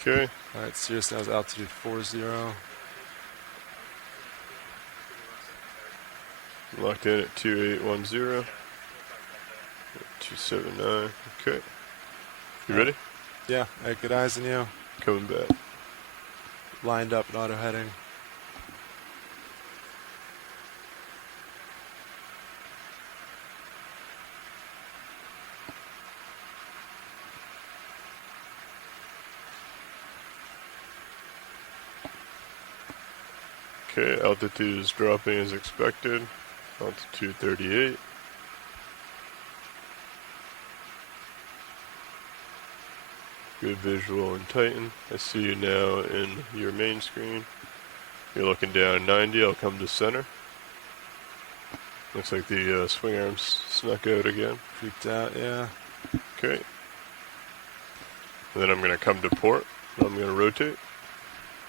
Okay. Alright, Cirrus now is altitude 40. Locked in at 2810. 279. Okay. You ready? Yeah, alright, good eyes on you. Coming back. Lined up and auto heading. Okay, altitude is dropping as expected. Altitude 38. Good visual in Titan. I see you now in your main screen. You're looking down 90. I'll come to center. Looks like the swing arms snuck out again. Freaked out, yeah. Okay. And then I'm going to come to port. I'm going to rotate.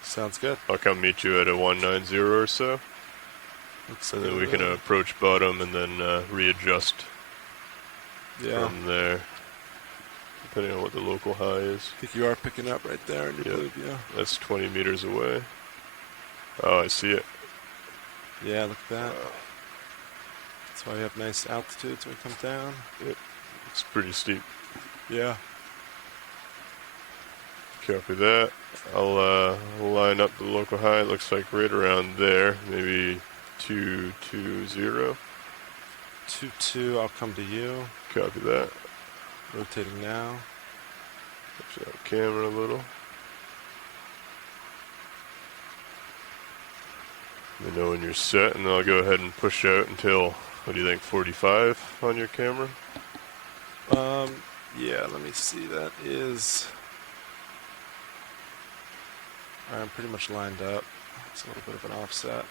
Sounds good. I'll come meet you at a 190 or so. And then we can approach bottom and then readjust from there, depending on what the local high is. I think you are picking up right there in your blue view. That's 20 meters away. Oh, I see it. Yeah, look at that. That's why you have nice altitudes when you come down. Yep. It's pretty steep. Yeah. Copy that. I'll line up the local high. It looks like right around there, maybe 220. 22, I'll come to you. Copy that. Rotating now. Push out camera a little. Let me know when you're set, and I'll go ahead and push out until, what do you think, 45 on your camera? Yeah, let me see. That is... I'm pretty much lined up. It's a little bit of an offset.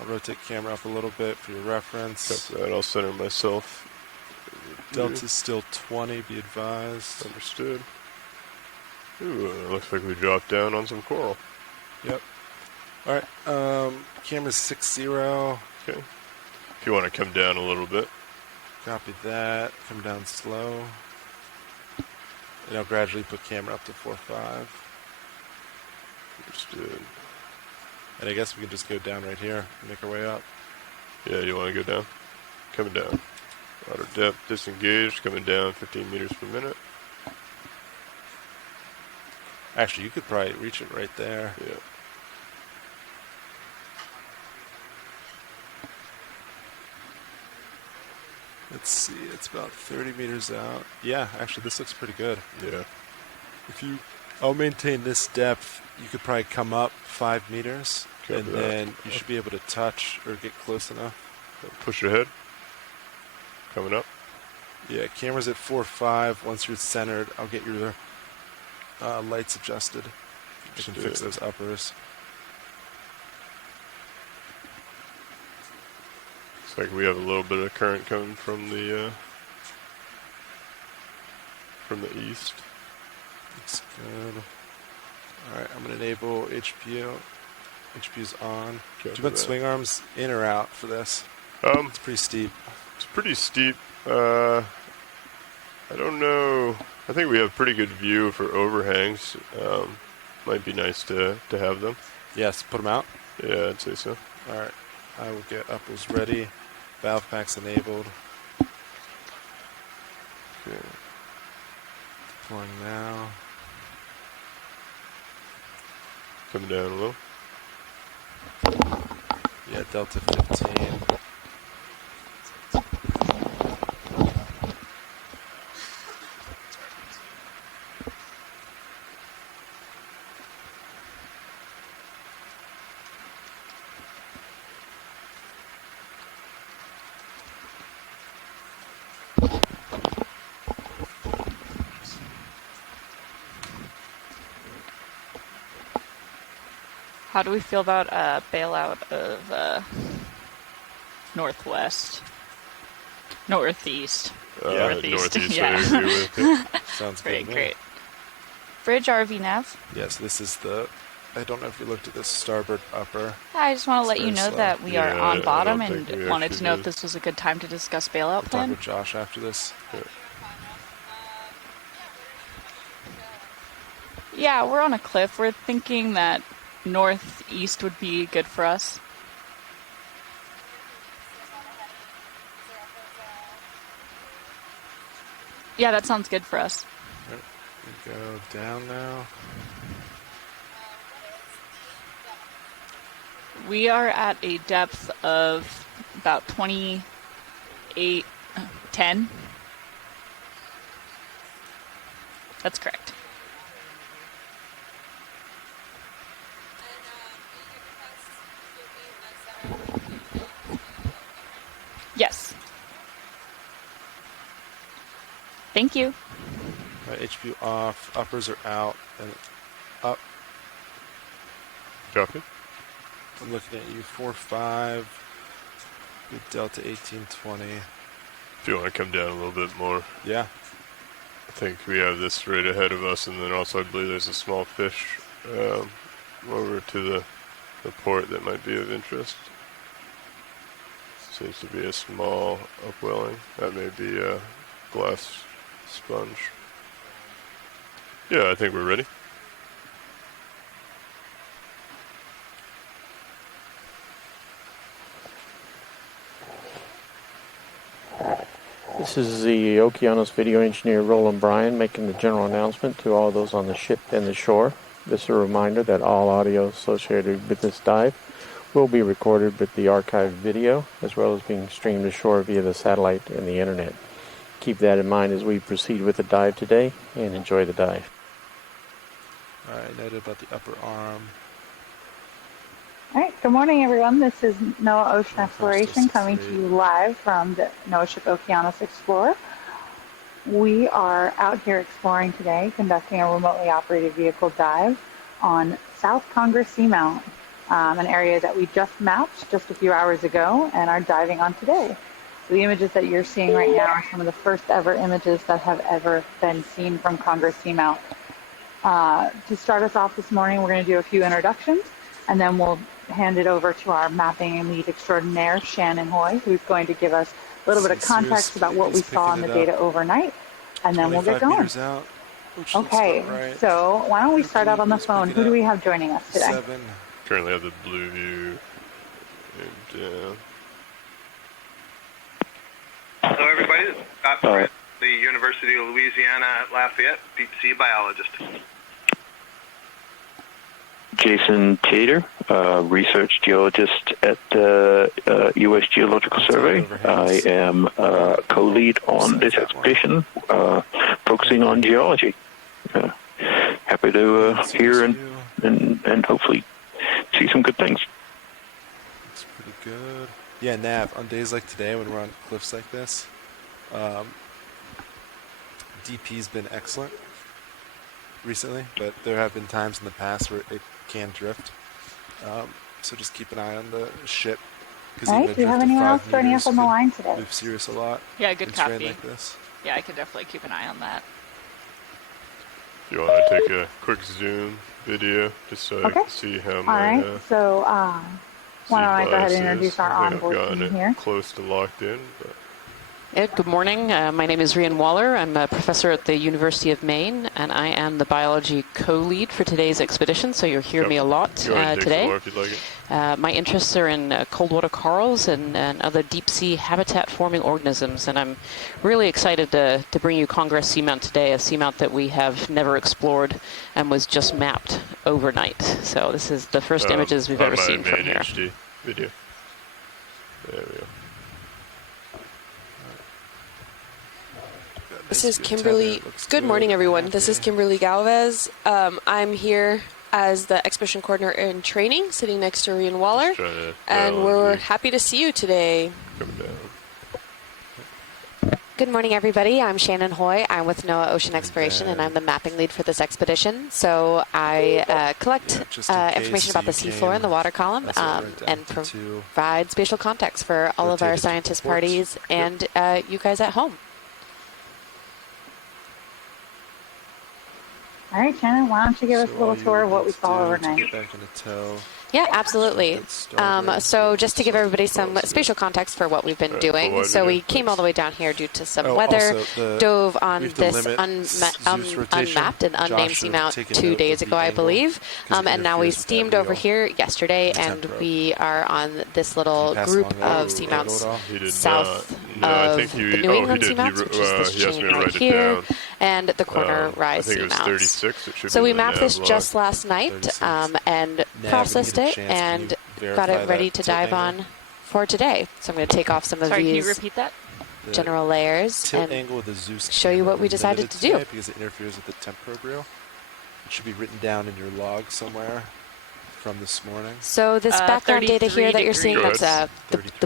I'll rotate camera up a little bit for your reference. Copy that. I'll center myself. Delta's still 20, be advised. Understood. Ooh, looks like we dropped down on some coral. Yep. Alright, camera's 60. Okay. If you want to come down a little bit. Copy that. Come down slow. And I'll gradually put camera up to 4.5. Understood. And I guess we can just go down right here and make our way up. Yeah, you want to go down? Coming down. Auto depth disengaged, coming down 15 meters per minute. Actually, you could probably reach it right there. Yeah. Let's see, it's about 30 meters out. Yeah, actually, this looks pretty good. Yeah. I'll maintain this depth. You could probably come up 5 meters, Copy and that. then you should be able to touch or get close enough. Push it ahead. Coming up. Yeah, camera's at 4.5. Once you're centered, I'll get your lights adjusted. You can fix those uppers. Looks like we have a little bit of current coming from the east. Looks good. Alright, I'm going to enable HPU. HPU's on. Do you want swing arms in or out for this? It's pretty steep. It's pretty steep. I don't know. I think we have pretty good view for overhangs. Might be nice to have them. Yes, put them out? Yeah, I'd say so. Alright, I will get uppers ready. Valve packs enabled. Okay. Deploying now. Coming down a little. Yeah, Delta 15. How do we feel about a bailout of northeast? Northeast. Northeast, yeah. I agree with. Yeah. Sounds Great, good. great. Bridge RV nav. Yes, this is the... I don't know if you looked at this starboard upper. I just want to let you very know slow. that we are Yeah, on I bottom don't think and we wanted actually to know did. if this was a good time to discuss bailout We'll talk plan. with Josh after this. Yeah, we're on a cliff. We're thinking that northeast would be good for us. Yeah, that sounds good for us. Right, we go down now. We are at a depth of about 28, 10. That's correct. Yes. Thank you. HPU off, uppers are out, and up. Copy. I'm looking at you, 4-5, good delta 1820. If you want to come down a little bit more. Yeah. I think we have this right ahead of us, and then also I believe there's a small fish over to the port that might be of interest. Seems to be a small upwelling. That may be a glass sponge. Yeah, I think we're ready. This is the Okeanos video engineer Roland Bryan making the general announcement to all those on the ship and the shore. This is a reminder that all audio associated with this dive will be recorded with the archived video, as well as being streamed ashore via the satellite and the internet. Keep that in mind as we proceed with the dive today, and enjoy the dive. All right, noted about the upper arm. All right, good morning, everyone. This is NOAA Ocean Exploration coming to you live from the NOAA ship Okeanos Explorer. We are out here exploring today, conducting a remotely operated vehicle dive on South Congress Seamount, an area that we just mapped just a few hours ago and are diving on today. So the images that you're seeing right now are some of the first ever images that have ever been seen from Congress Seamount. To start us off this morning, we're going to do a few introductions, and then we'll hand it over to our mapping lead extraordinaire, Shannon Hoy, who's going to give us a little bit of context about what we saw in the data overnight, and then we'll get going. Out, okay, right. So why don't we start out on the phone? Who do we have joining us today? 7. Currently have the blue view. And, Hello, everybody. This is Scott Britt, the University of Louisiana at Lafayette, deep sea biologist. Jason Tater, research geologist at the U.S. Geological Survey. I am co-lead on this expedition, focusing on geology. Happy to hear and hopefully see some good things. Looks pretty good. Yeah, Nav, on days like today when we're on cliffs like this, DP's been excellent recently, but there have been times in the past where it can drift. So just keep an eye on the ship. All right, do you have anyone else joining us on the line today? Move serious a lot. Yeah, good copy. Like this. Yeah, I could definitely keep an eye on that. you want to take a quick zoom video just so I can see how my All right, so why don't I go ahead and introduce our onboard team here? Close to locked in, but Good morning. My name is Rian Waller. I'm a professor at the University of Maine, and I am the biology co-lead for today's expedition, so you'll hear me a lot today. More if you'd like it. My interests are in cold water corals and other deep sea habitat forming organisms, and I'm really excited to bring you Congress Seamount today, a seamount that we have never explored and was just mapped overnight. So this is the first images we've ever seen from here. HD video. There we go. This is Kimberly. Good morning, everyone. This is Kimberly Galvez. I'm here as the expedition coordinator in training, sitting next to Rian Waller, and we're happy to see you today. Come down. Good morning, everybody. I'm Shannon Hoy. I'm with NOAA Ocean Exploration, and I'm the mapping lead for this expedition. So I collect information about the seafloor and the water column and provide spatial context for all of our scientist parties and you guys at home. All right, Shannon, why don't you give us a little tour of what we saw overnight? Get back in the tow. Yeah, absolutely. So just to give everybody some spatial context for what we've been doing, so we came all the way down here due to some weather, dove on this unmapped and unnamed seamount 2 days ago, I believe, and now we steamed over here yesterday, and we are on this little group of seamounts south of the New England seamounts, which is this chain right here, and the corner rise seamounts. So we mapped this just last night and processed it and got it ready to dive on for today. So I'm going to take off some of Sorry, these can you repeat that? general layers and show you what we decided to do. Because it interferes with the temp probe reel. It should be written down in your log somewhere from this morning. So this background data here that you're seeing, that's the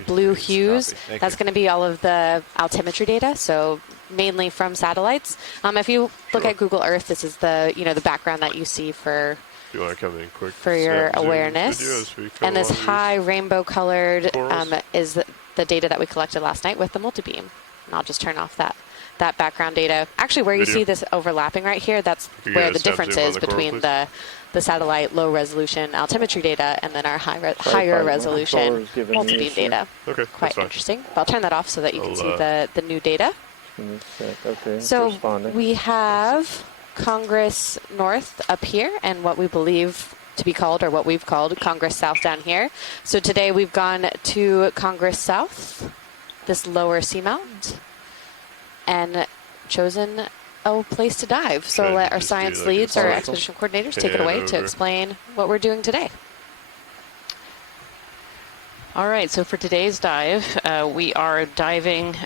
blue hues, that's going to be all of the altimetry data, so mainly from satellites. If you look at Google Earth, this is the the background that you see for you want to come in quick for your awareness. And this high rainbow colored is the data that we collected last night with the multibeam. And I'll just turn off that background data. Actually, where you see this overlapping right here, that's where the difference is between the satellite low resolution altimetry data and then our higher resolution multibeam data. Okay, quite interesting. But I'll turn that off so that you can see the new data. Okay, so we have Congress North up here and what we believe to be called, or what we've called, Congress South down here. So today we've gone to Congress South, this lower seamount, and chosen a place to dive. So let our science leads, our expedition coordinators, take it away to explain what we're doing today. All right, so for today's dive, we are diving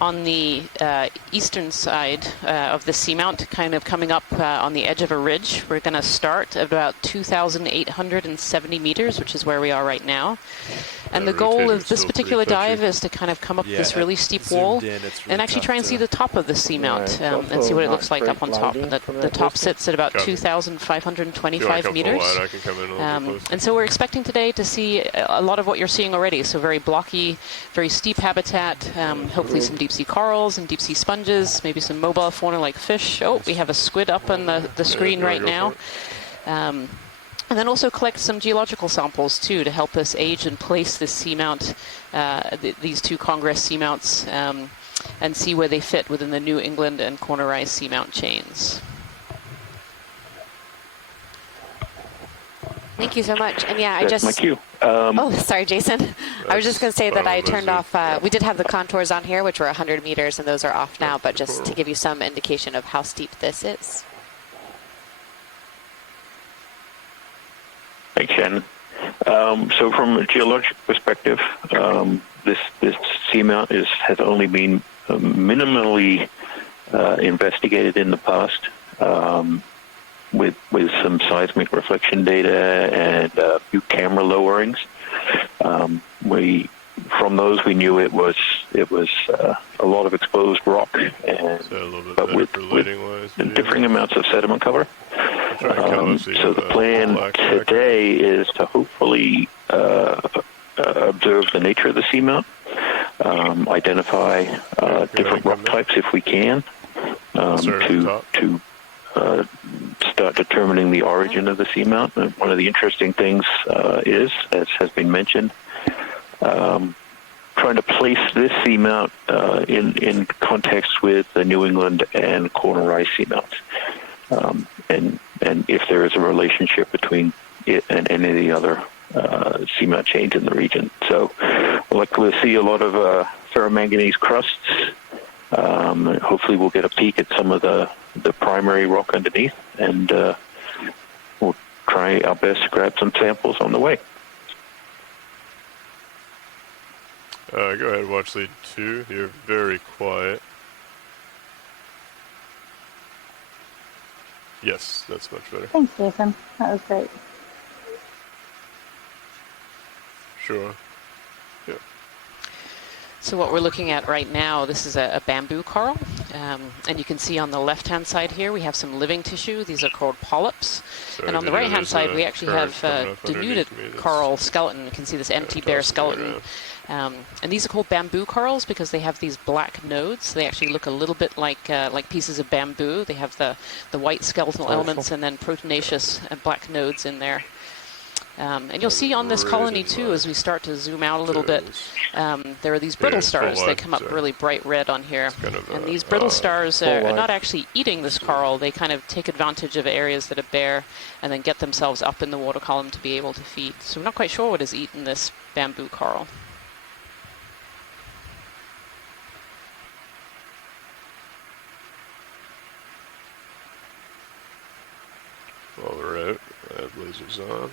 on the eastern side of the seamount, kind of coming up on the edge of a ridge. We're going to start at about 2,870 meters, which is where we are right now. And the goal of this particular dive is to kind of come up this really steep wall and actually try and see the top of the seamount and see what it looks like up on top. And the top sits at about 2,525 meters. And so we're expecting today to see a lot of what you're seeing already. So very blocky, very steep habitat, hopefully some deep sea corals and deep sea sponges, maybe some mobile fauna like fish. Oh, we have a squid up on the screen right now. And then also collect some geological samples too to help us age and place this seamount, these two Congress seamounts, and see where they fit within the New England and corner rise seamount chains. Thank you so much. And yeah, That's my cue. Oh, sorry, Jason. I was just going to say that I turned off, we did have the contours on here, which were 100 meters, and those are off now, but just to give you some indication of how steep this is. Thanks, Shannon. So from a geologic perspective, this seamount has only been minimally investigated in the past with some seismic reflection data and a few camera lowerings. From those we knew it was a lot of exposed rock, but with differing amounts of sediment cover. So the plan today is to hopefully observe the nature of the seamount, identify different rock types if we can, to start determining the origin of the seamount. And one of the interesting things is, as has been mentioned, trying to place this seamount in context with the New England and corner rise seamounts, and if there is a relationship between it and any of the other seamount chains in the region. So we'll likely see a lot of ferromanganese crusts. Hopefully we'll get a peek at some of the primary rock underneath, and we'll try our best to grab some samples on the way. Go ahead, watch lead 2. You're very quiet. Yes, that's much better. Thanks, Jason. That was great. Sure. Yeah. So what we're looking at right now, this is a bamboo coral. And you can see on the left-hand side here, we have some living tissue. These are called polyps. Sorry, and on the right-hand side, we actually have denuded coral skeleton. You can see this empty, bare skeleton. And these are called bamboo corals because they have these black nodes. They actually look a little bit like pieces of bamboo. They have the white skeletal elements and then proteinaceous black nodes in there. And you'll see on this colony too, as we start to zoom out a little bit, there are these brittle stars. They come up really bright red on here. And these brittle stars are not actually eating this coral. They kind of take advantage of areas that are bare and then get themselves up in the water column to be able to feed. So we're not quite sure what has eaten this bamboo coral. All right, I have lasers on.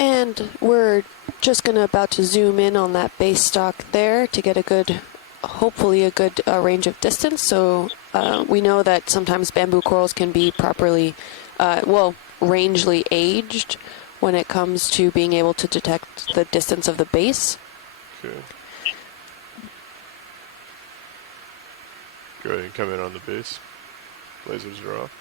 And we're just about to zoom in on that base stalk there to get a good, hopefully a good range of distance. So we know that sometimes bamboo corals can be properly, rangely aged when it comes to being able to detect the distance of the base. Okay. Go ahead and come in on the base. Lasers are off.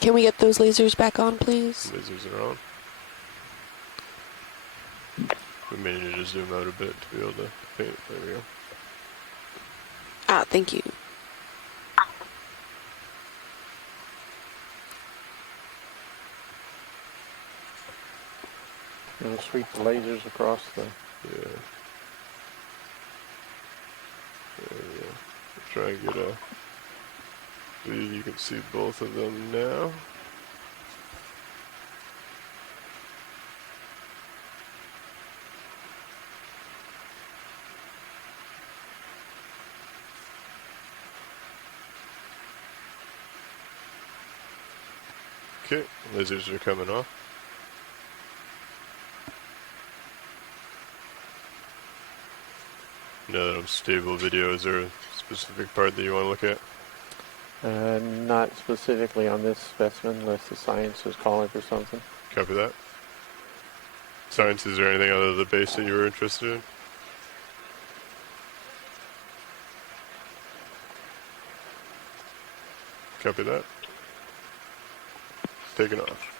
Can we get those lasers back on, please? Lasers are on. We may need to zoom out a bit to be able to paint. There we go. Ah, thank you. And sweep the lasers across the... Yeah. There we go. Try and get a... You can see both of them now. Okay, lasers are coming off. Now that I'm stable video, is there a specific part that you want to look at? Not specifically on this specimen, unless the science is calling for something. Copy that. Science, is there anything other than the base that you were interested in? Copy that. Taking off.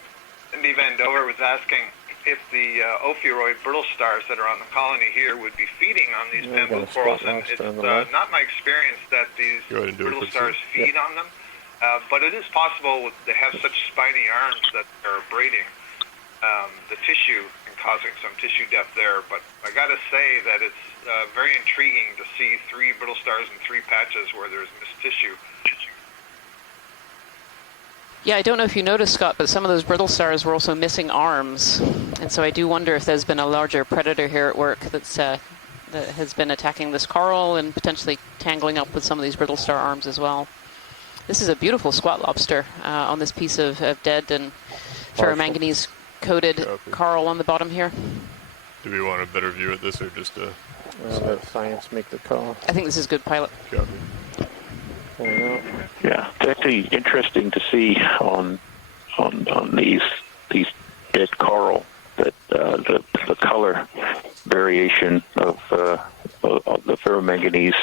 Cindy Van Dover was asking if the ophiuroid brittle stars that are on the colony here would be feeding on these bamboo corals, and it's not my experience that these brittle stars feed on them, but it is possible they have such spiny arms that they're abrading the tissue and causing some tissue death there. But I got to say that it's very intriguing to see 3 brittle stars and 3 patches where there's missed tissue. Yeah, I don't know if you noticed, Scott, but some of those brittle stars were also missing arms. And so I do wonder if there's been a larger predator here at work that has been attacking this coral and potentially tangling up with some of these brittle star arms as well. This is a beautiful squat lobster on this piece of dead and ferromanganese-coated coral on the bottom here. Do we want a better view at this or just a... let science make the call. I think this is good, pilot. Copy. Yeah, it's actually interesting to see on these dead coral that the color variation of the ferromanganese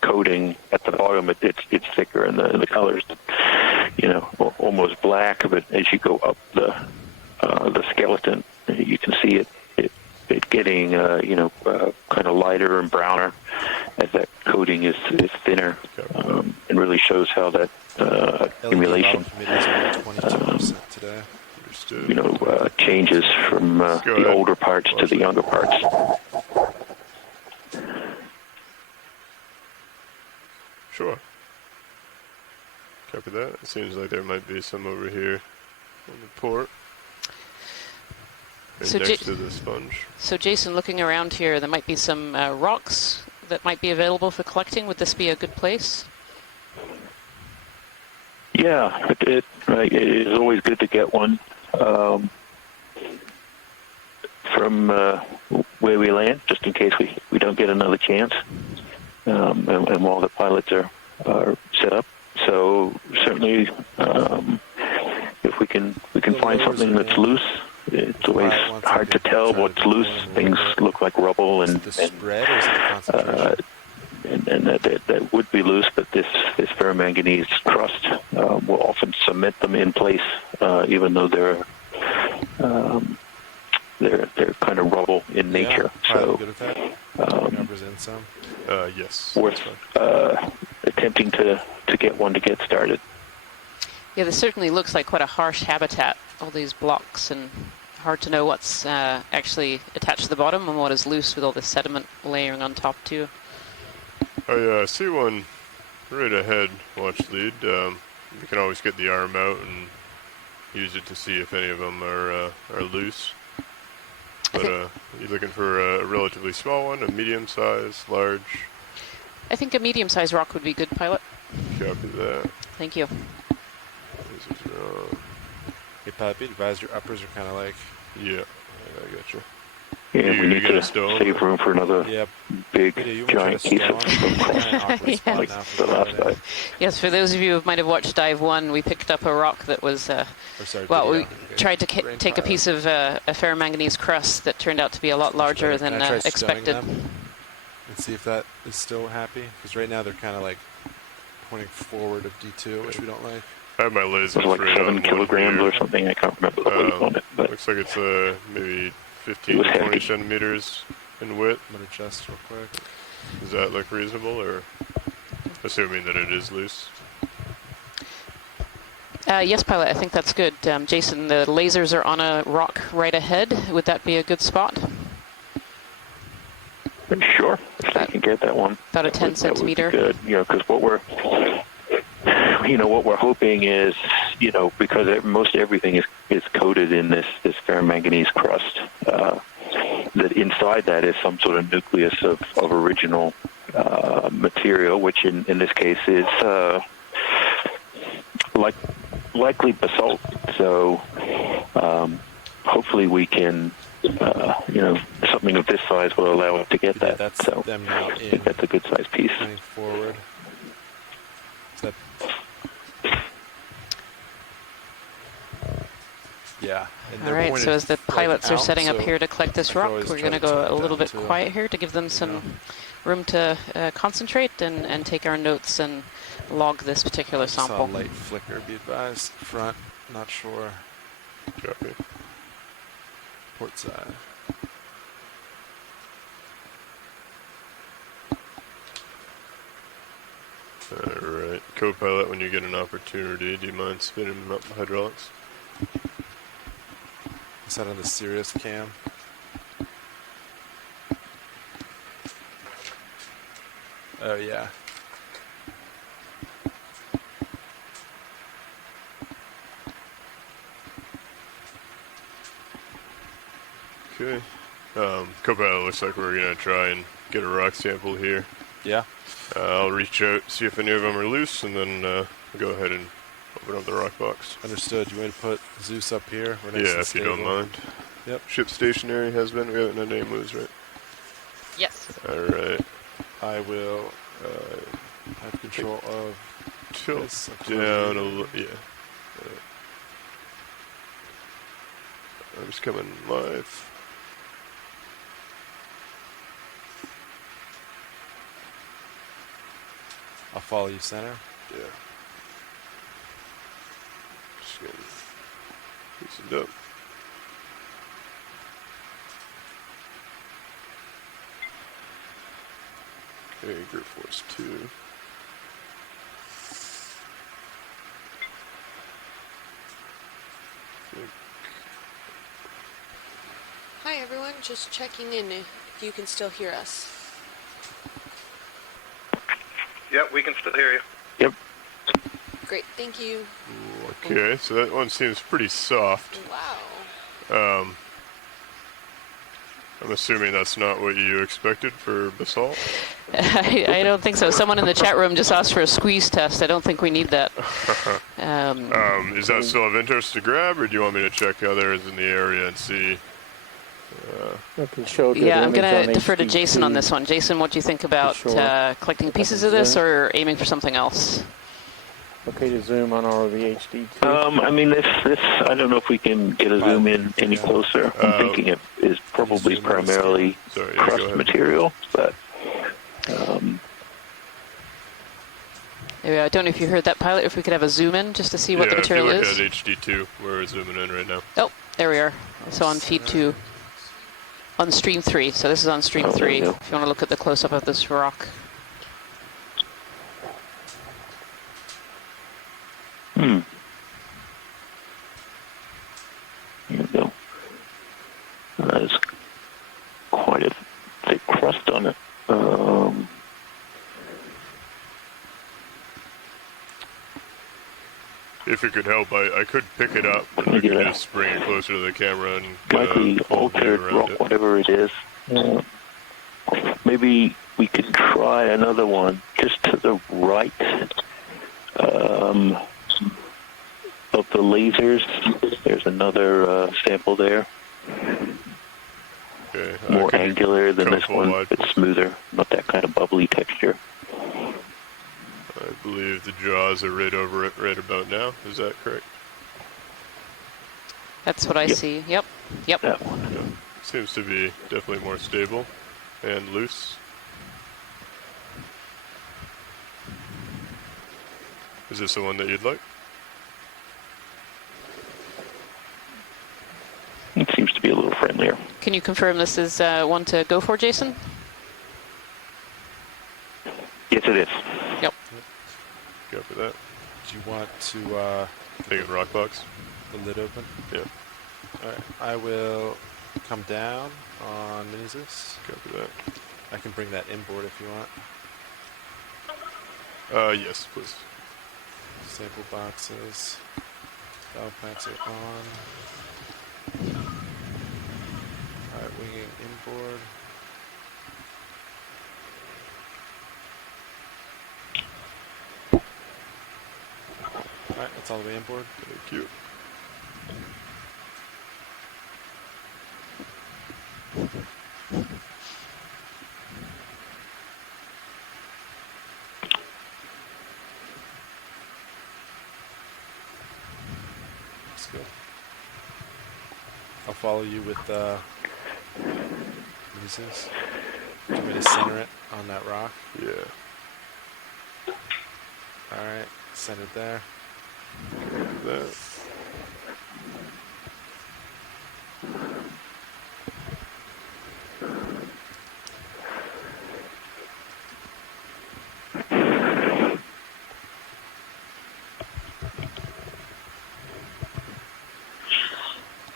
coating at the bottom. It's thicker, and the colors, almost black. But as you go up the skeleton, you can see it getting kind of lighter and browner as that coating is thinner, and really shows how that accumulation changes from the older parts to the younger parts. Sure. Copy that. It seems like there might be some over here on the port. Next to the sponge. So Jason, looking around here, there might be some rocks that might be available for collecting. Would this be a good place? Yeah, it is always good to get one from where we land, just in case we don't get another chance, and while the pilots are set up. So certainly, if we can find something that's loose. It's always hard to tell what's loose. Things look like rubble, and that would be loose. But this ferromanganese crust will often cement them in place, even though they're they're kind of rubble in nature. So good with that. Represent some. Yes. Worth attempting to get one to get started. Yeah, this certainly looks like quite a harsh habitat. All these blocks, and hard to know what's actually attached to the bottom and what is loose with all this sediment layering on top too. Oh yeah, I see one right ahead. Watch lead. You can always get the arm out and use it to see if any of them are loose. But you're looking for a relatively small one, a medium size, large? I think a medium sized rock would be good, pilot. Copy that. Thank you. Hey, pilot, be advised your uppers are kind of like... Yeah, I got you. Yeah, we need to save room for another big, giant piece of crust. Yes, for those of you who might have watched Dive 1, we picked up a rock that was, we tried to take a piece of a ferromanganese crust that turned out to be a lot larger than expected. And see if that is still happy, because right now they're kind of like pointing forward of D2, which we don't like. I have my laser. It was like 7 kilograms or something. I can't remember the weight on it. But looks like it's maybe 15 to 20 centimeters in width. I'm going to adjust real quick. Does that look reasonable, or assuming that it is loose? Yes, pilot, I think that's good. Jason, the lasers are on a rock right ahead. Would that be a good spot? Sure, if I can get that one. About a 10 centimeter. Good, because what we're hoping is, because most everything is coated in this ferromanganese crust, that inside that is some sort of nucleus of original material, which in this case is likely basalt. So hopefully we can, something of this size will allow us to get that. That's so them now I think that's a good size piece. Forward. Yeah. All right, so as the pilots are setting up here to collect this rock, we're going to go a little bit quiet here to give them some room to concentrate and take our notes and log this particular sample. Saw a light flicker, be advised. Front, not sure. Copy. Port side. Alright, co-pilot, when you get an opportunity, do you mind spinning up the hydraulics? Is that on the Sirius cam? Oh, yeah. Okay. Co-pilot, looks like we're going to try and get a rock sample here. Yeah. I'll reach out, see if any of them are loose, and then go ahead and open up the rock box. Understood. You want to put Zeus up here? Yeah, if you don't mind. Yep. Ship stationary has been. We haven't had any moves, right? Yes. All right. I will have control of tilt down a little. Yeah. I'm just coming live. I'll follow you center. Yeah. Just getting loosened up. Okay, grip force 2. Hi everyone, just checking in if you can still hear us. Yep, we can still hear you. Yep. Great, thank you. Okay, so that one seems pretty soft. Wow. I'm assuming that's not what you expected for basalt? I don't think so. Someone in the chat room just asked for a squeeze test. I don't think we need that. Is that still of interest to grab, or do you want me to check others in the area and see? Yeah, I'm going to defer to Jason on this one. Jason, what do you think about collecting pieces of this or aiming for something else? Okay to zoom on ROV HD2. I mean, this. I don't know if we can get a zoom in any closer. I'm thinking it is probably primarily crust material, but. I don't know if you heard that, pilot. If we could have a zoom in just to see what the material is. Yeah, if you look at HD2, we're zooming in right now. Oh, There we are. So on feed 2. On stream 3. So this is on stream 3. If you want to look at the close-up of this rock. Here we go. There's quite a thick crust on it. If it could help, I could pick it up and I could just bring it closer to the camera and likely altered rock, it. whatever it is. Maybe we could try another one just to the right of the lasers. There's another sample there. Okay. More angular than this one, but smoother, not that kind of bubbly texture. I believe the jaws are right over it right about now. Is that correct? That's what I see. Yep. That one. Yeah. Seems to be definitely more stable and loose. Is this the one that you'd like? It seems to be a little friendlier. Can you confirm this is one to go for, Jason? Yes, it is. Yep. Go for that. Do you want to take a rock box? The lid open? Yeah. Alright, I will come down on Mini Zeus. Go for that. I can bring that inboard if you want. Yes, please. Sample boxes. Valve packs are on. Alright, winging inboard. Alright, that's all the way inboard. Thank you. That's good. I'll follow you with Zeus. Do you want me to center it on that rock? Yeah. Alright, centered there. That.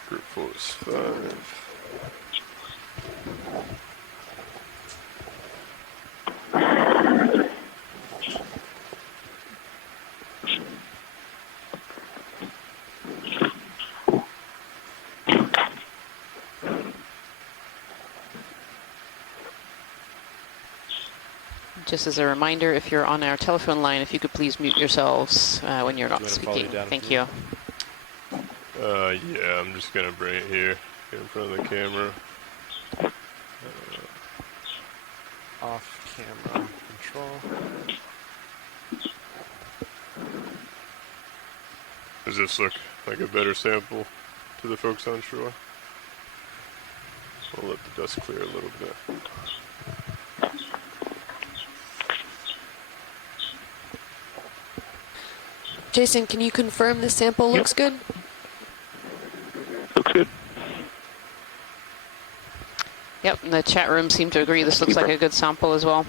Group force 5. Just as a reminder, if you're on our telephone line, if you could please mute yourselves when you're not speaking. Thank you. Yeah, I'm just gonna bring it here in front of the camera. Off camera control. Does this look like a better sample to the folks on shore? We'll let the dust clear a little bit. Jason, can you confirm the sample looks good? Looks good. Yep, and the chat room seemed to agree this looks like a good sample as well.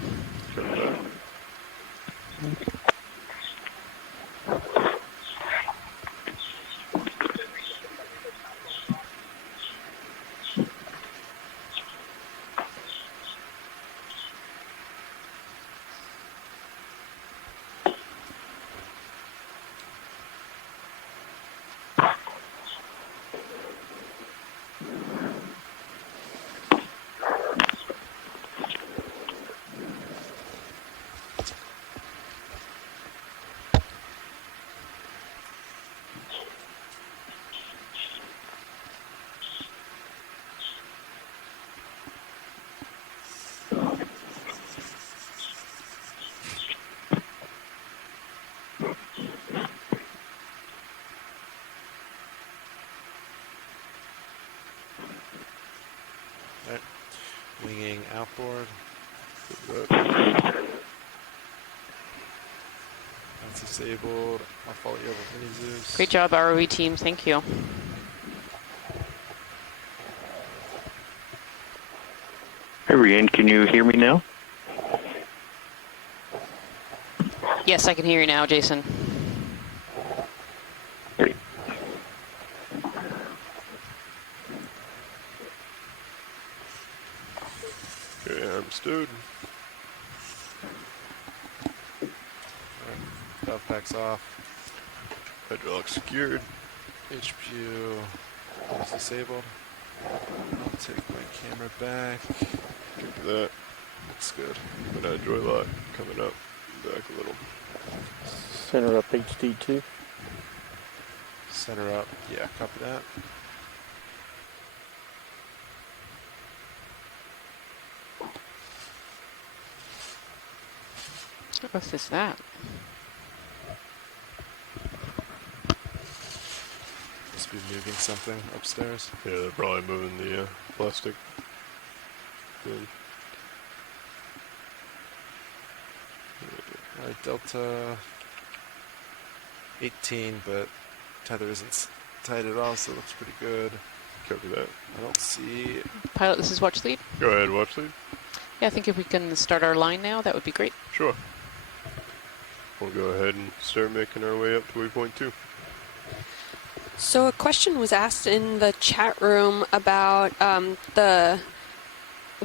Winging outboard. That's disabled. I'll follow you over with Mini Zeus. Great job, ROV team. Thank you. Rian, can you hear me now? Yes, I can hear you now, Jason. Great. Okay, arm stowed. Valve packs off. Hydraulic secured. HPU is disabled. I'll take my camera back. Copy that. Looks good. And joy lock coming up. Back a little. Center up HD2. Center up. Yeah, copy that. What's that? Must be moving something upstairs. Yeah, they're probably moving the plastic thing. Alright, Delta 18, but tether isn't tight at all, so it looks pretty good. Copy that. I don't see... Pilot, this is watch lead. Go ahead, watch lead. Yeah, I think if we can start our line now, that would be great. Sure. We'll go ahead and start making our way up to waypoint 2. So a question was asked in the chat room about the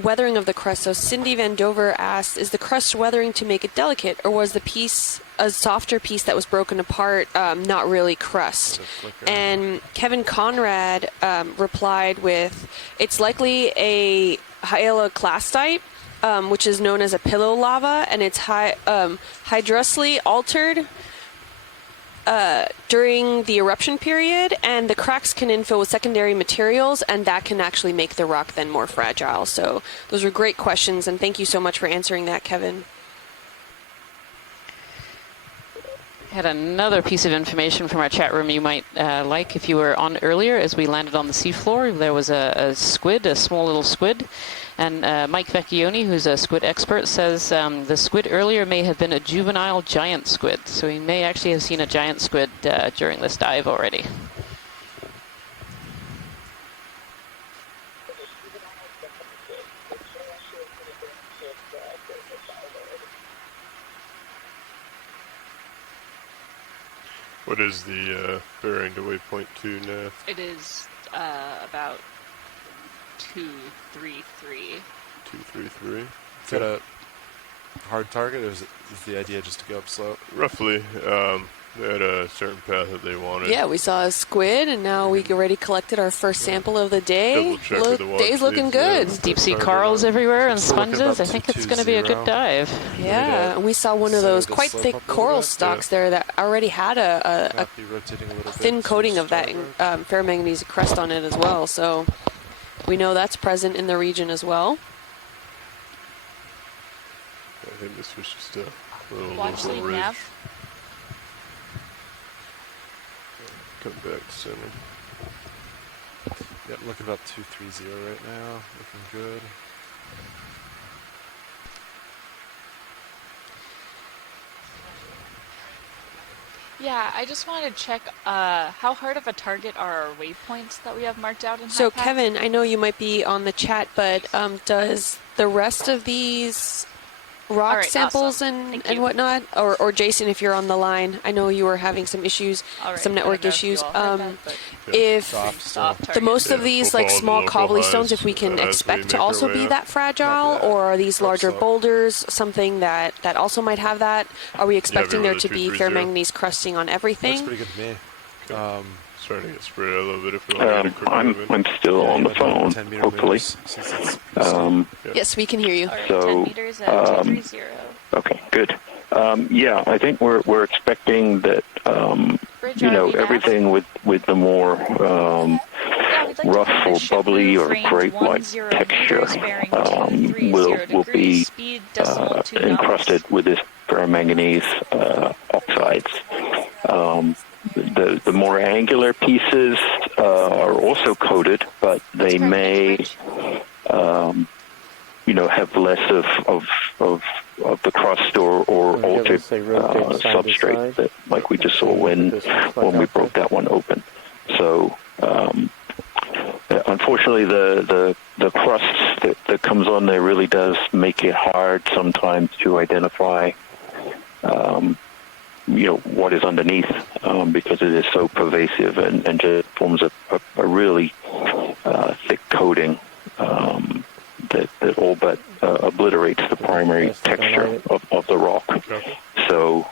weathering of the crust. So Cindy Van Dover asked, is the crust weathering to make it delicate, or was the piece, a softer piece that was broken apart, not really crust? And Kevin Conrad replied with, it's likely a hyaloclastite, which is known as a pillow lava, and it's hydrously altered during the eruption period, and the cracks can infill with secondary materials, and that can actually make the rock then more fragile. So those are great questions, and thank you so much for answering that, Kevin. Had another piece of information from our chat room you might like if you were on earlier. As we landed on the seafloor, there was a squid, a small little squid. And Mike Vecchione, who's a squid expert, says the squid earlier may have been a juvenile giant squid. So he may actually have seen a giant squid during this dive already. What is the bearing to waypoint 2 now? It is about 233. 233. Is that a hard target, or is the idea just to go up slope? Roughly. They had a certain path that they wanted. Yeah, we saw a squid, and now we already collected our first sample of the day. Day's looking good. Deep sea corals everywhere and sponges. I think it's going to be a good dive. Yeah, and we saw one of those quite thick coral stalks there that already had a thin coating of that ferromanganese crust on it as well. So we know that's present in the region as well. I think this was just a little Watch local lead ridge. nav. Come back to center. Yep, looking about 230 right now. Looking good. Yeah, I just wanted to check how hard of a target are our waypoints that we have marked out in So HiPAP? Kevin, I know you might be on the chat, but does the rest of these rock samples and whatnot, or Jason, if you're on the line, I know you were having some issues, some network issues. If the most of these like small cobblestones, if we can expect to also be that fragile, or are these larger boulders something that also might have that? Are we expecting there to be ferromanganese crusting on everything? Looks pretty good to me. Starting to get spread out a little bit if we want to get a quick movement. I'm still on the phone, hopefully. Yes, we can hear you. So, 10 meters at 230. Okay, good. Yeah, I think we're expecting that, everything with the more rough or bubbly or grape-like texture will be encrusted with this ferromanganese oxides. The more angular pieces are also coated, but they may, have less of the crust or altered substrate that, like we just saw when we broke that one open. So unfortunately, the crust that comes on there really does make it hard sometimes to identify, what is underneath, because it is so pervasive and just forms a really thick coating that all but obliterates the primary texture of the rock. So,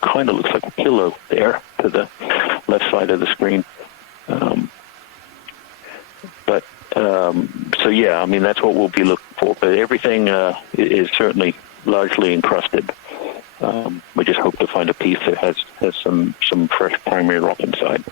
kind of looks like a pillow there to the left side of the screen. That's what we'll be looking for. But everything is certainly largely encrusted. We just hope to find a piece that has some fresh primary rock inside.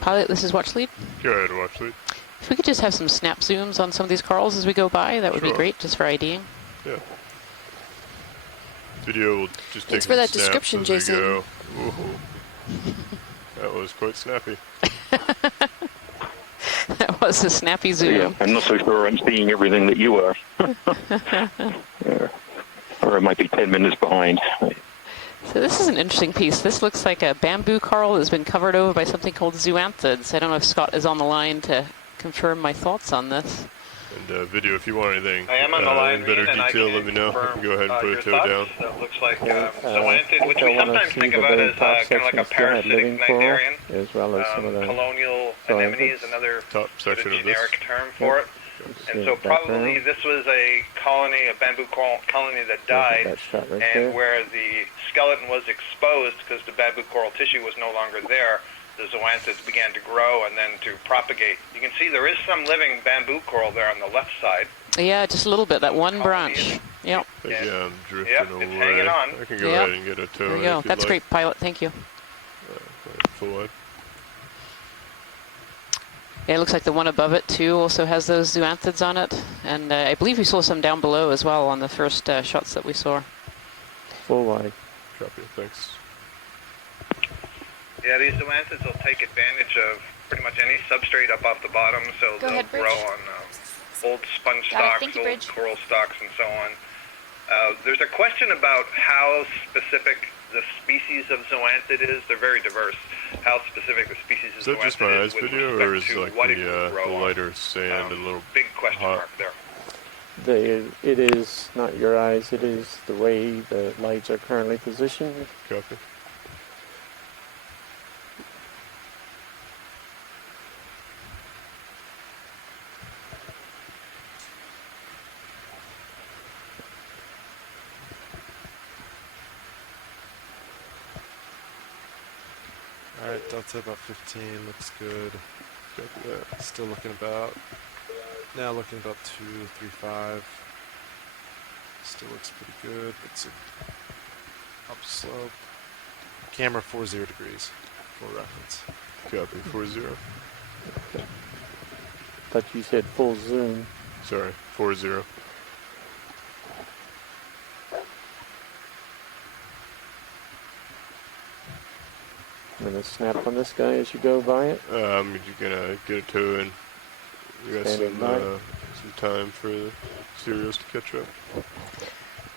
Pilot, this is Watch Lead. Go ahead, Watch Lead. If we could just have some snap zooms on some of these corals as we go by, that would be great, just for IDing. Yeah. Video will just take Thanks for that description, Jason. Ooh. That was quite snappy. That was a snappy zoom. Yeah, I'm not so sure I'm seeing everything that you are. Or it might be 10 minutes behind. So this is an interesting piece. This looks like a bamboo coral that's been covered over by something called zoanthids. I don't know if Scott is on the line to confirm my thoughts on this. And video, if you want anything I am on the line, in better detail, let me know. You can go ahead and put a toe down. That looks like zoanthid, which we sometimes think about as kind of like a parasitic cnidarian. As well as some of the colonial anemone is another top section generic term for it. And so probably this was a colony, a bamboo colony that died, and where the skeleton was exposed because the bamboo coral tissue was no longer there, the zoanthids began to grow and then to propagate. You can see there is some living bamboo coral there on the left side. Yeah, just a little bit, that one branch. Yep. Yeah, I'm drifting away. It's hanging on. I can go ahead and get a toe. There you go. That's great, Pilot. Thank you. Full wide. Yeah, it looks like the one above it, too, also has those zoanthids on it. And I believe we saw some down below as well on the first shots that we saw. Full wide. Copy. Thanks. Yeah, these zoanthids will take advantage of pretty much any substrate up off the bottom, so they'll grow on old sponge stalks, old coral stalks, and so on. There's a question about how specific the species of zoanthid is. They're very diverse. How specific the species of zoanthid is. Is that just my eyes video, or is like the lighter sand a little big question mark there? It is not your eyes. It is the way the lights are currently positioned. Copy. Alright, Delta about 15, looks good. Still looking about, now looking about 235. Still looks pretty good. It's upslope. Camera 40 degrees for reference. Copy, 40. Thought you said full zoom. Sorry, 40. I'm going to snap on this guy as you go by it. You're going to get a toe in. You got some time for the cereals to catch up.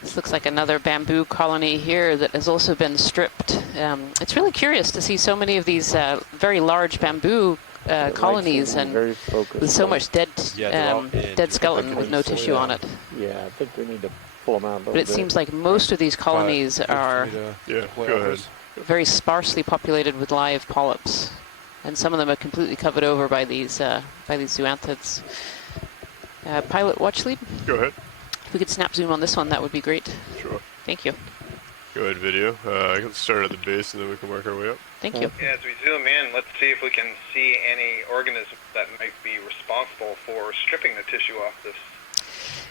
This looks like another bamboo colony here that has also been stripped. It's really curious to see so many of these very large bamboo colonies and with so much dead skeleton with no tissue on it. Yeah, I think we need to pull them out a little bit. But it seems like most of these colonies are go ahead. Very sparsely populated with live polyps, and some of them are completely covered over by these zoanthids. Pilot, watch lead. Go ahead. If we could snap zoom on this one, that would be great. Sure. Thank you. Go ahead, video. I can start at the base, and then we can work our way up. Thank you. Yeah, as we zoom in, let's see if we can see any organism that might be responsible for stripping the tissue off this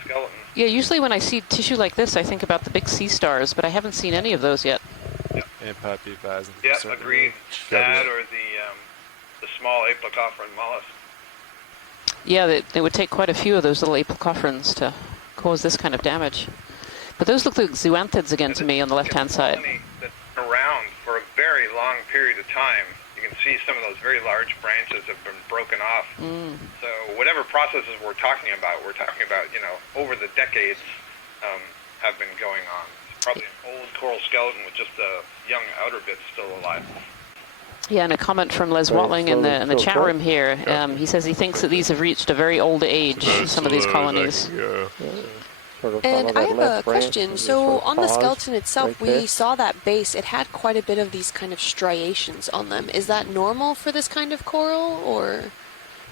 skeleton. Yeah, usually when I see tissue like this, I think about the big sea stars, but I haven't seen any of those yet. And Pat B. Baz. Yep, agreed. That or the small aplicofran mollusk. Yeah, they would take quite a few of those little aplicofrans to cause this kind of damage. But those look like zoanthids again to me on the left-hand side. That's been around for a very long period of time. You can see some of those very large branches have been broken off. So whatever processes we're talking about, over the decades, have been going on. It's probably an old coral skeleton with just the young outer bits still alive. Yeah, and a comment from Les Watling in the chat room here. He says he thinks that these have reached a very old age, some of these colonies. And I have a question. So on the skeleton itself, we saw that base. It had quite a bit of these kind of striations on them. Is that normal for this kind of coral, or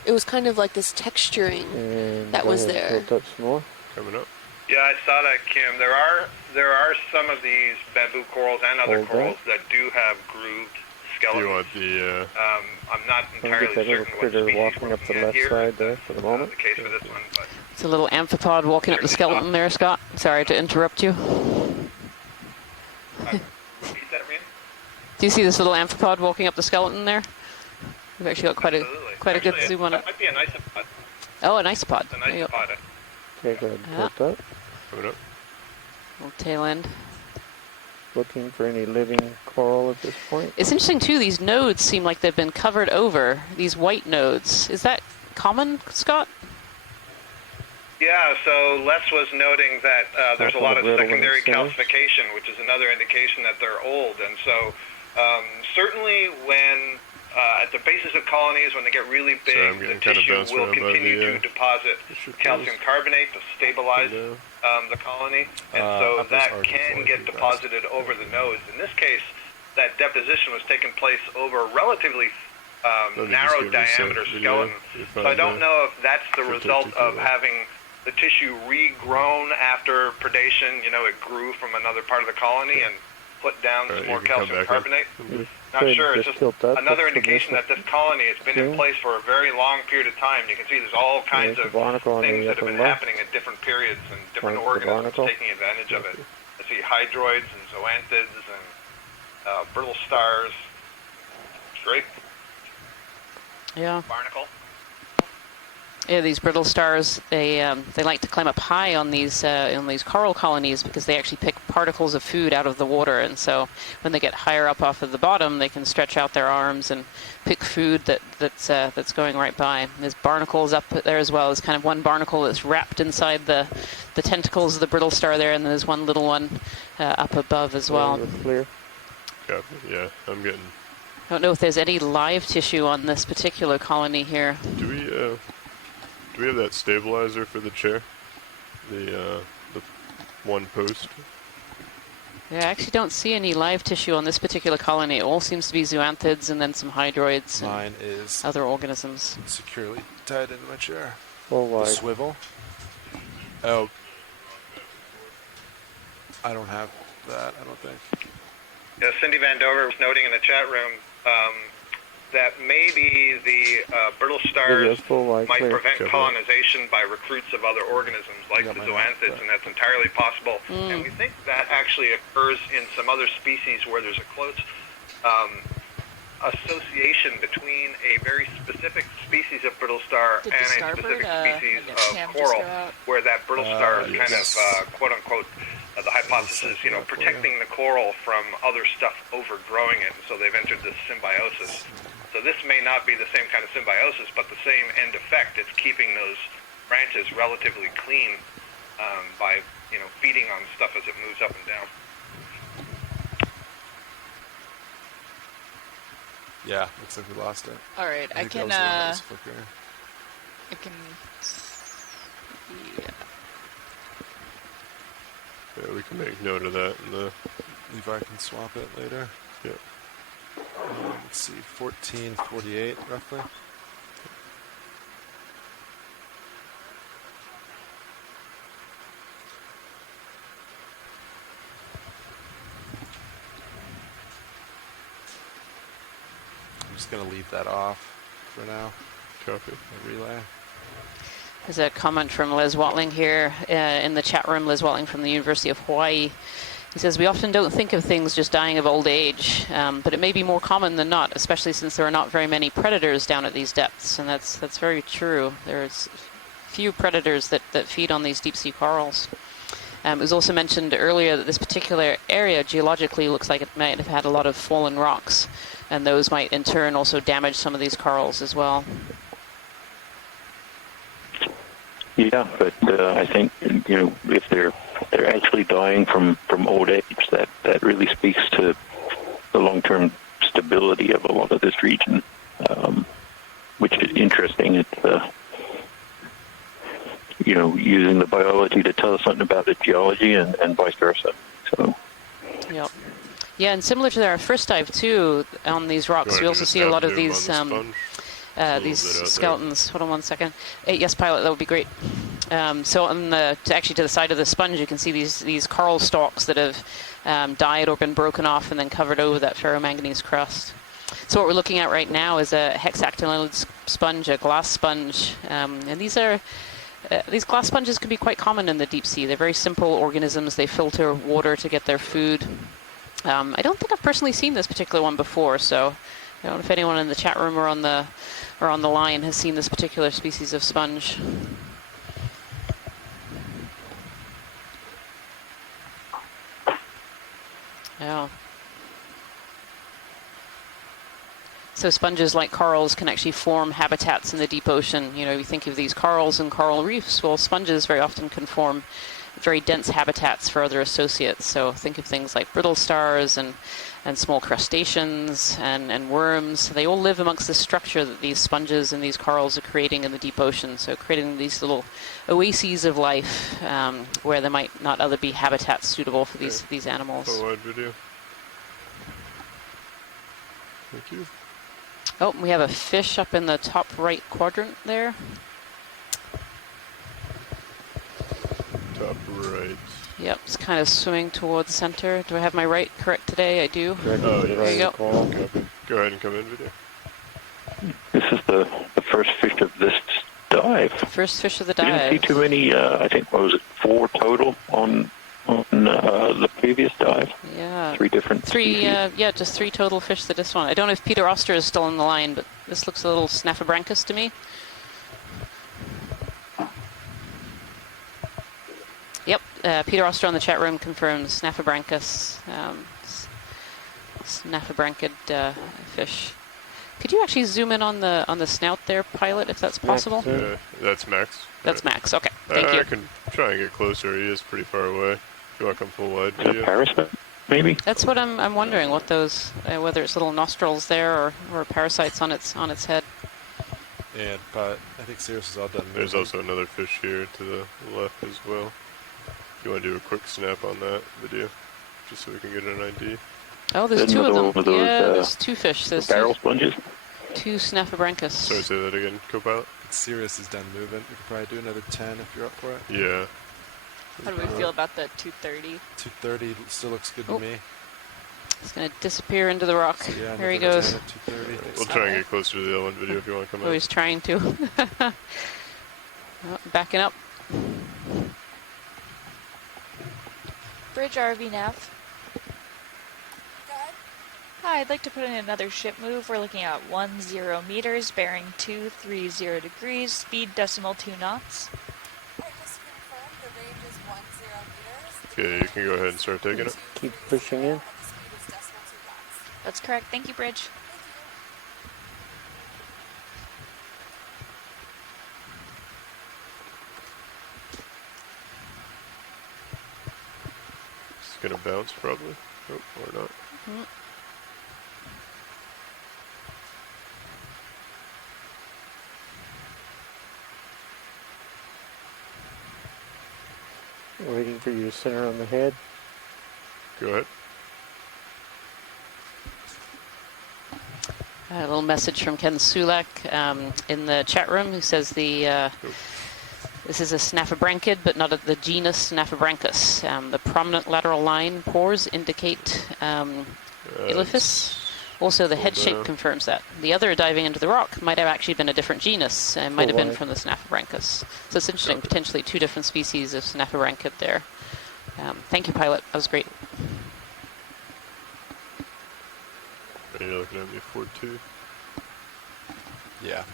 it was kind of like this texturing that was there? Coming up. Yeah, I saw that, Kim. There are some of these bamboo corals and other corals that do have grooved skeletons. Do you want the? I'm not entirely certain what species walking up the left side there for the moment. The case for this one, but. It's a little amphipod walking up the skeleton there, Scott. Sorry to interrupt you. Repeat that again? Do you see this little amphipod walking up the skeleton there? We've actually got quite a good zoom on it. That might be an isopod. Oh, an isopod. It's an isopod. Okay, go ahead and tilt that. Coming up. Little tail end. Looking for any living coral at this point. It's interesting too, these nodes seem like they've been covered over, these white nodes. Is that common, Scott? Yeah, so Les was noting that there's a lot of secondary calcification, which is another indication that they're old. And so certainly when at the bases of colonies, when they get really big, the tissue will continue to deposit calcium carbonate to stabilize the colony. And so that can get deposited over the nodes. In this case, that deposition was taking place over a relatively narrow diameter skeleton. So I don't know if that's the result of having the tissue regrown after predation. You know, it grew from another part of the colony and put down some more calcium carbonate. Not sure. It's just another indication that this colony has been in place for a very long period of time. You can see there's all kinds of things that have been happening at different periods and different organisms taking advantage of it. I see hydroids and zoanthids and brittle stars. It's great. Yeah. Barnacle. Yeah, these brittle stars, they like to climb up high on these coral colonies because they actually pick particles of food out of the water, and so when they get higher up off of the bottom, they can stretch out their arms and pick food that's going right by. And there's barnacles up there as well. There's kind of one barnacle that's wrapped inside the tentacles of the brittle star there, and then there's one little one up above as well. Clear. Yeah, I'm getting. I don't know if there's any live tissue on this particular colony here. Do we have that stabilizer for the chair? The one post? Yeah, I actually don't see any live tissue on this particular colony. It all seems to be zoanthids and then some hydroids. Mine is other organisms. Securely tied into my chair. Full wide. The swivel. Oh. I don't have that, I don't think. Yeah, Cindy Van Dover was noting in the chat room that maybe the brittle stars might prevent colonization by recruits of other organisms like the zoanthids, and that's entirely possible. And we think that actually occurs in some other species where there's a close association between a very specific species of brittle star and a specific species of coral, where that brittle star is kind of, quote-unquote, the hypothesis, you know, protecting the coral from other stuff overgrowing it, and so they've entered this symbiosis. So this may not be the same kind of symbiosis, but the same end effect. It's keeping those branches relatively clean by, you know, feeding on stuff as it moves up and down. Yeah, looks like we lost it. All right, I can. Yeah. Yeah, we can make note of that. Levi can swap it later. Yeah. Let's see, 1448 roughly. I'm just going to leave that off for now. Copy. The relay. There's a comment from Les Watling here in the chat room. Les Watling from the University of Hawaii. He says, we often don't think of things just dying of old age, but it may be more common than not, especially since there are not very many predators down at these depths, and that's very true. There's few predators that feed on these deep-sea corals. It was also mentioned earlier that this particular area geologically looks like it might have had a lot of fallen rocks, and those might in turn also damage some of these corals as well. Yeah, but I think, you know, if they're they're actually dying from old age. That really speaks to the long-term stability of a lot of this region, which is interesting. It's using the biology to tell us something about the geology and vice versa. So. Yep. Yeah, and similar to our first dive too, on these rocks, we also see a lot of these skeletons. Hold on 1 second. Yes, pilot, that would be great. So on to the side of the sponge, you can see these coral stalks that have died or been broken off and then covered over that ferromanganese crust. So what we're looking at right now is a hexactinellid sponge, a glass sponge, and these glass sponges can be quite common in the deep sea. They're very simple organisms. They filter water to get their food. I don't think I've personally seen this particular one before, so I don't know if anyone in the chat room or on the line has seen this particular species of sponge. Yeah. So sponges, like corals, can actually form habitats in the deep ocean. You think of these corals and coral reefs. Well, sponges very often can form very dense habitats for other associates. So think of things like brittle stars and small crustaceans and worms. They all live amongst the structure that these sponges and these corals are creating in the deep ocean. So creating these little oases of life where there might not other be habitats suitable for these animals. Wide video. Thank you. Oh, we have a fish up in the top right quadrant there. Top right. Yep, it's kind of swimming towards the center. Do I have my right correct today? I do. Oh, yeah. There you go. Go ahead and come in, video. This is the first fish of this dive. First fish of the dive. Didn't see too many. I think, what was it, 4 total on the previous dive? Yeah. 3 different species. Just 3 total fish to this one. I don't know if Peter Oster is still on the line, but this looks a little snaphobranchus to me. Yep, Peter Oster on the chat room confirms snaphobranchus, snaphobranchid fish. Could you actually zoom in on the snout there, pilot, if that's possible? Yeah, that's Max. That's Max. Okay, thank you. I can try and get closer. He is pretty far away. If you want to come full wide A parasite, maybe? That's what I'm wondering. What those, whether it's little nostrils there or parasites on its head. And but I think Sirius is all done. There's also another fish here to the left as well. You want to do a quick snap on that video, just so we can get an ID? Oh, there's 2 of them. There's 2 fish. There's barrel sponges. 2 snaphobranchus. Sorry, say that again, co-pilot. Sirius is done moving. We could probably do another 10 if you're up for it. Yeah. How do we feel about the 230? 230 still looks good to me. It's going to disappear into the rock. So yeah, there he goes. We'll try and get closer to the other one video if you want to come Oh, he's trying to. Backing up. Bridge RV nav. Hi, I'd like to put in another ship move. We're looking at 10 meters, bearing 230 degrees, speed decimal 2 knots. Okay, you can go ahead and start taking it. Keep pushing in. That's correct. Thank you, Bridge. It's gonna bounce probably. Oh, or not. Mm-hmm. Waiting for you to center on the head. Go ahead. A little message from Ken Sulak in the chat room, who says this is a snaphobranchid, but not the genus Snaphobranchus. The prominent lateral line pores indicate Iliphus. Also, the head shape confirms that. The other diving into the rock might have actually been a different genus, and might have been from the Snaphobranchus. So it's interesting, potentially 2 different species of snaphobranchid there. Thank you, pilot. That was great. Are you looking at me 4-2? Yeah.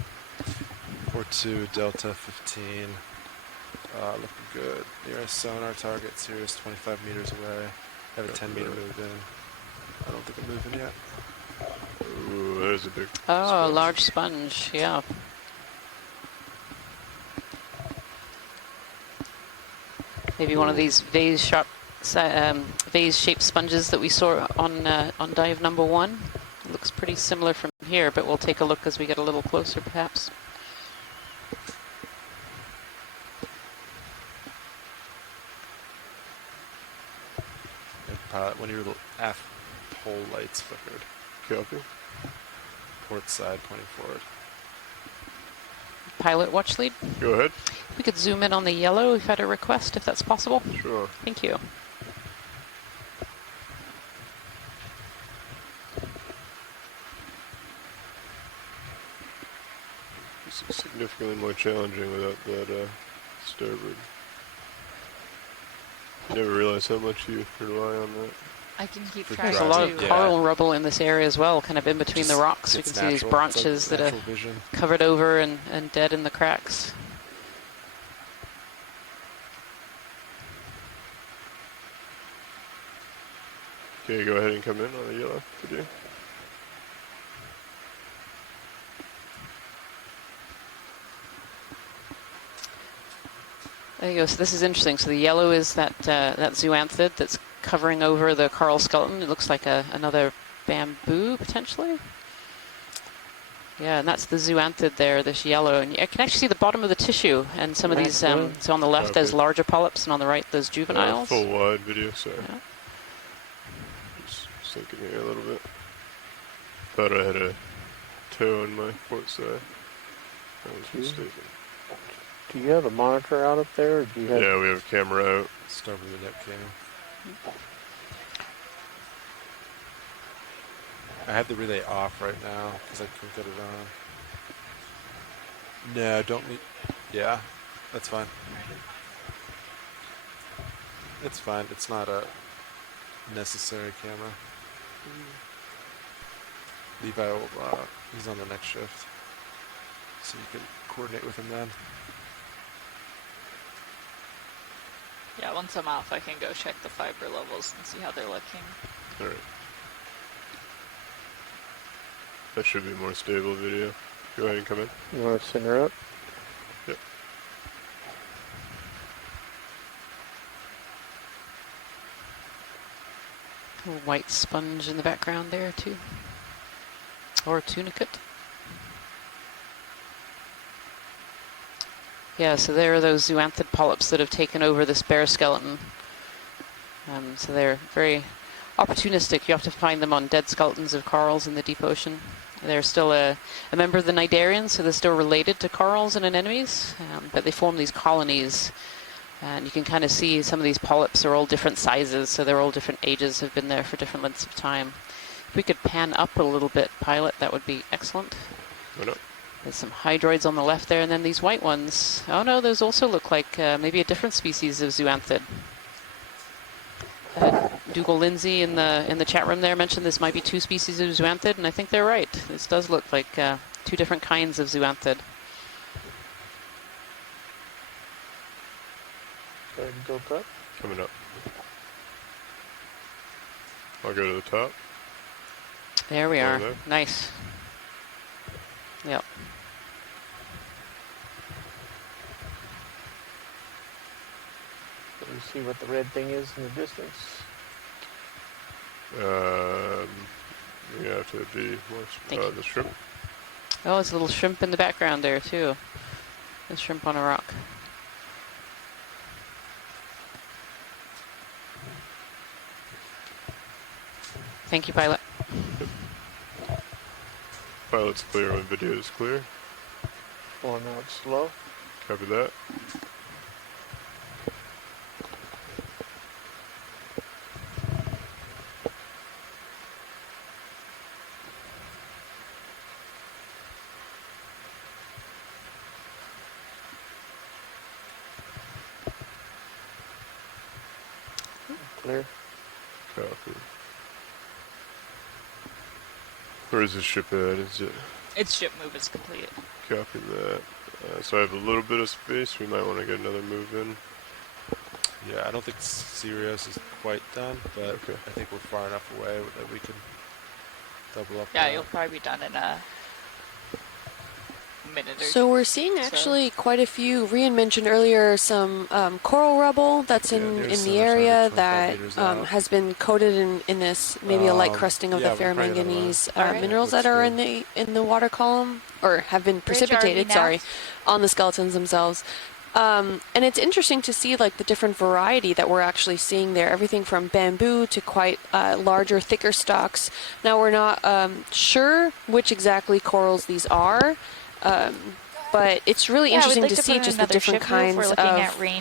4-2, Delta 15. Looking good. Nearest sonar target, Sirius 25 meters away. Have a 10 meter move in. I don't think I'm moving yet. Ooh, there's a big sponge. A large sponge, yeah. Maybe one of these vase-shaped sponges that we saw on dive number 1. It looks pretty similar from here, but we'll take a look as we get a little closer, perhaps. When your aft pole lights flickered. Copy. Port side pointing forward. Pilot watch lead. Go ahead. We could zoom in on the yellow. We've had a request, if that's possible. Sure. Thank you. This is significantly more challenging without that starboard. You never realize how much you rely on that. I can keep track. There's a lot of coral rubble in this area as well, kind of in between the rocks. We can see these branches that are covered over and dead in the cracks. Okay, go ahead and come in on the yellow today. There you go. So this is interesting. So the yellow is that zoanthid that's covering over the coral skeleton. It looks like another bamboo, potentially. Yeah, and that's the zoanthid there, this yellow. And I can actually see the bottom of the tissue and some of these, so on the left there's larger polyps and on the right there's juveniles. Full wide video, sorry. Yeah. Just sinking here a little bit. Thought I had a toe on my port side. I was mistaken. Do you have a monitor out up there? Or do you have yeah, we have a camera out. Start with the net cam. I have the relay off right now because I couldn't get it on. No, don't need. Yeah, that's fine. It's fine. It's not a necessary camera. Levi will, he's on the next shift, so you can coordinate with him then. Yeah, once I'm off, I can go check the fiber levels and see how they're looking. All right. That should be more stable video. Go ahead and come in. You want to send her up? Yep. A white sponge in the background there too. Or a tunicate. Yeah, so there are those zoanthid polyps that have taken over this bear skeleton. So they're very opportunistic. You have to find them on dead skeletons of corals in the deep ocean. They're still a member of the cnidarians, so they're still related to corals and anemones, but they form these colonies. And you can kind of see some of these polyps are all different sizes, so they're all different ages, have been there for different lengths of time. If we could pan up a little bit, pilot, that would be excellent. Why not? There's some hydroids on the left there, and then these white ones. Oh no, those also look like maybe a different species of zoanthid. Dougal Lindsay in the chat room there mentioned this might be 2 species of zoanthid, and I think they're right. This does look like 2 different kinds of zoanthid. Go ahead and go up. Coming up. I'll go to the top. There we are. There. Nice. Yep. Let me see what the red thing is in the distance. You have to be more the shrimp. Oh, there's a little shrimp in the background there too. A shrimp on a rock. Thank you, pilot. Yep. Pilot's clear when video is clear. Pulling out slow. Copy that. Clear. Copy. Where is this ship at? Is it? Its ship move is complete. Copy that. So I have a little bit of space. We might want to get another move in. Yeah, I don't think Sirius is quite done, but okay. I think we're far enough away that we can double up. Yeah, you'll probably be done in a minute or So we're seeing actually quite a few. Rian mentioned earlier some coral rubble that's in the area that has been coated in this maybe a light crusting of the ferromanganese minerals that are in the water column, or have been precipitated. Sorry, on the skeletons themselves. And it's interesting to see like the different variety that we're actually seeing there. Everything from bamboo to quite larger, thicker stalks. Now we're not sure which exactly corals these are. But it's really interesting to see just the different kinds of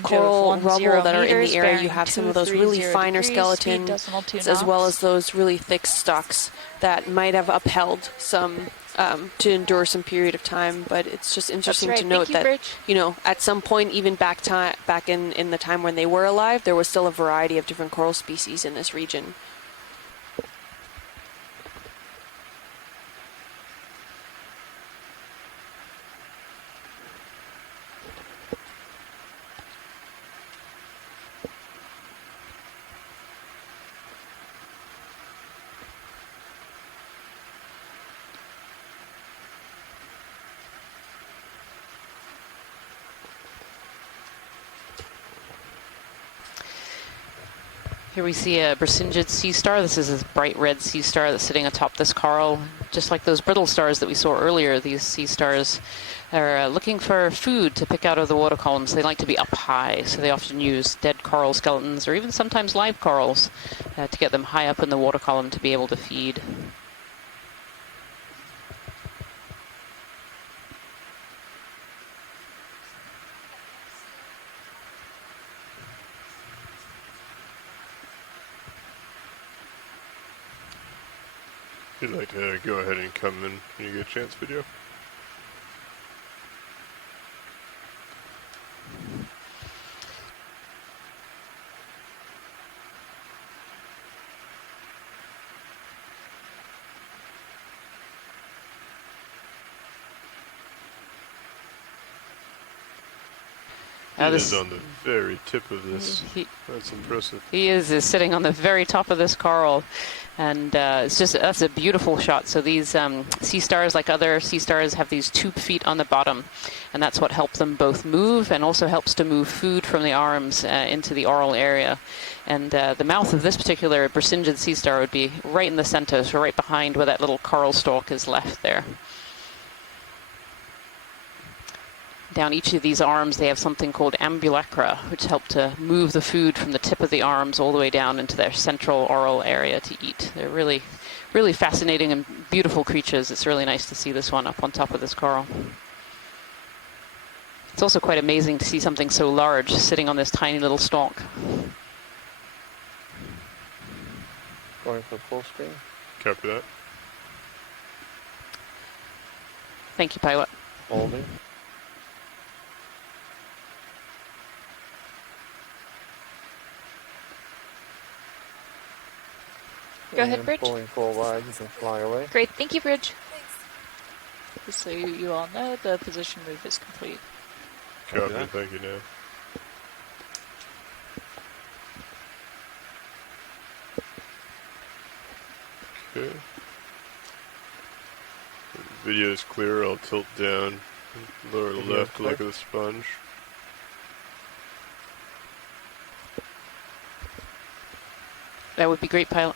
coral rubble that are in the area. You have some of those really finer skeletons, as well as those really thick stalks that might have upheld some to endure some period of time. But it's just interesting to note that, you know, at some point, even back in the time when they were alive, there was still a variety of different coral species in this region. Here we see a Brisingid sea star. This is a bright red sea star that's sitting atop this coral. Just like those brittle stars that we saw earlier, these sea stars are looking for food to pick out of the water columns. They like to be up high, so they often use dead coral skeletons or even sometimes live corals to get them high up in the water column to be able to feed. If you'd like to go ahead and come in when you get a chance, video. He is on the very tip of this. That's impressive. He is sitting on the very top of this coral. And that's a beautiful shot. So these sea stars, like other sea stars, have these tube feet on the bottom. And that's what helps them both move and also helps to move food from the arms into the oral area. And the mouth of this particular Brisingid sea star would be right in the center, so right behind where that little coral stalk is left there. Down each of these arms, they have something called ambulacra, which help to move the food from the tip of the arms all the way down into their central oral area to eat. They're really, really fascinating and beautiful creatures. It's really nice to see this one up on top of this coral. It's also quite amazing to see something so large sitting on this tiny little stalk. Going for full screen. Copy that. Thank you, pilot. Holding. Go ahead, Bridge. Pulling full wide, you can fly away. Great, thank you, Bridge. Just so you all know, the position move is complete. Copy, thank you, now. Okay. The video is clear. I'll tilt down, lower to the left to look at the sponge. That would be great, pilot.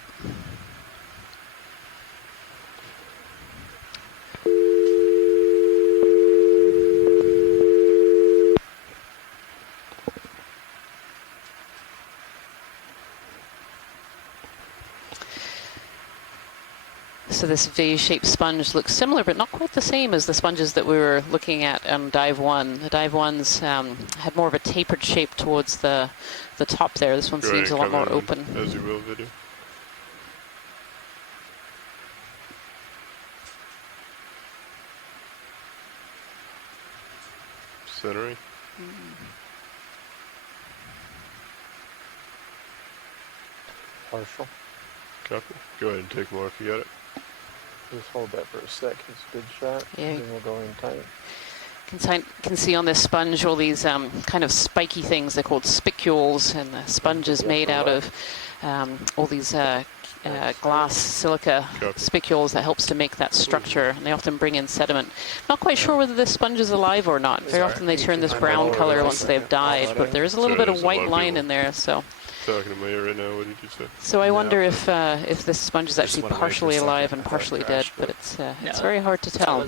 So this V-shaped sponge looks similar, but not quite the same as the sponges that we were looking at on Dive 1. The Dive 1s had more of a tapered shape towards the top there. This one seems a lot more open. As you will, video. Centering. Partial. Copy. Go ahead and take more if you got it. Just hold that for a sec. It's a good shot. Yeah. Then we'll go in tight. Can see on this sponge all these kind of spiky things. They're called spicules, and the sponge is made out of all these glass silica spicules that helps to make that structure, and they often bring in sediment. Not quite sure whether this sponge is alive or not. Very often they turn this brown color once they've died, but there is a little bit of white line in there. So talking to me right now. What did you say? So I wonder if this sponge is actually partially alive and partially dead, but it's very hard to tell.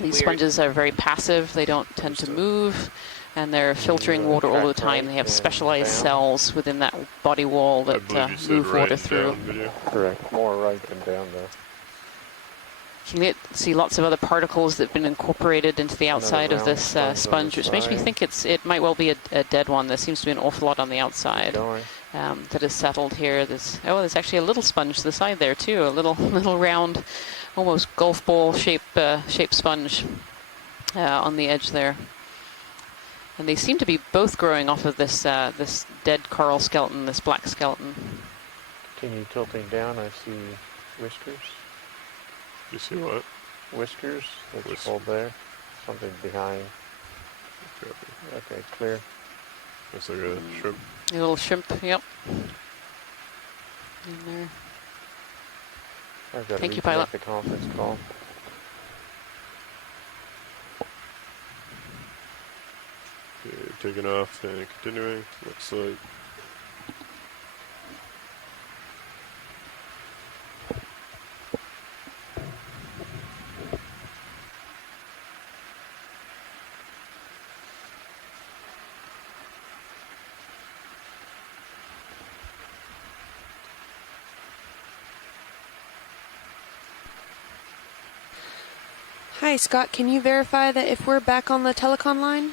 These sponges are very passive. They don't tend to move, and they're filtering water all the time. They have specialized cells within that body wall that move water through. Correct. More right than down there. You can see lots of other particles that have been incorporated into the outside of this sponge, which makes me think it might well be a dead one. There seems to be an awful lot on the outside that is settled here. There's actually a little sponge to the side there too, a little round, almost golf ball shaped sponge on the edge there. And they seem to be both growing off of this this dead coral skeleton, this black skeleton. Continue tilting down. I see whiskers. You see what? Whiskers. Let's hold there. Something behind. Okay, clear. Looks like a shrimp. A little shrimp, yep. In there. I've got Thank to you, pilot. the conference call. Okay, taking off and continuing. Looks like. Hi, Scott. Can you verify that if we're back on the telecom line?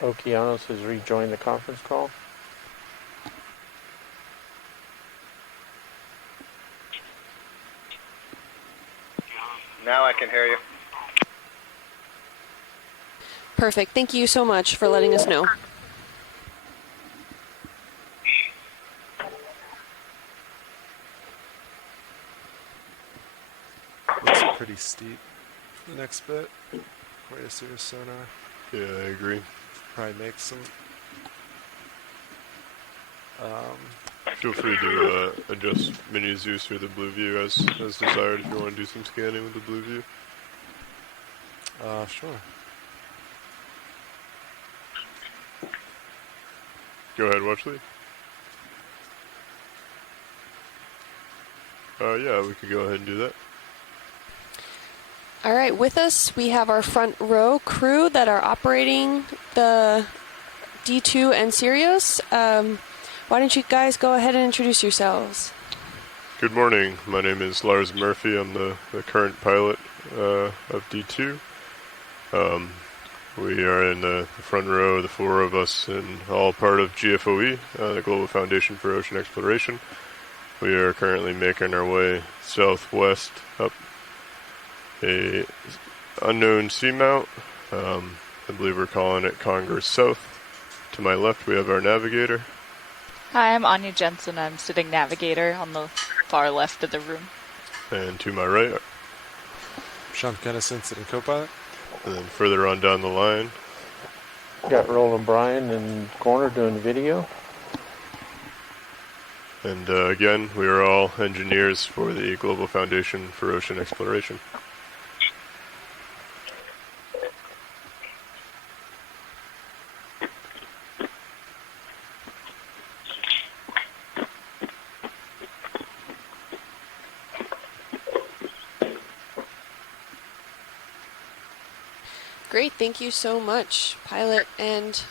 Okeanos has rejoined the conference call. Now I can hear you. Perfect. Thank you so much for letting us know. Looks pretty steep. The next bit. Quite a serious sonar. Yeah, I agree. Probably make some. Feel free to adjust mini Zeus or the blue view as desired if you want to do some scanning with the blue view. Sure. Go ahead, Watchley. Yeah, we could go ahead and do that. All right, with us we have our front row crew that are operating the D2 and Sirius. Why don't you guys go ahead and introduce yourselves? Good morning. My name is Lars Murphy. I'm the current pilot of D2. We are in the front row, the four of us, and all part of GFOE, the Global Foundation for Ocean Exploration. We are currently making our way southwest up a unknown seamount. I believe we're calling it Congress South. To my left, we have our navigator. Hi, I'm Anya Jensen. I'm sitting navigator on the far left of the room. And to my right, Sean Kennison sitting co-pilot. And then further on down the line, got Roland Bryan in the corner doing video. And again, we are all engineers for the Global Foundation for Ocean Exploration. Great, thank you so much, pilot and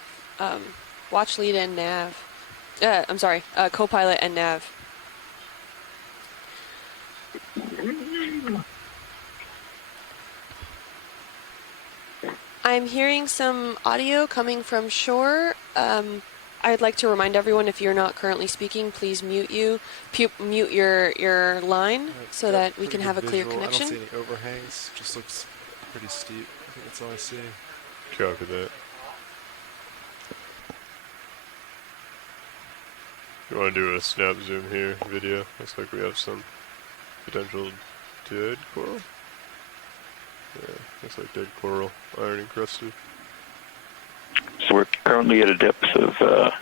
watch lead and nav. I'm sorry, co-pilot and nav. I'm hearing some audio coming from shore. I'd like to remind everyone, if you're not currently speaking, please mute your line so that we can have a clear connection. I don't see any overhangs. Just looks pretty steep. I think that's all I see. Copy that. You want to do a snap zoom here video? Looks like we have some potential dead coral. Yeah, looks like dead coral, iron encrusted. So we're currently at a depth of,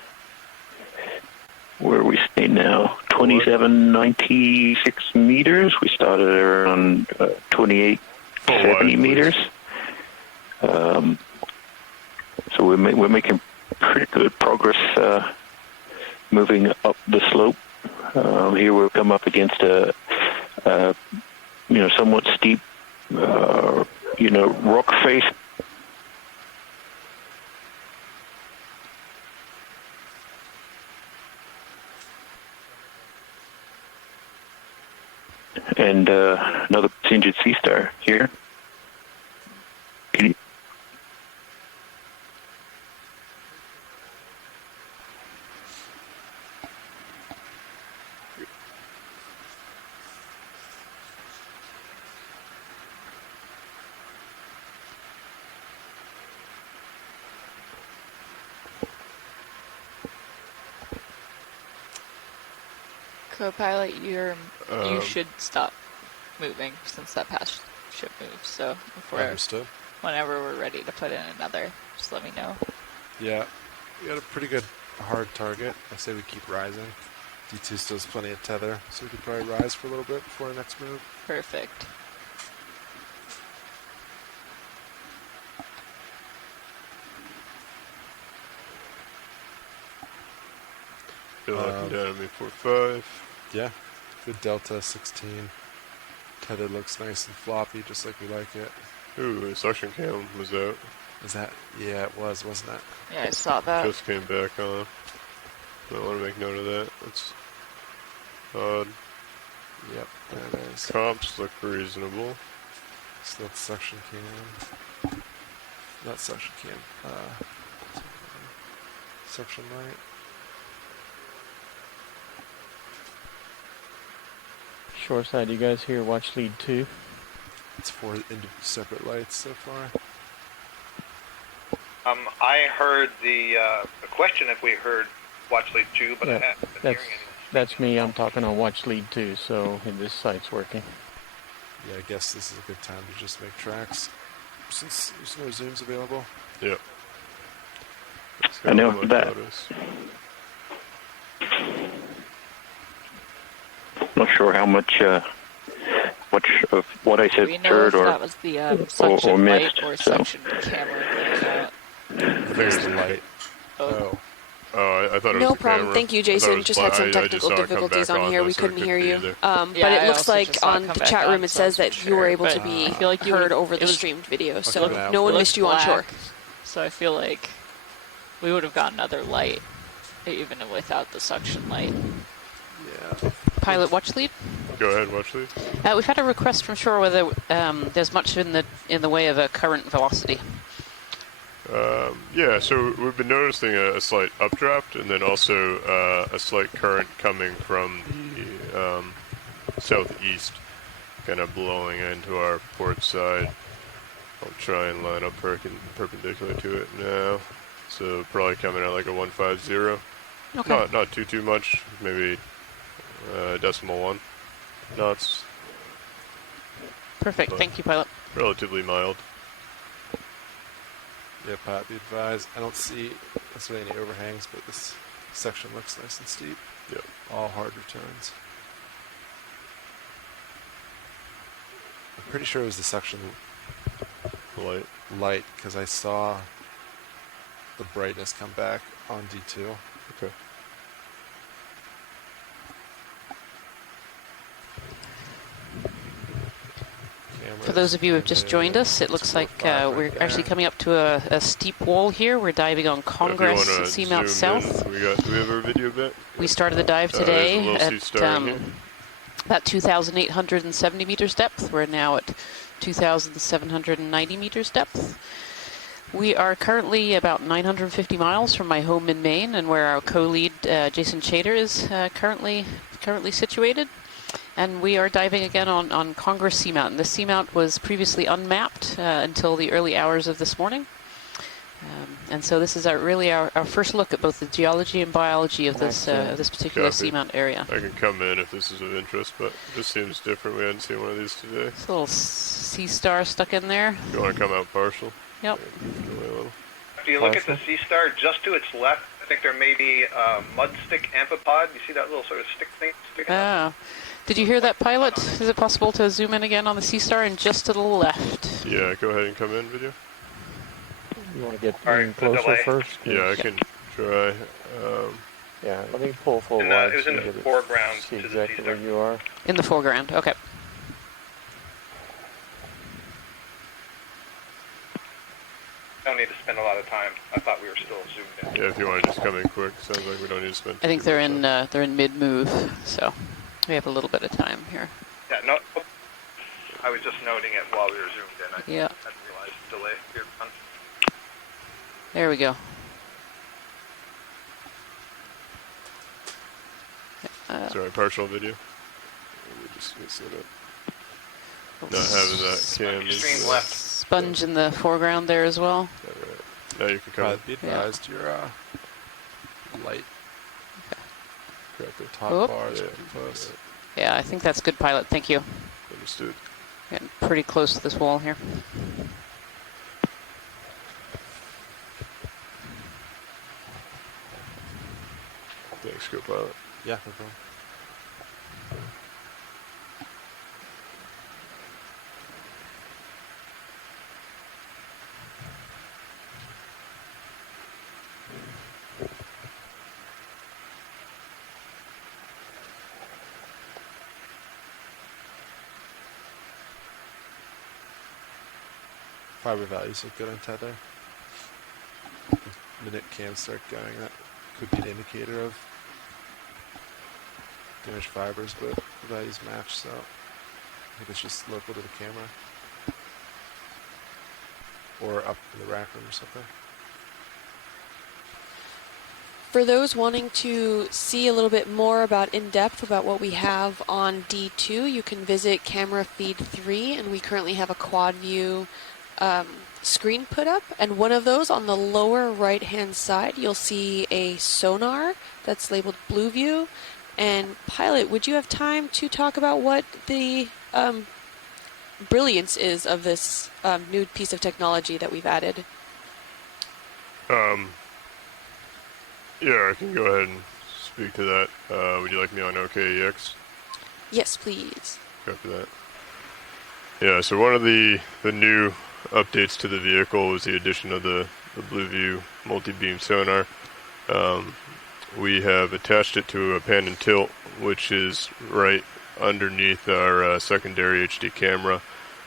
where we stay now, 2796 meters. We started around 2870 meters. So we're making pretty good progress moving up the slope. Here we'll come up against a somewhat steep, rock face. And another injured sea star here. Co-pilot, you should stop moving since that past ship moves. So whenever we're ready to put in another, just let me know. Yeah, we got a pretty good hard target. I say we keep rising. D2 still has plenty of tether, so we could probably rise for a little bit before our next move. Perfect. You're locking down at me 4-5. Yeah, good delta 16. Tether looks nice and floppy, just like we like it. Ooh, the suction cam was out. Is that? Yeah, it was, wasn't it? Yeah, I saw that. Just came back on. I want to make note of that. That's odd. Yep, there it is. Comps look reasonable. So that's suction cam. Not suction cam. Suction light. Shoreside, you guys here watch lead 2? It's 4 separate lights so far. I heard the question if we heard watch lead 2, but I haven't been hearing anything. That's me. I'm talking on watch lead 2, so this site's working. Yeah, I guess this is a good time to just make tracks since there's no zooms available. Yep. I know that. Not sure how much of what I said heard or that was the suction missed. light or suction camera. There's the light. Oh. Oh, I thought it was No the problem. camera. Thank you, Jason. Just had some technical difficulties on here. We couldn't hear you. But it looks like on the chat room it says that you were able to be heard over the streamed video. So no one missed you on shore. So I feel like we would have got another light even without the suction light. Yeah. Pilot watch lead? Go ahead, watch lead. We've had a request from shore whether there's much in the way of a current velocity. Yeah, so we've been noticing a slight updraft and then also a slight current coming from the southeast, kind of blowing into our port side. I'll try and line up perpendicular to it now. So probably coming at like a 150. Okay. Not too much, maybe 0.1 knots. Perfect. Thank you, pilot. Relatively mild. Yeah, Pat, be advised. I don't see necessarily any overhangs, but this section looks nice and steep. Yep. All hard returns. I'm pretty sure it was the section light because I saw the brightness come back on D2. Okay. For those of you who have just joined us, it looks like we're actually coming up to a steep wall here. We're diving on Congress, Seamount South. Do we have our video bit? We started the dive today at about 2,870 meters depth. We're now at 2,790 meters depth. We are currently about 950 miles from my home in Maine and where our co-lead Jason Chater is currently situated. And we are diving again on Congress Seamount. The Seamount was previously unmapped until the early hours of this morning. And so this is really our first look at both the geology and biology of this particular seamount area. I can come in if this is of interest, but this seems different. We hadn't seen one of these today. This little sea star stuck in there. You want to come out partial? Yep. If you look at the sea star just to its left, I think there may be a mud stick amphipod. You see that little sort of stick thing sticking out? Did you hear that, pilot? Is it possible to zoom in again on the sea star and just to the left? Yeah, go ahead and come in, video. You want to get in closer first? Yeah, I can try. Yeah, let me pull full wide. It was in the foreground. See exactly where you are. In the foreground, okay. Don't need to spend a lot of time. I thought we were still zoomed in. Yeah, if you want to just come in quick. Sounds like we don't need to spend. I think they're in mid-move, so we have a little bit of time here. Yeah, no. I was just noting it while we were zoomed in. I didn't realize the delay here. There we go. Sorry, partial video. We just missed it up. Not having that cam. Extreme left. Sponge in the foreground there as well. Right. Now you can come. Be advised, your light. Okay. The top bar is pretty close. Yeah, I think that's good, pilot. Thank you. Understood. Getting pretty close to this wall here. Thanks, go pilot. Yeah, no problem. Fiber values look good on tether. Minute cams start going, that could be an indicator of damaged fibers, but the values match, so I think it's just local to the camera. Or up in the rack room or something. For those wanting to see a little bit more about in-depth about what we have on D2, you can visit camera feed 3, and we currently have a quad view screen put up, and one of those on the lower right hand side you'll see a sonar that's labeled Blue View. And pilot, would you have time to talk about what the brilliance is of this new piece of technology that we've added? Yeah, I can go ahead and speak to that. Would you like me on OKEX? Yes, please. Copy that. Yeah, so one of the new updates to the vehicle was the addition of the Blue View multi-beam sonar. We have attached it to a pan and tilt, which is right underneath our secondary HD camera,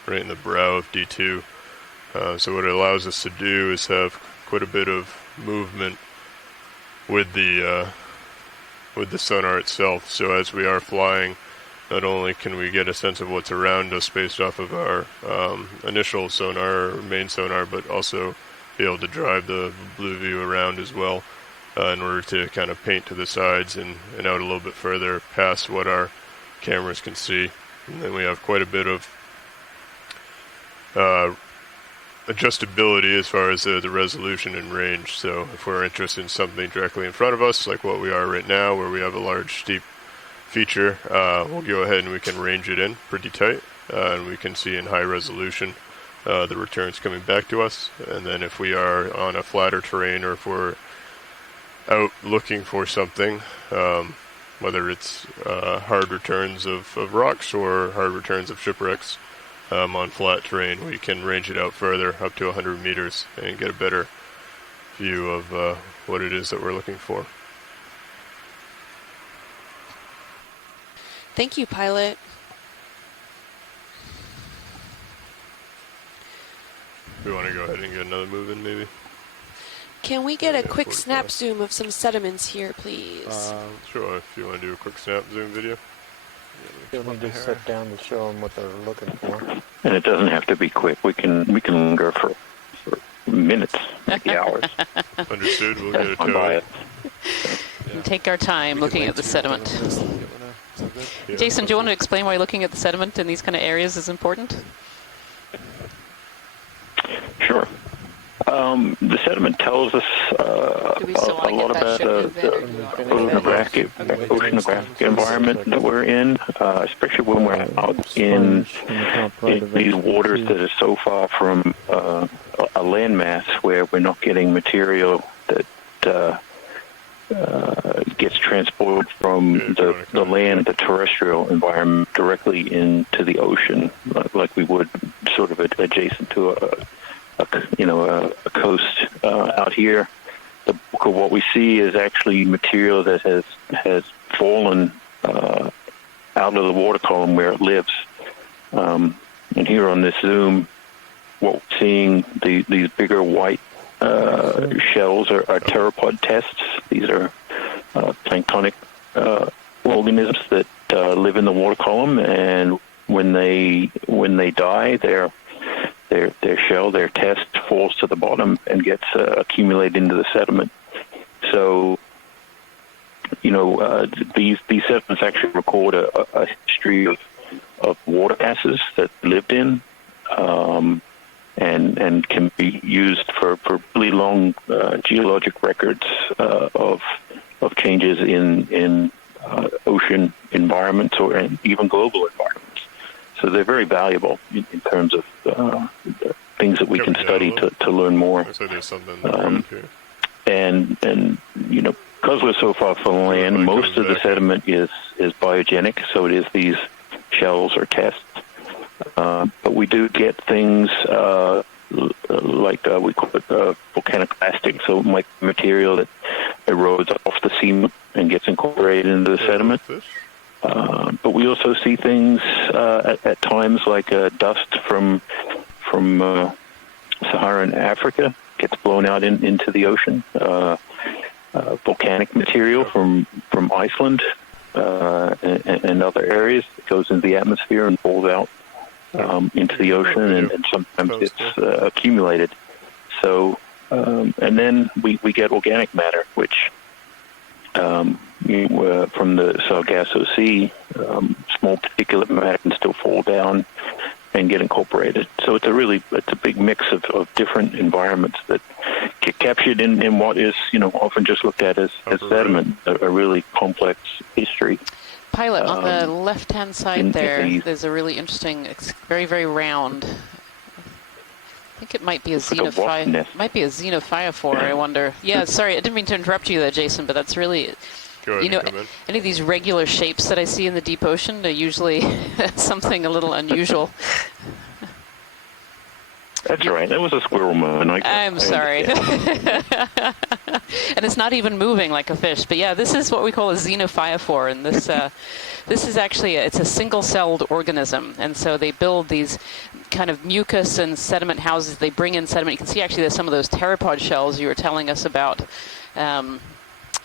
right in the brow of D2. So what it allows us to do is have quite a bit of movement with the sonar itself. So as we are flying, not only can we get a sense of what's around us based off of our initial sonar or main sonar, but also be able to drive the Blue View around as well in order to kind of paint to the sides and out a little bit further past what our cameras can see. And then we have quite a bit of adjustability as far as the resolution and range. So if we're interested in something directly in front of us, like what we are right now, where we have a large steep feature, we'll go ahead and we can range it in pretty tight, and we can see in high resolution the returns coming back to us. And then if we are on a flatter terrain, or if we're out looking for something, whether it's hard returns of rocks or hard returns of shipwrecks on flat terrain, we can range it out further, up to 100 meters, and get a better view of what it is that we're looking for. Thank you, pilot. We want to go ahead and get another move in, maybe? Can we get a quick snap zoom of some sediments here, please? Sure, if you want to do a quick snap zoom video. You'll need to sit down to show them what they're looking for. And it doesn't have to be quick. We can go for minutes, maybe hours. Understood. We'll get a tow. And take our time looking at the sediment. Jason, do you want to explain why looking at the sediment in these kind of areas is important? Sure. The sediment tells us a lot about the oceanographic environment that we're in, especially when we're out in these waters that are so far from a landmass where we're not getting material that gets transported from the land, the terrestrial environment, directly into the ocean, like we would sort of adjacent to a coast out here. The bulk of what we see is actually material that has fallen out of the water column where it lives. And here on this zoom, what we're seeing, these bigger white shells are pteropod tests. These are planktonic organisms that live in the water column, and when they die, their shell, their test, falls to the bottom and gets accumulated into the sediment. So, these sediments actually record a history of water masses that lived in, and can be used for really long geologic records of changes in ocean environments or even global environments. So they're very valuable in terms of things that we can study to learn more. So there's something here. And because we're so far from land, most of the sediment is biogenic, so it is these shells or tests. But we do get things like we call it volcanoclastic, so like material that erodes off the seamount and gets incorporated into the sediment. But we also see things at times like dust from Saharan Africa gets blown out into the ocean. Volcanic material from Iceland and other areas goes into the atmosphere and falls out into the ocean, and sometimes it's accumulated. So, and then we get organic matter, which from the Sargasso Sea, small particulate matter can still fall down and get incorporated. So it's a big mix of different environments that get captured in what is, often just looked at as sediment, a really complex history. Pilot, on the left-hand side there's a really interesting, it's very, very round. I think it might be a xenophyophore, I wonder. Yeah, sorry, I didn't mean to interrupt you there, Jason, but that's really... any of these regular shapes that I see in the deep ocean are usually something a little unusual. That's right. That was a squirrel moon. I'm sorry. And it's not even moving like a fish. But yeah, this is what we call a xenophyophore, and this is actually it's a single-celled organism, and so they build these kind of mucus and sediment houses. They bring in sediment. You can see actually there's some of those pteropod shells you were telling us about.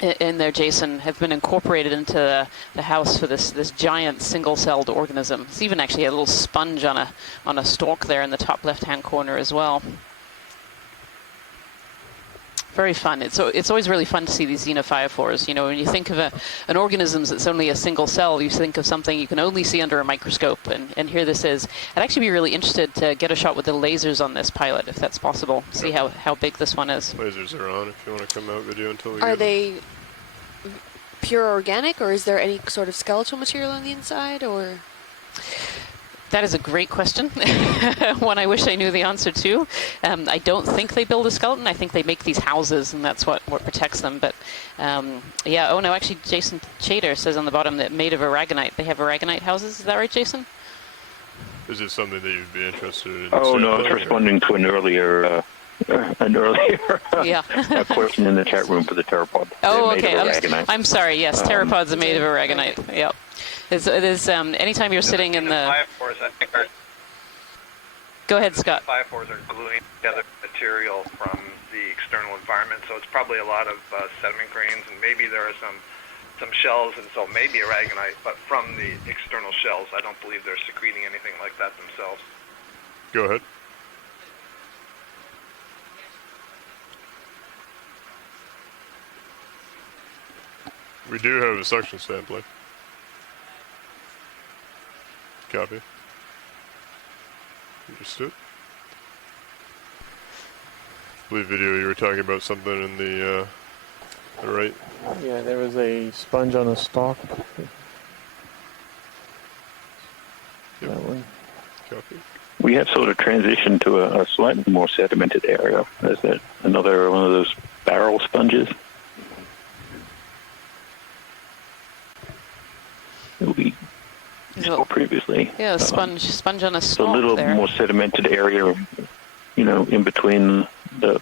In there, Jason, have been incorporated into the house for this giant single-celled organism. It's even actually a little sponge on a stalk there in the top left-hand corner as well. Very fun. It's always really fun to see these xenophyophores. When you think of an organism that's only a single cell, you think of something you can only see under a microscope, and here this is. I'd actually be really interested to get a shot with the lasers on this pilot, if that's possible. See how big this one is. Lasers are on if you want to come out video until we Are they pure organic, or is there any sort of skeletal material on the inside, or...? That is a great question. One I wish I knew the answer to. I don't think they build a skeleton. I think they make these houses, and that's what protects them. But yeah, oh no, actually Jason Chater says on the bottom that made of aragonite. They have aragonite houses. Is that right, Jason? Is this something that you'd be interested in? Oh no, I was responding to an earlier question in the chat room for the pteropod. Oh, okay. I'm sorry. Yes, pteropods are made of aragonite. Yep. There's anytime you're sitting in the... Go ahead, Scott. Xenophyophores are gluing together material from the external environment, so it's probably a lot of sediment grains, and maybe there are some shells, and so maybe aragonite, but from the external shells, I don't believe they're secreting anything like that themselves. Go ahead. We do have a suction sampling. Copy. Understood. believe video you were talking about something in the right. Yeah, there was a sponge on a stalk. Yep. That one. Copy. We have sort of transitioned to a slightly more sedimented area. Is that another one of those barrel sponges? We saw previously. Yeah, sponge on a stalk. A little more sedimented area, in between the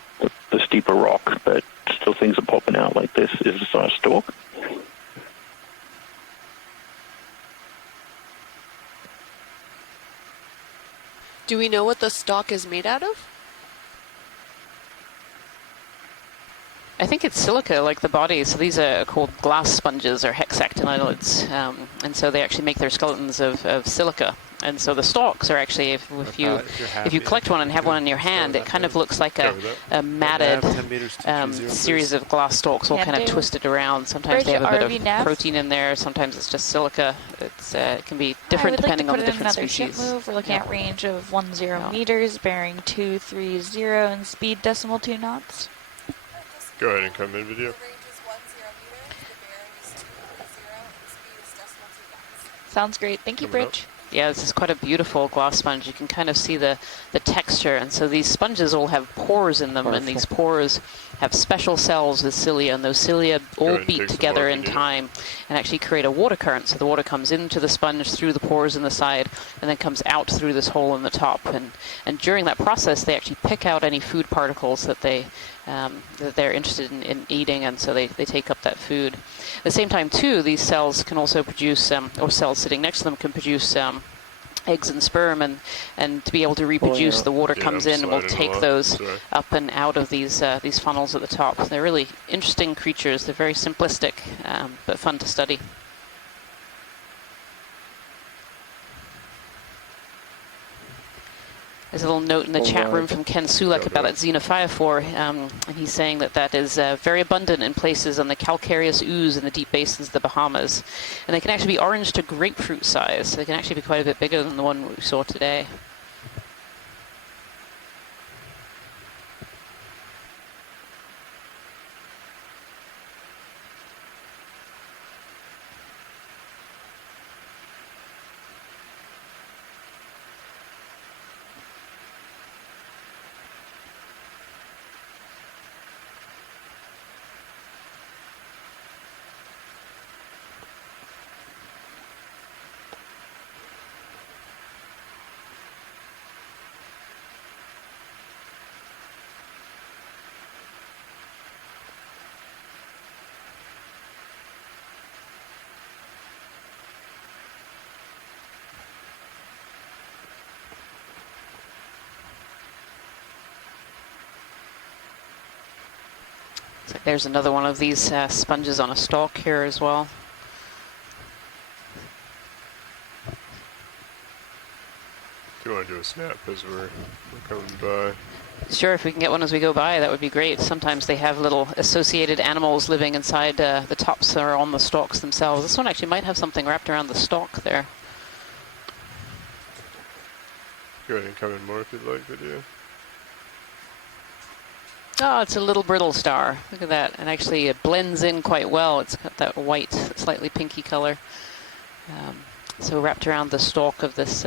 steeper rock, but still things are popping out like this. Is this on a stalk? Do we know what the stalk is made out of? I think it's silica, like the body. So these are called glass sponges or hexactinolids, and so they actually make their skeletons of silica. And so the stalks are actually, if you collect one and have one in your hand, it kind of looks like a matted series of glass stalks, all kind of twisted around. Sometimes they have a bit of protein in there. Sometimes it's just silica. It can be different depending on the different species. Move. We're looking at range of 10 meters, bearing 230, and speed decimal 2 knots. Go ahead and come in video. Sounds great. Thank you, Bridge. Yeah, this is quite a beautiful glass sponge. You can kind of see the texture. And so these sponges all have pores in them, and these pores have special cells with cilia, and those cilia all beat together in time and actually create a water current. So the water comes into the sponge through the pores in the side and then comes out through this hole in the top. And during that process, they actually pick out any food particles that they're interested in eating, and so they take up that food. At the same time, too, these cells can also produce, or cells sitting next to them can produce eggs and sperm, and to be able to reproduce, the water comes in and will take those up and out of these funnels at the top. They're really interesting creatures. They're very simplistic, but fun to study. There's a little note in the chat room from Ken Sulek about that xenophyophore, and he's saying that is very abundant in places on the calcareous ooze in the deep basins of the Bahamas. And they can actually be orange to grapefruit size. So they can actually be quite a bit bigger than the one we saw today. So there's another one of these sponges on a stalk here as well. Do you want to do a snap as we're coming by? Sure, if we can get one as we go by, that would be great. Sometimes they have little associated animals living inside the tops or on the stalks themselves. This one actually might have something wrapped around the stalk there. Go ahead and come in more if you'd like, video. Oh, it's a little brittle star. Look at that. And actually it blends in quite well. It's got that white, slightly pinky color. So wrapped around the stalk of this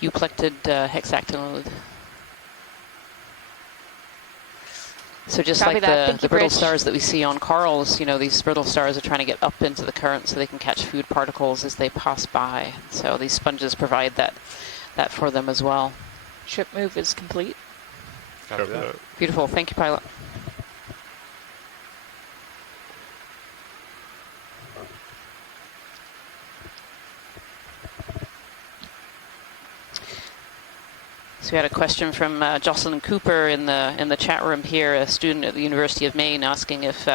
euplectid hexactinolid. So just like the brittle stars that we see on corals, these brittle stars are trying to get up into the current so they can catch food particles as they pass by. So these sponges provide that for them as well. Ship move is complete. Copy that. Beautiful. Thank you, pilot. So we had a question from Jocelyn Cooper in the chat room here, a student at the University of Maine, asking if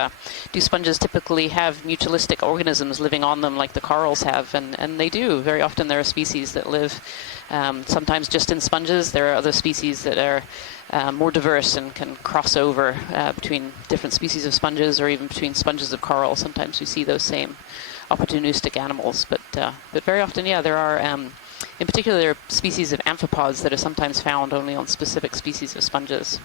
do sponges typically have mutualistic organisms living on them like the corals have, and they do. Very often there are species that live sometimes just in sponges. There are other species that are more diverse and can cross over between different species of sponges or even between sponges of coral. Sometimes we see those same opportunistic animals, but very often, yeah, there are. In particular, there are species of amphipods that are sometimes found only on specific species of sponges.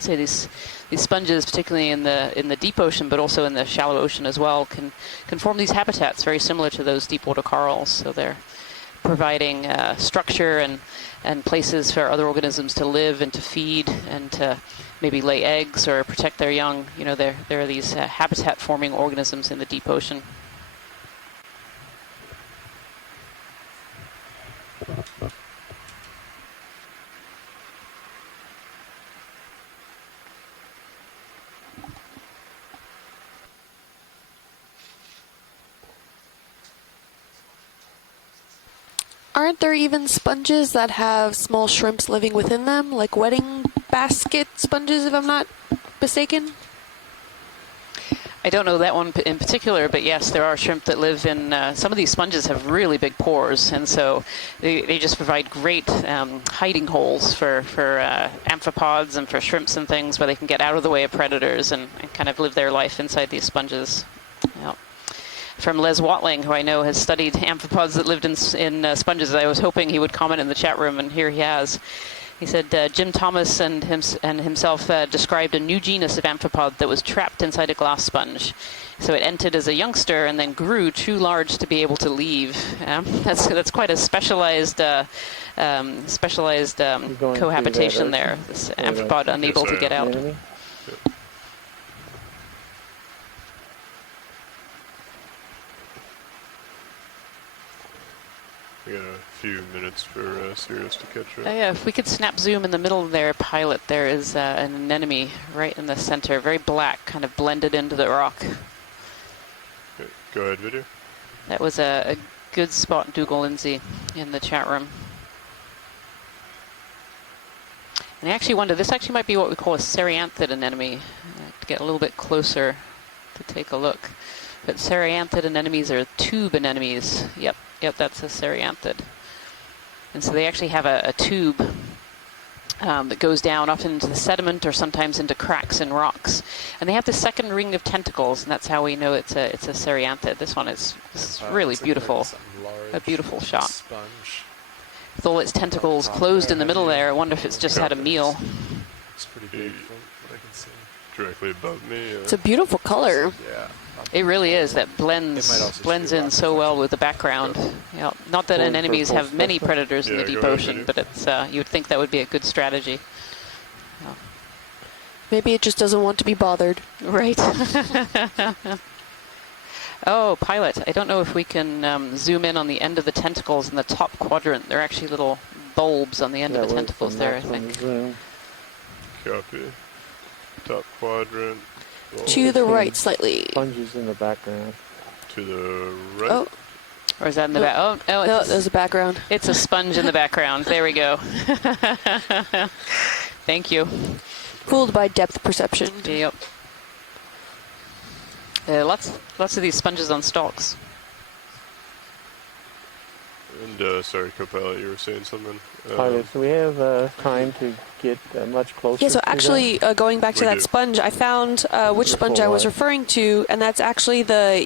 say these sponges, particularly in the deep ocean, but also in the shallow ocean as well, can form these habitats very similar to those deep water corals. So they're providing structure and places for other organisms to live and to feed and to maybe lay eggs or protect their young. You know, there are these habitat-forming organisms in the deep ocean. Aren't there even sponges that have small shrimps living within them, like wedding basket sponges, if I'm not mistaken? I don't know that one in particular, but yes, there are shrimp that live in, some of these sponges have really big pores, and so they just provide great hiding holes for amphipods and for shrimps and things where they can get out of the way of predators and kind of live their life inside these sponges. Yep. From Les Watling, who I know has studied amphipods that lived in sponges. I was hoping he would comment in the chat room, and here he has. He said Jim Thomas and himself described a new genus of amphipod that was trapped inside a glass sponge. So it entered as a youngster and then grew too large to be able to leave. That's quite a specialized cohabitation there. This amphipod unable to get out. We got a few minutes for Sirius to catch up. Yeah, if we could snap zoom in the middle of their pilot, there is an anemone right in the center, very black, kind of blended into the rock. Okay, go ahead, video. That was a good spot, Dougal Lindsay, in the chat room. And I actually wonder, this actually might be what we call a serianthid anemone. To get a little bit closer to take a look. But serianthid anemones are tube anemones. Yep, that's a serianthid. And so they actually have a tube that goes down often into the sediment or sometimes into cracks in rocks. And they have the second ring of tentacles, and that's how we know it's a serianthid. This one is really beautiful. A beautiful shot. Sponge. With all its tentacles closed in the middle there, I wonder if it's just had a meal. It's pretty big from what I can see. Directly above me. It's a beautiful color. Yeah. It really is. That blends in so well with the background. Yeah. Not that anemones have many predators in the deep ocean, but it's you would think that would be a good strategy. Yeah. Maybe it just doesn't want to be bothered. Right. Oh, pilot. I don't know if we can zoom in on the end of the tentacles in the top quadrant. They're actually little bulbs on the end of the tentacles there, I think. Copy. Top quadrant. To the right slightly. Sponges in the background. To the right. Oh. Or is that in the back? Oh, no, there's a background. It's a sponge in the background. There we go. Thank you. Fooled by depth perception. Yep. Lots of these sponges on stalks. And sorry, co-pilot, you were saying something. Pilot, so we have time to get much closer. Yeah, so to actually, going back to that sponge, I found which sponge I was referring to, and that's actually the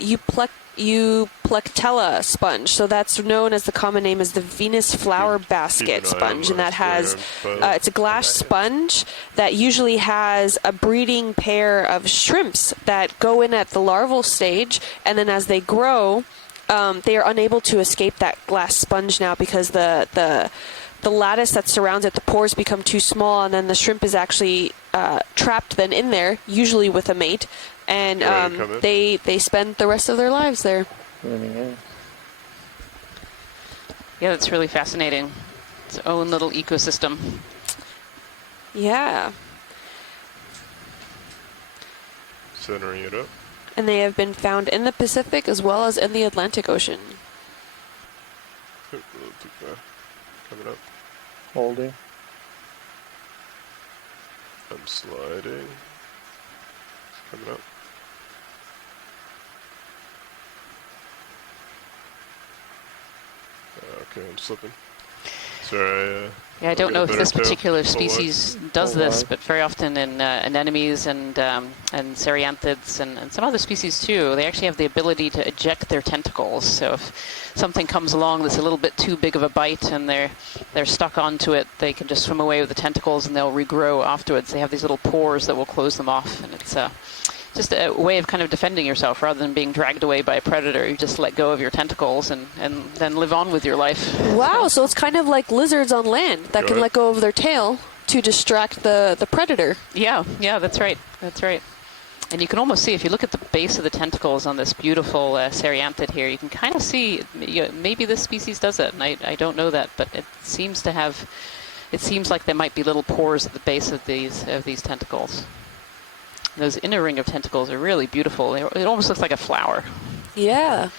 Euplectella sponge. So that's known as, the common name is the Venus flower basket sponge, and that has it's a glass sponge that usually has a breeding pair of shrimps that go in at the larval stage, and then as they grow, they are unable to escape that glass sponge now because the lattice that surrounds it, the pores become too small, and then the shrimp is actually trapped then in there, usually with a mate, and they spend the rest of their lives there. Yeah, that's really fascinating. Its own little ecosystem. Yeah. Centering it up. And they have been found in the Pacific as well as in the Atlantic Ocean. A little too far. Coming up. Holding. I'm sliding. Coming up. Okay, I'm slipping. Sorry, Yeah, I don't know if this particular species does this, but very often in anemones and cereanthids and some other species too, they actually have the ability to eject their tentacles. So if something comes along that's a little bit too big of a bite and they're stuck onto it, they can just swim away with the tentacles and they'll regrow afterwards. They have these little pores that will close them off, and it's just a way of kind of defending yourself rather than being dragged away by a predator. You just let go of your tentacles and then live on with your life. Wow, so it's kind of like lizards on land that can let go of their tail to distract the predator. Yeah, that's right. That's right. And you can almost see, if you look at the base of the tentacles on this beautiful cereanthid here, you can kind of see, maybe this species does it, and I don't know that, but it seems like there might be little pores at the base of these tentacles. Those inner ring of tentacles are really beautiful. It almost looks like a flower. Yeah.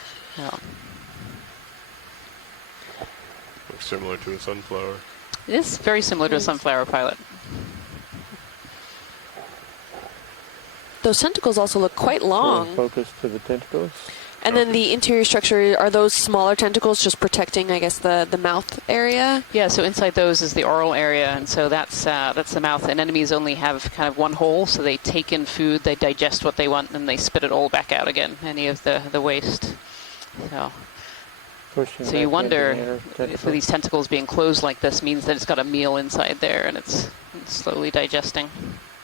Looks similar to a sunflower. It is very similar to a sunflower pilot. Those tentacles also look quite long. Focus to the tentacles. And then the interior structure, are those smaller tentacles just protecting, I guess, the mouth area? Yeah, so inside those is the oral area, and so that's the mouth. And anemones only have kind of one hole, so they take in food, they digest what they want, and they spit it all back out again, any of the waste. So you wonder if these tentacles being closed like this means that it's got a meal inside there, and it's slowly digesting.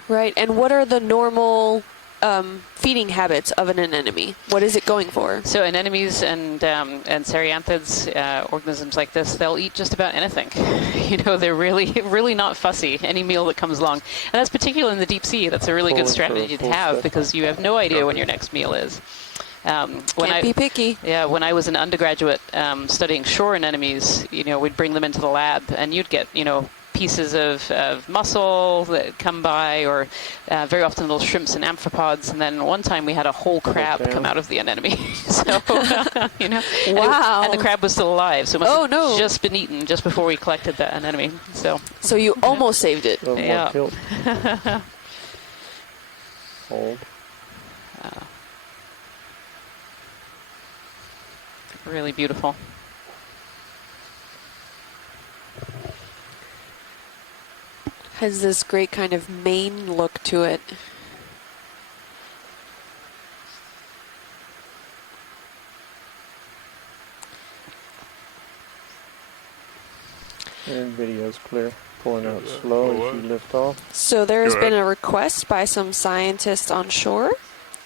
Right, and what are the normal feeding habits of an anemone? What is it going for? So anemones and cereanthids, organisms like this, they'll eat just about anything. They're really not fussy. Any meal that comes along, and that's particularly in the deep sea. That's a really good strategy to have, because you have no idea when your next meal is. Can't be picky. Yeah, when I was an undergraduate studying shore anemones, we'd bring them into the lab, and you'd get pieces of mussel that come by, or very often little shrimps and amphipods. And then one time we had a whole crab come out of the anemone. So, wow. And the crab was still alive, so it must have just been eaten just before we collected the anemone. So you almost saved it. Yeah. Hold. Really beautiful. Has this great kind of mane look to it. And video's clear. Pulling out slow as you lift off. So there has been a request by some scientists on shore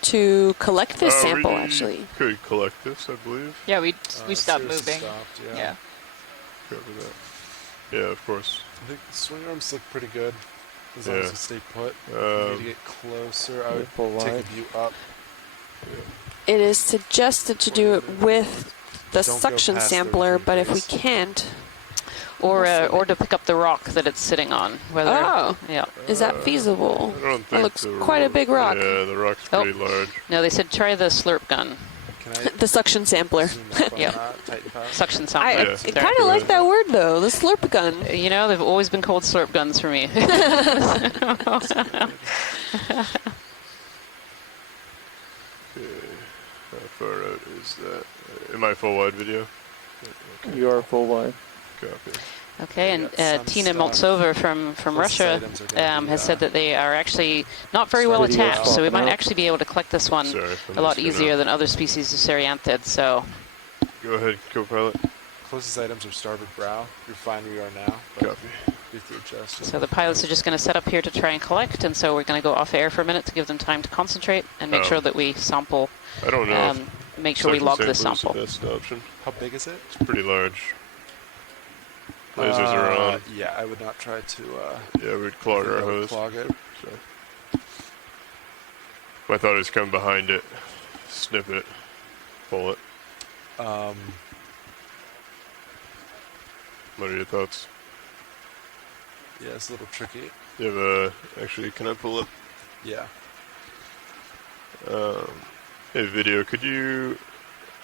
to collect this sample, actually. Could collect this, I believe. Yeah, we stopped moving. Yeah. Cover that. Yeah, of course. I think the swing arms look pretty good, as long as you stay put. If you need to get closer, I would take a view up. It is suggested to do it with the suction sampler, but if we can't... Or to pick up the rock that it's sitting on. Is that feasible? I don't think that looks quite a big rock. Yeah, the rock's pretty large. No, they said try the slurp gun. The suction sampler. Suction sampler. I kind of like that word, though, the slurp gun. They've always been called slurp guns for me. How far out is that? Am I full wide video? Okay. You are full wide. Copy. Okay, and Tina Moltsova from Russia has said that they are actually not very well attached, so we might actually be able to collect this one a lot easier than other species of cereanthids. So, go ahead, co-pilot. Closest items are starboard bow. You're fine where you are now. Copy. So the pilots are just going to set up here to try and collect, and so we're going to go off air for a minute to give them time to concentrate and make sure that we sample. I don't know. Make sure we log the sample. That's the option. How big is it? It's pretty large. Lasers are on. Yeah, I would not try to. Yeah, we'd clog our hose. Clog it. So. My thought is come behind it, snip it, pull it. What are your thoughts? Yeah, it's a little tricky. You have actually, can I pull it? Yeah. Hey, video, could you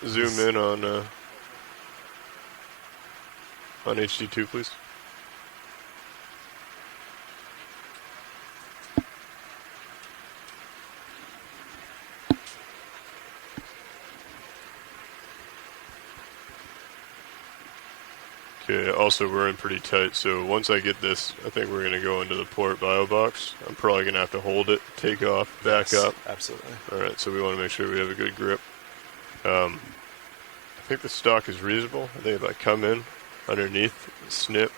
zoom in on HD2, please? Okay, also we're in pretty tight, so once I get this, I think we're going to go into the port bio box. I'm probably going to have to hold it, take off, back up. Absolutely. Alright, so we want to make sure we have a good grip. I think the stock is reasonable. I think if I come in, underneath, snip,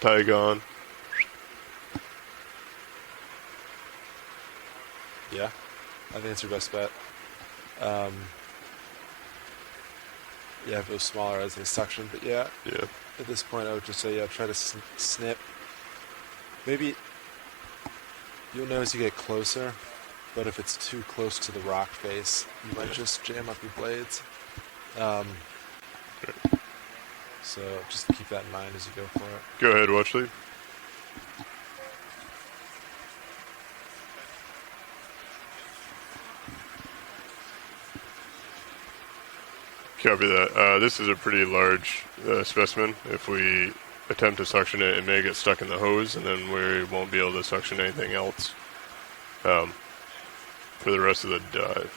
tag on. Yeah, I think it's your best bet. Yeah, if it was smaller as a suction, but yeah. Yeah. At this point, I would just say, yeah, try to snip. Maybe you'll notice you get closer, but if it's too close to the rock face, you might just jam up your blades. So just keep that in mind as you go for it. Go ahead, watch lead. Copy that. This is a pretty large specimen. If we attempt to suction it, it may get stuck in the hose, and then we won't be able to suction anything else for the rest of the dive.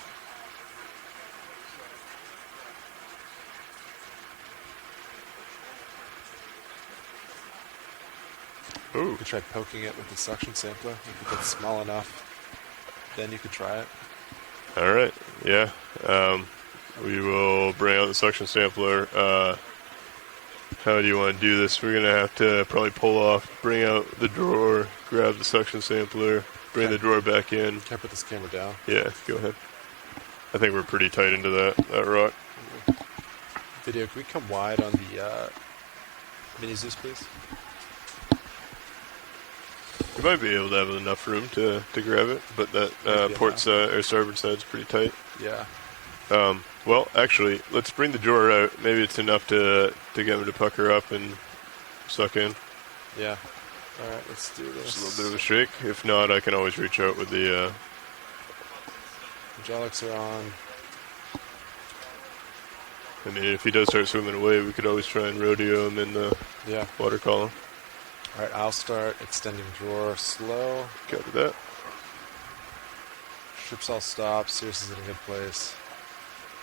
Ooh. You could try poking it with the suction sampler. If it's small enough, then you could try it. All right. Yeah. We will bring out the suction sampler. How do you want to do this? We're going to have to probably pull off, bring out the drawer, grab the suction sampler, bring the drawer back in. Can I put this camera down? Yeah, go ahead. I think we're pretty tight into that rock. Video, can we come wide on the mini Zeus, please? You might be able to have enough room to grab it, but that port side or starboard side's pretty tight. Yeah. Well, actually, let's bring the drawer out. Maybe it's enough to get him to pucker up and suck in. Yeah. All right, let's do this. Just a little bit of a shake. If not, I can always reach out with the... hydraulics are on. I mean, if he does start swimming away, we could always try and rodeo him in the water column. All right, I'll start extending drawer slow. Copy that. Ships all stop. Cirrus is in a good place.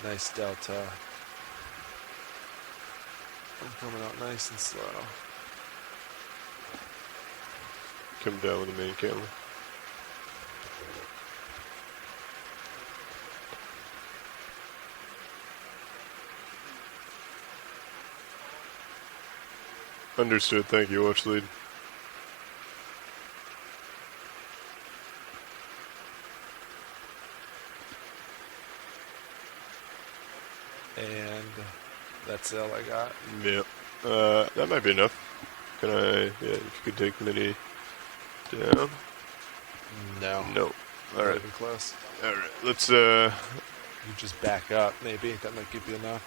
Nice delta. I'm coming out nice and slow. Come down with the main camera. Understood. Thank you. Watch lead. And that's all I got. Yep. That might be enough. Can I... Yeah, if you could take mini down. No. No. All right. Even close. All right. Let's... You just back up, maybe. That might give you enough.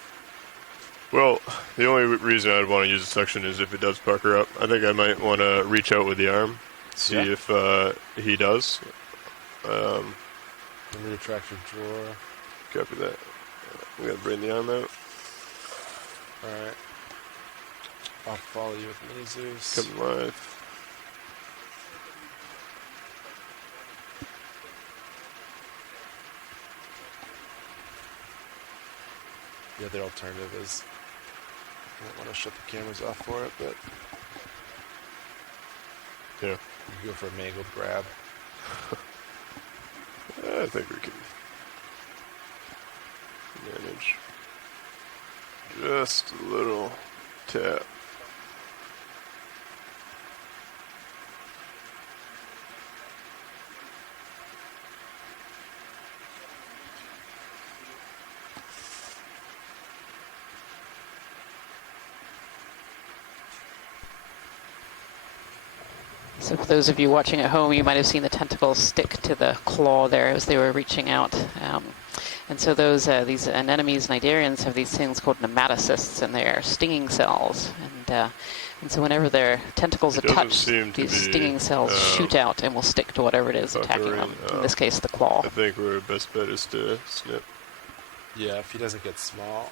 Well, the only reason I'd want to use a suction is if it does pucker up. I think I might want to reach out with the arm, see if he does. Let me retract your drawer. Copy that. We gotta bring the arm out. Alright. I'll follow you with Mini Zeus. Coming live. The other alternative is I don't want to shut the cameras off for it, but yeah, you can go for a mangled grab. I think we can manage just a little tap. So for those of you watching at home, you might have seen the tentacles stick to the claw there as they were reaching out. And so these anemones and idarians have these things called nematocysts, and they're stinging cells. And so whenever their tentacles are touched, these stinging cells shoot out and will stick to whatever it is attacking them. In this case, the claw. I think our best bet is to snip. Yeah, if he doesn't get small.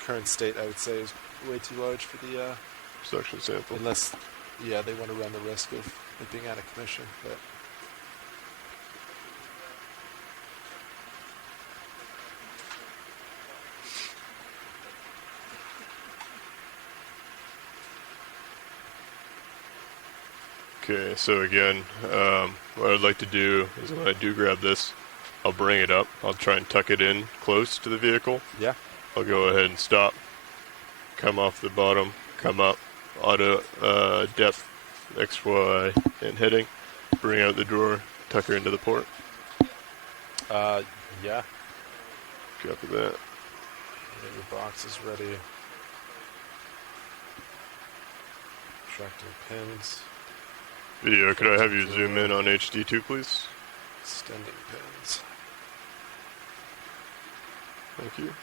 Current state, I would say, is way too large for the suction sample. Unless, yeah, they want to run the risk of it being out of commission, but. Okay, so again, what I'd like to do is when I do grab this, I'll bring it up. I'll try and tuck it in close to the vehicle. Yeah. I'll go ahead and stop, come off the bottom, come up, auto depth, XY, and heading, bring out the drawer, tuck her into the port. Yeah. Copy that. Get your boxes ready. Tracting pins. Video, could I have you zoom in on HD2, please? Extending pins. Thank you.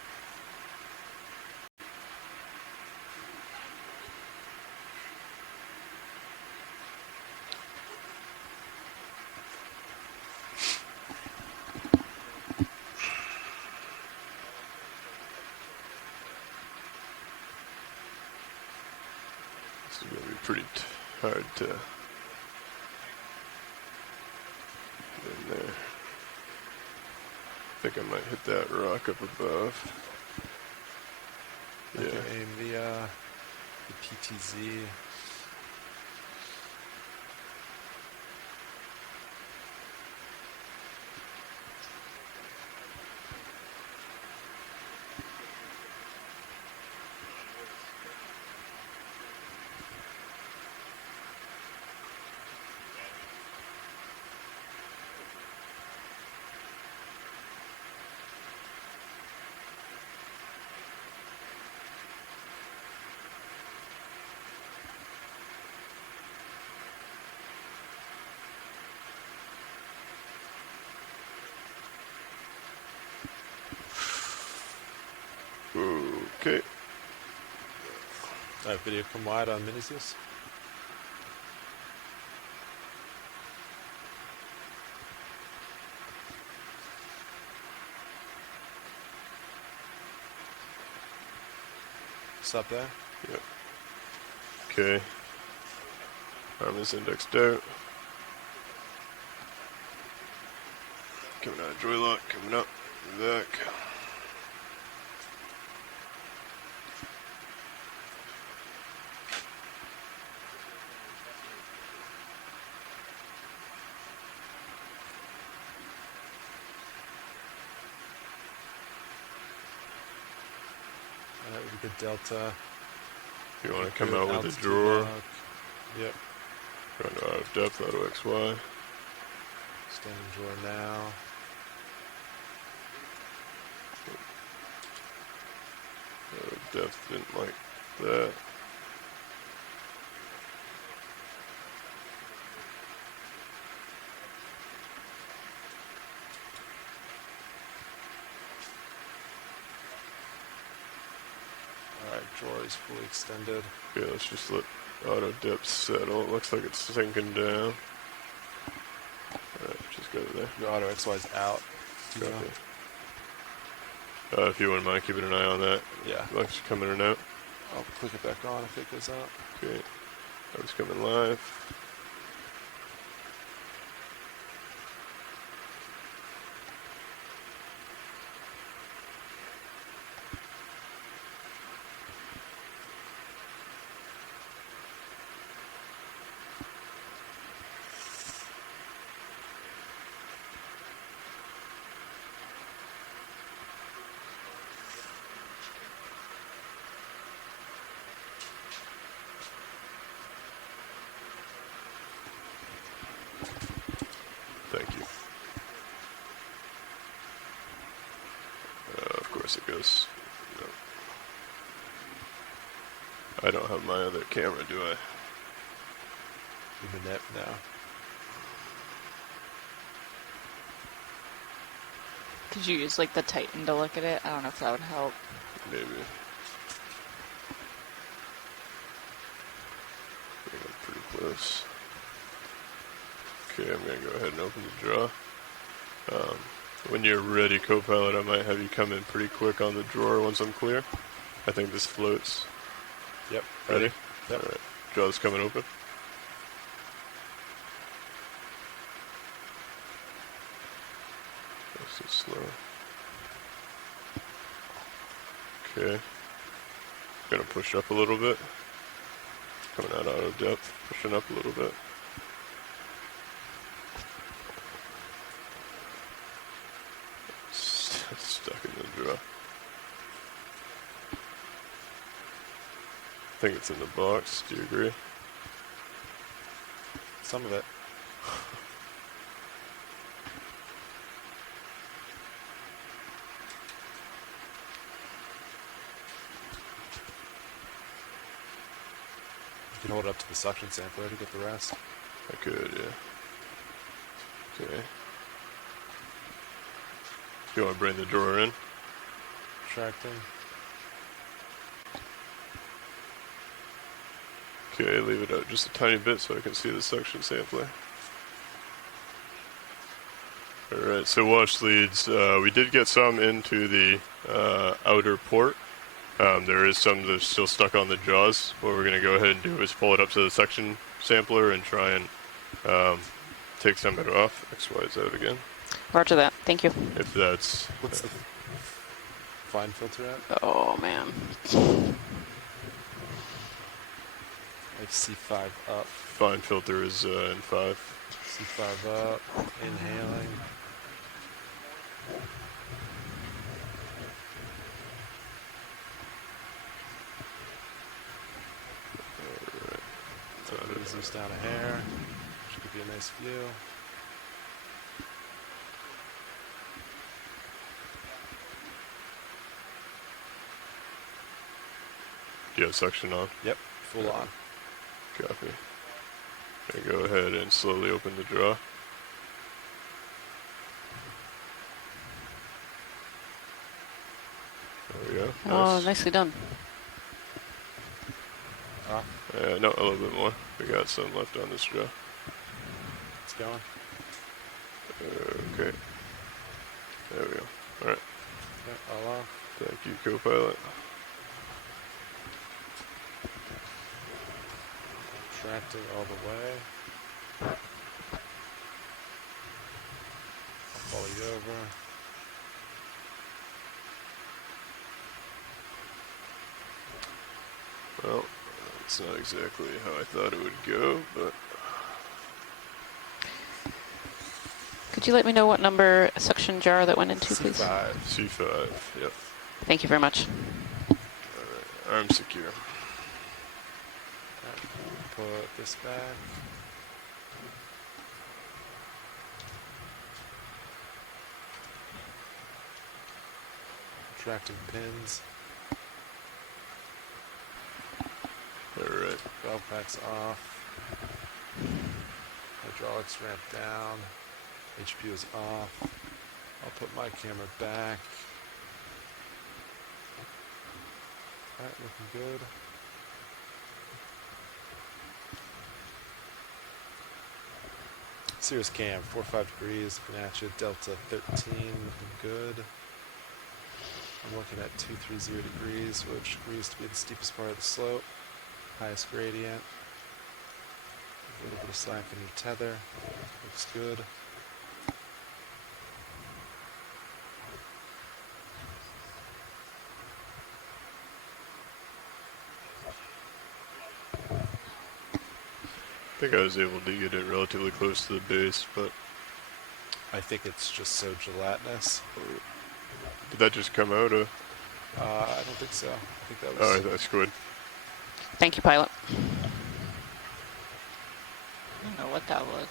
This is going to be pretty hard to get in there. I think I might hit that rock up above. Yeah. Aim the PTZ. Okay. Video come wide on Minisius. Stop there. Yep. Okay. Arm is indexed out. Coming out of joy lock, coming up, back. That would be the delta. You want to come out with a drawer? Lock. Yep. Going out of depth, auto XY. Standing drawer now. Out of depth, didn't like that. Drawer is fully extended. Okay, let's just let auto depth settle. It looks like it's sinking down. Alright, just go there. The auto XY is out. Copy. If you wouldn't mind keeping an eye on that. Yeah. Looks coming in and out. I'll click it back on if it goes out. Okay. That was coming live. Thank you. Of course it goes. No. I don't have my other camera, do I? In the net now. Could you use like the Titan to look at it? I don't know if that would help. Maybe. I think I'm pretty close. Okay, I'm going to go ahead and open the drawer. When you're ready, Copilot, I might have you come in pretty quick on the drawer once I'm clear. I think this floats. Yep. Ready? Yep. Alright. Draw's coming open. That's so slow. Okay. Gonna push up a little bit. Coming out of depth, pushing up a little bit. I think it's in the box. Do you agree? Some of it. You can hold it up to the suction sampler to get the rest. I could, yeah. Okay. You want to bring the drawer in? Tracting. Okay, leave it out just a tiny bit so I can see the suction sampler. Alright, so wash leads. We did get some into the outer port. There is some that's still stuck on the jaws. What we're going to go ahead and do is pull it up to the suction sampler and try and take some of it off. XY's out again. Roger that. Thank you. If that's... What's the fine filter at? Oh, man. Like C5 up. Fine filter is in 5. C5 up. Inhaling. Alright. Ease this down a hair. Which could be a nice view. Do you have suction on? Yep, full on. Copy. Okay, go ahead and slowly open the draw. There we go. Oh, nicely done. No, a little bit more. We got some left on this draw. It's going. Okay. There we go. Alright. Yep, all off. Thank you, co-pilot. Tracting all the way. I'll follow you over. Well, it's not exactly how I thought it would go, but... Could you let me know what number suction jar that went into, please? C5. C5, yep. Thank you very much. Alright, arm secure. Put this back. Tracting pins. Alright. Valve packs off. Hydraulics ramp down. HP is off. I'll put my camera back. Alright, looking good. Cirrus cam, 4-5 degrees, Fibonacci, Delta 13, looking good. I'm looking at 230 degrees, which agrees to be the steepest part of the slope. Highest gradient. A little bit of slack in your tether. Looks good. I think I was able to get it relatively close to the base, but... I think it's just so gelatinous. Did that just come out? I don't think so. I think that was... Oh, that's good. Thank you, pilot. I don't know what that was.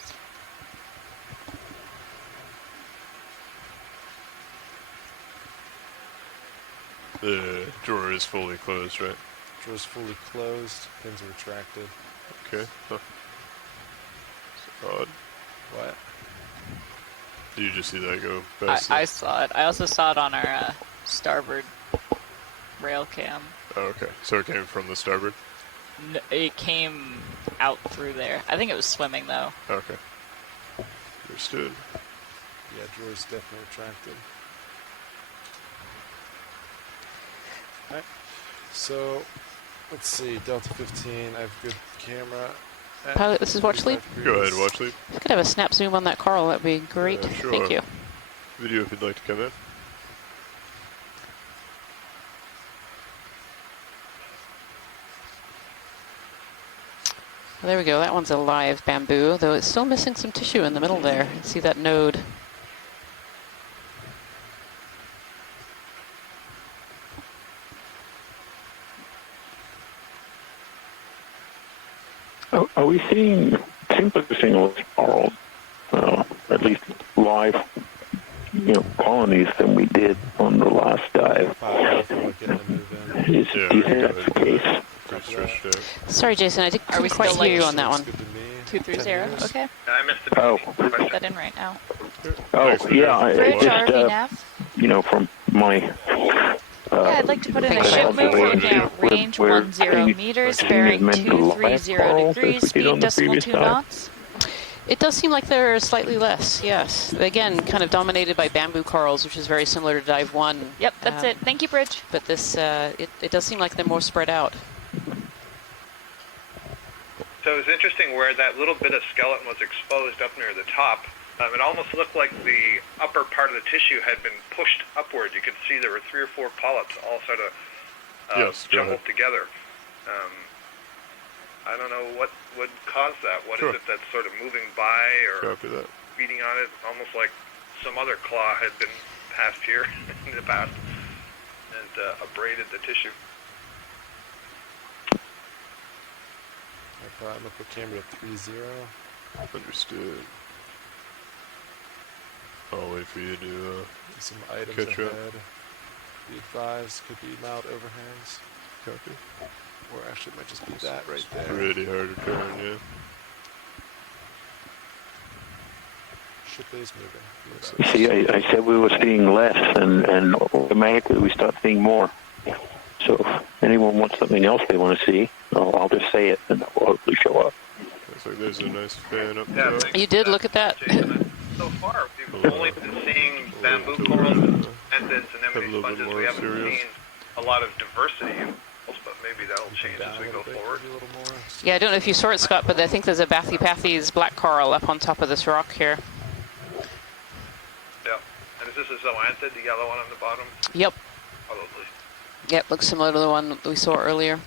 The drawer is fully closed, right? Drawer is fully closed. Pins are retracted. Okay. Huh. Odd. What? Did you just see that go past? I saw it. I also saw it on our starboard rail cam. Oh, okay. So it came from the starboard? It came out through there. I think it was swimming, though. Okay. Understood. Yeah, drawer's definitely retracted. Alright. So, let's see. Delta 15. I have good camera. Pilot, this is watch lead. Go ahead, watch lead. If you could have a snap zoom on that coral, that'd be great. Sure. Thank you. Video if you'd like to come in. Well, there we go. That one's a live bamboo, though it's still missing some tissue in the middle there. See that node? Are we seeing, seems like we're seeing a lot more, at least live, colonies than we did on the last dive? Do you think that's the case? Sorry, Jason, I couldn't quite hear you on that one. 230, okay. I missed the Put that in right now. Oh, yeah. Bridge Just, RV nav. From my... Yeah, I'd like to put in a ship move looking at range 10 meters, bearing 230 degrees, speed decimal 2 knots. It does seem like they're slightly less, yes. Again, kind of dominated by bamboo corals, which is very similar to Dive 1. Yep, that's it. Thank you, Bridge. But this, it does seem like they're more spread out. So it was interesting where that little bit of skeleton was exposed up near the top. It almost looked like the upper part of the tissue had been pushed upward. You could see there were 3 or 4 polyps all sort of jumbled together. I don't know what would cause that. What is it that's sort of moving by or feeding on it? Almost like some other claw had been passed here in the past and abraded the tissue. I'm going to put camera at 30. Understood. I'll wait for you to some items catch ahead. up. Be advised, could be mild overhangs. Copy. Or actually it might just be that right there. Pretty hard to turn, yeah. Ship is moving. You see, I said we were seeing less, and automatically we start seeing more. So if anyone wants something else they want to see, I'll just say it, and it will hopefully show up. Looks like there's a nice fan up there. You did look at that. So far, we've only been seeing bamboo corals, entids, anemone sponges. We haven't seen a lot of diversity, but maybe that'll change as we go forward. Yeah, I don't know if you saw it, Scott, but I think there's a Bathypathes black coral up on top of this rock here. Yeah. And is this a zoanthid, the yellow one on the bottom? Yep. Probably. Yep, looks similar to the one we saw earlier.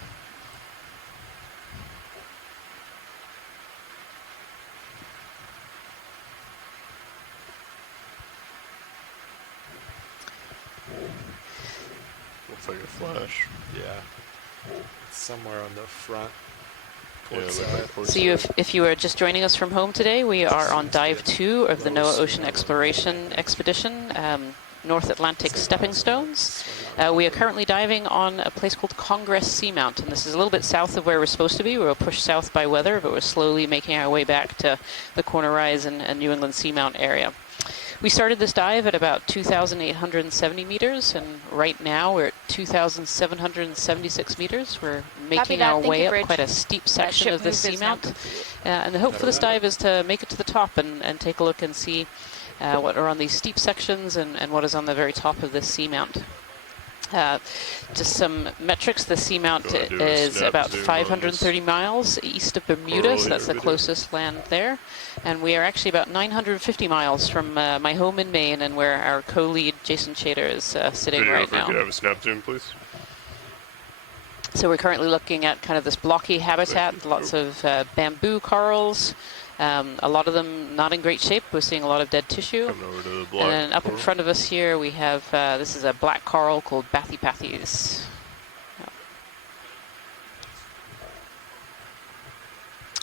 Looks like a flash. Yeah. It's somewhere on the front. So if you are just joining us from home today, we are on Dive 2 of the NOAA Ocean Exploration Expedition, North Atlantic Stepping Stones. We are currently diving on a place called Congress Seamount, and this is a little bit south of where we're supposed to be. We were pushed south by weather, but we're slowly making our way back to the Corner Rise and New England Seamount area. We started this dive at about 2,870 meters, and right now we're at 2,776 meters. We're making our way up quite a steep section of the Seamount. And the hope for this dive is to make it to the top and take a look and see what are on these steep sections and what is on the very top of this Seamount. Just some metrics. The Seamount is about 530 miles east of Bermuda, so that's the closest land there. And we are actually about 950 miles from my home in Maine and where our co-lead Jason Chater is sitting right now. Could you have a snap zoom, please? So we're currently looking at kind of this blocky habitat, lots of bamboo corals. A lot of them not in great shape. We're seeing a lot of dead tissue. Coming over to the block and then up in front of us here we have, this is a black coral called Bathypathes.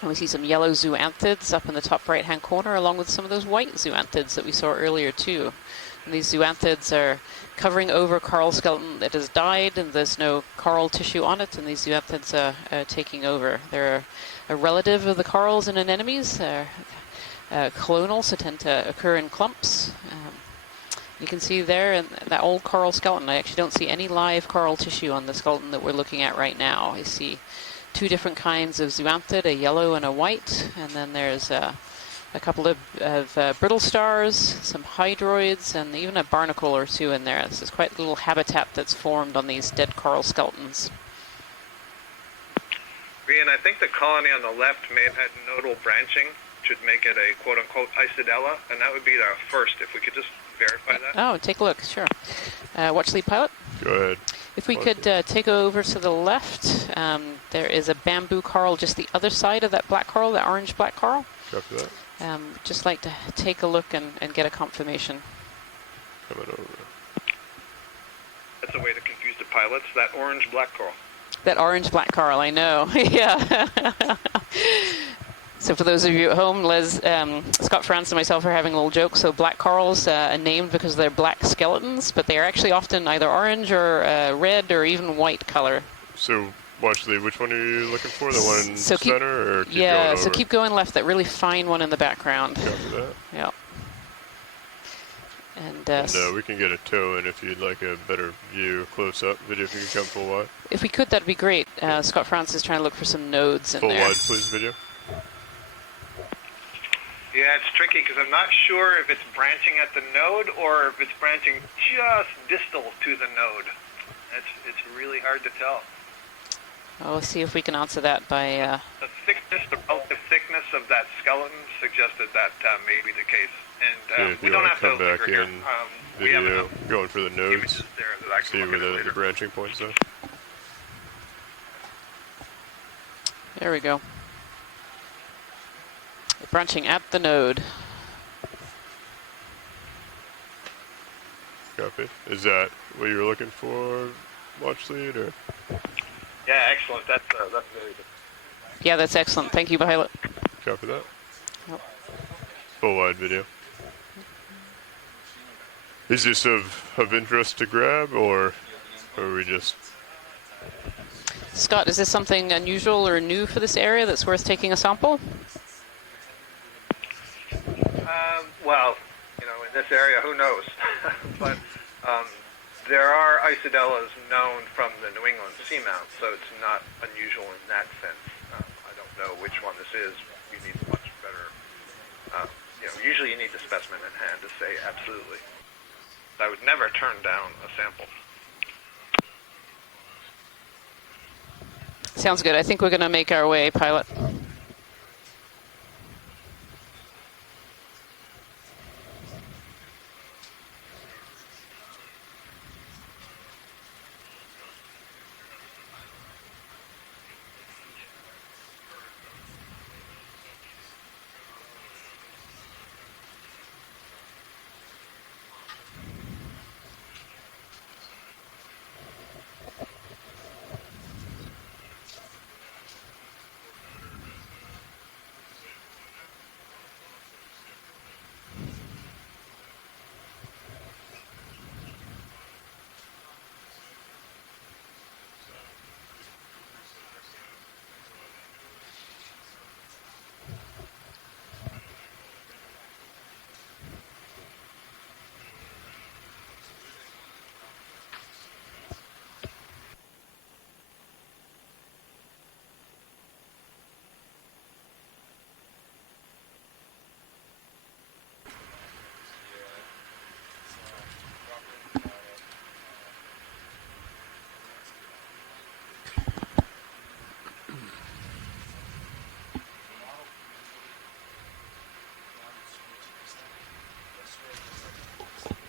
And we see some yellow zoanthids up in the top right-hand corner, along with some of those white zoanthids that we saw earlier too. And these zoanthids are covering over coral skeleton that has died, and there's no coral tissue on it, and these zoanthids are taking over. They're a relative of the corals and anemones. They're clonal, so tend to occur in clumps. You can see there in that old coral skeleton, I actually don't see any live coral tissue on the skeleton that we're looking at right now. I see 2 different kinds of zoanthid, a yellow and a white, and then there's a couple of brittle stars, some hydroids, and even a barnacle or 2 in there. This is quite a little habitat that's formed on these dead coral skeletons. Ian, I think the colony on the left may have had nodal branching, which would make it a quote-unquote isidella, and that would be the first, if we could just verify that. Oh, take a look, sure. Watch lead pilot. Go ahead. If we could take over to the left, there is a bamboo coral just the other side of that black coral, the orange black coral. Copy that. Just like to take a look and get a confirmation. Coming over. That's a way to confuse the pilots, that orange black coral. That orange black coral, I know. Yeah. So for those of you at home, Scott France and myself are having a little joke. So black corals are named because they're black skeletons, but they are actually often either orange or red or even white color. So, Watchley, which one are you looking for? The one in so center, or keep yeah, going over? So keep going left. That really fine one in the background. Copy that. Yeah. And we can get a tow in if you'd like a better view, close-up video. If you can come full wide. If we could, that'd be great. Scott France is trying to look for some nodes in full there. Full wide, please, video. Yeah, it's tricky because I'm not sure if it's branching at the node or if it's branching just distal to the node. It's really hard to tell. Well, let's see if we can answer that by... The relative thickness of that skeleton suggested that may be the case. And we don't have to linger here. We have enough going for the nodes. There that I can see where the branching points are. There we go. Branching at the node. Copy. Is that what you were looking for, watch lead, or? Yeah, excellent. That's very good. Yeah, that's excellent. Thank you, Pilot. Copy that. Yep. Full wide video. Is this of interest to grab, or are we just... Scott, is this something unusual or new for this area that's worth taking a sample? Well, in this area, who knows? But there are isodellas known from the New England Seamount, so it's not unusual in that sense. I don't know which one this is. You need much better, usually you need the specimen in hand to say absolutely. I would never turn down a sample. Sounds good. I think we're going to make our way, Pilot.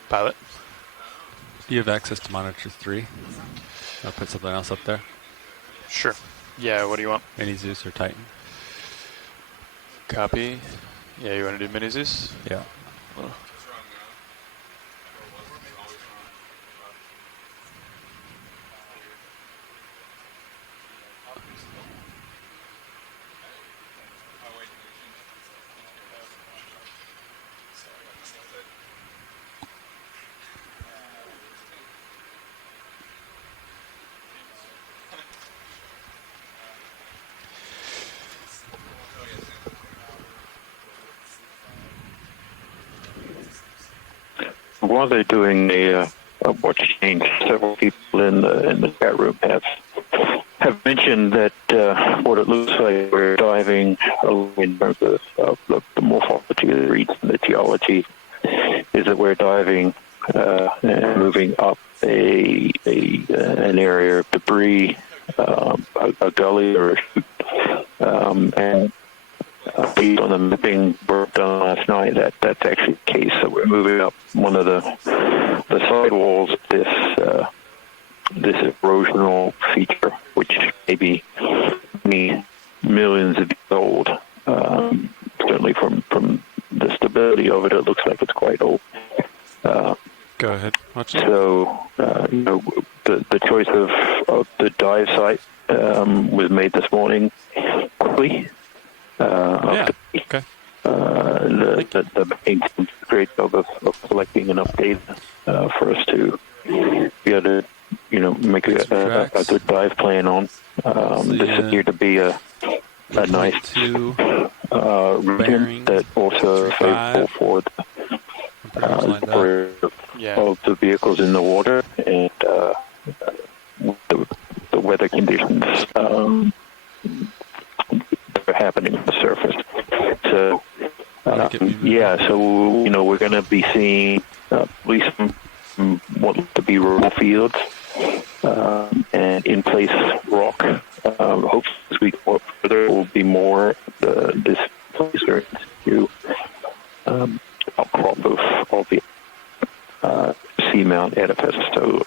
Pilot? Do you have access to monitor 3? I'll put something else up there. Sure. Yeah, what do you want? Mini Zeus or Titan? Copy. Yeah, you want to do Mini Zeus? Yeah. Oh. While they're doing a watch change, several people in the chat room have mentioned that what it looks like we're diving in terms of the morphology of the reeds and the geology is that we're diving and moving up an area of debris, a gully or a chute, and based on the mapping work done last night, that's actually the case. So we're moving up one of the side walls of this erosional feature, which may be millions of years old. Certainly from the stability of it, it looks like it's quite old. Go ahead. So, the choice of the dive dive site was made this morning quickly. Okay. The bank did a great job of collecting enough data for us to be able to, make a good dive plan on. This appeared to be a nice region that also favorable for of the vehicles in the water and the weather conditions that are happening on the surface. So, so we're going to be seeing at least what look to be rural fields and in place rock. Hopefully, as we go up further, will be more this place to outcrop of the Seamount edifice. So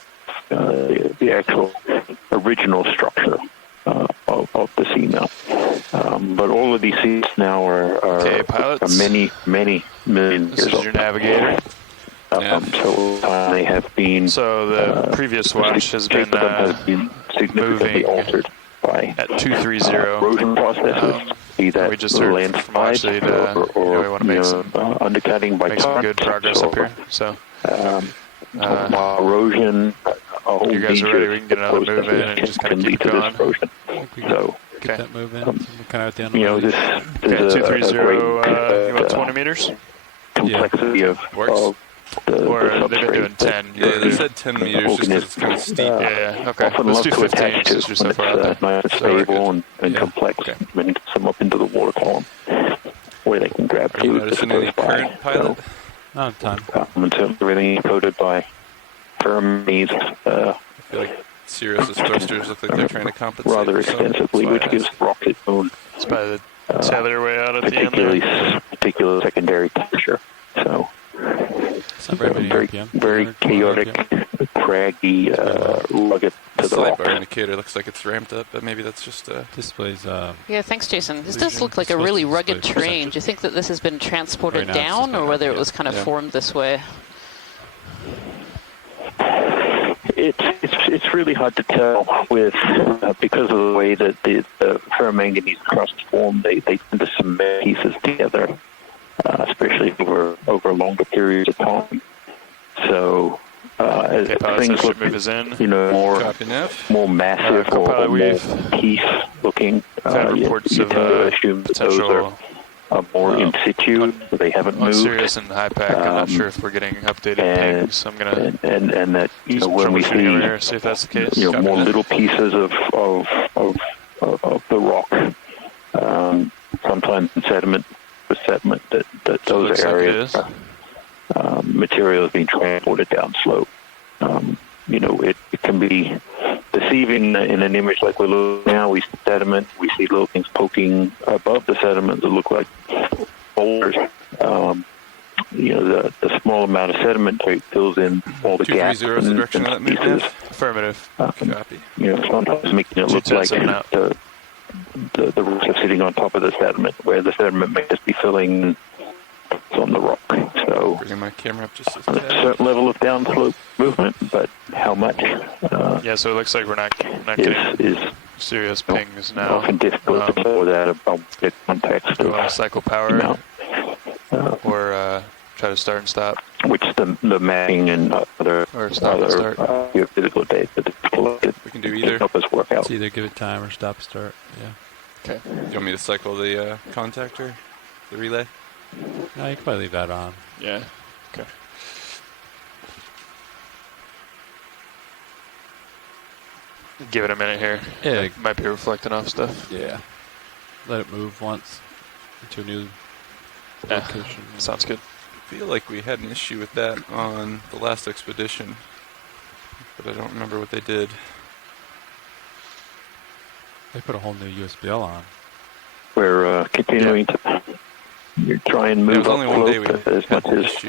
the actual original structure of the Seamount. But all of these seas now are many million years old. This is your navigator. So they have been. So the previous watch has been significantly altered by at 230 erosion processes. Be that we just heard from watch lead, we want to make some undercutting by good progress up here. So erosion. You guys are ready. We can get another move in and just kind of keep it going. So get that move in. Kind of at the end of this is 230. You want 20 meters? Complexity of or they've been doing 10. Yeah, they said 10 meters just because it's kind of steep. Okay. Let's do 15 since you're so far out there. Nice, stable and complex. Okay. And get them up into the water column where they can grab food. Are you noticing any current, pilot? Not time. And so everything encoded by Hermes. I feel like Sirius's thrusters look like they're trying to compensate rather extensively, which gives rocket moon it's by the tether way out at the end there. Particular secondary temperature. So very chaotic, craggy, rugged to the slide rock. bar indicator looks like it's ramped up, but maybe that's just displays. Yeah, thanks, Jason. This does look like a really rugged terrain. Do you think that this has been transported down, or whether it was kind of formed this way? It's really hard to tell with because of the way that the ferromanganese crust form. They tend to cement pieces together, especially over longer periods of time. So as things look, more massive or more piece looking, reports of assume that those are more in situ. They haven't moved. Sirius and high pack. I'm not sure if we're getting updated pings, so I'm gonna and that when we see see if that's the case. More little pieces of the rock, sometimes in sediment that those areas material is being transported down slope. It can be deceiving in an image like we're looking now. We see sediment, we see little things poking above the sediment that look like boulders. The small amount of sediment fills in all the gaps. 230 is the direction of that movement? Affirmative. Copy. Sometimes making it look like the rocks are sitting on top of the sediment, where the sediment may just be filling on the rock. So bringing my camera up just a certain level of downslope movement, but how much? So it looks like we're not getting serious pings now. Often difficult to pull that about context. Do you want to cycle power or try to start and stop? Which the mapping and other physical data that collected. We can do either. Help us work out. It's either give it time or stop start. Yeah. Okay. Do you want me to cycle the contactor, the relay? No, you can probably leave that on. Yeah. Okay. Give it a minute here. Yeah. It might be reflecting off stuff. Yeah. Let it move once into a new location. Sounds good. I feel like we had an issue with that on the last expedition, but I don't remember what they did. They put a whole new USBL on. We're continuing to try and move up slope as much as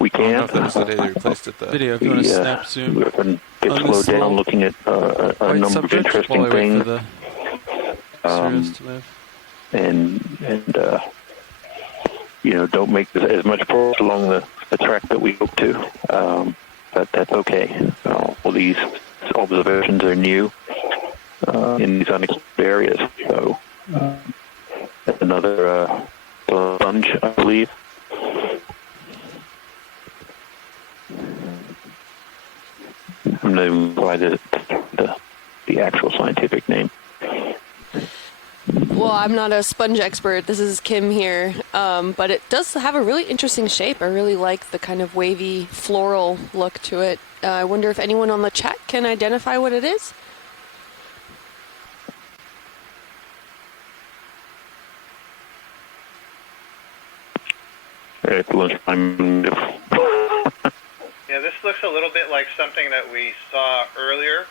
we can. I don't know if that was the day they replaced it, though. Video, if you want to snap zoom. We often get slowed down looking at a number of interesting things. Don't make as much progress along the track that we hope to. But that's okay. All these observations are new. in these unexplored areas. So another sponge, I believe. I'm not even quite the actual scientific name. Well, I'm not a sponge expert. This is Kim here. But it does have a really interesting shape. I really like the kind of wavy floral look to it. I wonder if anyone on the chat can identify what it is? Excellent. Yeah, this looks a little bit like something that we saw earlier,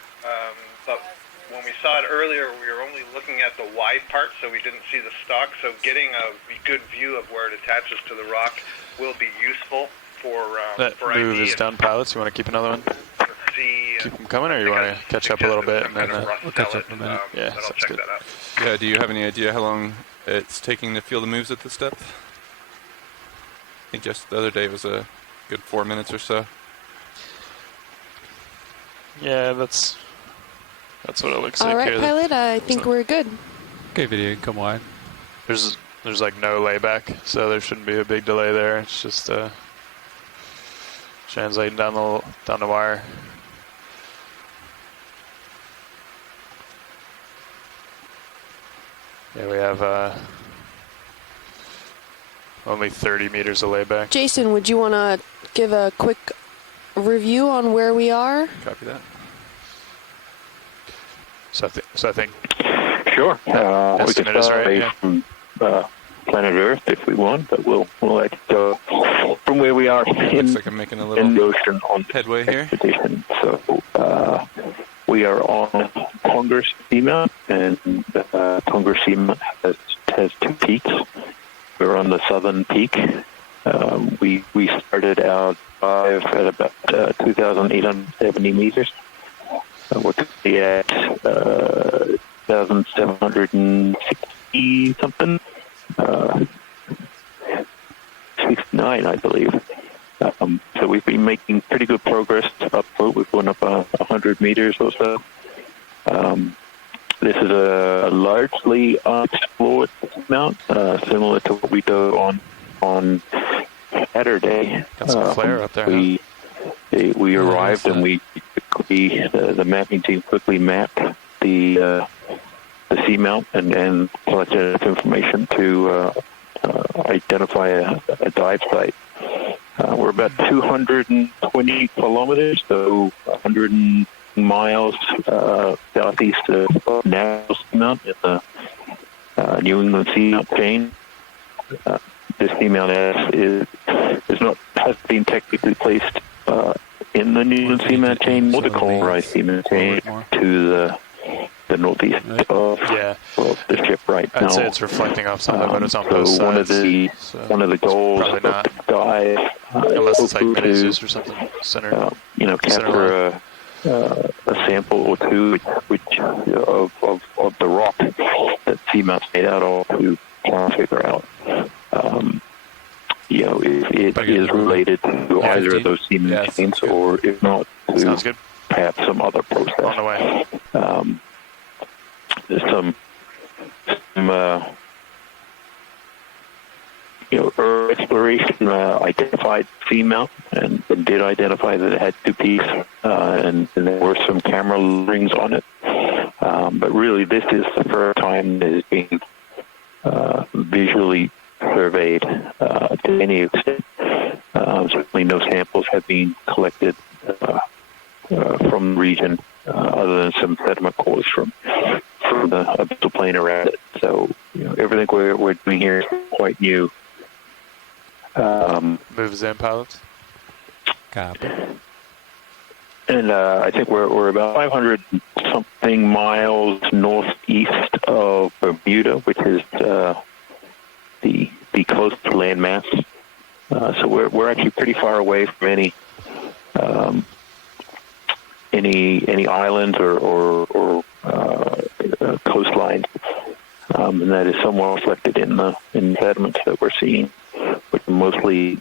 but when we saw it earlier, we were only looking at the wide part, so we didn't see the stalk. So getting a good view of where it attaches to the rock will be useful for that for move ID is done, pilots. You want to keep another one? Keep them coming, or you want to catch up a little bit and then we'll catch up in a minute. Yeah, sounds good. Yeah, do you have any idea how long it's taking to feel the moves at this depth? I think just the other day it was a good 4 minutes or so. Yeah, that's what it looks like. All right, here. pilot, I think we're good. Okay, video, come wide. There's like no layback, so there shouldn't be a big delay there. It's just translating down the wire. Yeah, we have only 30 meters of layback. Jason, would you want to give a quick review on where we are? Copy that. So I think. Sure. We can is start right, from planet Earth if we want, but we'll go from where we are looks like I'm making a little in the ocean on headway here. Expedition. So we are on Congress Seamount, and Congress Seamount has two peaks. We're on the southern peak. We started our dive at about 2,870 meters. We're currently at 2,760 something, 69, I believe. So we've been making pretty good progress up. We've gone up 100 meters or so. This is a largely unexplored mount, similar to what we do on Saturday. Got some flare up there. We arrived and the mapping team quickly mapped the seamount and collected enough information to identify a dive site. We're about 220 kilometers, so 100 miles southeast of Nashville Seamount in the New England Seamount chain. This seamount has been technically placed in the New England Seamount chain, more the Colorado Seamount chain, to the northeast of the ship right now. I'd say it's reflecting off something, but it's on both sides. One of the goals of the dive, unless it's like Pegasus or something, center. Capture a sample or two, which of the rock that Seamount's made out of, to try to figure out. If it is related to either of those seamount chains, or if not, to perhaps some other process. On the way. There's some exploration identified seamount and did identify that it had two peaks, and there were some camera rings on it. But really, this is the first time that it's being visually surveyed to any extent. Certainly no samples have been collected from the region, other than some sediment cores from the abyssal plain around it. So everything we're doing here is quite new. Moves in, pilots. Copy. And I think we're about 500 something miles northeast of Bermuda, which is the coastal landmass. So we're actually pretty far away from any islands or coastlines, and that is somewhat reflected in the sediments that we're seeing, which are mostly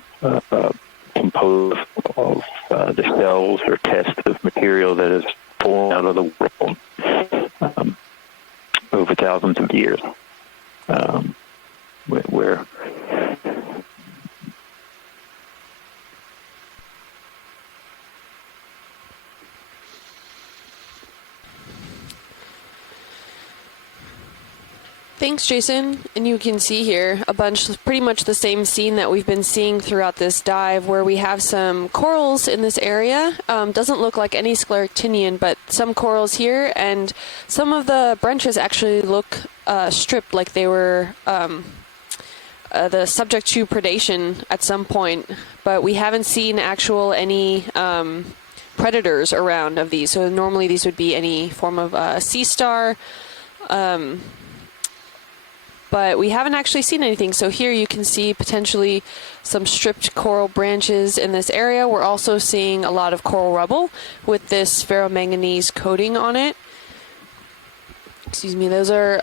composed of the shells or tests of material that has fallen out of the world. over thousands of years. Where Thanks, Jason. And you can see here pretty much the same scene that we've been seeing throughout this dive, where we have some corals in this area. Doesn't look like any scleractinian, but some corals here, and some of the branches actually look stripped, like they were the subject to predation at some point. But we haven't seen any predators around of these. So normally these would be any form of sea star. But we haven't actually seen anything. So here you can see potentially some stripped coral branches in this area. We're also seeing a lot of coral rubble with this ferromanganese coating on it. Excuse me, those are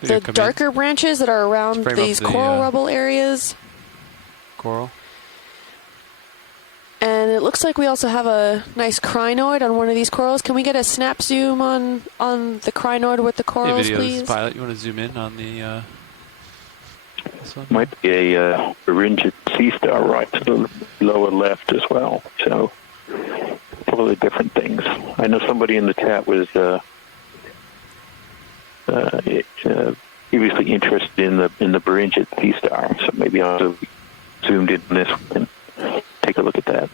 the darker branches that are around these coral rubble areas. Coral. And it looks like we also have a nice crinoid on one of these corals. Can we get a snap zoom on the crinoid with the corals, please? Pilot, you want to zoom in on the this one? Might be a ringed sea star right to the lower left as well. So totally different things. I know somebody in the chat was previously interested in the ringed sea star. So maybe I'll zoomed in on this one. Take a look at that.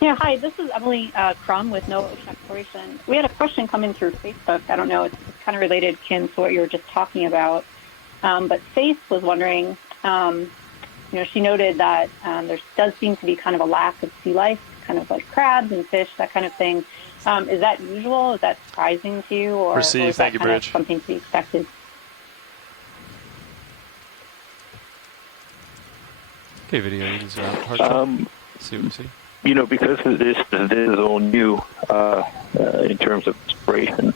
Yeah, hi, this is Emily Crum with NOAA Ocean Exploration. We had a question come in through Facebook. I don't know, it's kind of related, Kim, to what you were just talking about. But Faith was wondering, she noted that there does seem to be kind of a lack of sea life, kind of like crabs and fish, that kind of thing. Is that usual? Is that surprising to you? Or is that kind of something to be expected? Okay, video. You can zoom out. See what we see. Because this is all new in terms of exploration.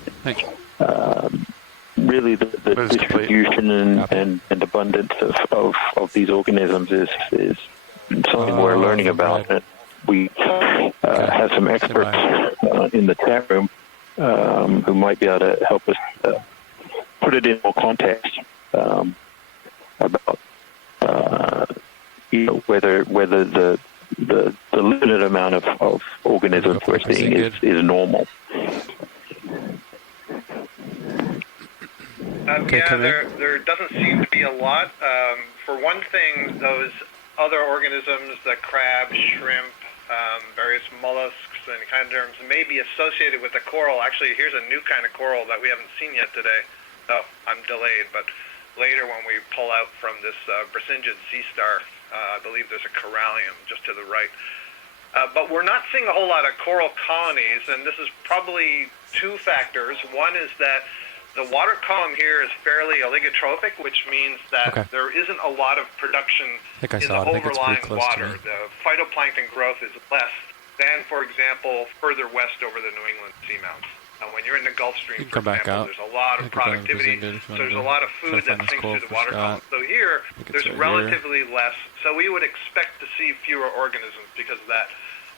Really, the distribution and abundance of these organisms is something we're learning about. And we have some experts in the chat room who might be able to help us put it in more context about whether the limited amount of organisms we're seeing is normal. There doesn't seem to be a lot. For one thing, those other organisms, the crab, shrimp, various mollusks and echinoderms, may be associated with the coral. Actually, here's a new kind of coral that we haven't seen yet today. Oh, I'm delayed, but later when we pull out from this Brisingid sea star, I believe there's a corallium just to the right. But we're not seeing a whole lot of coral colonies, and this is probably two factors. One is that the water column here is fairly oligotrophic, which means that there isn't a lot of production in the overlying water. The phytoplankton growth is less than, for example, further west over the New England seamounts. When you're in the Gulf Stream, for example, there's a lot of productivity, so there's a lot of food that sinks through the water column. So here, there's relatively less, so we would expect to see fewer organisms because of that.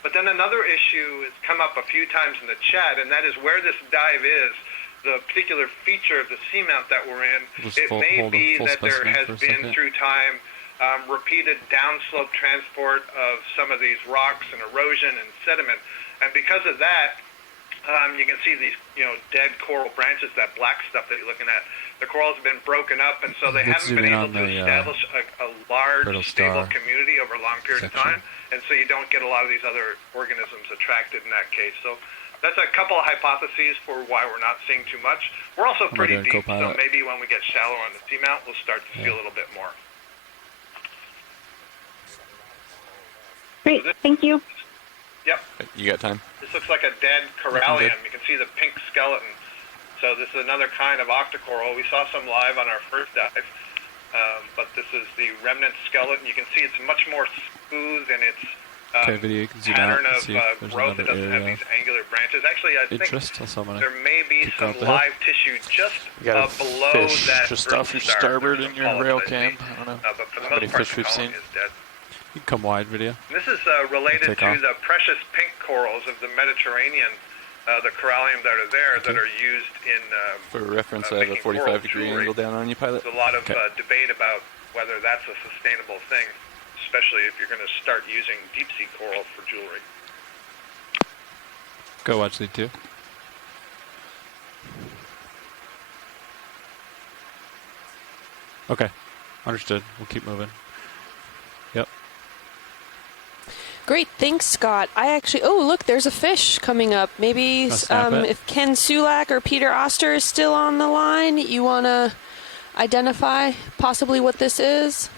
But then another issue has come up a few times in the chat, and that is where this dive is, the particular feature of the seamount that we're in. It may be that there has been, through time, repeated downslope transport of some of these rocks and erosion and sediment. And because of that, you can see these, dead coral branches, that black stuff that you're looking at. The corals have been broken up, and so they haven't been able to establish a large, stable community over a long period of time, and so you don't get a lot of these other organisms attracted in that case. So that's a couple of hypotheses for why we're not seeing too much. We're also pretty deep, so maybe when we get shallower on the seamount, we'll start to see a little bit more. Great, thank you. Yep. You got time? This looks like a dead corallium. You can see the pink skeleton. So this is another kind of octocoral. We saw some live on our first dive, but this is the remnant skeleton. You can see it's much more smooth in its pattern of growth. It doesn't have these angular branches. Actually, I think there may be some live tissue just below that just off your starboard in your rail cam. I don't know but for the how many most part, fish we've seen. Is dead. You can come wide, video. This is related to the precious pink corals of the Mediterranean, the corallium that are there that are used in for reference, I have a 45-degree angle down on you, pilot. There's a lot of debate about whether that's a sustainable thing, especially if you're going to start using deep-sea coral for jewelry. Go watch lead 2. Okay, understood. We'll keep moving. Yep. Great, thanks, Scott. I actually, oh, look, there's a fish coming up. Maybe if Ken Sulak or Peter Oster is still on the line, you want to identify possibly what this is?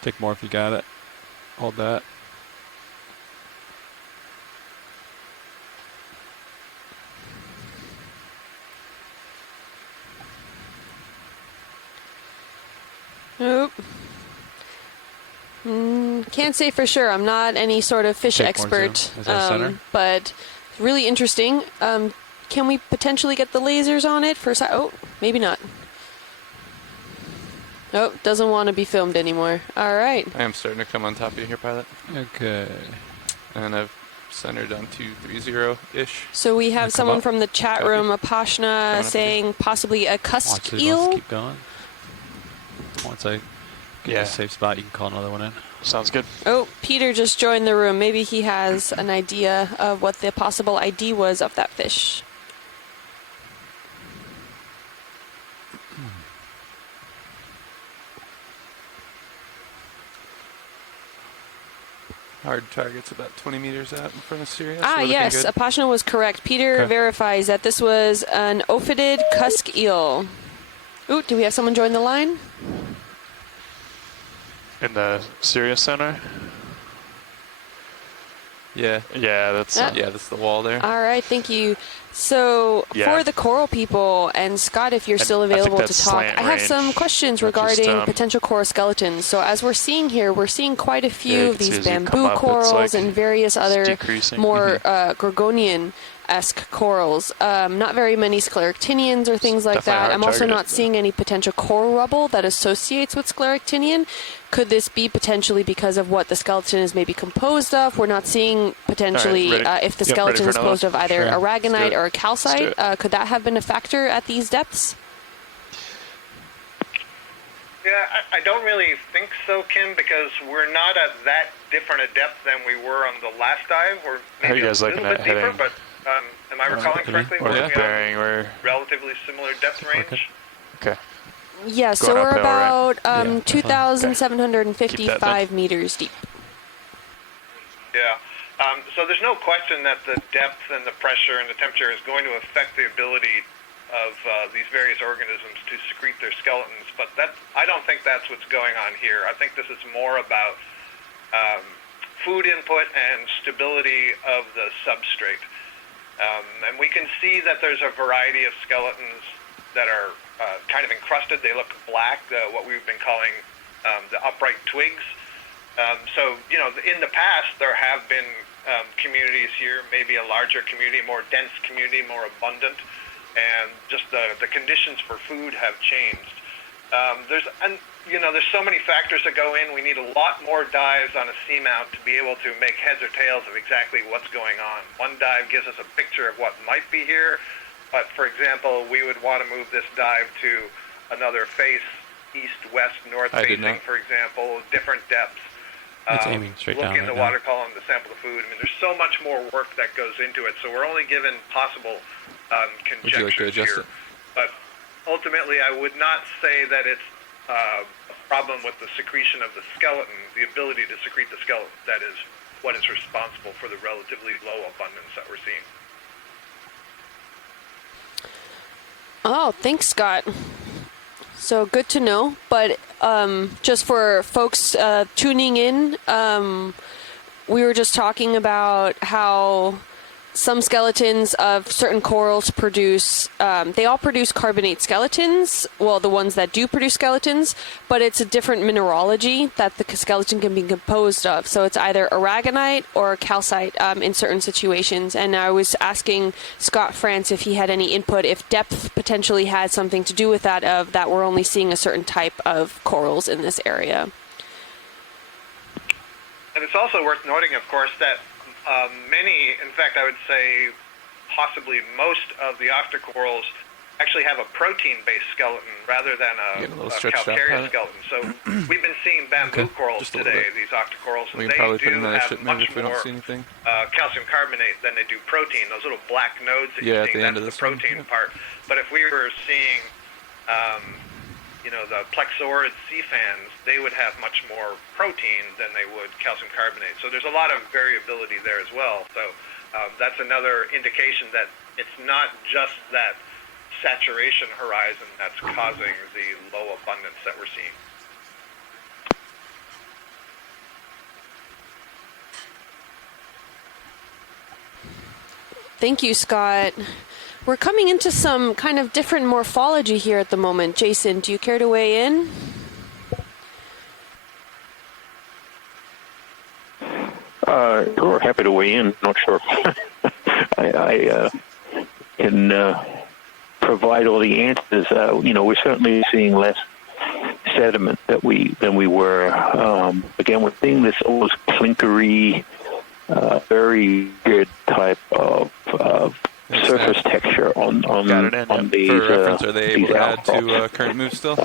Take more if you got it. Hold that. Nope. Can't say for sure. I'm not any sort of fish expert, but really interesting. Can we potentially get the lasers on it for a Oh, maybe not. Oh, doesn't want to be filmed anymore. All right. I am starting to come on top of you here, pilot. Okay. And I've centered on 230-ish. So we have someone from the chat room, Apashna, saying possibly a cusk eel. Keep going. Once I get a safe spot, you can call another one in. Sounds good. Oh, Peter just joined the room. Maybe he has an idea of what the possible ID was of that fish. Hard target's about 20 meters out in front of Sirius. Yes, Apashna was correct. Peter verifies that this was an ophidid cusk eel. Ooh, do we have someone join the line? In the Sirius Center? Yeah. Yeah, that's that's the wall there. All right, thank you. So for the coral people, and Scott, if you're still available to talk, I have some questions regarding potential coral skeletons. So as we're seeing here, we're seeing quite a few of these bamboo corals and various other more Gorgonian-esque corals. Not very many scleractinians or things like that. I'm also not seeing any potential coral rubble that associates with scleractinian. Could this be potentially because of what the skeleton is maybe composed of? We're not seeing potentially if the skeleton is composed of either aragonite or a calcite. Could that have been a factor at these depths? Yeah, I don't really think so, Kim, because we're not at that different a depth than we were on the last dive. We're maybe a little bit deeper, but am I recalling correctly? We're relatively similar depth range. Okay. Yeah, so we're about 2,755 meters deep. Yeah. So there's no question that the depth and the pressure and the temperature is going to affect the ability of these various organisms to secrete their skeletons, but I don't think that's what's going on here. I think this is more about food input and stability of the substrate. And we can see that there's a variety of skeletons that are kind of encrusted. They look black, what we've been calling the upright twigs. So, in the past, there have been communities here, maybe a larger community, more dense community, more abundant, and just the conditions for food have changed. There's so many factors that go in. We need a lot more dives on a seamount to be able to make heads or tails of exactly what's going on. One dive gives us a picture of what might be here, but for example, we would want to move this dive to another face, east, west, north facing, for example, different depths. It's aiming straight down. Look in the water column to sample the food. I mean, there's so much more work that goes into it, so we're only given possible conjectures here. But ultimately, I would not say that it's a problem with the secretion of the skeleton, the ability to secrete the skeleton. That is what is responsible for the relatively low abundance that we're seeing. Oh, thanks, Scott. So good to know. But just for folks tuning in, we were just talking about how some skeletons of certain corals produce, they all produce carbonate skeletons, well, the ones that do produce skeletons, but it's a different mineralogy that the skeleton can be composed of. So it's either aragonite or calcite in certain situations. And I was asking Scott France if he had any input, if depth potentially had something to do with that, of that we're only seeing a certain type of corals in this area. And it's also worth noting, of course, that many, in fact, I would say possibly most of the octocorals actually have a protein-based skeleton rather than a calcareous skeleton. So we've been seeing bamboo corals today, these octocorals, and they do have much more calcium carbonate than they do protein. Those little black nodes that you're seeing, that's the protein part. But if we were seeing, the plexaurid sea fans, they would have much more protein than they would calcium carbonate. So there's a lot of variability there as well. So that's another indication that it's not just that saturation horizon that's causing the low abundance that we're seeing. Thank you, Scott. We're coming into some kind of different morphology here at the moment. Jason, do you care to weigh in? Sure, happy to weigh in. Not sure. I can provide all the answers. We're certainly seeing less sediment than we were. Again, we're seeing this almost clinkery, very good type of surface texture on these. For reference, are they able to add outcrops. to current move still?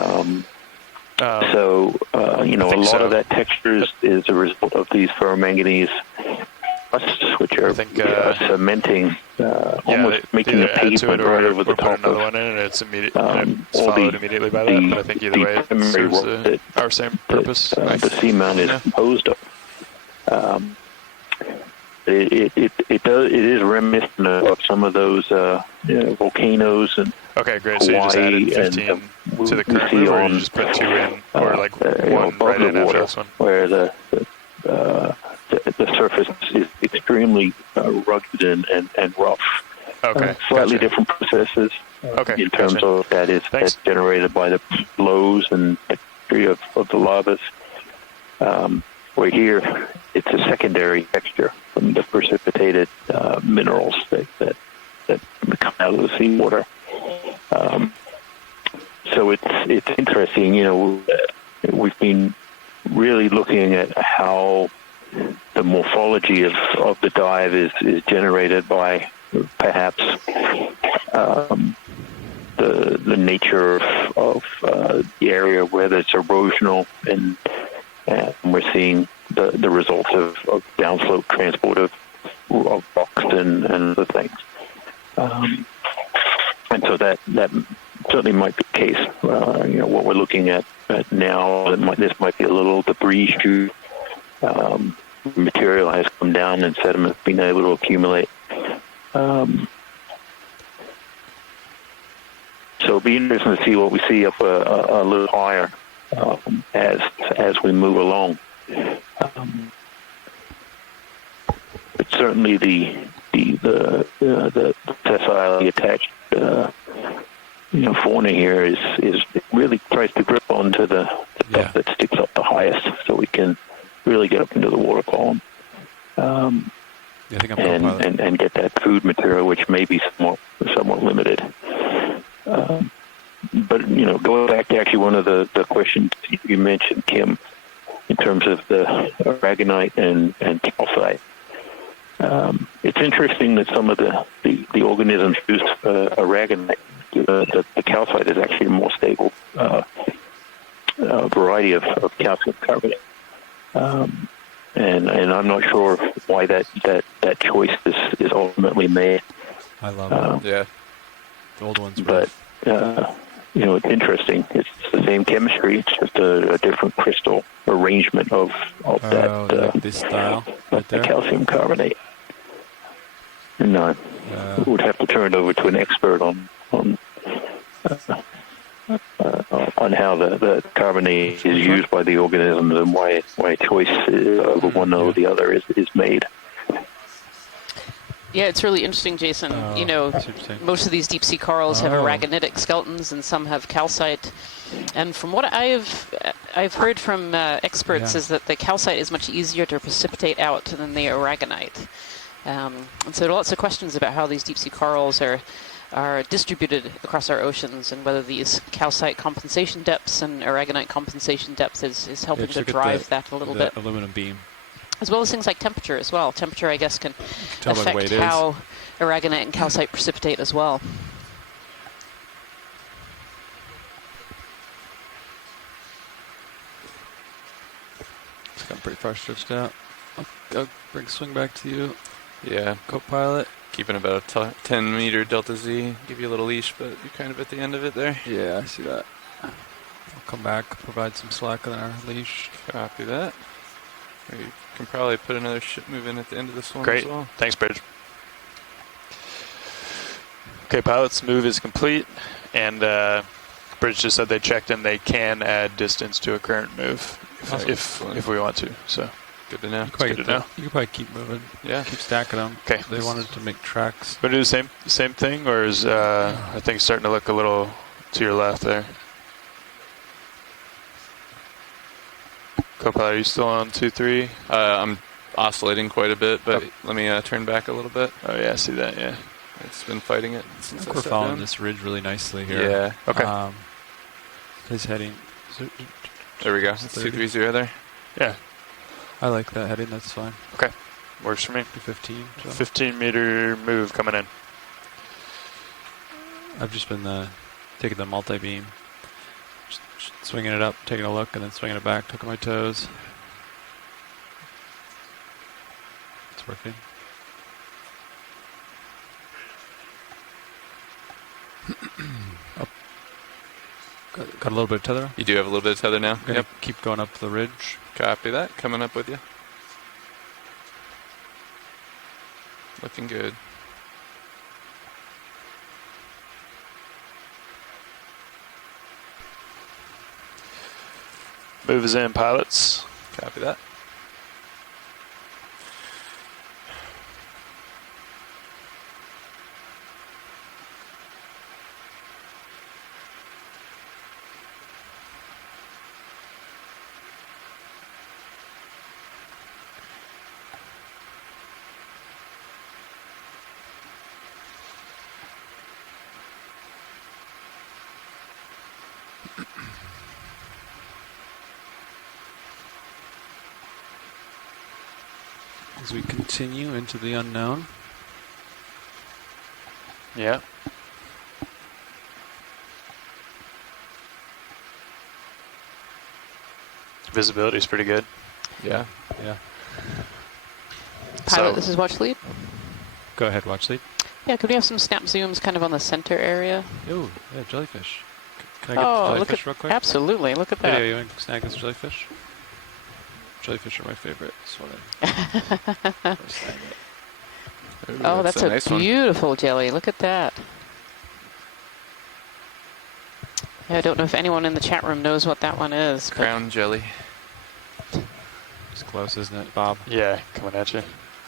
So a lot of that texture is a result of these ferromanganese crusts, which are cementing, almost making a pavement right over the top another one in, and it's followed immediately by that. But I think either way, it serves our same purpose. The seamount is composed of. It is reminiscent of some of those volcanoes and okay, great. So you just added 15 to the current move, or you just put 2 in, or like one right in after this one? Where the surface is extremely rugged and rough. Okay, slightly different processes in terms of that's generated by the flows and texture of the lavas. Where here, it's a secondary texture from the precipitated minerals that come out of the seawater. So it's interesting. We've been really looking at how the morphology of the dive is generated by perhaps the nature of the area where there's erosional, and we're seeing the results of downslope transport of rocks and other things. And so that certainly might be the case. What we're looking at now, this might be a little debris chute. Material has come down and sediment has been able to accumulate. So it'll be interesting to see what we see up a little higher as we move along. But certainly the sessilely attached fauna here is really tries to grip onto the stuff that sticks up the highest, so we can really get up into the water column and get that food material, which may be somewhat limited. But going back to actually one of the questions you mentioned, Kim, in terms of the aragonite and calcite. It's interesting that some of the organisms use aragonite. The calcite is actually a more stable variety of calcium carbonate. And I'm not sure why that choice is ultimately made. I love it. The old ones. But it's interesting. It's the same chemistry. It's just a different crystal arrangement of that this style right there? The calcium carbonate. No, we would have to turn it over to an expert on how the carbonate is used by the organisms and why a choice over one over the other is made. Yeah, it's really interesting, Jason. Most of these deep sea corals have aragonitic skeletons, and some have calcite. And from what I've heard from experts is that the calcite is much easier to precipitate out than the aragonite. And so there are lots of questions about how these deep sea corals are distributed across our oceans, and whether these calcite compensation depths and aragonite compensation depth is helping to drive that a little bit. Aluminum beam. As well as things like temperature as well. Temperature, I guess, can Tell by the way affect it how aragonite and calcite precipitate as well. I'm pretty far stretched out. I'll bring swing back to you. Yeah. Co-pilot. Keeping about a 10 meter delta Z. Give you a little leash, but you're kind of at the end of it there. Yeah, I see that. I'll come back, provide some slack on our leash. Copy that. You can probably put another ship move in at the end of this one Great. as well. Thanks, Bridge. Okay, pilot's move is complete, and Bridge just said they checked and they can add distance to a current move if we want to. So good to know. You can probably keep moving. Yeah. Keep stacking them. Okay. They wanted to make tracks. Want to do the same thing, or is I think starting to look a little to your left there? Co-pilot, are you still on 2-3? I'm oscillating quite a bit, but let me turn back a little bit. Oh yeah, I see that. Yeah. It's been fighting it since we're following this ridge really nicely here. Yeah. Okay. His heading. There we go. 230 there. Yeah. I like that heading. That's fine. Okay. Works for me. 15. 15 meter move coming in. I've just been taking the multi-beam, swinging it up, taking a look, and then swinging it back, tucking my toes. It's working. Up. Got a little bit of tether. You do have a little bit of tether now? Yep. Keep going up the ridge. Copy that. Coming up with you. Looking good. Move is in, pilots. Copy that. As we continue into the unknown. Yeah. Visibility is pretty good. Yeah. Yeah. Pilot, this is watch lead. Go ahead, watch lead. Yeah, could we have some snap zooms kind of on the center area? Oh, yeah, jellyfish. Can I get the jellyfish real quick? Absolutely, look at that. Video, you want to snag this jellyfish? Jellyfish are my favorite. Oh, that's a nice beautiful jelly. Look at that. Yeah, I don't know if anyone in the chat room knows what that one is. Crown jelly. It's close, isn't it, Bob? Yeah, coming at you.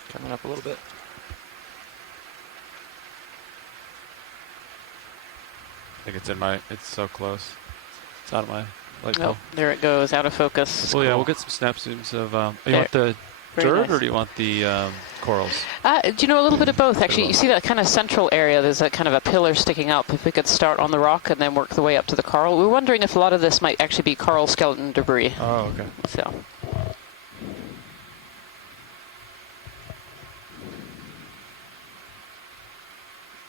Coming up a little bit. I think it's so close. It's out of my light Oh, there it goes, out of focus. Well, yeah, we'll get some snap zooms of, you want the dirt or do you want the corals? Do you know, a little bit of both, actually. You see that kind of central area, there's a kind of a pillar sticking up. If we could start on the rock and then work the way up to the coral. We're wondering if a lot of this might actually be coral skeleton debris. Oh, okay. So.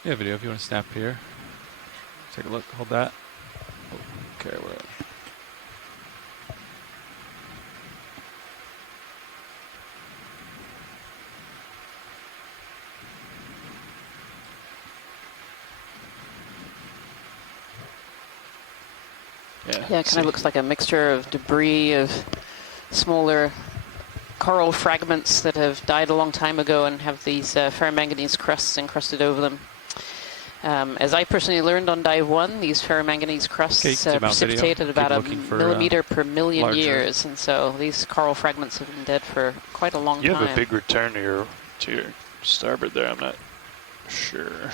Yeah, video, if you want to snap here. Take a look, hold that. Okay, we're Yeah, it kind of looks like a mixture of debris, of smaller coral fragments that have died a long time ago and have these ferromanganese crusts encrusted over them. As I personally learned on dive 1, these ferromanganese crusts precipitate at about a millimeter per million years, and so these coral fragments have been dead for quite a long time. You have a big return to your starboard there. I'm not sure.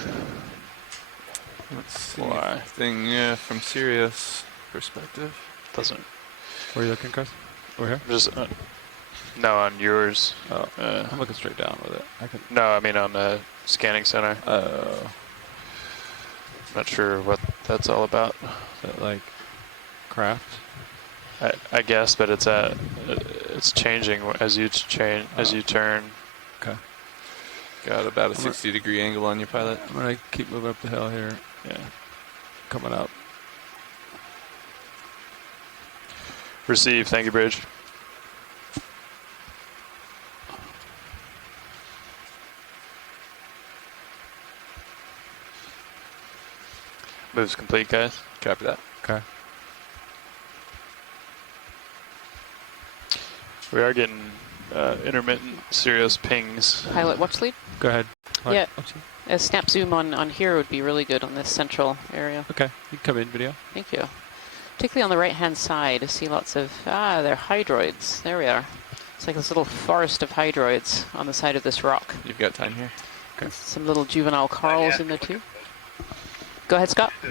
Let's see anything from Sirius perspective. Doesn't. Where are you looking, Chris? Over here? Just no, on yours. Oh, I'm looking straight down with it. No, I mean on the scanning center. Oh. Not sure what that's all about. Is that like craft? I guess, but it's at It's changing as you turn. Okay. Got about a 60-degree angle on you, pilot. I'm gonna keep moving up the hill here. Yeah. Coming up. Receive. Thank you, bridge. Move's complete, guys. Copy that. Okay. We are getting intermittent serious pings. Pilot watch lead? Go ahead. Yeah. A snap zoom on here would be really good on this central area. Okay. You can come in, video. Thank you. Particularly on the right-hand side, I see lots of, they're hydroids. There we are. It's like this little forest of hydroids on the side of this rock. You've got time here. Okay. Some little juvenile corals in there too. Go ahead, Scott. No,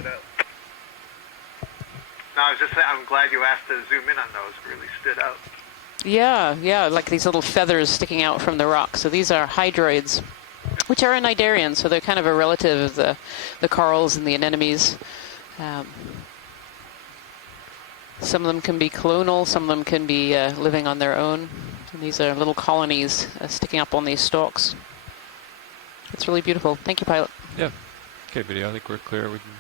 I was just saying, I'm glad you asked to zoom in on those. Really stood out. Yeah, like these little feathers sticking out from the rock. So these are hydroids, which are anidarians, so they're kind of a relative of the corals and the anemones. Some of them can be clonal, some of them can be living on their own. And these are little colonies sticking up on these stalks. It's really beautiful. Thank you, pilot. Yeah. Okay, video. I think we're clear. We can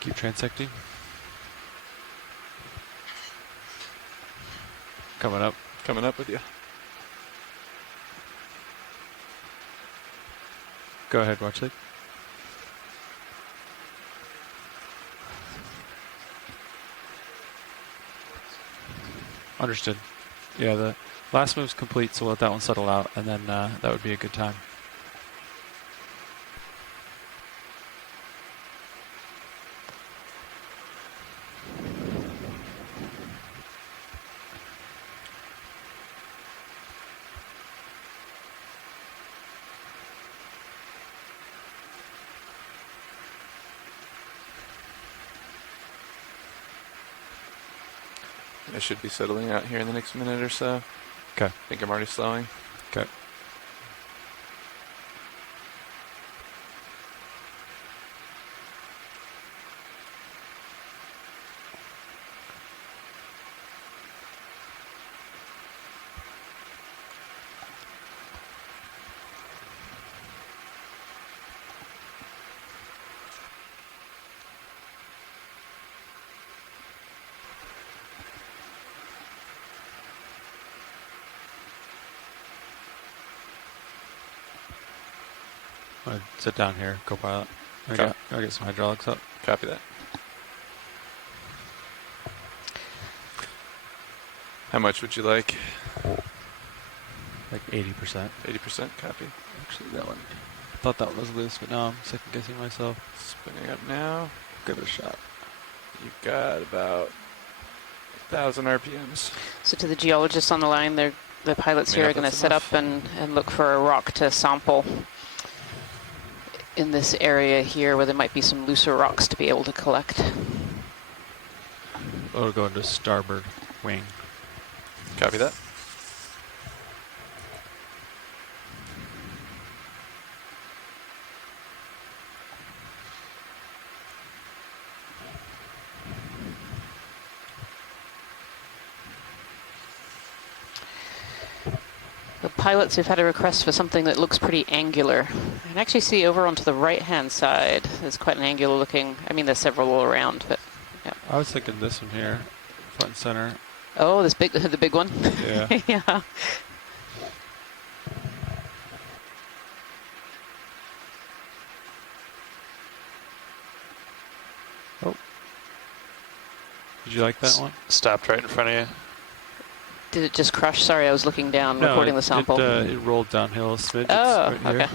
keep transecting. Coming up. Coming up with you. Go ahead, watch it. Understood. Yeah, the last move's complete, so we'll let that one settle out, and then that would be a good time. I should be settling out here in the next minute or so. Okay. I think I'm already slowing. Okay. I'm going to sit down here, co-pilot. I'll get some hydraulics up. Copy that. How much would you like? Like 80%. 80%, copy. Actually, that one. I thought that one was loose, but now I'm second guessing myself. Spinning up now. Give it a shot. You've got about 1,000 RPMs. So to the geologists on the line, the pilots here are going to set up and look for a rock to sample in this area here where there might be some looser rocks to be able to collect. It'll go into starboard wing. Copy that. The pilots have had a request for something that looks pretty angular. I can actually see over onto the right-hand side. There's quite an angular looking, I mean, there's several all around, but yeah. I was thinking this one here, front and center. Oh, this big, the big one? Yeah. Yeah. Oh. Did you like that one? Stopped right in front of you. Did it just crush? Sorry, I was looking down, recording the sample. It rolled downhill a smidge. Oh, right here. okay.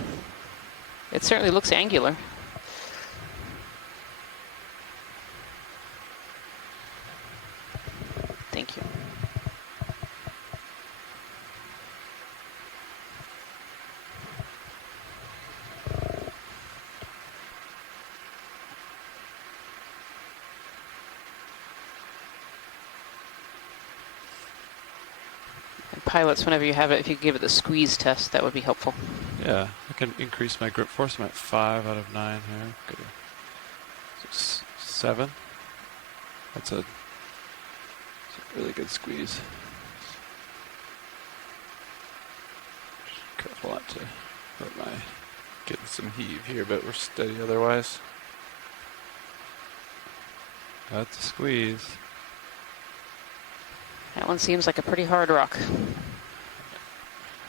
It certainly looks angular. Thank you. Pilots, whenever you have it, if you give it the squeeze test, that would be helpful. Yeah, I can increase my grip force. I'm at 5 out of 9 here. Good. 7. That's a really good squeeze. awful lot to hurt my... Getting some heave here, but we're steady otherwise. That's a squeeze. That one seems like a pretty hard rock.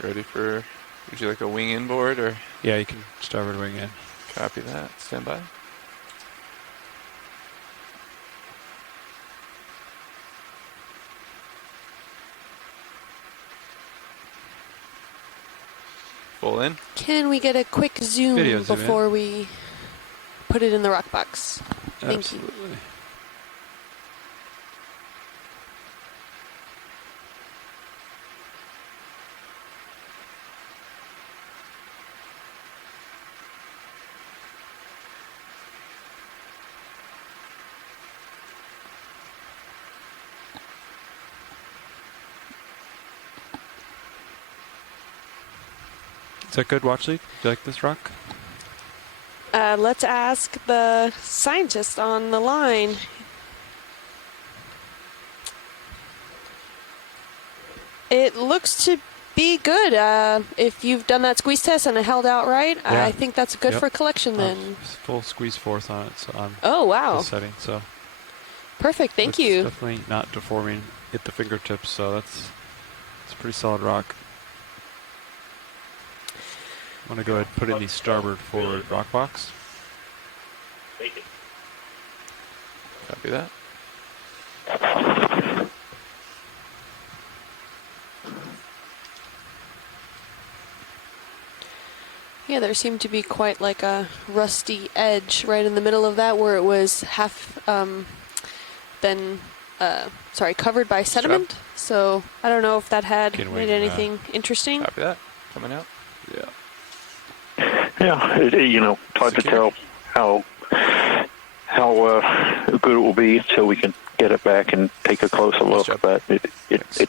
Ready for, would you like a wing inboard or? Yeah, you can starboard wing in. Copy that, stand by. Full in. Can we get a quick zoom before we put it in the rock box? Thank you. Is that good, Watchley? Do you like this rock? Let's ask the scientist on the line. It looks to be good. If you've done that squeeze test and it held out right, yeah. I think that's good for collection then. Full squeeze force on it, so on wow. this setting. So perfect, thank you. Definitely not deforming at the fingertips, so it's a pretty solid rock. I'm going to go ahead and put in the starboard forward rock box. Copy that. Yeah, there seemed to be quite like a rusty edge right in the middle of that where it was half covered by sediment. So I don't know if that had made anything interesting. Copy that. Coming out. Yeah. Yeah, hard to tell how good it will be until we can get it back and take a closer look. But it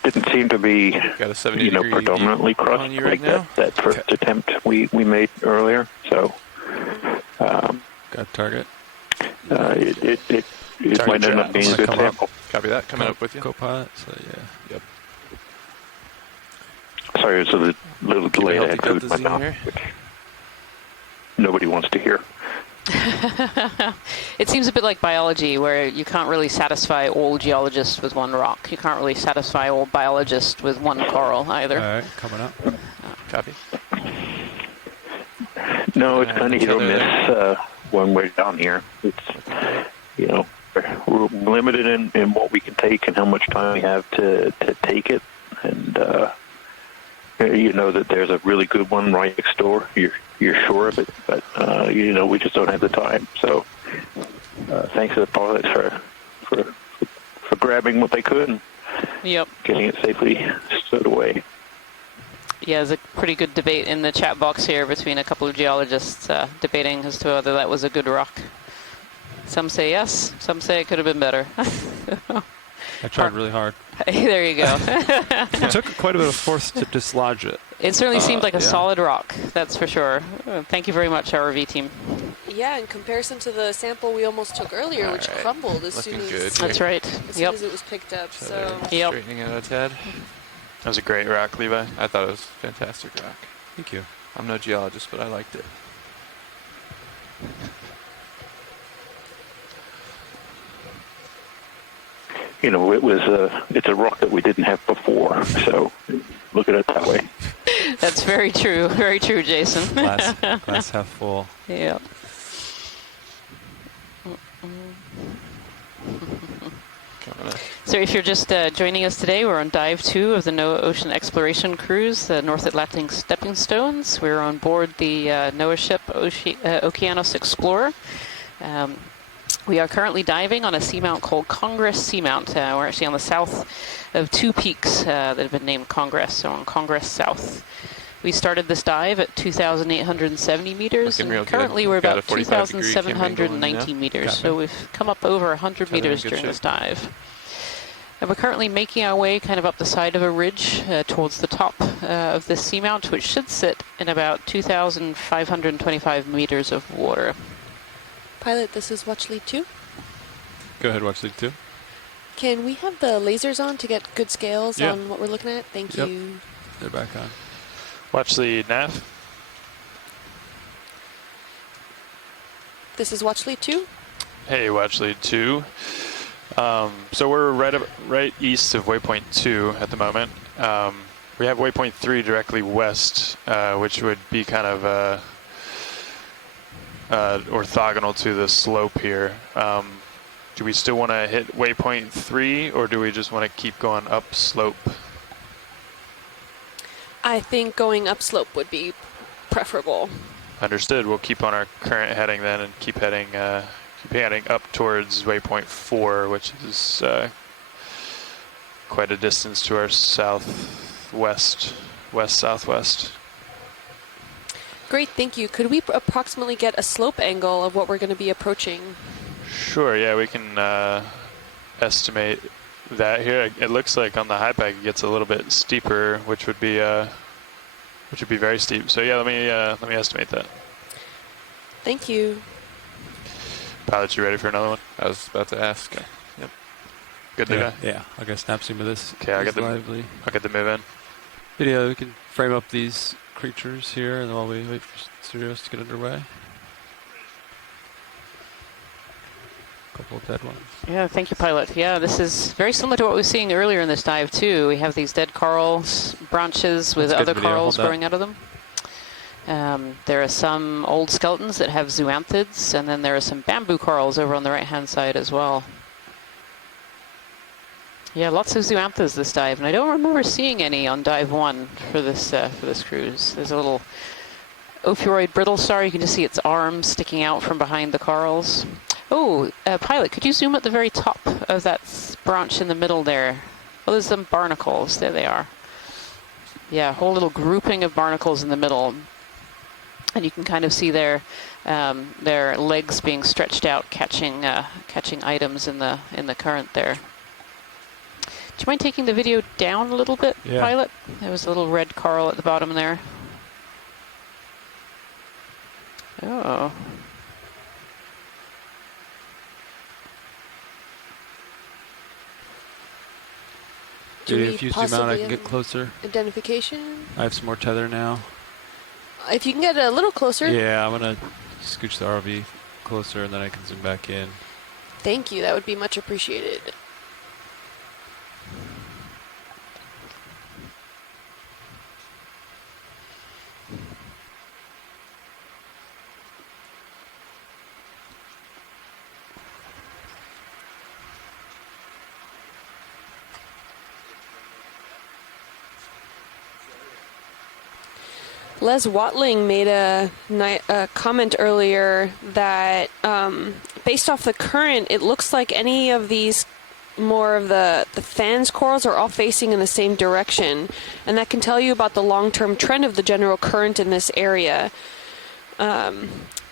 didn't seem to be, predominantly crushed like that first attempt we made earlier. So, got target. It might end up being a good sample. Copy that. Coming up with you. Co-pilot. So yeah. Yep. Sorry, it's a little delay. I had food in my mouth. Nobody wants to hear. It seems a bit like biology, where you can't really satisfy all geologists with one rock. You can't really satisfy all biologists with one coral either. All right, coming up. Copy. No, it's kind of hit or miss when we're down here. It's, we're limited in what we can take and how much time we have to take it. And you know that there's a really good one right next door. You're sure of it, but we just don't have the time. So thanks to the pilots for grabbing what they could and getting it safely stowed away. Yeah, there's a pretty good debate in the chat box here between a couple of geologists debating as to whether that was a good rock. Some say yes, some say it could have been better. I tried really hard. There you go. It took quite a bit of force to dislodge it. It certainly seemed like a solid rock, that's for sure. Thank you very much, RV team. Yeah, in comparison to the sample we almost took earlier, which crumbled as soon as that's right. As soon as it was picked up. So straightening it out, Ted. That was a great rock, Levi. I thought it was a fantastic rock. Thank you. I'm no geologist, but I liked it. It's a rock that we didn't have before, so look at it that way. That's very true, Jason. Glass half full. Yeah. So if you're just joining us today, we're on Dive 2 of the NOAA Ocean Exploration Cruise, the North Atlantic Stepping Stones. We're on board the NOAA ship Okeanos Explorer. We are currently diving on a seamount called Congress Seamount. We're actually on the south of two peaks that have been named Congress, so on Congress South. We started this dive at 2,870 meters, and currently we're about 2,790 meters, so we've come up over 100 meters during this dive. And we're currently making our way kind of up the side of a ridge towards the top of this seamount, which should sit in about 2,525 meters of water. Pilot, this is Watch Lead 2. Go ahead, Watch Lead 2. Can we have the lasers on to get good scales on what we're looking at? Thank you. They're back on. Watch lead nav. This is watch lead 2. Hey, watch lead 2. So we're right east of waypoint 2 at the moment. We have waypoint 3 directly west, which would be kind of orthogonal to the slope here. Do we still want to hit waypoint 3, or do we just want to keep going up slope? I think going upslope would be preferable. Understood. We'll keep on our current heading then and keep heading up towards waypoint 4, which is quite a distance to our southwest, west-southwest. Great, thank you. Could we approximately get a slope angle of what we're going to be approaching? Sure, yeah, we can estimate that here. It looks like on the high pack it gets a little bit steeper, which would be very steep. So yeah, let me estimate that. Thank you. Pilot, you ready for another one? I was about to ask. Okay. Yep. Good to go. Yeah, I'll go snap zoom of this. Okay, I'll get the move in. Video, we can frame up these creatures here, and while we wait for studios to get underway. Couple of dead ones. Yeah, thank you, pilot. Yeah, this is very similar to what we were seeing earlier in this dive too. We have these dead corals branches with other corals growing out of them. There are some old skeletons that have zoanthids, and then there are some bamboo corals over on the right-hand side as well. Yeah, lots of zoanthids this dive, and I don't remember seeing any on dive 1 for this cruise. There's a little ophiuroid brittle star. You can just see its arms sticking out from behind the corals. Oh, pilot, could you zoom at the very top of that branch in the middle there? Oh, there's some barnacles. There they are. Yeah, a whole little grouping of barnacles in the middle. And you can kind of see their legs being stretched out, catching items in the current there. Do you mind taking the video down a little bit, pilot? There was a little red coral at the bottom there. Oh. If you zoom out, I can get closer. Identification? I have some more tether now. If you can get a little closer. Yeah, I'm going to scooch the ROV closer, and then I can zoom back in. Thank you. That would be much appreciated. Les Watling made a comment earlier that based off the current, it looks like any of these more of the fans corals are all facing in the same direction, and that can tell you about the long-term trend of the general current in this area.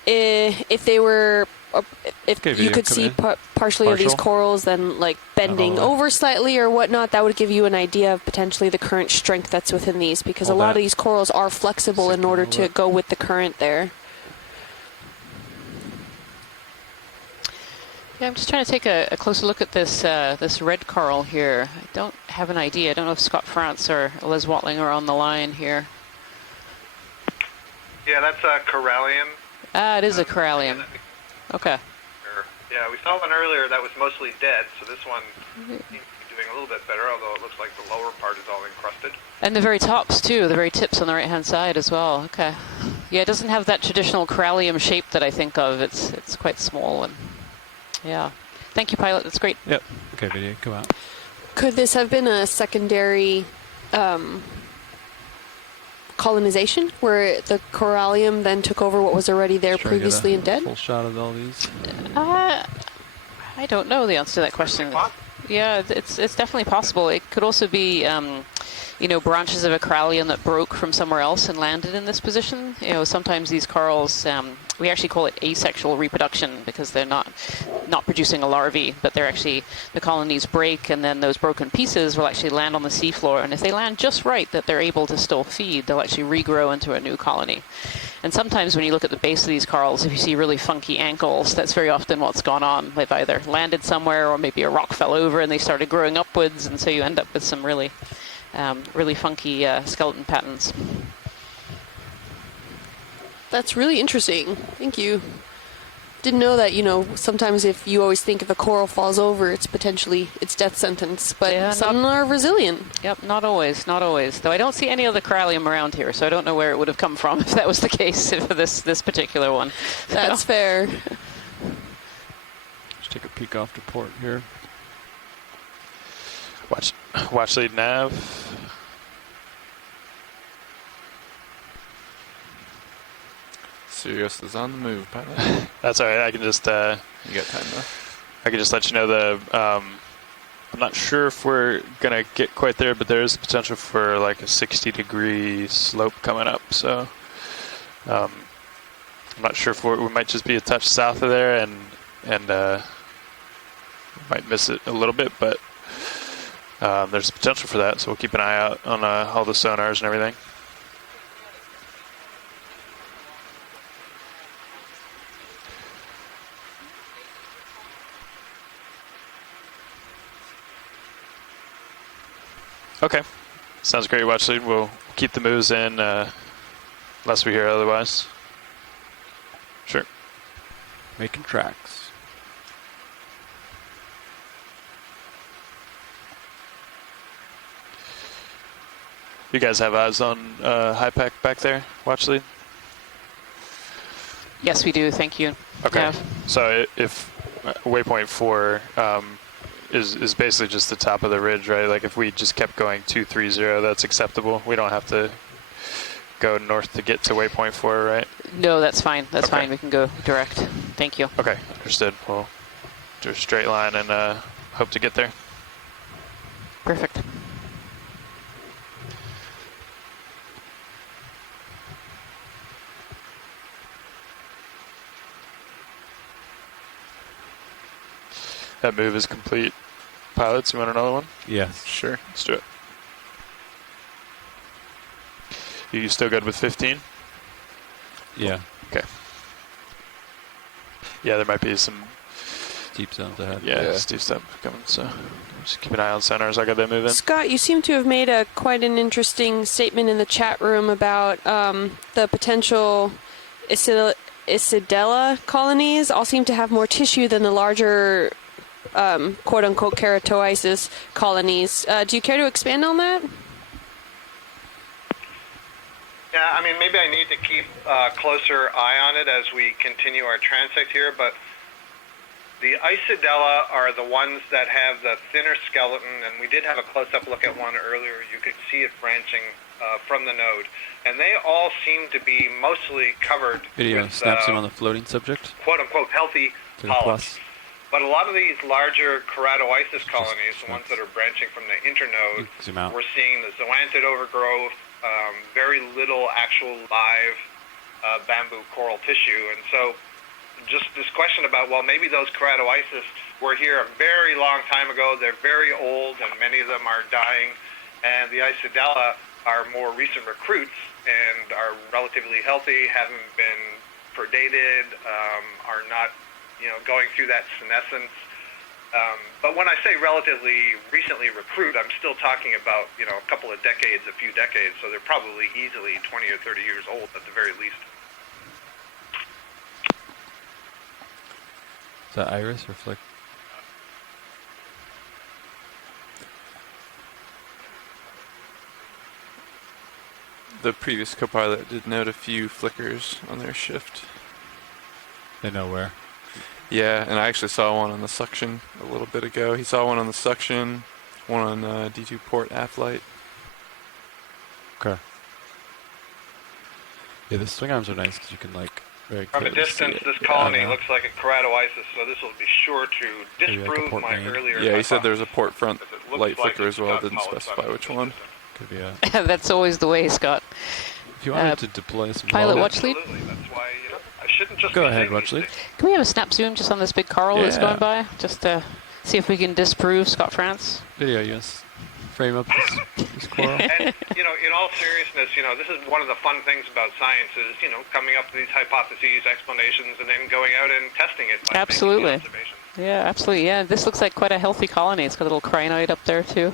If they were, if you could see partially of these corals then like bending over slightly or whatnot, that would give you an idea of potentially the current strength that's within these, because a lot of these corals are flexible in order to go with the current there. Yeah, I'm just trying to take a closer look at this this red coral here. I don't have an idea. I don't know if Scott France or Les Watling are on the line here. Yeah, that's a corallium. It is a corallium. Okay. Yeah, we saw one earlier that was mostly dead, so this one seems to be doing a little bit better, although it looks like the lower part is all encrusted. And the very tops, too, the very tips on the right-hand side as well. Okay. Yeah, it doesn't have that traditional corallium shape that I think of. It's quite small. And yeah. Thank you, pilot. That's great. Yep. Okay, video, come out. Could this have been a secondary colonization where the corallium then took over what was already there previously and dead? Full shot of all these. I don't know the answer to that question. Yeah, it's definitely possible. It could also be, branches of a corallium that broke from somewhere else and landed in this position. Sometimes these corals, we actually call it asexual reproduction because they're not producing a larvae, but they're actually, the colonies break, and then those broken pieces will actually land on the seafloor. And if they land just right, that they're able to still feed, they'll actually regrow into a new colony. And sometimes when you look at the base of these corals, if you see really funky ankles, that's very often what's gone on. They've either landed somewhere or maybe a rock fell over and they started growing upwards, and so you end up with some really funky skeleton patterns. That's really interesting. Thank you. Didn't know that, sometimes if you always think if a coral falls over, it's death sentence, but some are resilient. Yep, not always. Though I don't see any of the corallium around here, so I don't know where it would have come from if that was the case for this particular one. That's fair. Let's take a peek off to port here. Watch lead nav. Sirius is on the move, pilot. That's all right. I can just. You got time though. I can just let you know I'm not sure if we're gonna get quite there, but there is potential for like a 60-degree slope coming up. So I'm not sure if we might just be a touch south of there, and we might miss it a little bit, but there's potential for that. So we'll keep an eye out on all the sonars and everything. Okay, sounds great, watch lead. We'll keep the moves in unless we hear otherwise. Sure. Making tracks. You guys have eyes on high pack back there, watch lead? Yes, we do, thank you. Okay, yeah. So if waypoint 4 is basically just the top of the ridge, right? Like if we just kept going 230, that's acceptable. We don't have to go north to get to waypoint 4, right? No, that's fine. That's fine. We can go direct. Thank you. Okay, understood. We'll do a straight line and hope to get there. Perfect. That move is complete. Pilots, you want another one? Yes. Sure. Let's do it. You still good with 15? Yeah. Okay. Yeah, there might be some steep zones ahead. Yeah, steep stuff coming, so just keep an eye on centers. I got that moving. Scott, you seem to have made quite an interesting statement in the chat room about the potential Isidella colonies all seem to have more tissue than the larger quote-unquote keratoisis colonies. Do you care to expand on that? Yeah, I mean, maybe I need to keep a closer eye on it as we continue our transect here, but the Isidella are the ones that have the thinner skeleton, and we did have a close-up look at one earlier. You could see it branching from the node, and they all seem to be mostly covered Video with snaps in on the floating subject. quote-unquote healthy polyps. But a lot of these larger keratoisis colonies, the ones that are branching from the internode, we're seeing the zoantid overgrowth, very little actual live bamboo coral tissue. And so just this question about, well, maybe those keratoisis were here a very long time ago. They're very old, and many of them are dying. And the Isidella are more recent recruits and are relatively healthy, haven't been predated, are not going through that senescence. But when I say relatively recently recruit, I'm still talking about, a couple of decades, a few decades, so they're probably easily 20 or 30 years old at the very least. Is that iris or flick? The previous co-pilot did note a few flickers on their shift. They know where? Yeah, and I actually saw one on the suction a little bit ago. He saw one on the suction, one on D2 port aft light. Okay. Yeah, the swing arms are nice because you can very From a distance, this colony looks like a keratoisis, so this will be sure to disprove my earlier Yeah, he said there's a port front light flicker as well. Didn't specify which one. Could be a... That's always the way, Scott. If you wanted to deploy some pilot watch lead. That's why I shouldn't just go ahead, watch lead. Can we have a snap zoom just on this big coral that's going by, just to see if we can disprove Scott France? Video, yes. Frame up this coral. And in all seriousness, this is one of the fun things about science is coming up with these hypotheses, explanations, and then going out and testing it. By Absolutely. Yeah, absolutely. Yeah, this looks like quite a healthy colony. It's got a little crinoid up there too.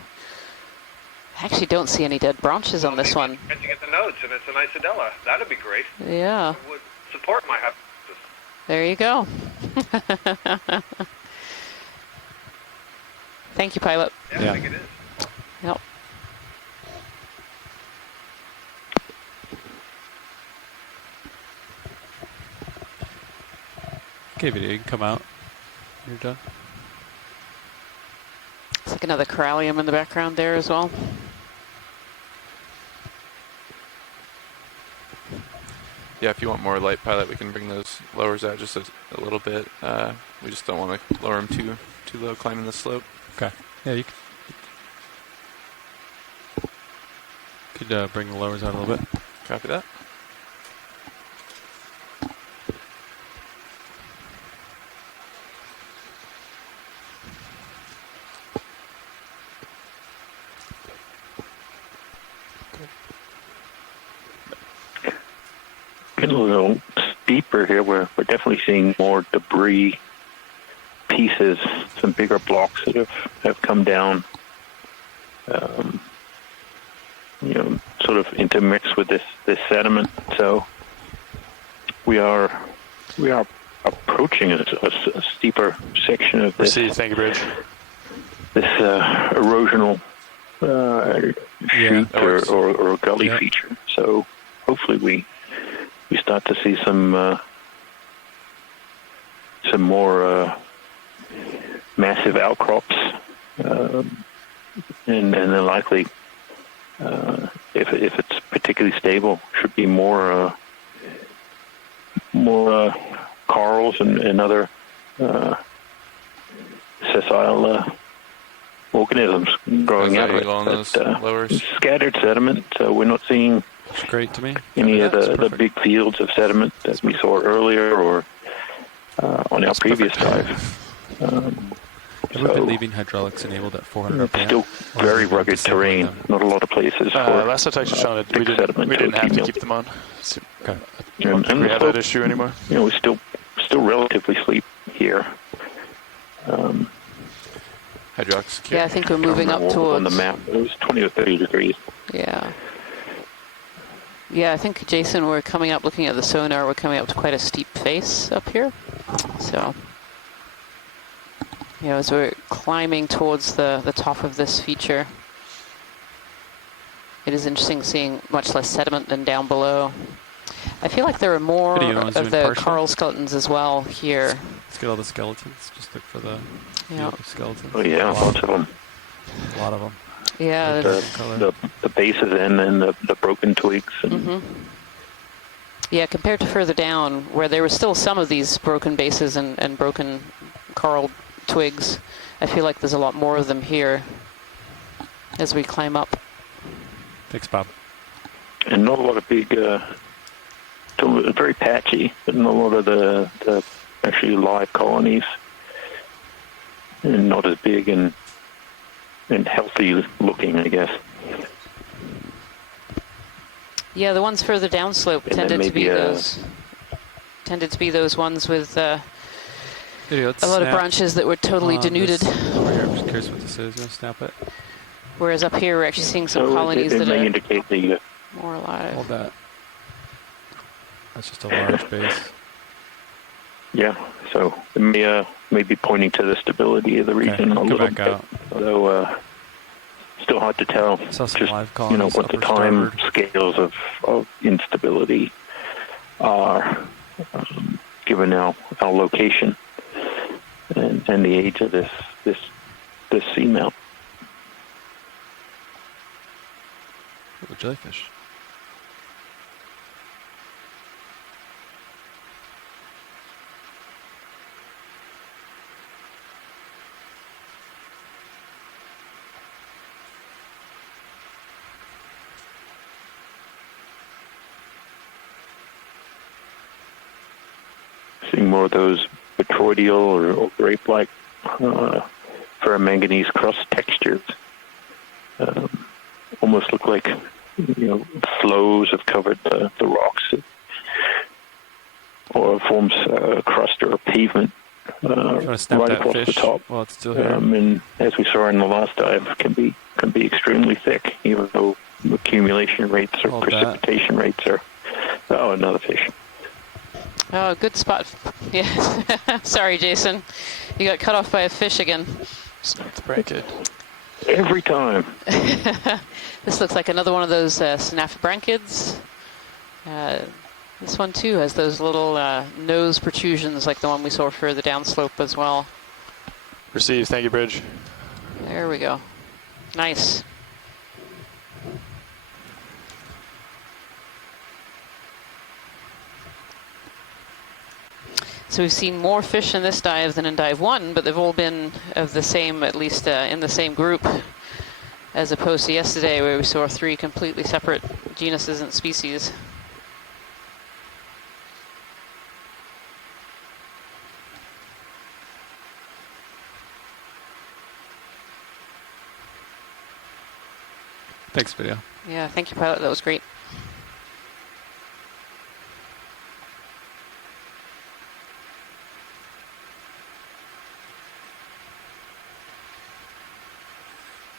I actually don't see any dead branches on this one. To get the nodes, and it's an Isidella. That'd be great. Yeah. It would. support my hypothesis. There you go. Thank you, pilot. Yeah, I think it is. Yep. Okay, video, you can come out. You're done. It's like another corallium in the background there as well. Yeah, if you want more light, pilot, we can bring those lowers out just a little bit. We just don't want to lower them too low climbing the slope. Okay. Yeah, you could bring the lowers out a little bit. Copy that. Getting a little deeper here, we're definitely seeing more debris pieces, some bigger blocks that have come down, sort of intermixed with this sediment. So we are approaching a steeper section of this. Thank you, Bridge. This erosional chute or gully feature. So hopefully we start to see some more massive outcrops, and then likely, if it's particularly stable, should be more corals and other sessile organisms growing out of it. But, scattered sediment, so we're not seeing great to me. any of the big fields of sediment that we saw earlier or on our previous dive. We've been leaving hydraulics enabled at 400 RPM. Still very rugged terrain, not a lot of places for last I checked, Sean, we didn't have to keep them on. Okay. I don't think we have that issue anymore. We're still relatively sleep here. Hydrox. Yeah, I think we're moving up towards... On the map, it was 20 or 30 degrees. Yeah. Yeah, I think, Jason, we're coming up, looking at the sonar, we're coming up to quite a steep face up here. So, as we're climbing towards the top of this feature, it is interesting seeing much less sediment than down below. I feel like there are more of the coral skeletons as well here. Let's get all the skeletons. Just look for the skeletons. Oh yeah, lots of them. A lot of them. Yeah. The bases and then the broken twigs. And Yeah, compared to further down, where there were still some of these broken bases and broken coral twigs, I feel like there's a lot more of them here as we climb up. Thanks, Bob. And not a lot of big, very patchy, but not a lot of the actually live colonies. And not as big and healthy looking, I guess. Yeah, the ones further downslope tended to be those ones with a lot of branches that were totally denuded. I'm just curious what this is. You want to snap it? Whereas up here, we're actually seeing some colonies that may are indicate the more alive. Hold that. That's just a large base. Yeah, so it may be pointing to the stability of the region a little bit. Out. Although still hard to tell just what the time scales of instability are, given our location and the age of this seamount. The jellyfish. Seeing more of those botryoidal or grape-like ferromanganese cross textures. Almost look like flows have covered the rocks, or forms a crust or a pavement right across the top. Well, it's still here. And as we saw in the last dive, can be extremely thick, even though accumulation rates or precipitation rates are. Oh, another fish. Oh, good spot. Yeah. Sorry, Jason. You got cut off by a fish again. Snap the bracket. Every time. This looks like another one of those Snaphibranchids. This one too has those little nose protrusions like the one we saw further downslope as well. Received. Thank you, Bridge. There we go. Nice. So we've seen more fish in this dive than in dive 1, but they've all been of the same, at least in the same group, as opposed to yesterday where we saw 3 completely separate genuses and species. Thanks, video. Yeah, thank you, pilot. That was great.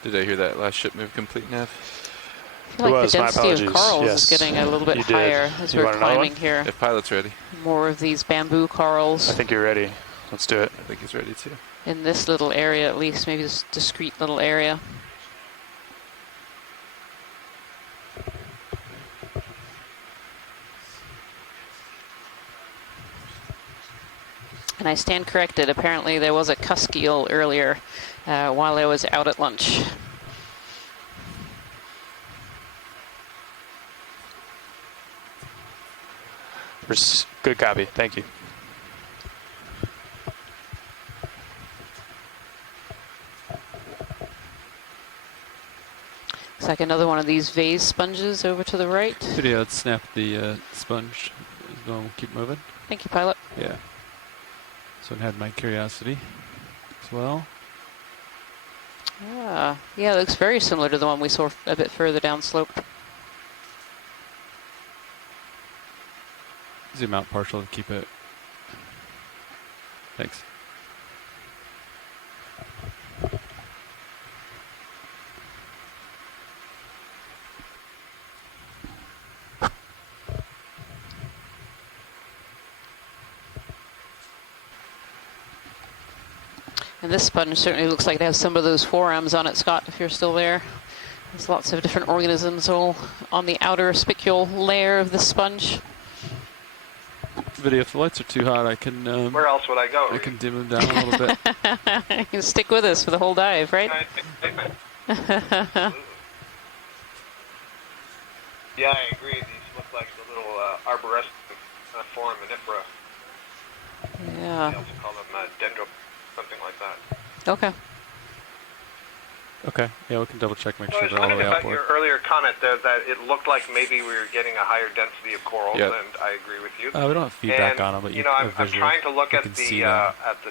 Did I hear that last ship move complete, Nav? I feel like the density of corals is getting a little bit higher as we're climbing here. If pilot's ready. More of these bamboo corals. I think you're ready. Let's do it. I think he's ready too. In this little area at least, maybe this discrete little area. And I stand corrected. Apparently there was a cusk eel earlier while I was out at lunch. Good copy. Thank you. Looks like another one of these vase sponges over to the right. Video, let's snap the sponge. We'll keep moving. Thank you, pilot. Yeah. So it had my curiosity as well. Ah, yeah, it looks very similar to the one we saw a bit further down slope. Zoom out partial to keep it. Thanks. And this sponge certainly looks like it has some of those forearms on it, Scott, if you're still there. There's lots of different organisms all on the outer spicule layer of the sponge. Video, if the lights are too hot, I can... where else would I go? I can dim them down a little bit. You can stick with us for the whole dive, right? Yeah, I agree. These look like the little arborescent foraminifera. Yeah. They also call them dendro, something like that. Okay. Okay, yeah, we can double check, make So sure they're all the way about outboard. your earlier comment there that it looked like maybe we were getting a higher density of corals, Yep. and I agree with you. We don't have feedback and, on them, but you know, I'm trying to look at the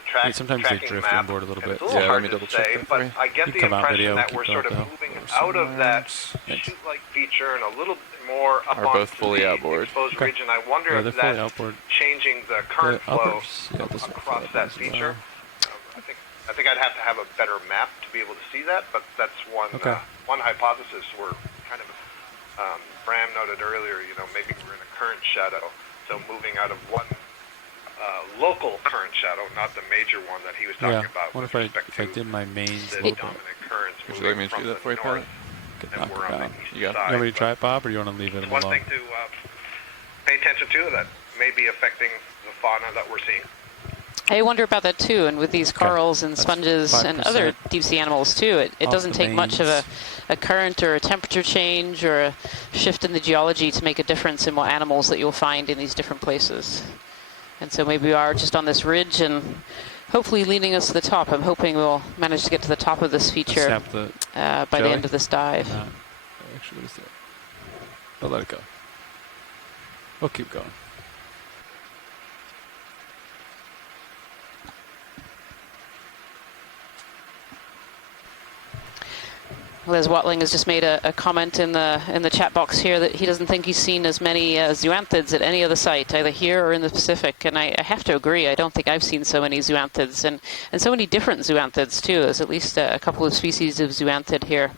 track, sometimes tracking they drift map. on board a little bit. It's a little hard to say, but I get the impression that we're sort of moving out of that chute-like feature and a little bit more up Are both onto fully the outboard. exposed region. I wonder if that's changing the current flow across that feature. I think I'd have to have a better map to be able to see that, but that's one one hypothesis. We're kind of, Bram noted earlier, you know, maybe we're in a current shadow, so moving out of one local current shadow, not the major one that he was talking about. I wonder if I did my mains the a little dominant currents Would you like me to from do that the for you, north, Could and knock we're it on down. the east You side. want me to try it, Bob, or you want to leave it One alone? thing to pay attention to that may be affecting the fauna that we're seeing. I wonder about that too, and with these corals and sponges and other deep sea animals too, it doesn't take much of a current or a temperature change or a shift in the geology to make a difference in what animals that you'll find in these different places. And so maybe we are just on this ridge and hopefully leading us to the top. I'm hoping we'll manage to get to the top of this feature by the end of this dive. Actually, what is that? I'll let it go. We'll keep going. Les Watling has just made a comment in the chat box here that he doesn't think he's seen as many zoanthids at any other site, either here or in the Pacific. And I have to agree. I don't think I've seen so many zoanthids and so many different zoanthids too. There's at least a couple of species of zoanthid here,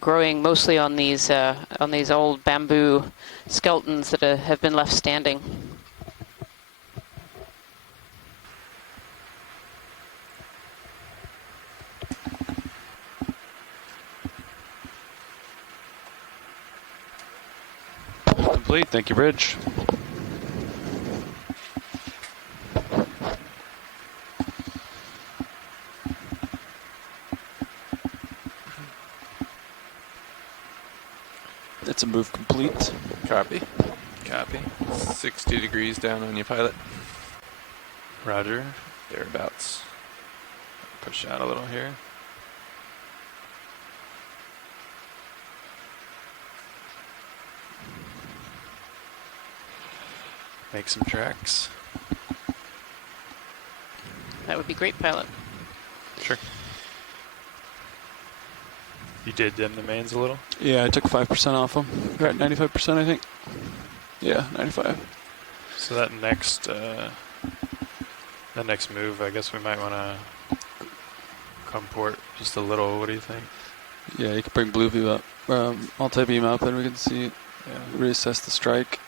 growing mostly on these old bamboo skeletons that have been left standing. complete. Thank you, Bridge. It's a move complete. Copy. Copy. 60 degrees down on your pilot. Roger. Thereabouts. Push out a little here. Make some tracks. That would be great, pilot. Sure. You did dim the mains a little? Yeah, I took 5% off them. We're at 95%, I think. Yeah, 95. So that next move, I guess we might want to come port just a little. What do you think? Yeah, you can bring blue view up, multi-beam up, and we can see, reassess the strike.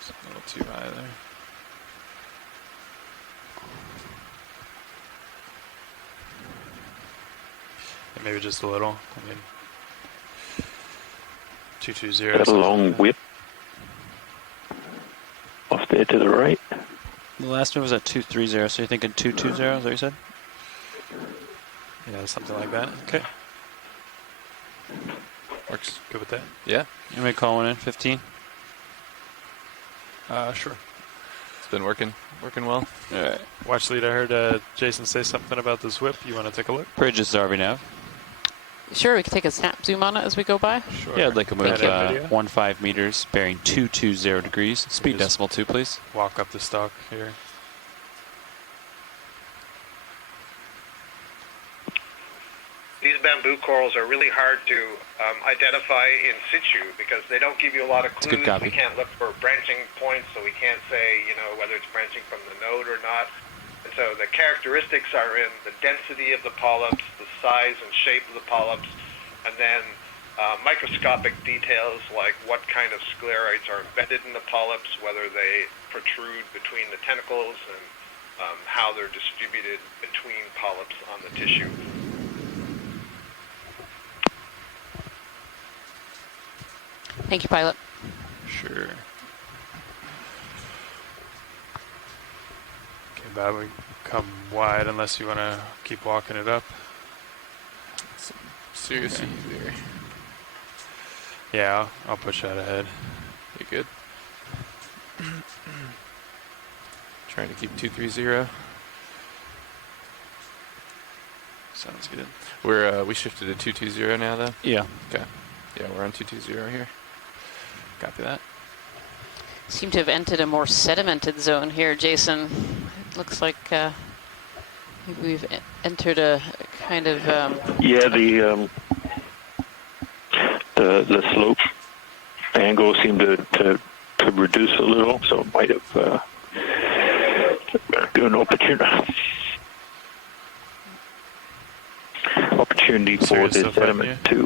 It's a little too high there. And maybe just a little. I mean, 220. Got a long whip off there to the right. The last move was at 230, so you're thinking 220, is that what you said? Yeah, something like that. Okay. Works. Good with that. Yeah. You may call one in, 15? Sure. It's been working well. All right. Watch lead, I heard Jason say something about this whip. You want to take a look? Bridge is RV nav. Sure, we can take a snap zoom on it as we go by. Sure. Yeah, I'd like to move 15 meters, bearing 220 degrees. Speed decimal 2, please. Walk up the stalk here. These bamboo corals are really hard to identify in situ because they don't give you a lot of clues. We can't look for branching points, so we can't say, whether it's branching from the node or not. And so the characteristics are in the density of the polyps, the size and shape of the polyps, and then microscopic details like what kind of scleroids are embedded in the polyps, whether they protrude between the tentacles, and how they're distributed between polyps on the tissue. Thank you, pilot. Sure. Okay, Bob, we come wide unless you want to keep walking it up. Seriously, there. Yeah, I'll push out ahead. You good? Trying to keep 230. Sounds good. We shifted to 220 now, though. Yeah. Okay. Yeah, we're on 220 here. Copy that. Seem to have entered a more sedimented zone here, Jason. It looks like we've entered a kind of... Yeah, the slope angle seemed to reduce a little, so it might have given an opportunity for the sediment to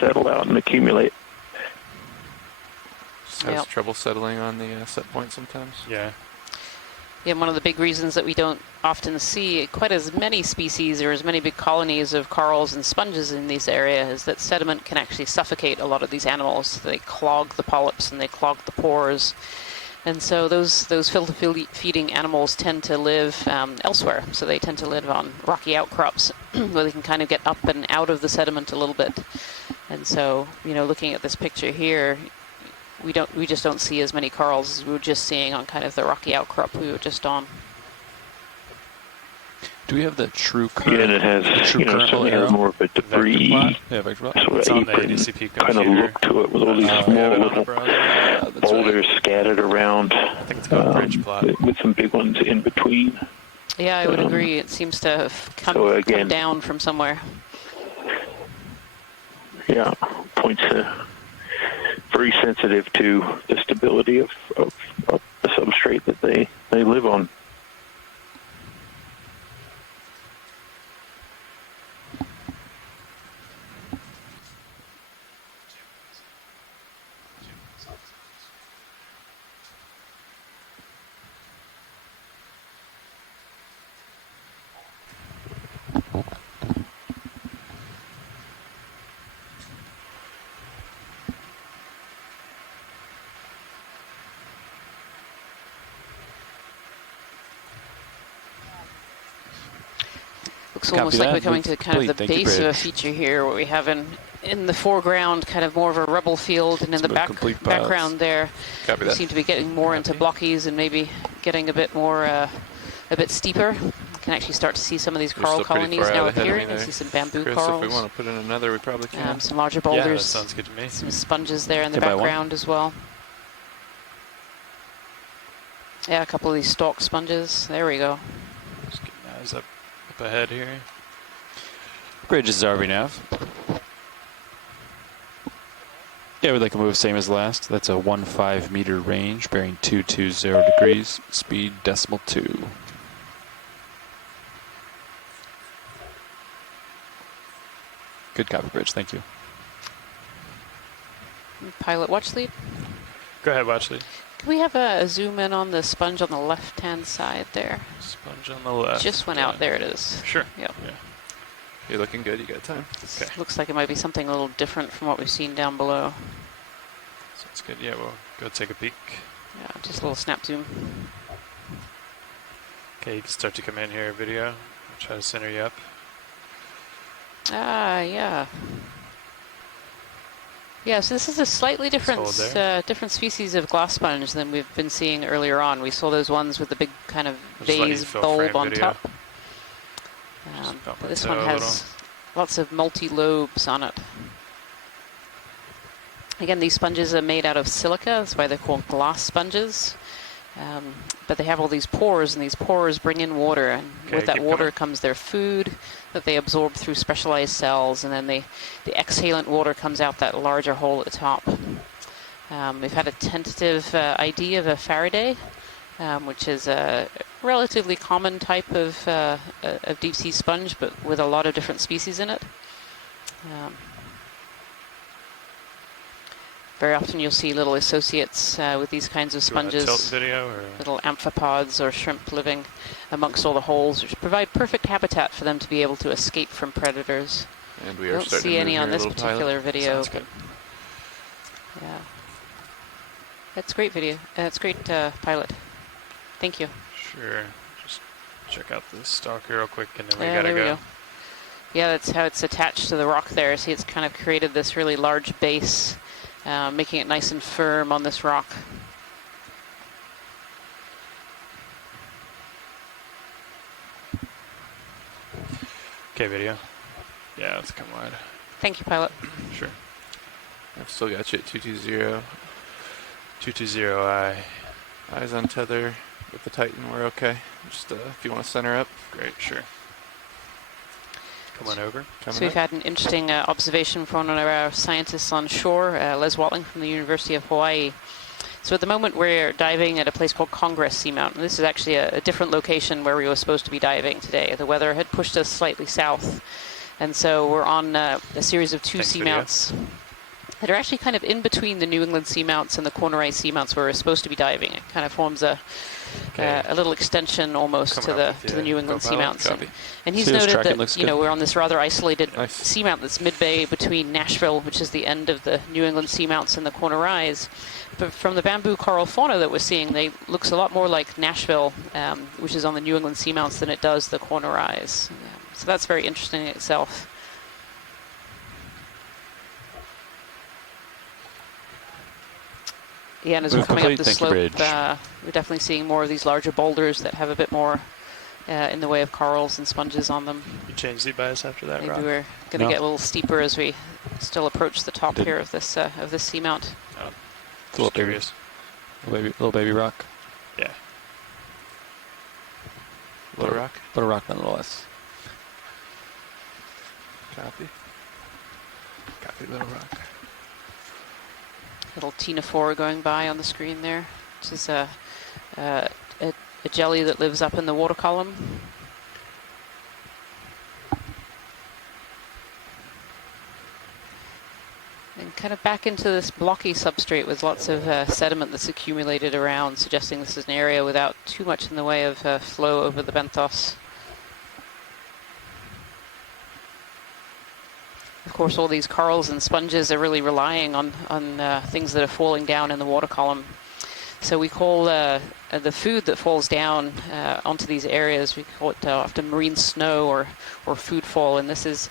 settle out and accumulate. Just has trouble settling on the set point sometimes. Yeah. Yeah, one of the big reasons that we don't often see quite as many species or as many big colonies of corals and sponges in this area is that sediment can actually suffocate a lot of these animals. They clog the polyps and they clog the pores. And so those filter-feeding animals tend to live elsewhere. So they tend to live on rocky outcrops where they can kind of get up and out of the sediment a little bit. And so, looking at this picture here, we just don't see as many corals as we were just seeing on kind of the rocky outcrop we were just on. Do we have the true current? Yeah, and it has, certainly has more of a debris it's on the ADCP kind of look to it with all these small little boulders scattered around. I think it's got a bridge plot. With some big ones in between. Yeah, I would agree. It seems to have come down from somewhere. Yeah, points to very sensitive to the stability of the substrate that they live on. Looks almost like we're coming to kind of the base of a feature here, what we have in the foreground, kind of more of a rubble field, and in the background there, we seem to be getting more into blockies and maybe getting a bit more, a bit steeper. You can actually start to see some of these coral colonies now appearing. I see some bamboo corals. If we want to put in another, we probably can. Some larger boulders. Yeah, that sounds good to me. Some sponges there in the background as well. Yeah, a couple of these stalk sponges. There we go. Just getting eyes up ahead here. Bridge is RV nav. Yeah, we'd like to move same as last. That's a 15 meter range, bearing 220 degrees, speed .2. Good copy, Bridge. Thank you. Pilot watch lead. Go ahead, watch lead. Can we have a zoom in on the sponge on the left-hand side there? Sponge on the left. Just went out. There it is. Sure. Yep. Yeah. You're looking good. You got time. Okay. Looks like it might be something a little different from what we've seen down below. Sounds good. Yeah, we'll go take a peek. Yeah, just a little snap zoom. Okay, you can start to come in here, video. I'll try to center you up. Ah, yeah. Yeah, so this is a slightly different different species of glass sponge than we've been seeing earlier on. We saw those ones with the big kind of vase bulb on top. But this one has lots of multi-lobes on it. Again, these sponges are made out of silica. That's why they're called glass sponges. But they have all these pores, and these pores bring in water. And with that water comes their food that they absorb through specialized cells, and then the exhalant water comes out that larger hole at the top. We've had a tentative ID of a Faraday, which is a relatively common type of deep sea sponge, but with a lot of different species in it. Very often you'll see little associates with these kinds of sponges, little amphipods or shrimp living amongst all the holes, which provide perfect habitat for them to be able to escape from predators. And we I don't see any on this particular video. But yeah, that's great video. That's great pilot. Thank you. Sure. Just check out this stalker real quick, and then we there gotta go. Yeah, that's how it's attached to the rock there. See, it's kind of created this really large base. Making it nice and firm on this rock. Okay, video. Yeah, let's come wide. Thank you, pilot. Sure. I've still got you at 220. 220, eyes on tether with the Titan. We're okay. Just if you want to center up. Great, sure. Come on over. So we've had an interesting observation from one of our scientists on shore, Les Watling from the University of Hawaii. So at the moment we're diving at a place called Congress Seamount. And this is actually a different location where we were supposed to be diving today. The weather had pushed us slightly south. And so we're on a series of two seamounts that are actually kind of in between the New England seamounts and the Corner Ice seamounts where we're supposed to be diving. It kind of forms a little extension almost to the New England seamounts. And he's noted that we're on this rather isolated seamount that's mid-bay between Nashville, which is the end of the New England seamounts, and the Corner Rise. But from the bamboo coral fauna that we're seeing, they looks a lot more like Nashville, which is on the New England seamounts, than it does the Corner Rise. So that's very interesting in itself. Yeah, and as we're coming up the slope, we're definitely seeing more of these larger boulders that have a bit more in the way of corals and sponges on them. You change the bias after that, Maybe we're going to get a little steeper as we still approach the top here of this seamount. Oh, just curious. Little baby rock. Yeah. Little rock. Little rock, nonetheless. Copy. Copy, little rock. Little ctenophore going by on the screen there, which is a jelly that lives up in the water column. And kind of back into this blocky substrate with lots of sediment that's accumulated around, suggesting this is an area without too much in the way of flow over the benthos. Of course, all these corals and sponges are really relying on things that are falling down in the water column. So we call the food that falls down onto these areas, we call it often marine snow or food fall, and this is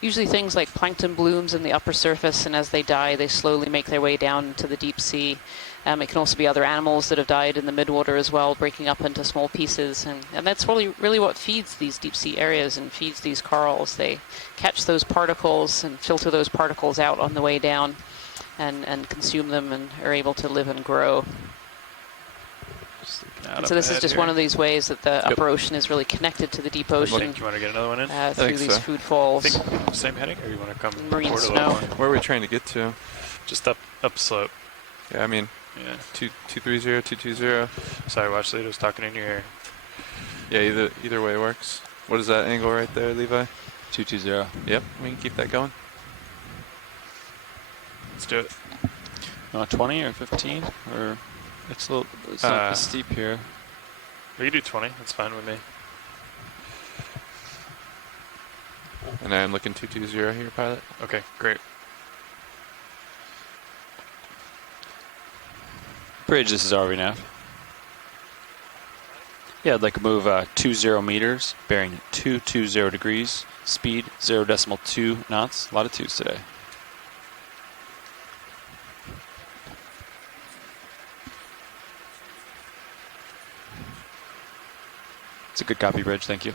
usually things like plankton blooms in the upper surface, and as they die, they slowly make their way down into the deep sea. It can also be other animals that have died in the midwater as well, breaking up into small pieces, and that's really what feeds these deep sea areas and feeds these corals. They catch those particles and filter those particles out on the way down and consume them and are able to live and grow. So this is just one of these ways that the upper ocean is really connected to the deep ocean. Do you want to get another one in? Through these food falls. Same heading, or you want to come marine snow? Where are we trying to get to? Just up slope. Yeah, I mean, 230, 220. Sorry, watch lead. I was talking in your ear. Yeah, either way works. What is that angle right there, Levi? 220. Yep, we can keep that going. Let's do it. 20 or 15 or. It's not as steep here. We can do 20. That's fine with me. And I'm looking 220 here, pilot. Okay, great. Bridge, this is RVNAV. Yeah, I'd like to move 20 meters, bearing 220 degrees, speed 0.2 knots. A lot of twos today. It's a good copy, Bridge. Thank you.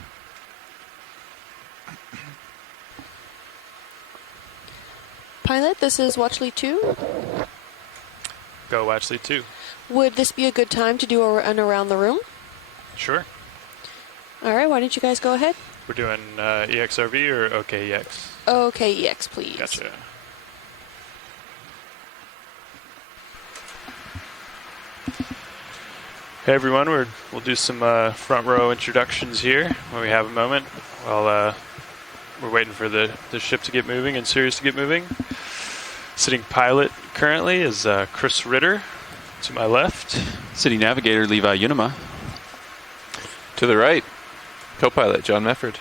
Pilot, this is Watchley 2. Go Watchley 2. Would this be a good time to do a run around the room? Sure. All right, why don't you guys go ahead? We're doing EXRV or OKEX? OKEX, please. Gotcha. Hey everyone, we'll do some front row introductions here when we have a moment while we're waiting for the ship to get moving and Sirius to get moving. Sitting pilot currently is Chris Ritter to my left. Sitting navigator Levi Unima. To the right, co-pilot John Mefford.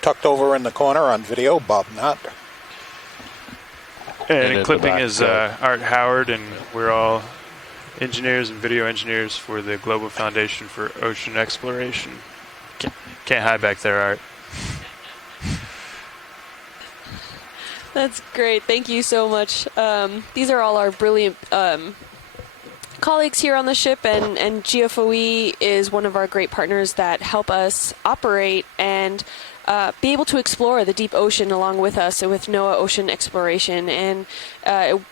Tucked over in the corner on video, Bob Knott. And clipping is Art Howard, and we're all engineers and video engineers for the Global Foundation for Ocean Exploration. Can't hide back there, Art. That's great. Thank you so much. These are all our brilliant colleagues here on the ship, and GFOE is one of our great partners that help us operate and be able to explore the deep ocean along with us with NOAA Ocean Exploration. And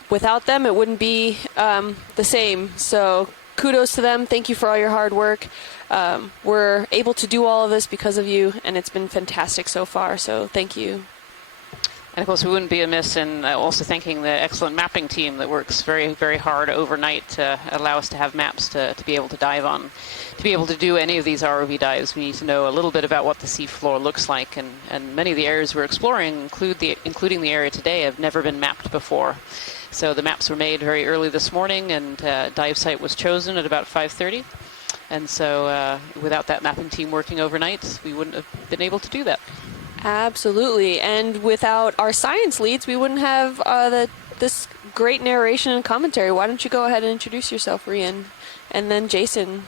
without them, it wouldn't be the same. So kudos to them. Thank you for all your hard work. We're able to do all of this because of you, and it's been fantastic so far. So thank you. And of course, we wouldn't be amiss in also thanking the excellent mapping team that works very, very hard overnight to allow us to have maps to be able to dive on. To be able to do any of these ROV dives, we need to know a little bit about what the seafloor looks like, and many of the areas we're exploring, including the area today, have never been mapped before. So the maps were made very early this morning, and dive site was chosen at about 5:30. And so without that mapping team working overnight, we wouldn't have been able to do that. Absolutely, and without our science leads, we wouldn't have this great narration and commentary. Why don't you go ahead and introduce yourself, Rian, and then Jason.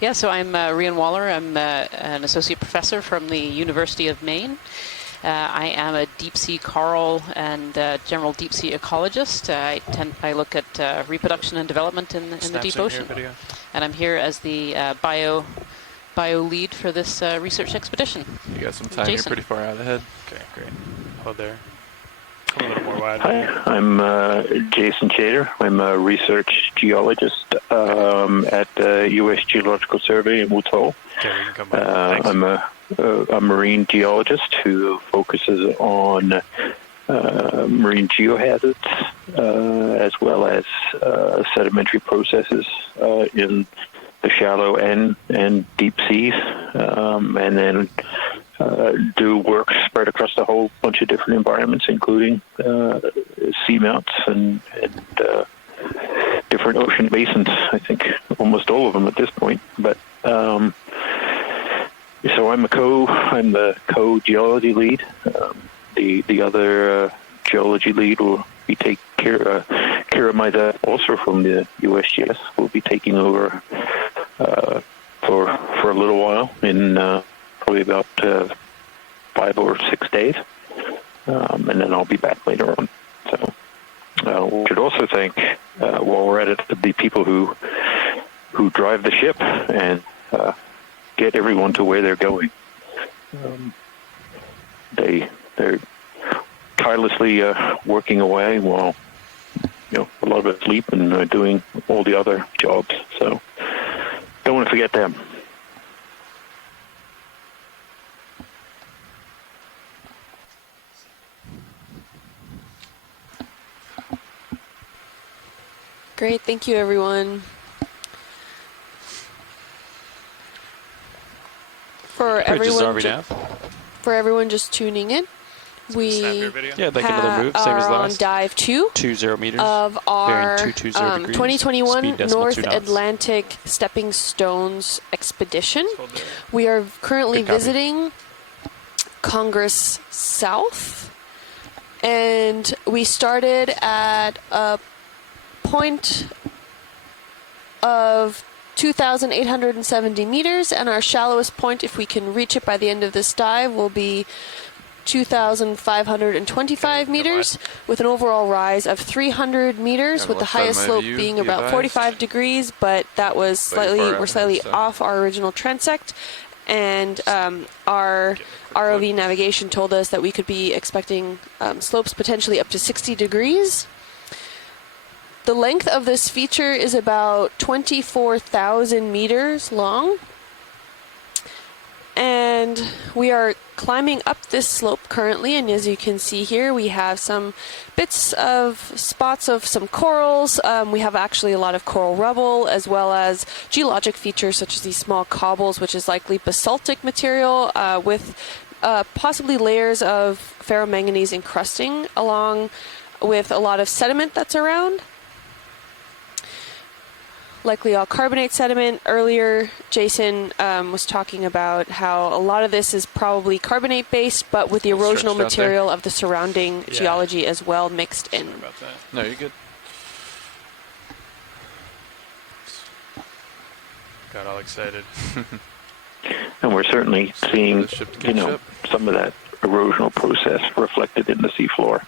Yeah, so I'm Rian Waller. I'm an associate professor from the University of Maine. I am a deep sea coral and general deep sea ecologist. I look at reproduction and development in the deep ocean, and I'm here as the bio lead for this research expedition. You got some time. Jason. You're pretty far out ahead. Okay, great. Hold there. Come a little more wide. Hi, I'm Jason Chater. I'm a research geologist at the U.S. Geological Survey in Wutol. Okay, we can come back. I'm a marine geologist who focuses on marine geohazards as well as sedimentary processes in the shallow and deep seas, and then do work spread across a whole bunch of different environments, including seamounts and different ocean basins. I think almost all of them at this point. But so I'm the co-geology lead. The other geology lead will be carrying here at my dive, also from the USGS, will be taking over for a little while in probably about 5 or 6 days, and then I'll be back later on. So we should also thank, while we're at it, the people who drive the ship and get everyone to where they're going. They're tirelessly working away while a lot of us sleep and doing all the other jobs. So don't want to forget them. Great, thank you, everyone. For everyone just tuning in, we like another move, same as are on last. dive 2 20 meters of our 2021 Speed North 2 knots. Atlantic Stepping Stones expedition. We are currently visiting Congress South, and we started at a point of 2,870 meters, and our shallowest point, if we can reach it by the end of this dive, will be 2,525 meters, with an overall rise of 300 meters, with the highest slope being about 45 degrees, but that was we're slightly off our original transect, and our ROV navigation told us that we could be expecting slopes potentially up to 60 degrees. The length of this feature is about 24,000 meters long, and we are climbing up this slope currently, and as you can see here, we have some spots of some corals. We have actually a lot of coral rubble, as well as geologic features such as these small cobbles, which is likely basaltic material with possibly layers of ferromanganese encrusting, along with a lot of sediment that's around. Likely all carbonate sediment. Earlier, Jason was talking about how a lot of this is probably carbonate based, but with the erosional material of the surrounding geology as well mixed in. Sorry about that. No, you're good. Got all excited. And we're certainly seeing, some of that erosional process reflected in the seafloor.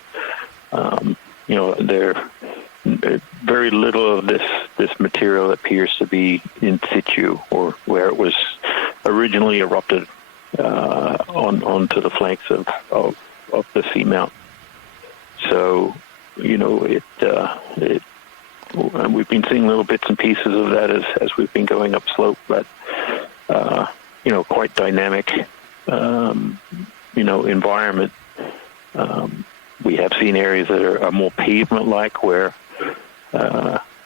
Very little of this material appears to be in situ, or where it was originally erupted onto the flanks of the seamount. So, we've been seeing little bits and pieces of that as we've been going up slope, but quite dynamic, environment. We have seen areas that are more pavement-like, where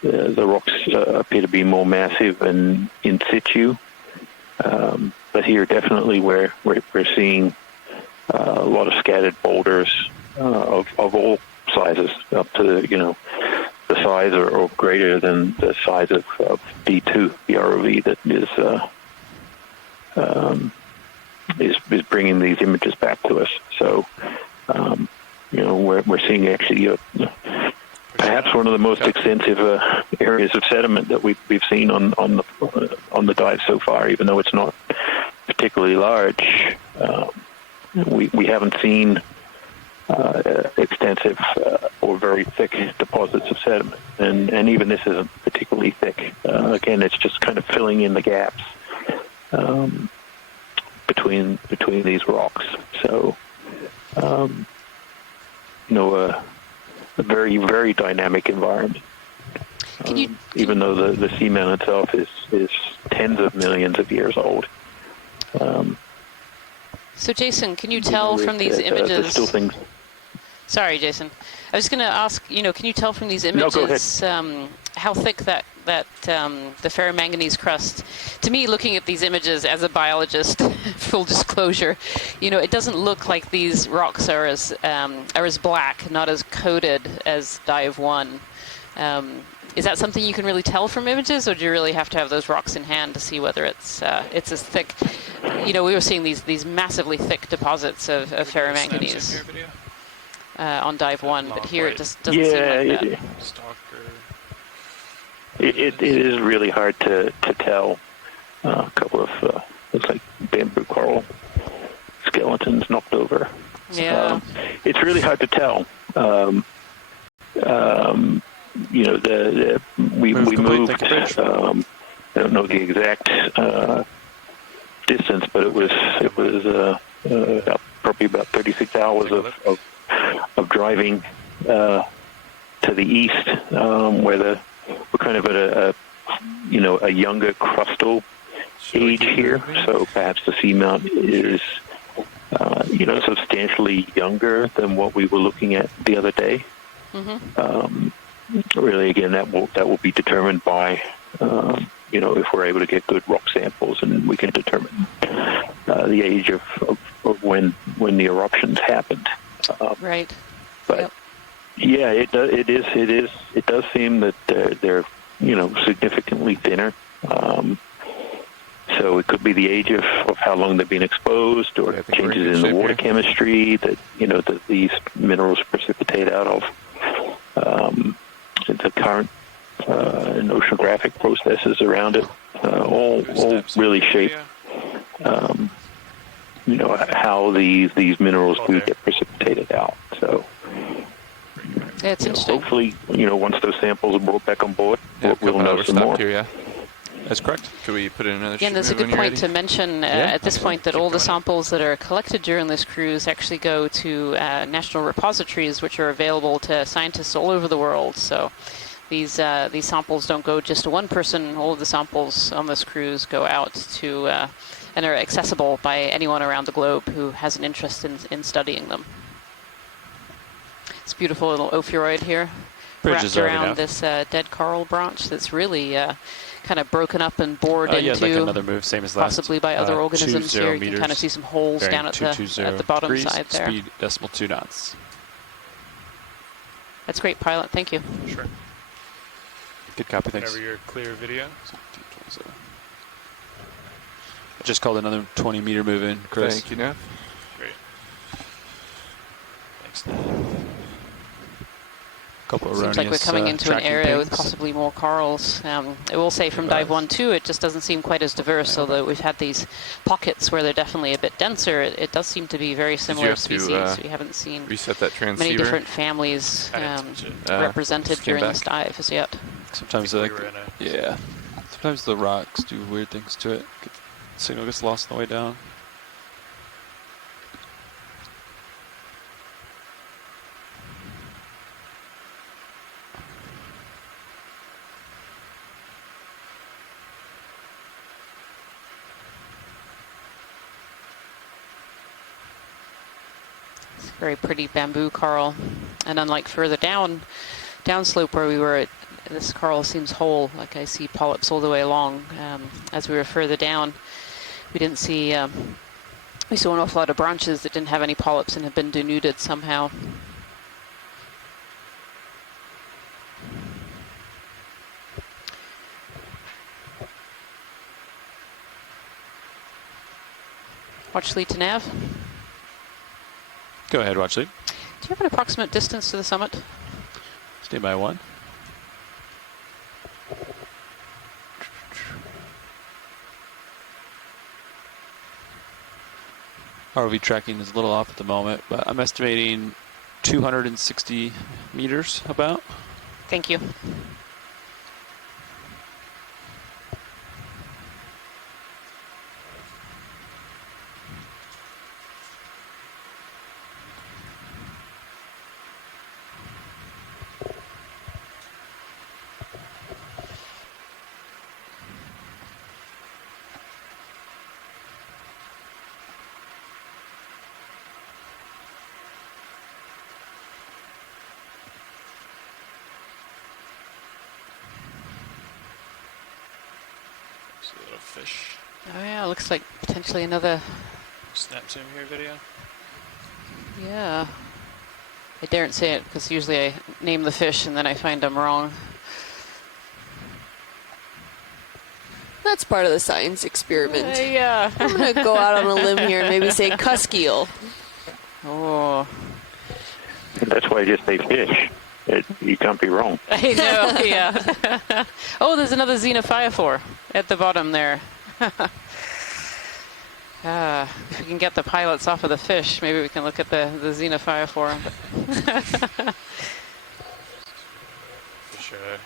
the rocks appear to be more massive and in situ. But here, definitely, we're seeing a lot of scattered boulders of all sizes, up to the size or greater than the size of D2, the ROV that is bringing these images back to us. So, we're seeing actually perhaps one of the most extensive areas of sediment that we've seen on the dive so far, even though it's not particularly large. We haven't seen extensive or very thick deposits of sediment, and even this isn't particularly thick. Again, it's just kind of filling in the gaps between these rocks. So, a very, very dynamic environment. Even though the seamount itself is tens of millions of years old. So, Jason, can you tell from these images? Still things. Sorry, Jason. I was going to ask. Can you tell from these images how thick that the ferromanganese crust? To me, looking at these images as a biologist, full disclosure, it doesn't look like these rocks are as black, not as coated as Dive 1. Is that something you can really tell from images, or do you really have to have those rocks in hand to see whether it's as thick? We were seeing these massively thick deposits of ferromanganese. on dive 1, but here it just doesn't seem like that. It is really hard to tell. A couple of looks like bamboo coral skeletons knocked over. Yeah. It's really hard to tell. We moved. I don't know the exact distance, but it was probably about 36 hours of driving to the east, where we're kind of at a younger crustal age here. So perhaps the seamount is substantially younger than what we were looking at the other day. Mm-hmm. Really, again, that will be determined by if we're able to get good rock samples, and we can determine the age of when the eruptions happened. Right. But it does seem that they're significantly thinner. So it could be the age of how long they've been exposed, or changes in the water chemistry that these minerals precipitate out of. The current and oceanographic processes around it all really shape how these minerals do get precipitated out. So it's interesting. Hopefully, once those samples are brought back on board, we'll know some more. Here, yeah. That's correct. Could we put in another? Again, there's a good point to mention at this point that all the samples that are collected during this cruise actually go to national repositories, which are available to scientists all over the world. So these samples don't go just to one person. All of the samples on this cruise go out to and are accessible by anyone around the globe who has an interest in studying them. It's a beautiful little ophiuroid here, wrapped around this dead coral branch that's really kind of broken up and bored into, like another move, same as last. Possibly by other organisms here. You can kind of see some holes down at the bottom degrees, side there. Speed 2 knots. That's great, pilot. Thank you. Sure. Good copy, thanks. Whenever you're clear video. I just called another 20-meter move in, Chris. Thank you, Nev. Great. Thanks, Seems like we're coming into an area with possibly more corals. I will say from dive 1 2, it just doesn't seem quite as diverse, although we've had these pockets where they're definitely a bit denser. It does seem to be very similar species. We haven't seen reset that transceiver. Many different families represented during this dive as yet. Sometimes sometimes the rocks do weird things to it. Signal gets lost on the way down. Very pretty bamboo coral, and unlike further downslope where we were, this coral seems whole. Like I see polyps all the way along. As we were further down, we didn't see. We saw an awful lot of branches that didn't have any polyps and had been denuded somehow. Watch lead to nav. Go ahead, watch lead. Do you have an approximate distance to the summit? Stay by 1. ROV tracking is a little off at the moment, but I'm estimating 260 meters about. Thank you. A little fish. Oh yeah, looks like potentially another snap zoom here video. Yeah. I daren't say it because usually I name the fish and then I find I'm wrong. That's part of the science experiment. Yeah. I'm going to go out on a limb here and maybe say cusk eel. Oh. That's why I just say fish. You can't be wrong. I know, yeah. Oh, there's another xenophyrophore at the bottom there. If we can get the pilots off of the fish, maybe we can look at the xenophyrophore. Fish are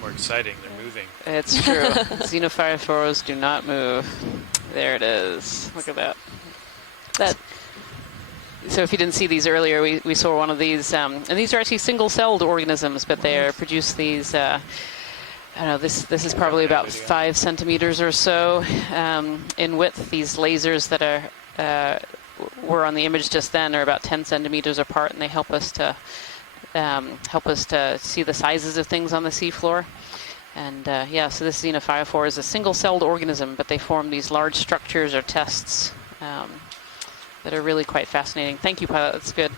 more exciting. They're moving. It's true. Xenophyrophores do not move. There it is. Look at that. So if you didn't see these earlier, we saw one of these, and these are actually single-celled organisms, but they produce these, I don't know, this is probably about 5 centimeters or so in width. These lasers that were on the image just then are about 10 centimeters apart, and they help us to see the sizes of things on the seafloor. And so this xenophyrophore is a single-celled organism, but they form these large structures or tests that are really quite fascinating. Thank you, pilot. That's good.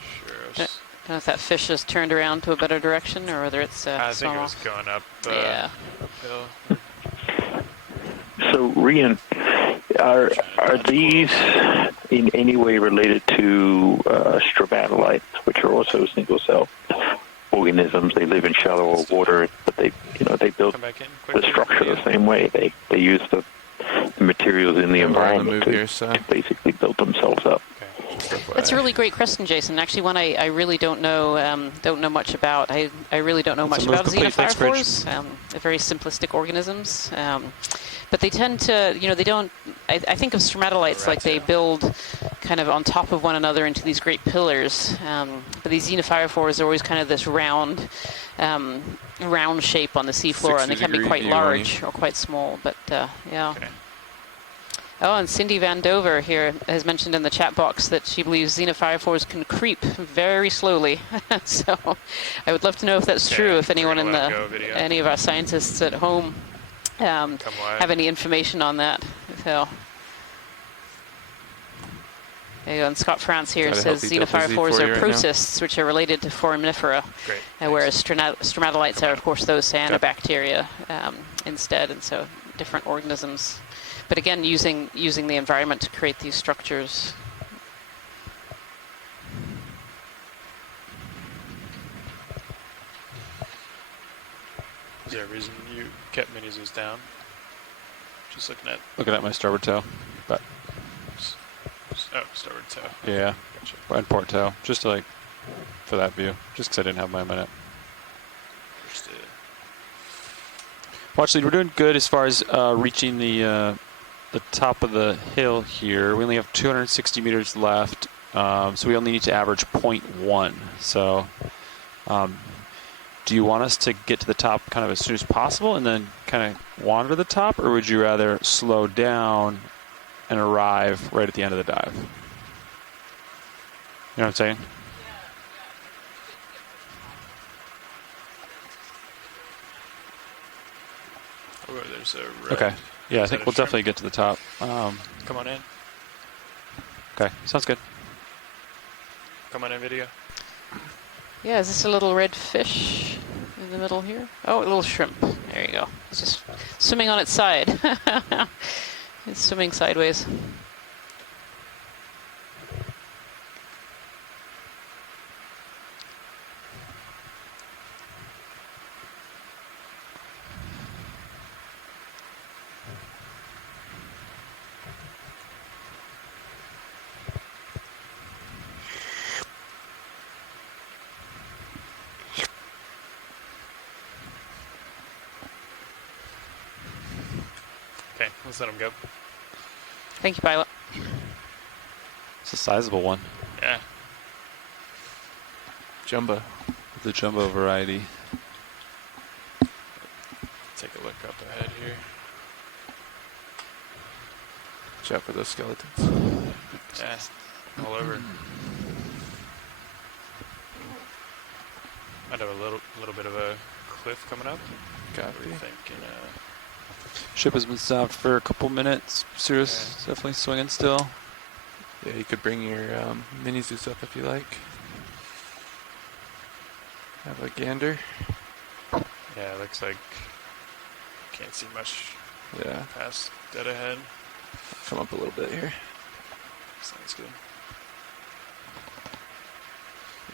Sure. I don't know if that fish has turned around to a better direction or whether it's I think it was going up. Uphill. So, Rian, are these in any way related to stromatolites, which are also single-cell organisms? They live in shallower water, but they build the structure the same way. They use the materials in the environment to basically build themselves up. That's a really great question, Jason. Actually, one I really don't know much about. I really don't know much about xenophyrophores. They're very simplistic organisms, but they tend to, they don't. I think of stromatolites like they build kind of on top of one another into these great pillars. But these xenophyrophores are always kind of this round shape on the seafloor, and they can be quite large or quite small. But yeah. Okay. Oh, and Cindy Van Dover here has mentioned in the chat box that she believes xenophyrophores can creep very slowly. So I would love to know if that's true, if anyone any of our scientists at home have any information on that. So there you go. And Scott France here says xenophyrophores are protists, which are related to foraminifera, whereas stromatolites are, of course, those cyanobacteria instead, and so different organisms. But again, using the environment to create these structures. Is there a reason you kept mini zoos down? Just looking at my starboard tail. But starboard tail. Yeah. Gotcha. And port tail, just to for that view, just because I didn't have my minute. Well, actually, we're doing good as far as reaching the top of the hill here. We only have 260 meters left, so we only need to average 0.1. So do you want us to get to the top kind of as soon as possible and then kind of wander to the top, or would you rather slow down and arrive right at the end of the dive? You know what I'm saying? Oh, there's a red. Okay. Yeah, I think we'll definitely get to the top. Come on in. Okay, sounds good. Come on in, video. Yeah, is this a little red fish in the middle here? Oh, a little shrimp. There you go. It's just swimming on its side. It's swimming sideways. Okay, let's let him go. Thank you, pilot. It's a sizable one. Yeah. Jumbo. The jumbo variety. Take a look up ahead here. Watch out for those skeletons. Yeah, all over. Might have a little bit of a cliff coming up. Got what do you think? Ship has been stopped for a couple minutes. Cirrus definitely swinging still. Yeah, you could bring your mini Zeus up if you like. Have a gander. Yeah, it looks like can't see much. Yeah. Past dead ahead. Come up a little bit here. Sounds good.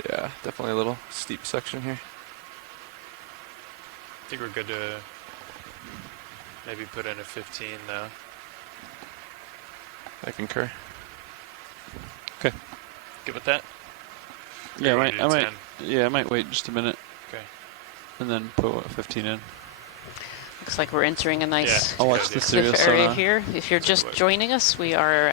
Yeah, definitely a little steep section here. I think we're good to maybe put in a 15 though. I concur. Okay. Good with that? Yeah, I might wait just a minute. Okay. And then put 15 in. Looks like we're entering a nice cliff area here. If you're just joining us, we are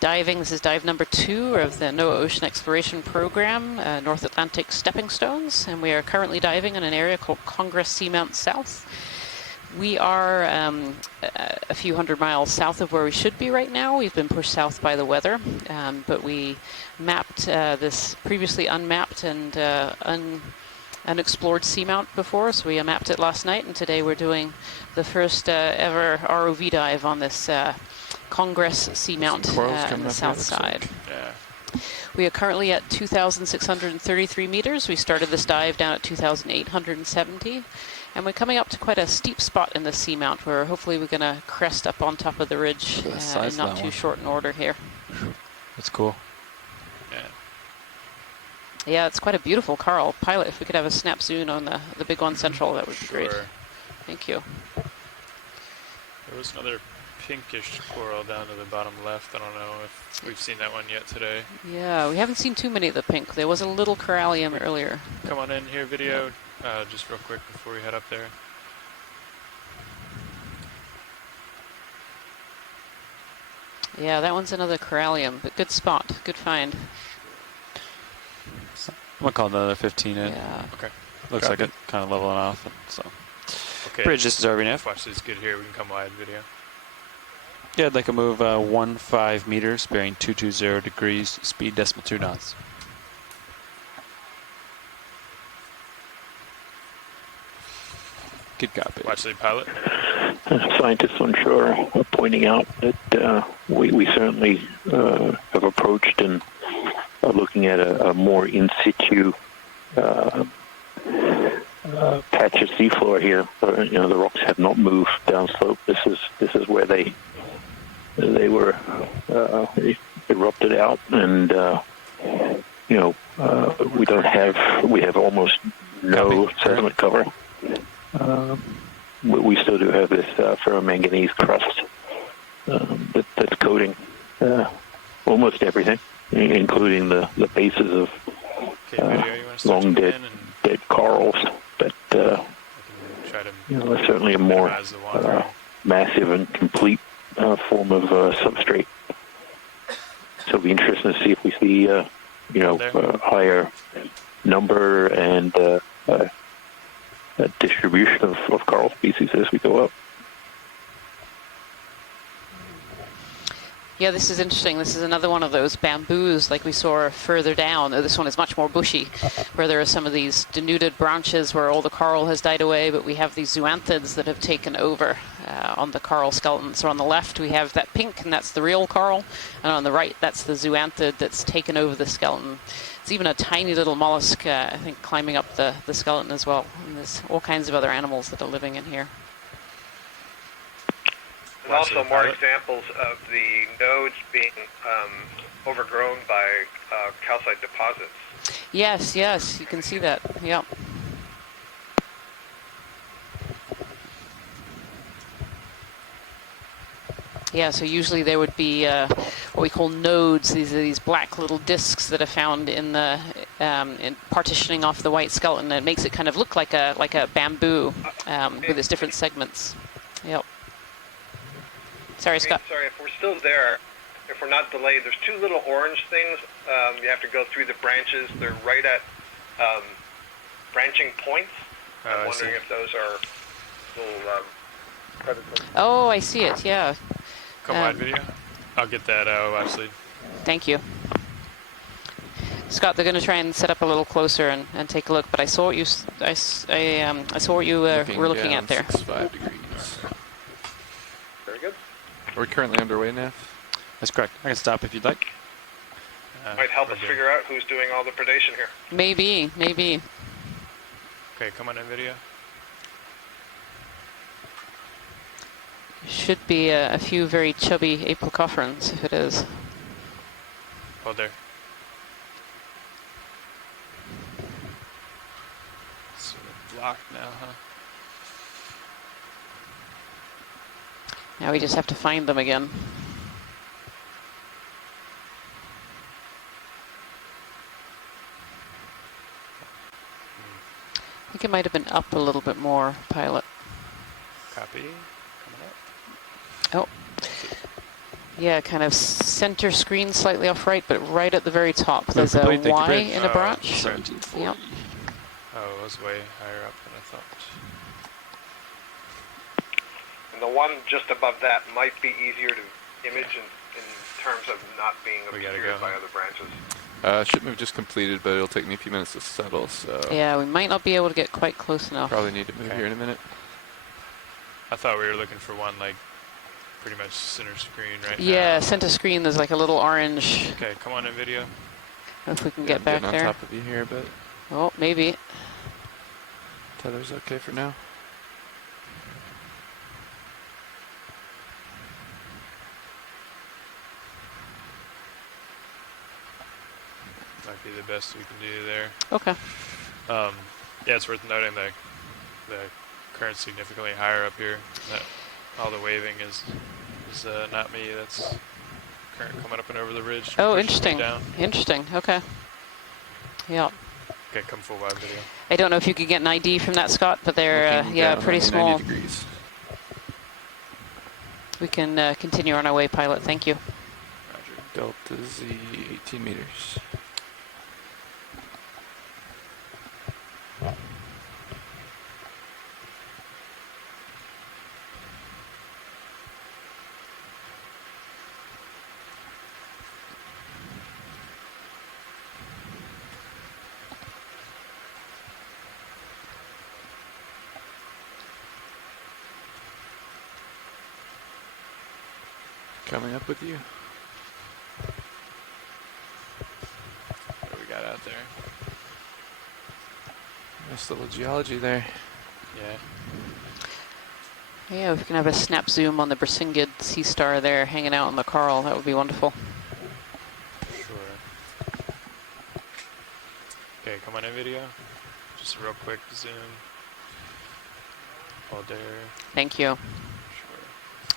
diving. This is dive number 2 of the NOAA Ocean Exploration Program, North Atlantic Stepping Stones, and we are currently diving in an area called Congress Seamount South. We are a few hundred miles south of where we should be right now. We've been pushed south by the weather, but we mapped this previously unmapped and unexplored seamount before, so we mapped it last night, and today we're doing the first ever ROV dive on this Congress Seamount on the south side. Yeah. We are currently at 2,633 meters. We started this dive down at 2,870, and we're coming up to quite a steep spot in the seamount where hopefully we're going to crest up on top of the ridge in not too short an order here. That's cool. Yeah, it's quite a beautiful coral. Pilot, if we could have a snap zoom on the big one central, that would be great. Thank you. There was another pinkish coral down to the bottom left. I don't know if we've seen that one yet today. Yeah, we haven't seen too many of the pink. There was a little corallium earlier. Come on in here, video, just real quick before we head up there. Yeah, that one's another corallium, but good spot, good find. I'm going to call another 15 in. Yeah. Okay. Looks like it kind of leveling off. And so. Okay. Bridge is RVNF. Watch this good here. We can come wide video. Yeah, I'd like to move 15 meters, bearing 220 degrees, speed 2 knots. Good copy. Watch the pilot. Scientists on shore are pointing out that we certainly have approached and are looking at a more in situ patch of seafloor here. The rocks have not moved downslope. This is where they were erupted out, and we have almost no sediment cover. We still do have this ferromanganese crust that's coating almost everything, including the bases of long dead corals. But it's certainly a more massive and complete form of substrate. So it'll be interesting to see if we see a higher number and distribution of coral species as we go up. Yeah, this is interesting. This is another one of those bamboos like we saw further down. This one is much more bushy, where there are some of these denuded branches where all the coral has died away, but we have these zoanthids that have taken over on the coral skeleton. So on the left we have that pink, and that's the real coral, and on the right that's the zoanthid that's taken over the skeleton. It's even a tiny little mollusk, I think, climbing up the skeleton as well. And there's all kinds of other animals that are living in here. And also more examples of the nodes being overgrown by calcite deposits. Yes, you can see that. Yep. Yeah, so usually there would be what we call nodes. These are these black little discs that are found in the in partitioning off the white skeleton. It makes it kind of look like a bamboo with its different segments. Yep. Sorry, Scott. Sorry, if we're still there, if we're not delayed, there's two little orange things. You have to go through the branches. They're right at branching points. I'm wondering if those are little predators. Oh, I see it. Yeah. Come wide video. I'll get that actually. Thank you. Scott, they're going to try and set up a little closer and take a look, but I saw what you I saw what you were looking at there. 65 degrees. Very good. Are we currently underway now? That's correct. I can stop if you'd like. Might help us figure out who's doing all the predation here. Maybe. Okay, come on in video. Should be a few very chubby apelcophorans, if it is. Hold there. blocked now, huh? Now we just have to find them again. I think it might have been up a little bit more, pilot. Copy. Coming up. Oh. Yeah, kind of center screen, slightly off right, but right at the very top. There's a Y in a branch. Yep. Oh, it was way higher up than I thought. And the one just above that might be easier to image in terms of not being obscured by other branches. Ship move just completed, but it'll take me a few minutes to settle, so... Yeah, we might not be able to get quite close enough. Probably need to move here in a minute. I thought we were looking for one, like, pretty much center screen right now. Yeah, center screen, there's like a little orange. Okay, come on in video. If we can get back there. I'm on top of you here, but... Oh, maybe. Tether's okay for now. Might be the best we can do there. Okay. Yeah, it's worth noting that the current's significantly higher up here. That all the waving is not me. That's current coming up and over the ridge. Oh, interesting. Interesting. Okay. Yeah. Okay, come full wide video. I don't know if you could get an ID from that, Scott, but they're yeah, pretty small. Degrees. We can continue on our way, pilot. Thank you. Roger. Delta Z, 18 meters. Coming up with you. What do we got out there? Nice little geology there. Yeah. Yeah, if we can have a snap zoom on the Bersingid sea star there hanging out on the coral, that would be wonderful. Sure. Okay, come on in video. Just a real quick zoom. All there. Thank you.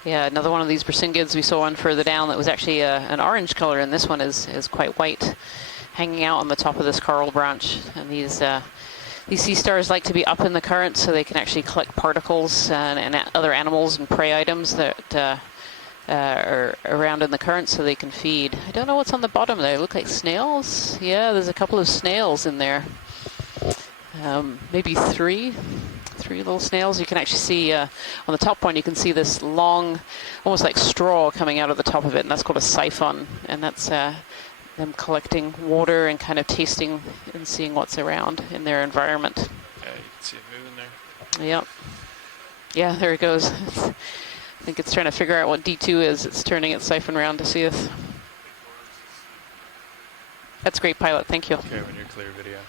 Yeah, another one of these Bersingids. We saw one further down that was actually an orange color, and this one is quite white, hanging out on the top of this coral branch. And these sea stars like to be up in the current, so they can actually collect particles and other animals and prey items that are around in the current, so they can feed. I don't know what's on the bottom there. They look like snails. Yeah, there's a couple of snails in there. Maybe three little snails. You can actually see on the top one, you can see this long, almost like straw coming out of the top of it, and that's called a siphon, and that's them collecting water and kind of tasting and seeing what's around in their environment. Yeah, you can see it moving there. Yep. Yeah, there it goes. I think it's trying to figure out what D2 is. It's turning its siphon around to see us. That's great, pilot. Thank you. Okay, when you're clear, video.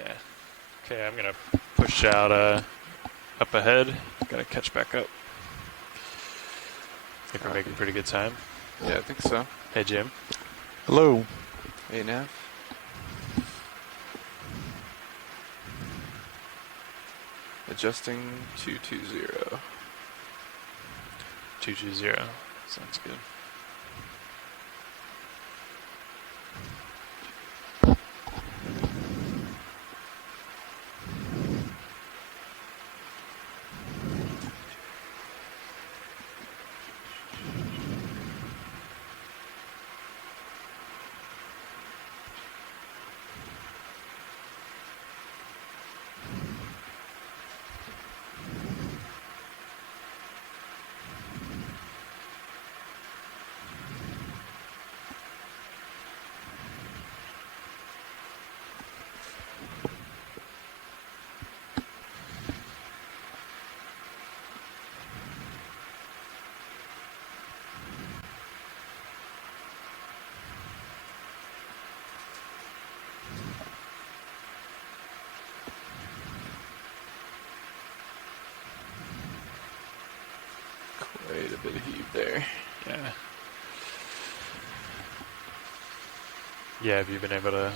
Yeah. Okay, I'm gonna push out up ahead. Gotta catch back up. Think we're making pretty good time. Yeah, I think so. Hey, Jim. Hello. Hey, Nav. Adjusting 220. 220. Sounds good. get a bit of heave there. Yeah. Yeah, have you been able to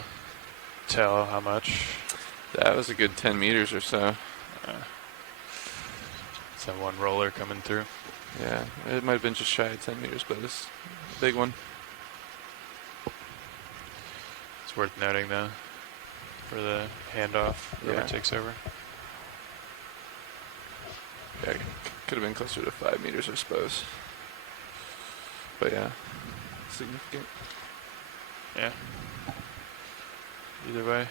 tell how much? That was a good 10 meters or so. Is that one roller coming through? Yeah, it might have been just shy of 10 meters, but it's a big one. It's worth noting, though, for the handoff, whoever takes over. Yeah, could have been closer to 5 meters, I suppose. But yeah, significant. Yeah. Either way.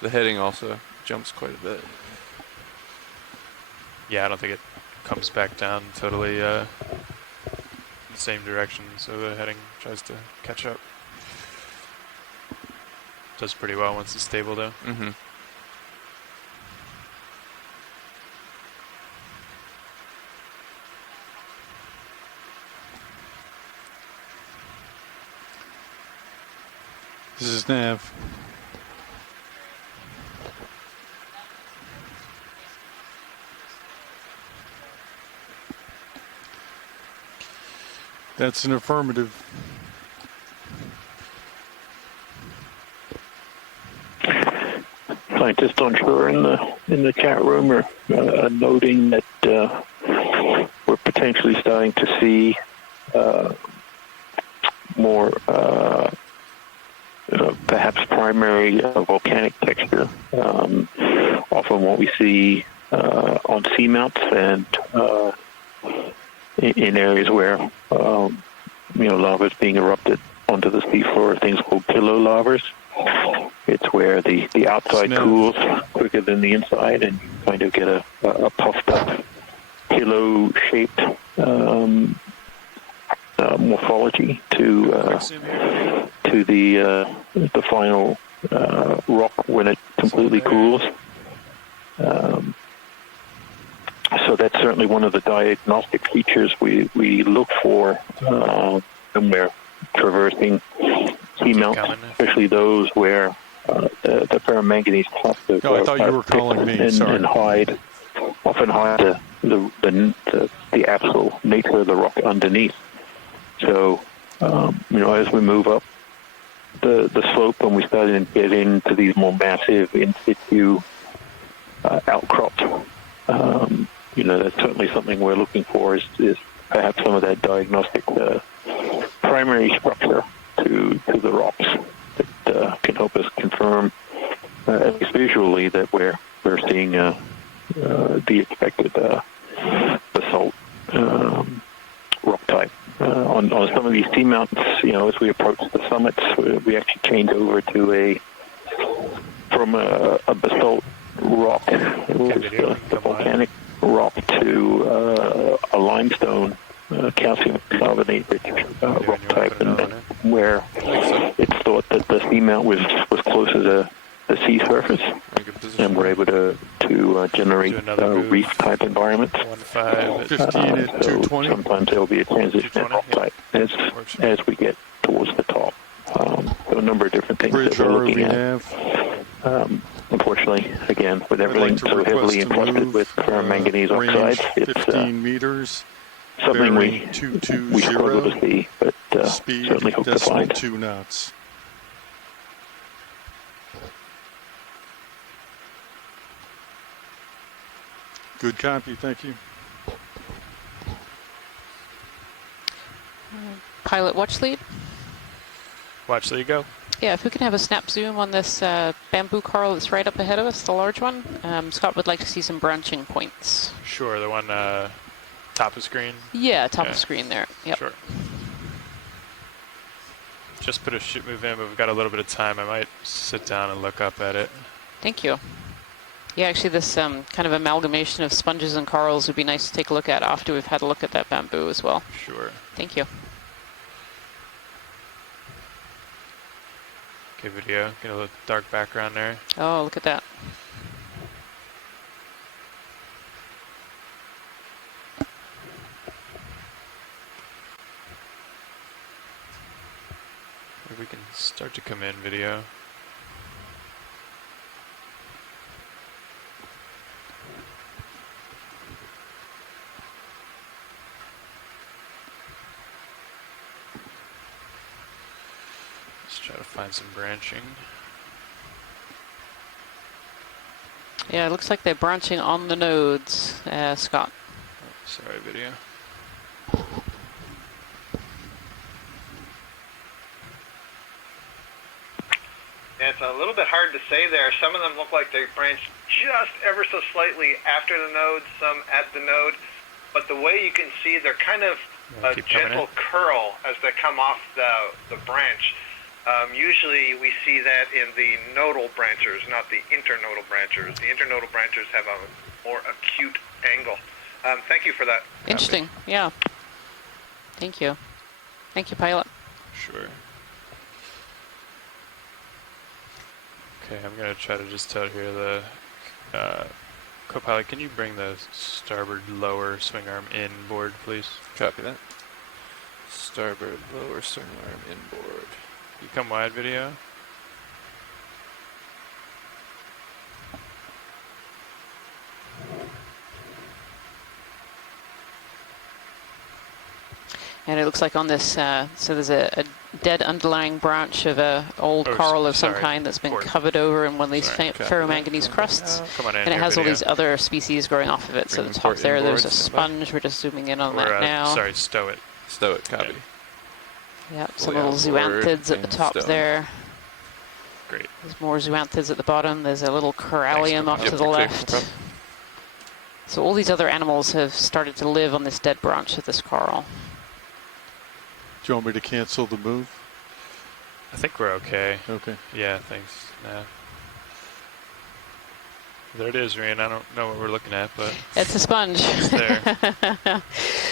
The heading also jumps quite a bit. Yeah, I don't think it comes back down totally the same direction, so the heading tries to catch up. Does pretty well once it's stable, though. Mm-hmm. This is Nav. That's an affirmative. Scientists on shore in the chat room are noting that we're potentially starting to see more perhaps primary volcanic texture. Often what we see on seamounts and in areas where lava is being erupted onto the seafloor, things called pillow lavas. It's where the outside cools quicker than the inside, and you kind of get a puffed up pillow-shaped morphology to the final rock when it completely cools. So that's certainly one of the diagnostic features we look for when we're traversing seamounts, especially those where the ferromanganese clusters I thought you were calling me. Sorry. And often hide the actual nature of the rock underneath. So, as we move up the slope and we start to get into these more massive in situ outcrops, that's certainly something we're looking for is perhaps some of that diagnostic primary structure to the rocks that can help us confirm, at least visually, that we're seeing the expected basalt rock type. On some of these seamounts, as we approach the summits, we actually change over to from a basalt rock, which is the volcanic rock, to a limestone calcium carbonate rich rock type, and where it's thought that the seamount was closer to the sea surface, and we're able to generate reef type environments. 15 at 220. Sometimes there'll be a transition in rock type as we get towards the top. So a number of different things that we're looking at. Unfortunately, again, with everything so heavily encrusted with ferromanganese oxides, it's 15 meters. Something we struggle to see, but speed certainly hope to find. 2 knots. Good copy, thank you. Pilot watch lead. Watch lead, go. Yeah, if we can have a snap zoom on this bamboo coral that's right up ahead of us, the large one. Scott would like to see some branching points. Sure, the one top of screen? Yeah, top of screen there. Yep. Sure. Just put a shoot move in, but we've got a little bit of time. I might sit down and look up at it. Thank you. Yeah, actually this kind of amalgamation of sponges and corals would be nice to take a look at after we've had a look at that bamboo as well. Sure. Thank you. Okay, video. Get a little dark background there. Oh, look at that. If we can start to come in video. Let's try to find some branching. Yeah, it looks like they're branching on the nodes, Scott. Oh, sorry, video. Yeah, it's a little bit hard to say there. Some of them look like they branch just ever so slightly after the node, some at the node. But the way you can see, they're kind of a gentle curl as they come off the branch. Usually we see that in the nodal branchers, not the internodal branchers. The internodal branchers have a more acute angle. Thank you for that. Interesting. Yeah. Thank you. Thank you, pilot. Sure. Okay, I'm going to try to just tell here the co-pilot, can you bring the starboard lower swing arm inboard, please? Copy that. Starboard lower swing arm inboard. You come wide, video. And it looks like on this, so there's a dead underlying branch of a old coral of some kind that's been covered over in one of these ferromanganese crusts. And it has all these other species growing off of it. So the top there's a sponge. We're just zooming in on that now. Sorry, stow it. Stow it, copy. Yep, some little zoanthids at the top there. Great. There's more zoanthids at the bottom. There's a little corallium off to the left. So all these other animals have started to live on this dead branch of this coral. Do you want me to cancel the move? I think we're okay. Okay. Yeah, thanks. Nah. There it is, Ryan. I don't know what we're looking at, but... It's a sponge. It's there.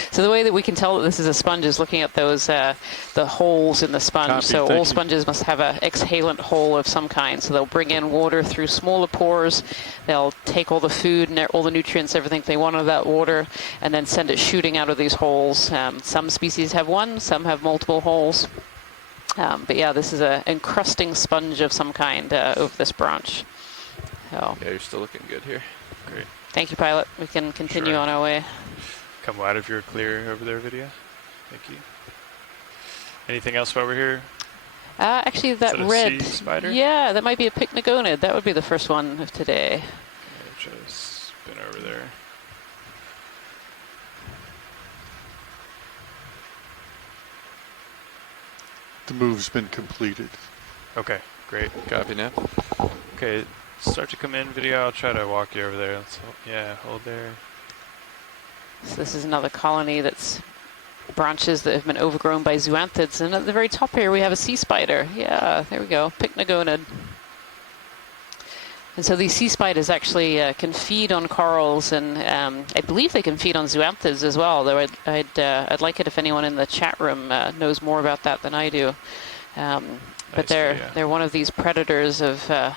So the way that we can tell that this is a sponge is looking at those, the holes in the sponge. Copy, so all sponges must have an exhalant hole of some kind. So they'll bring in water through smaller pores. They'll take all the food and all the nutrients, everything they want out of that water, and then send it shooting out of these holes. Some species have one, some have multiple holes. But yeah, this is an encrusting sponge of some kind over this branch. So. Yeah, you're still looking good here. Great. Thank you, pilot. We can continue on our way. Come wide if you're clear over there, video. Thank you. Anything else while we're here? Actually, that red. Sea spider? Yeah, that might be a pycnogonid. That would be the first one of today. Okay, try to spin over there. The move's been completed. Okay, great. Copy now. Okay, start to come in, video. I'll try to walk you over there. Yeah, hold there. So this is another colony that's branches that have been overgrown by zoanthids. And at the very top here, we have a sea spider. Yeah, there we go, pycnogonid. And so these sea spiders actually can feed on corals, and I believe they can feed on zoanthids as well. Though I'd like it if anyone in the chat room knows more about that than I do. But they're one of these predators of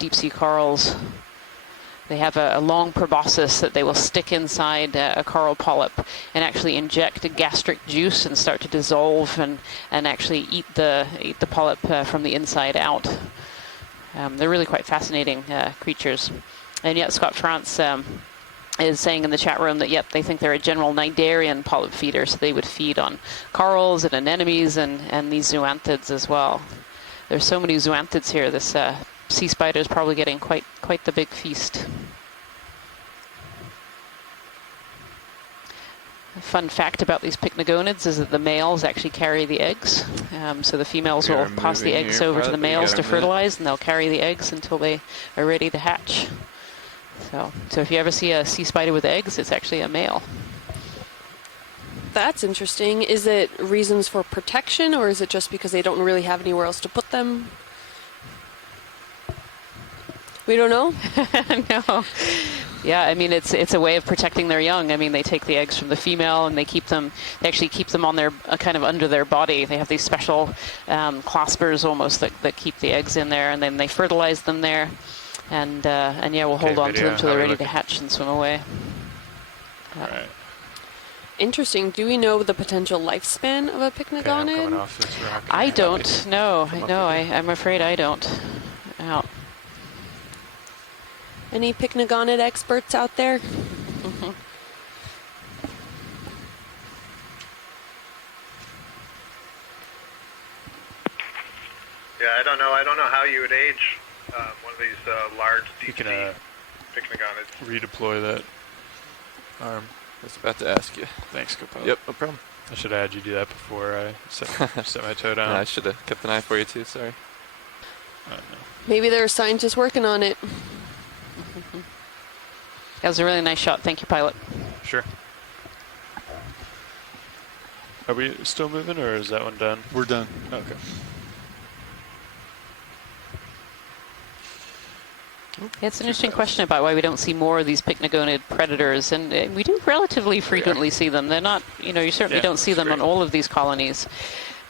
deep sea corals. They have a long proboscis that they will stick inside a coral polyp and actually inject a gastric juice and start to dissolve and actually eat the polyp from the inside out. They're really quite fascinating creatures. And yet Scott France is saying in the chat room that, yep, they think they're a general cnidarian polyp feeder, so they would feed on corals and anemones and these zoanthids as well. There's so many zoanthids here. This sea spider is probably getting quite the big feast. A fun fact about these pycnogonids is that the males actually carry the eggs. So the females will pass the eggs over to the males to fertilize, and they'll carry the eggs until they are ready to hatch. So if you ever see a sea spider with eggs, it's actually a male. That's interesting. Is it reasons for protection, or is it just because they don't really have anywhere else to put them? We don't know? No. Yeah, I mean, it's a way of protecting their young. I mean, they take the eggs from the female and they actually keep them on their, kind of under their body. They have these special claspers almost that keep the eggs in there, and then they fertilize them there. And yeah, we'll hold on to them until they're ready to hatch and swim away. All right. Interesting. Do we know the potential lifespan of a pycnogonid? I don't know. I'm afraid I don't. Out. Any pycnogonid experts out there? Yeah, I don't know. I don't know how you would age one of these large deep sea pycnogonids. Redeploy that arm. I was about to ask you. Thanks, Copilot. Yep, no problem. I should have had you do that before I set my toe down. No, I should have kept an eye for you too, sorry. No. Maybe there are scientists working on it. That was a really nice shot. Thank you, pilot. Sure. Are we still moving, or is that one done? We're done. Okay. Yeah, it's an interesting question about why we don't see more of these pycnogonid predators, and we do relatively frequently see them. They're not, you certainly don't see them on all of these colonies.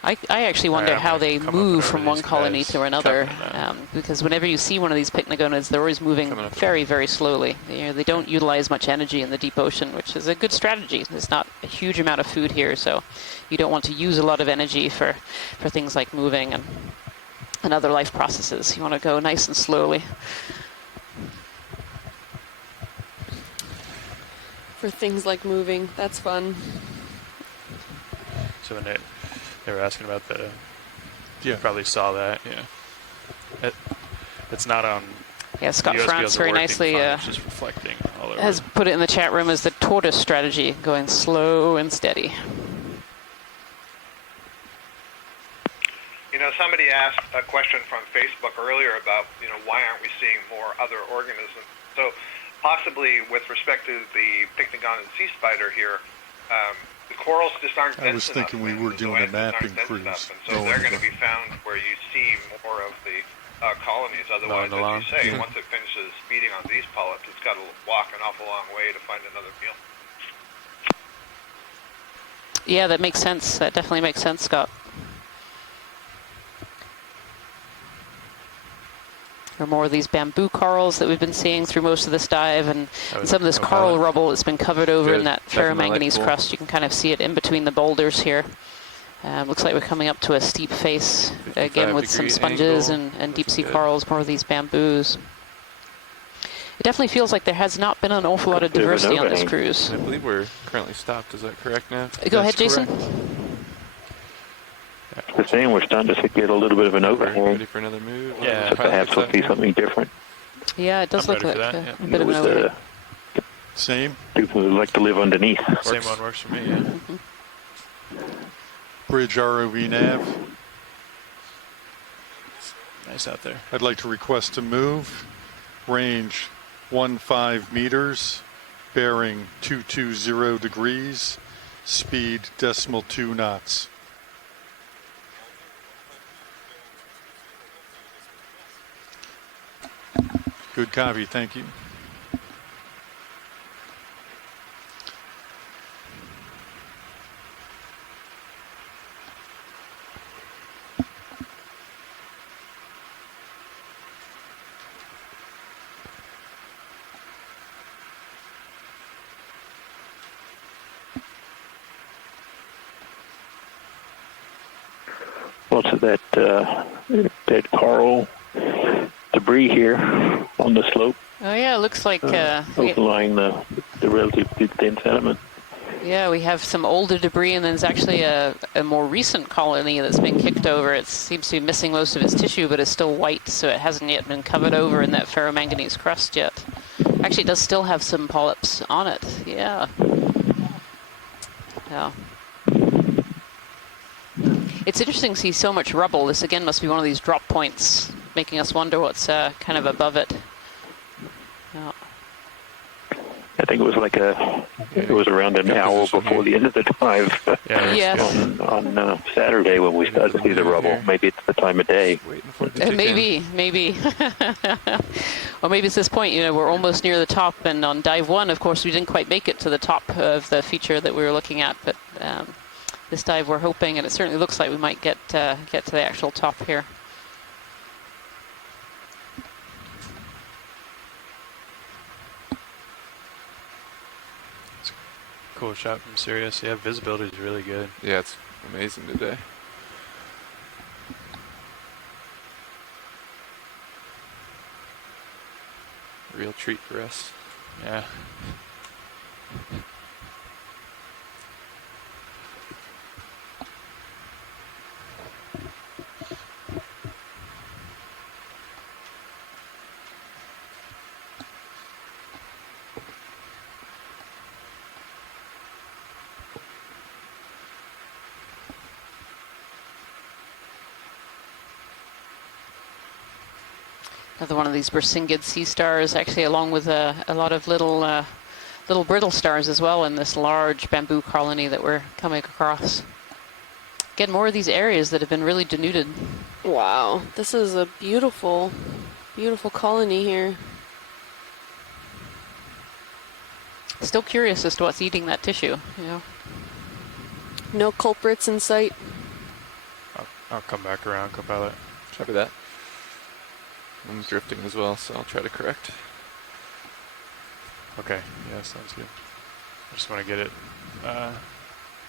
I actually wonder how they move from one colony to another, because whenever you see one of these pycnogonids, they're always moving very, very slowly. They don't utilize much energy in the deep ocean, which is a good strategy. There's not a huge amount of food here, so you don't want to use a lot of energy for things like moving and other life processes. You want to go nice and slowly. For things like moving, that's fun. So when they were asking about the... You probably saw that, yeah. It's not on... Yeah, Scott France very nicely just reflecting all over. has put it in the chat room as the tortoise strategy, going slow and steady. Somebody asked a question from Facebook earlier about, why aren't we seeing more other organisms? So possibly with respect to the pycnogonid sea spider here, the corals just aren't dense enough. I was thinking we were doing a mapping cruise. And so they're going to be found where you see more of the colonies. Otherwise, as you say, once it finishes feeding on these polyps, it's got to walk an awful long way to find another meal. Yeah, that makes sense. That definitely makes sense, Scott. There are more of these bamboo corals that we've been seeing through most of this dive, and some of this coral rubble that's been covered over in that ferromanganese crust. You can kind of see it in between the boulders here. Looks like we're coming up to a steep face, again with some sponges and deep sea corals, more of these bamboos. It definitely feels like there has not been an awful lot of diversity on this cruise. I believe we're currently stopped. Is that correct now? Go ahead, Jason. The same, we're starting to get a little bit of an overhang. Ready for another move? Yeah. Perhaps we'll see something different. Yeah, it does look like a bit of an overhang. Same. People would like to live underneath. Same one works for me, yeah. Bridge ROV nav. Nice out there. I'd like to request a move. Range 15 meters. Bearing 220 degrees. Speed 0.2 knots. Good copy, thank you. What's that dead coral debris here on the slope? Oh yeah, it looks like overlying the relatively thin sediment. Yeah, we have some older debris, and then there's actually a more recent colony that's been kicked over. It seems to be missing most of its tissue, but is still white, so it hasn't yet been covered over in that ferromanganese crust yet. Actually, it does still have some polyps on it. Yeah. Yeah. It's interesting to see so much rubble. This again must be one of these drop points, making us wonder what's kind of above it. Yeah. I think it was it was around an hour before the end of the dive yes. on Saturday when we started to see the rubble. Maybe it's the time of day. Maybe. Or maybe it's this point, we're almost near the top, and on dive 1, of course, we didn't quite make it to the top of the feature that we were looking at, but this dive we're hoping, and it certainly looks like we might get to the actual top here. Cool shot from Sirius. Yeah, visibility is really good. Yeah, it's amazing today. Real treat for us. Yeah. Another one of these Bersingid sea stars, actually, along with a lot of little brittle stars as well in this large bamboo colony that we're coming across. Again, more of these areas that have been really denuded. Wow, this is a beautiful, beautiful colony here. Still curious as to what's eating that tissue, you know. No culprits in sight. I'll come back around, co-pilot. Copy that. I'm drifting as well, so I'll try to correct. Okay, yeah, sounds good. I just want to get it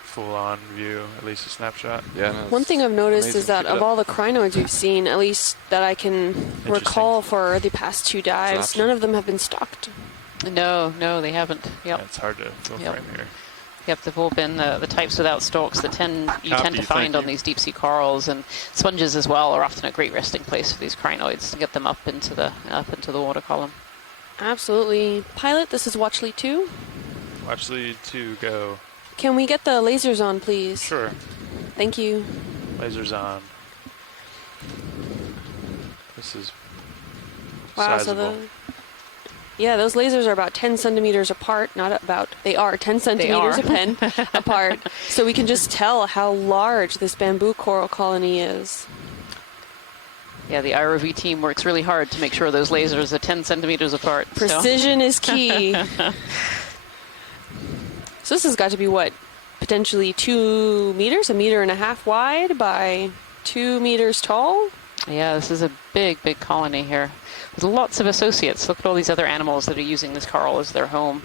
full-on view, at least a snapshot. Yeah. No, one thing I've noticed is that of all the crinoids we've seen, at least that I can recall for the past 2 dives, none of them have been stocked. No, they haven't. Yep. Yeah, it's hard to filter in here. Yep, they've all been the types without stalks that you tend to find on these deep sea corals, and sponges as well are often a great resting place for these crinoids to get them up into the water column. Absolutely. Pilot, this is Watchley 2. Watchley 2, go. Can we get the lasers on, please? Sure. Thank you. Lasers on. This is sizable. So those lasers are about 10 centimeters apart. They are 10 centimeters apart. So we can just tell how large this bamboo coral colony is. Yeah, the ROV team works really hard to make sure those lasers are 10 centimeters apart. Precision is key. So this has got to be potentially 2 meters, 1.5 meters wide by 2 meters tall? Yeah, this is a big, big colony here. With lots of associates. Look at all these other animals that are using this coral as their home.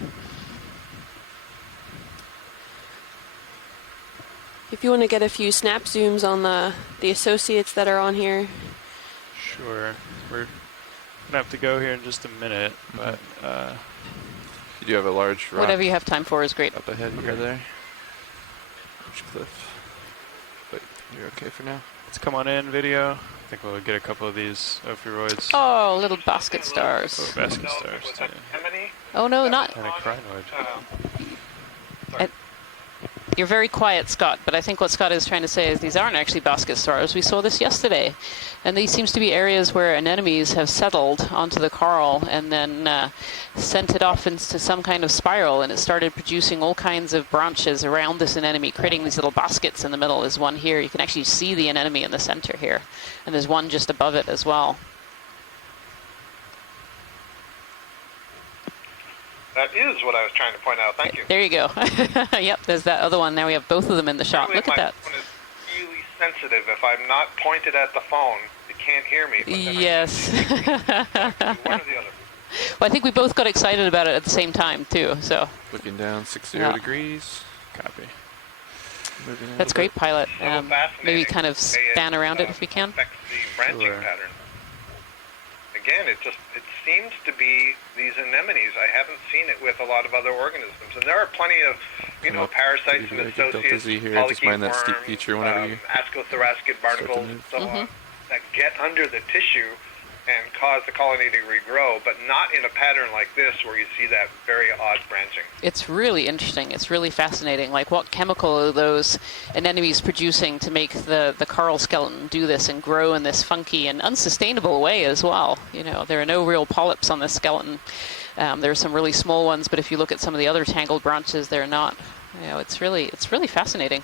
If you want to get a few snap zooms on the associates that are on here. Sure. We're going to have to go here in just a minute, but... you do have a large rock. Whatever you have time for is great. Up ahead here, there. Large cliff. But you're okay for now? Let's come on in, video. I think we'll get a couple of these ophiuroids. Oh, little basket stars. Oh, basket stars. Yeah. Oh, no, not... And a crinoid. You're very quiet, Scott, but I think what Scott is trying to say is these aren't actually basket stars. We saw this yesterday. And these seems to be areas where anemones have settled onto the coral and then sent it off into some kind of spiral, and it started producing all kinds of branches around this anemone, creating these little baskets in the middle. There's one here. You can actually see the anemone in the center here. And there's one just above it as well. That is what I was trying to point out. Thank you. There you go. Yep, there's that other one. Now we have both of them in the shot. Really, look at that. My phone is really sensitive. If I'm not pointed at the phone, it can't hear me. Yes. One or the other. Well, I think we both got excited about it at the same time, too. So. Looking down 60 degrees. Copy. That's great, pilot. Maybe kind of span around it if we can. Affects the branching pattern. Again, it seems to be these anemones. I haven't seen it with a lot of other organisms, and there are plenty of, parasites and associates, polychaete worms, ascothoracic barnacles, and so on, that get under the tissue and cause the colony to regrow, but not in a pattern like this where you see that very odd branching. It's really interesting. It's really fascinating. Like, what chemical are those anemones producing to make the coral skeleton do this and grow in this funky and unsustainable way as well? There are no real polyps on this skeleton. There are some really small ones, but if you look at some of the other tangled branches, they're not. It's really fascinating.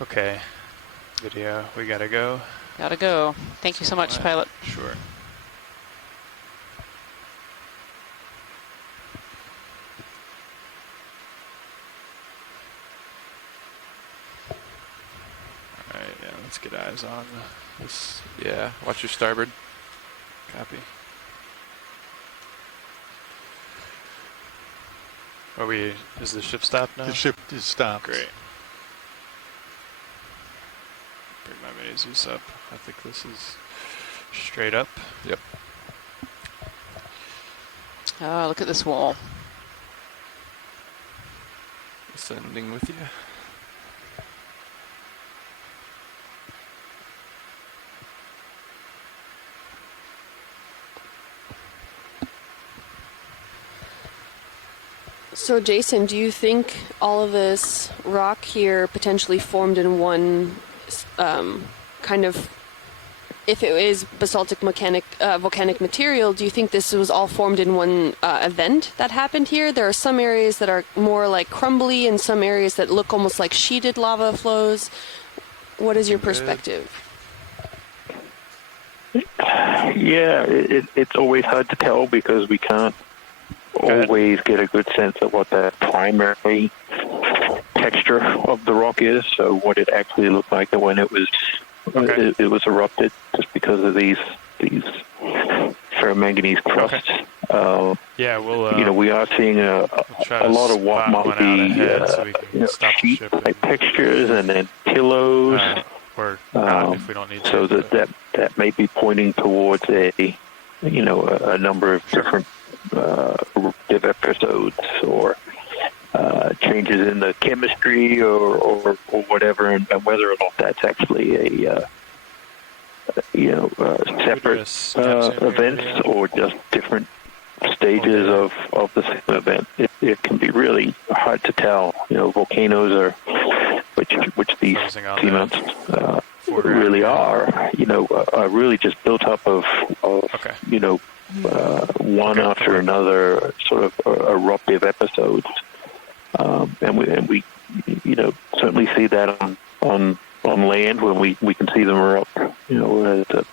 Okay. Video. We gotta go. Gotta go. Thank you so much, pilot. Sure. Alright, yeah, let's get eyes on this. Yeah, watch your starboard. Copy. Is the ship stopped now? The ship is stopped. Great. Bring my mini Zeus up. I think this is straight up. Yep. Oh, look at this wall. Ascending with you. So Jason, do you think all of this rock here potentially formed in one kind of if it is basaltic volcanic material, do you think this was all formed in one event that happened here? There are some areas that are more like crumbly and some areas that look almost like sheeted lava flows. What is your perspective? Yeah, it's always hard to tell because we can't always get a good sense of what the primary texture of the rock is, so what it actually looked like when it was it was erupted, just because of these ferromanganese crusts. Yeah, we'll. We are seeing a lot of what might be sheet-type textures, and then pillows. Or not if we don't need so to. So that may be pointing towards a number of different episodes or changes in the chemistry or whatever, and whether or not that's actually a separate events or just different stages of the same event. It can be really hard to tell. Volcanoes are, which these seamounts really are, are really just built up of one after another sort of eruptive episodes. And we certainly see that on land when we can see them erupt. The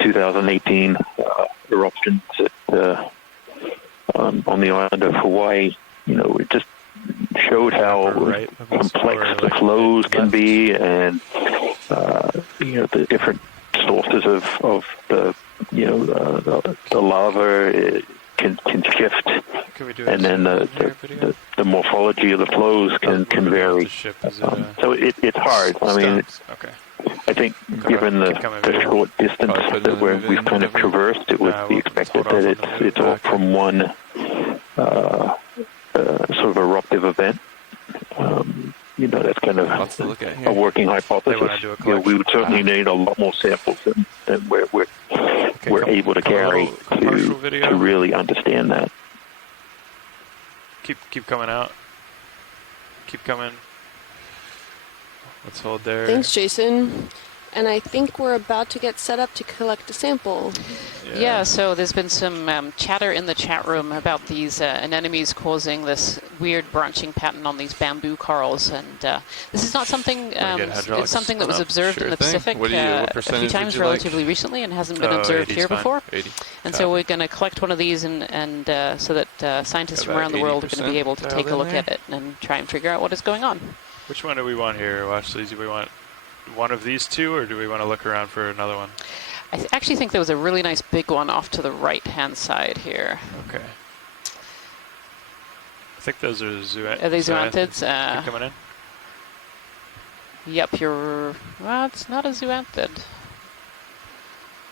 2018 eruptions on the island of Hawaii. It just showed how complex the flows can be, and the different sources of the lava can shift, and then the morphology of the flows can vary. So it's hard. I mean, I think given the short distance that we've kind of traversed, it would be expected that it's all from one sort of eruptive event. That's kind of a working hypothesis. We would certainly need a lot more samples than we're able to carry to really understand that. Keep coming out. Keep coming. Let's hold there. Thanks, Jason. And I think we're about to get set up to collect a sample. Yeah, so there's been some chatter in the chat room about these anemones causing this weird branching pattern on these bamboo corals, and this is not something, it's something that was observed in the Pacific a few times relatively recently and hasn't been observed here before. 80. And so we're going to collect one of these and so that scientists from around the world are going to be able to take a look at it and try and figure out what is going on. Which one do we want here, Watchley? Do we want one of these two, or do we want to look around for another one? I actually think there was a really nice big one off to the right-hand side here. Okay. I think those are zoanthids. Are they zoanthids? Coming in? Yep, well, it's not a zoanthid.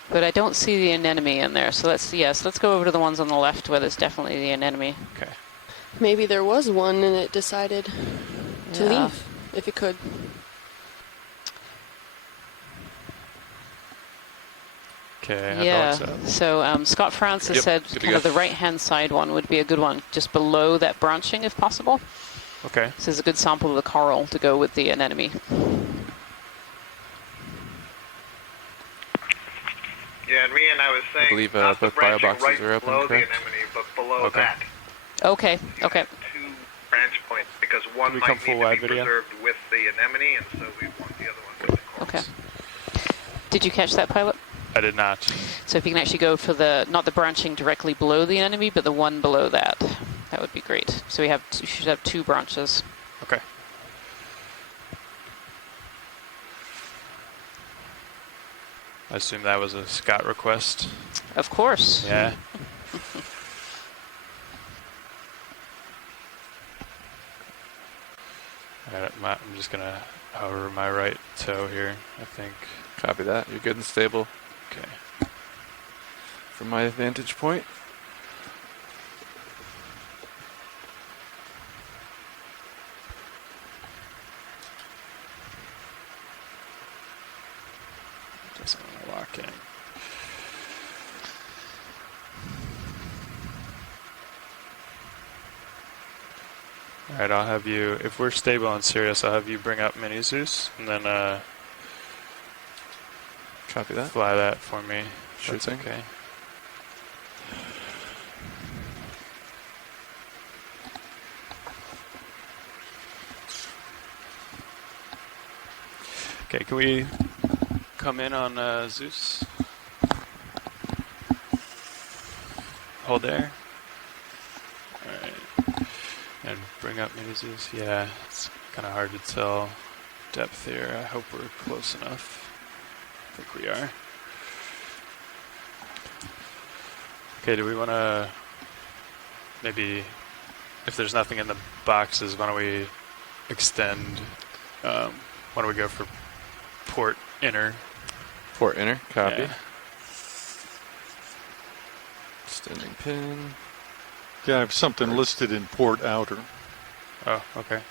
But I don't see the anemone in there, so let's go over to the ones on the left where there's definitely the anemone. Okay. Maybe there was one and it decided to leave, if it could. Okay, yeah, so Scott Francis said kind of the right-hand side one would be a good one, just below that branching if possible. Okay. This is a good sample of the coral to go with the anemone. Yeah, and Rhian, I was saying, I believe not both the branching bioboxes right are open, below correct? the anemone, but below that. Okay. Two branch points, because one might need to be preserved with the anemone, and so we want the other one with the corals. Okay. Did you catch that, Pilot? I did not. So if you can actually go for not the branching directly below the anemone, but the one below that, that would be great. So we should have two branches. Okay. I assume that was a Scott request. Of course. Yeah. I'm just going to hover my right toe here, I think. Copy that. You're good and stable. Okay. From my vantage point. Doesn't want to lock in. All right, I'll have you, if we're stable and serious, I'll have you bring up Mini Zeus, and then Copy that. Fly that for me. Sure That's thing. okay. Okay, can we come in on Zeus? Hold there. Alright. And bring up Mini Zeus. Yeah, it's kind of hard to tell depth here. I hope we're close enough. I think we are. Okay, do we want to maybe, if there's nothing in the boxes, why don't we extend, why don't we go for port inner? Port inner, copy. Yeah. Extending pin. Yeah, I have something listed in port outer. Oh, okay.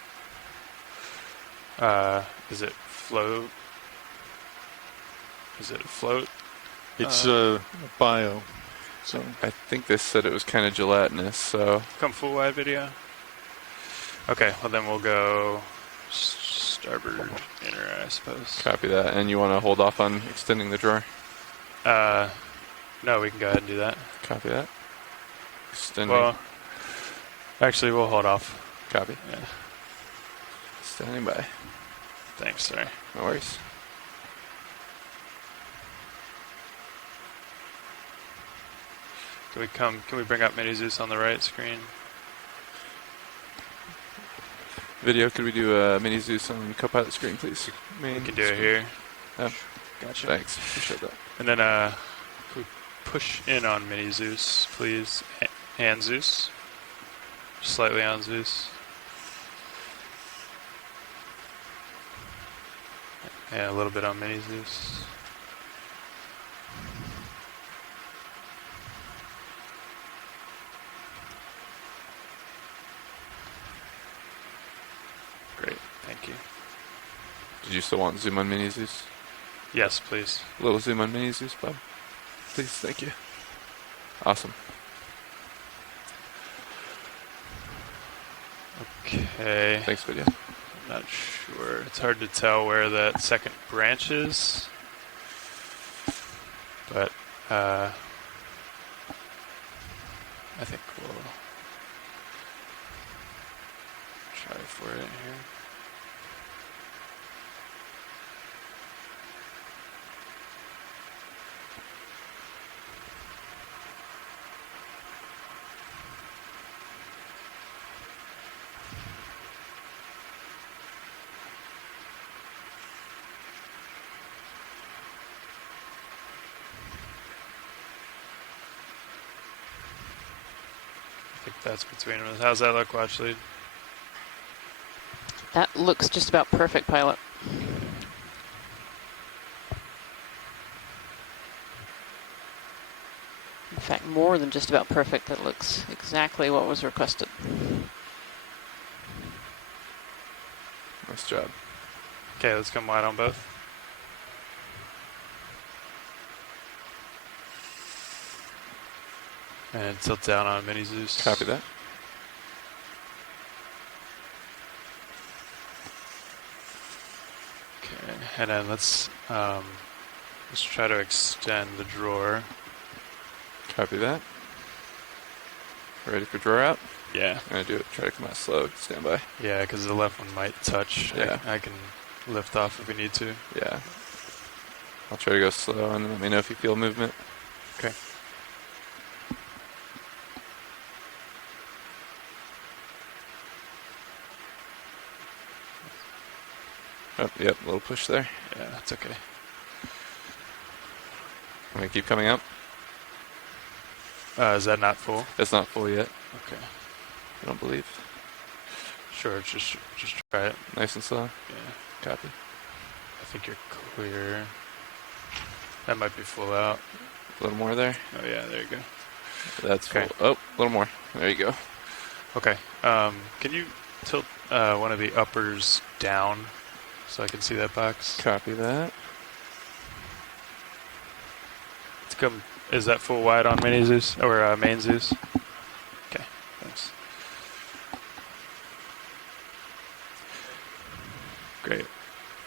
Is it float? Is it float? It's bio. So I think they said it was kind of gelatinous, so. Come full wide video? Okay, well then we'll go starboard inner, I suppose. Copy that. And you want to hold off on extending the drawer? No, we can go ahead and do that. Copy that. Extending. Well, actually, we'll hold off. Copy. Yeah. Standing by. Thanks, sorry. No worries. Can we bring up Mini Zeus on the right screen? Video, could we do Mini Zeus on Copilot screen, please? We can do it here. Yeah. Gotcha. Thanks. Appreciate that. And then, can we push in on Mini Zeus, please? And Zeus. Slightly on Zeus. Yeah, a little bit on Mini Zeus. Great, thank you. Did you still want zoom on Mini Zeus? Yes, please. A little zoom on Mini Zeus, Bob. Please, thank you. Awesome. Okay. Thanks, video. I'm not sure. It's hard to tell where that second branch is. But, I think we'll try for it here. I think that's between them. How's that look, watch lead? That looks just about perfect, pilot. In fact, more than just about perfect. That looks exactly what was requested. Nice job. Okay, let's come wide on both. And tilt down on Mini Zeus. Copy that. Okay, and then let's try to extend the drawer. Copy that. Ready for drawer out? Yeah. I'm gonna do it. Try to come out slow. Stand by. Yeah, because the left one might touch. Yeah. I can lift off if we need to. Yeah. I'll try to go slow and then let me know if you feel movement. Okay. Oh, yep, a little push there. Yeah, that's okay. I'm gonna keep coming up. Is that not full? It's not full yet. Okay. I don't believe. Sure, just try it. Nice and slow. Yeah. Copy. I think you're clear. That might be full out. A little more there. Oh yeah, there you go. That's okay. Full. Oh, a little more. There you go. Okay. Can you tilt one of the uppers down so I can see that box? Copy that. Let's come. Is that full wide on Mini Zeus or main Zeus? Okay, thanks. Great.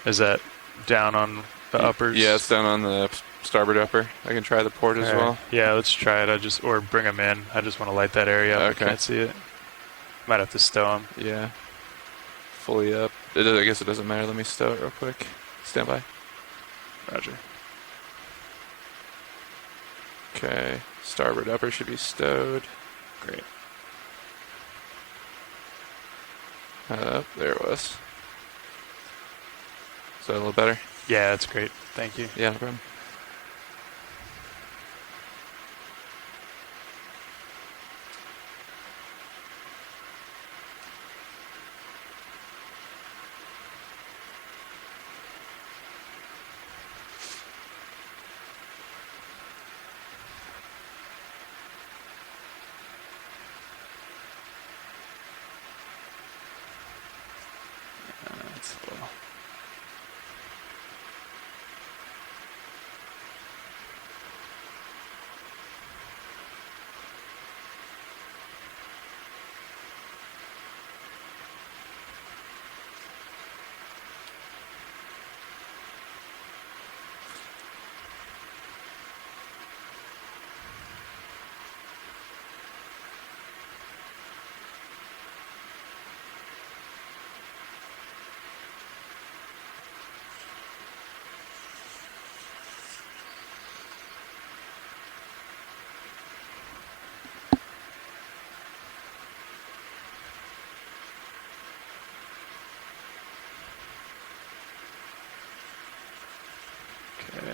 Is that down on The uppers? Yeah, it's down on the starboard upper. I can try the port as well. Yeah, let's try it. Or bring them in. I just want to light that area up. Okay. I can't see it. Might have to stow them. Yeah. Fully up. I guess it doesn't matter. Let me stow it real quick. Stand by. Roger. Okay. Starboard upper should be stowed. Great. There it was. Is that a little better? Yeah, that's great. Thank you. Yeah, no problem. That's a little. Okay.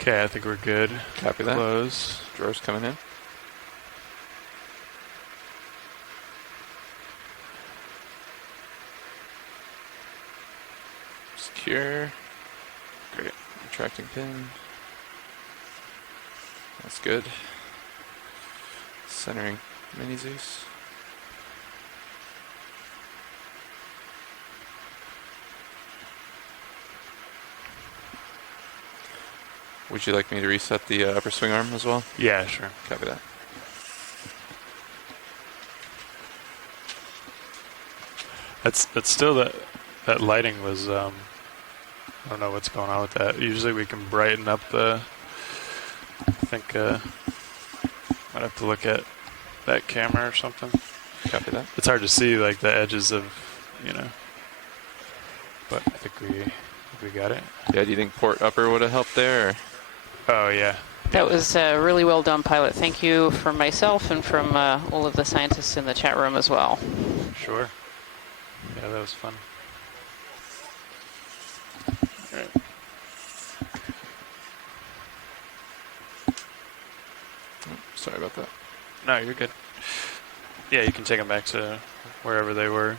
Okay, I think we're good. Copy that. Close. Drawers coming in. Secure. Great. Retracting pin. That's good. Centering Mini Zeus. Would you like me to reset the upper swing arm as well? Yeah, sure. Copy that. That's still that lighting was. I don't know what's going on with that. Usually we can brighten up the. I think might have to look at that camera or something. Copy that. It's hard to see like the edges of, but I think we got it. Yeah. Do you think port upper would have helped there? Or? Oh yeah. That was really well done, pilot. Thank you from myself and from all of the scientists in the chat room as well. Sure. Yeah, that was fun. All right. Sorry about that. No, you're good. Yeah, you can take them back to wherever they were.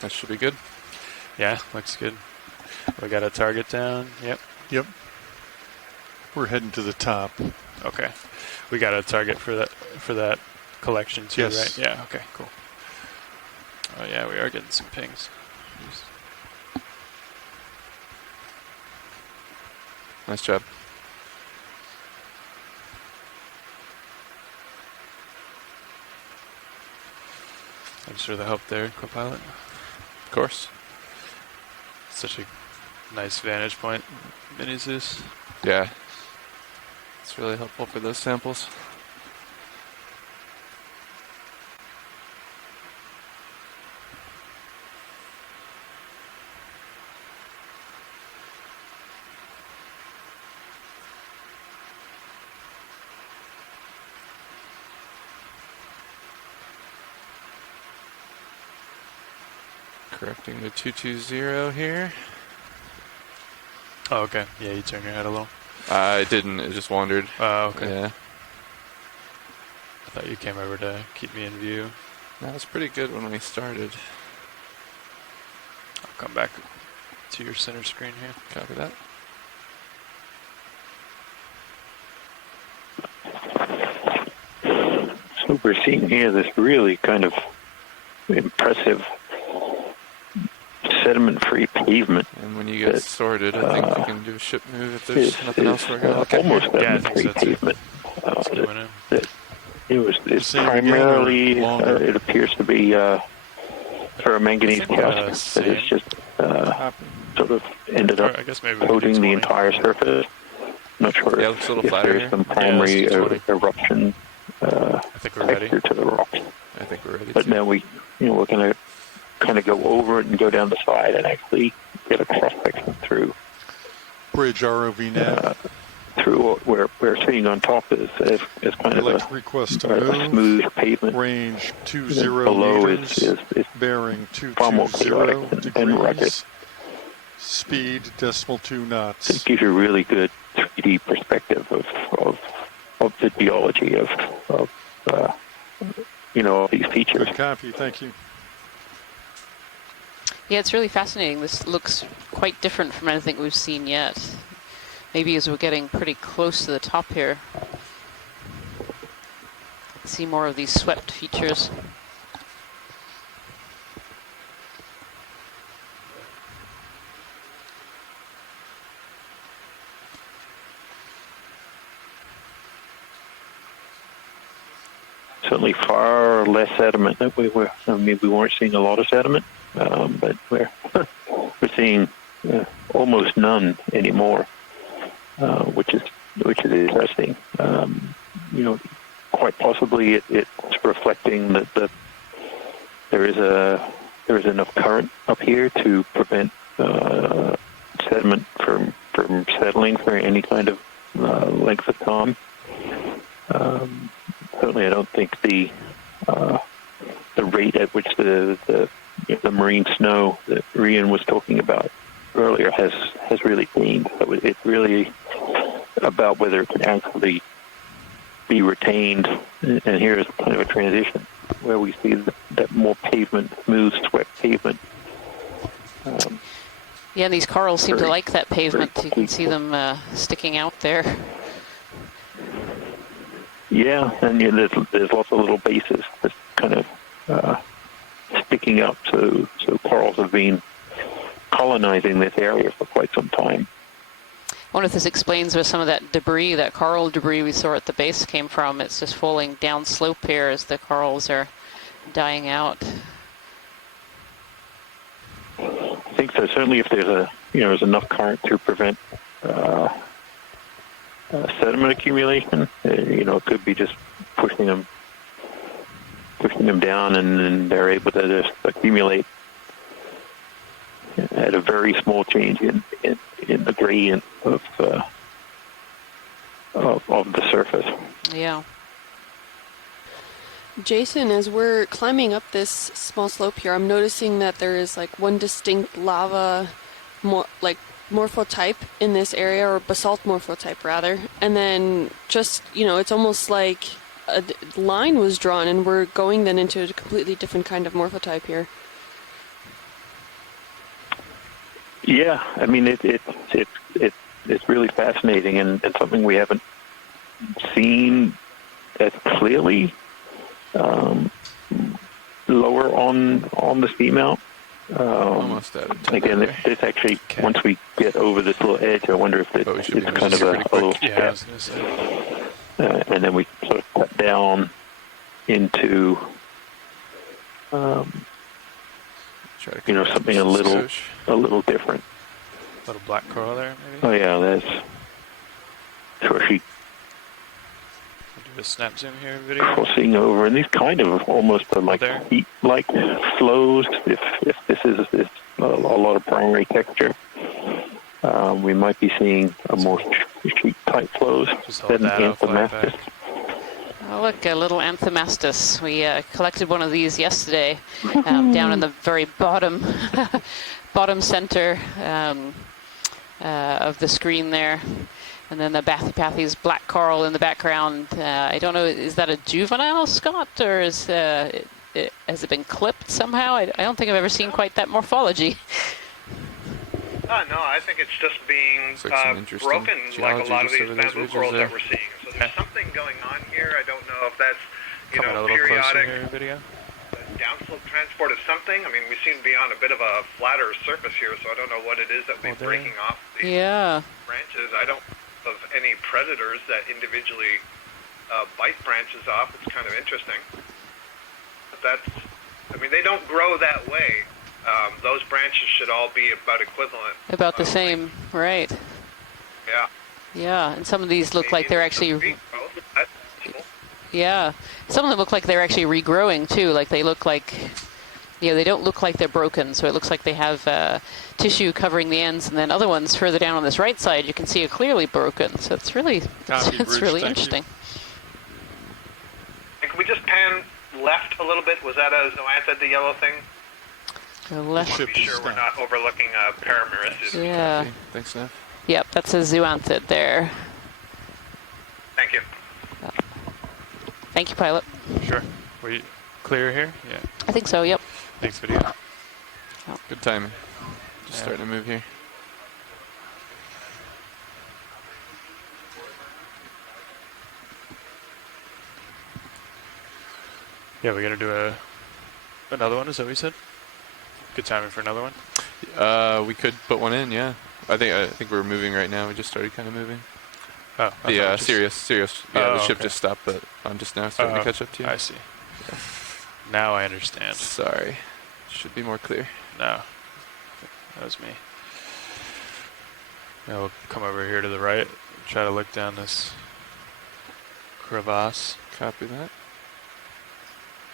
That should be good. Yeah, looks good. We got a target down. Yep. Yep. We're heading to the top. Okay. We got a target for that collection too, yes. Right? Yeah. Okay. Cool. Oh yeah, we are getting some pings. Jeez. Nice job. Thanks for the help there, co-pilot. Of course. Such a nice vantage point, Mini Zeus. Yeah. It's really helpful for those samples. Correcting the 220 here. Oh, okay. Yeah, you turn your head a little. I didn't. It just wandered. Oh, okay. Yeah. I thought you came over to keep me in view. That was pretty good when we started. come back to your center screen here. Copy that. So we're seeing here this really kind of impressive sediment-free pavement. And when you get sorted, I think we can do a ship move if there's nothing else we're going to look at. Almost sediment-free pavement. It's primarily, it appears to be ferromanganese calcium that has just sort of ended up coating the entire surface. Not sure if there's some primary eruption texture to the rocks. I think we're ready. But now we're going to kind of go over it and go down the side and actually get a cross section through. Bridge ROV nav. Through what we're seeing on top is kind of a smooth pavement. Range 20 below meters. Is bearing 220 degrees. Speed 0.2 knots. It gives you a really good 3D perspective of the geology of these features. Good copy. Thank you. Yeah, it's really fascinating. This looks quite different from anything we've seen yet. Maybe as we're getting pretty close to the top here, see more of these swept features. Certainly far less sediment. We weren't seeing a lot of sediment, but we're seeing almost none anymore, which is interesting. Quite possibly it's reflecting that there is enough current up here to prevent sediment from settling for any kind of length of time. Certainly, I don't think the rate at which the marine snow that Rian was talking about earlier has really gained. So it's really about whether it can actually be retained. And here is kind of a transition where we see that more pavement, smooth, swept pavement. Yeah, and these corals seem to like that pavement. You can see them sticking out there. Yeah, and there's lots of little bases that's kind of sticking up. So corals have been colonizing this area for quite some time. I wonder if this explains where some of that debris, that coral debris we saw at the base came from. It's just falling down slope here as the corals are dying out. I think so. Certainly, if there's enough current to prevent sediment accumulation, it could be just pushing them down, and then they're able to just accumulate at a very small change in the gradient of the surface. Yeah. Jason, as we're climbing up this small slope here, I'm noticing that there is like one distinct lava, morphotype in this area, or basalt morphotype rather, and then just it's almost like a line was drawn, and we're going then into a completely different kind of morphotype here. Yeah, I mean it's really fascinating, and something we haven't seen as clearly lower on the Seamount. Almost at it. Again, this actually, once we get over this little edge, I wonder if it's kind of a little step. And then we sort of cut down into, something a little different. Little black coral there, maybe? Oh yeah, that's sure. Do a snap zoom here video. Crossing over, and these kind of almost are like heat-like flows. If this is a lot of primary texture, we might be seeing a more sheet-type flows than anthomastus. Oh, look, a little anthomastus. We collected one of these yesterday down in the very bottom center of the screen there. And then the Bathypathes black coral in the background. I don't know, is that a juvenile, Scott, or has it been clipped somehow? I don't think I've ever seen quite that morphology. No, I think it's just being broken like a lot of these bamboo corals that we're seeing. So there's something going on here. I don't know if that's, periodic downslope transport of something. I mean, we seem to be on a bit of a flatter surface here, so I don't know what it is that we're breaking off these branches. I don't know of any predators that individually bite branches off. It's kind of interesting. But they don't grow that way. Those branches should all be about equivalent. About the same, right. Yeah. Yeah, and some of these look like they're actually... Yeah, some of them look like they're actually regrowing too. Like they look like, they don't look like they're broken. So it looks like they have tissue covering the ends, and then other ones further down on this right side, you can see are clearly broken. So it's really, really interesting. And can we just pan left a little bit? Was that a zoanthid, the yellow thing? The left. I want to be sure we're not overlooking Paramyris. Yeah. Okay. Thanks, Nev. Yep, that's a zoanthid there. Thank you. Thank you, pilot. Sure. Were you clear here? Yeah. I think so, yep. Thanks, video. Oh. Good timing. Just starting to move here. Yeah, we're going to do another one, is that what you said? Good timing for another one? We could put one in, yeah. I think we're moving right now. We just started kind of moving. Oh, the Sirius. Yeah, the ship just stopped, but I'm just now starting to catch up to you. I see. Yeah. Now I understand. Sorry. Should be more clear. No. That was me. Now we'll come over here to the right. Try to look down this crevasse. Copy that.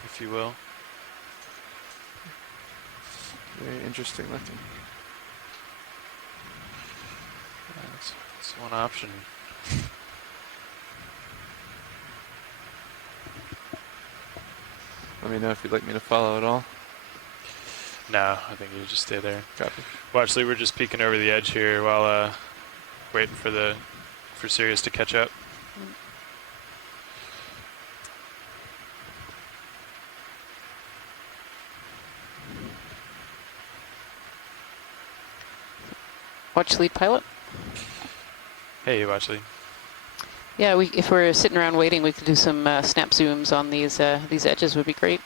If you will. Very interesting looking. That's one option. Let me know if you'd like me to follow at all. No, I think you just stay there. Copy. Well, actually, we're just peeking over the edge here while waiting for Sirius to catch up. Watch lead pilot. Hey, watch lead. Yeah, if we're sitting around waiting, we could do some snap zooms on these edges. Would be great.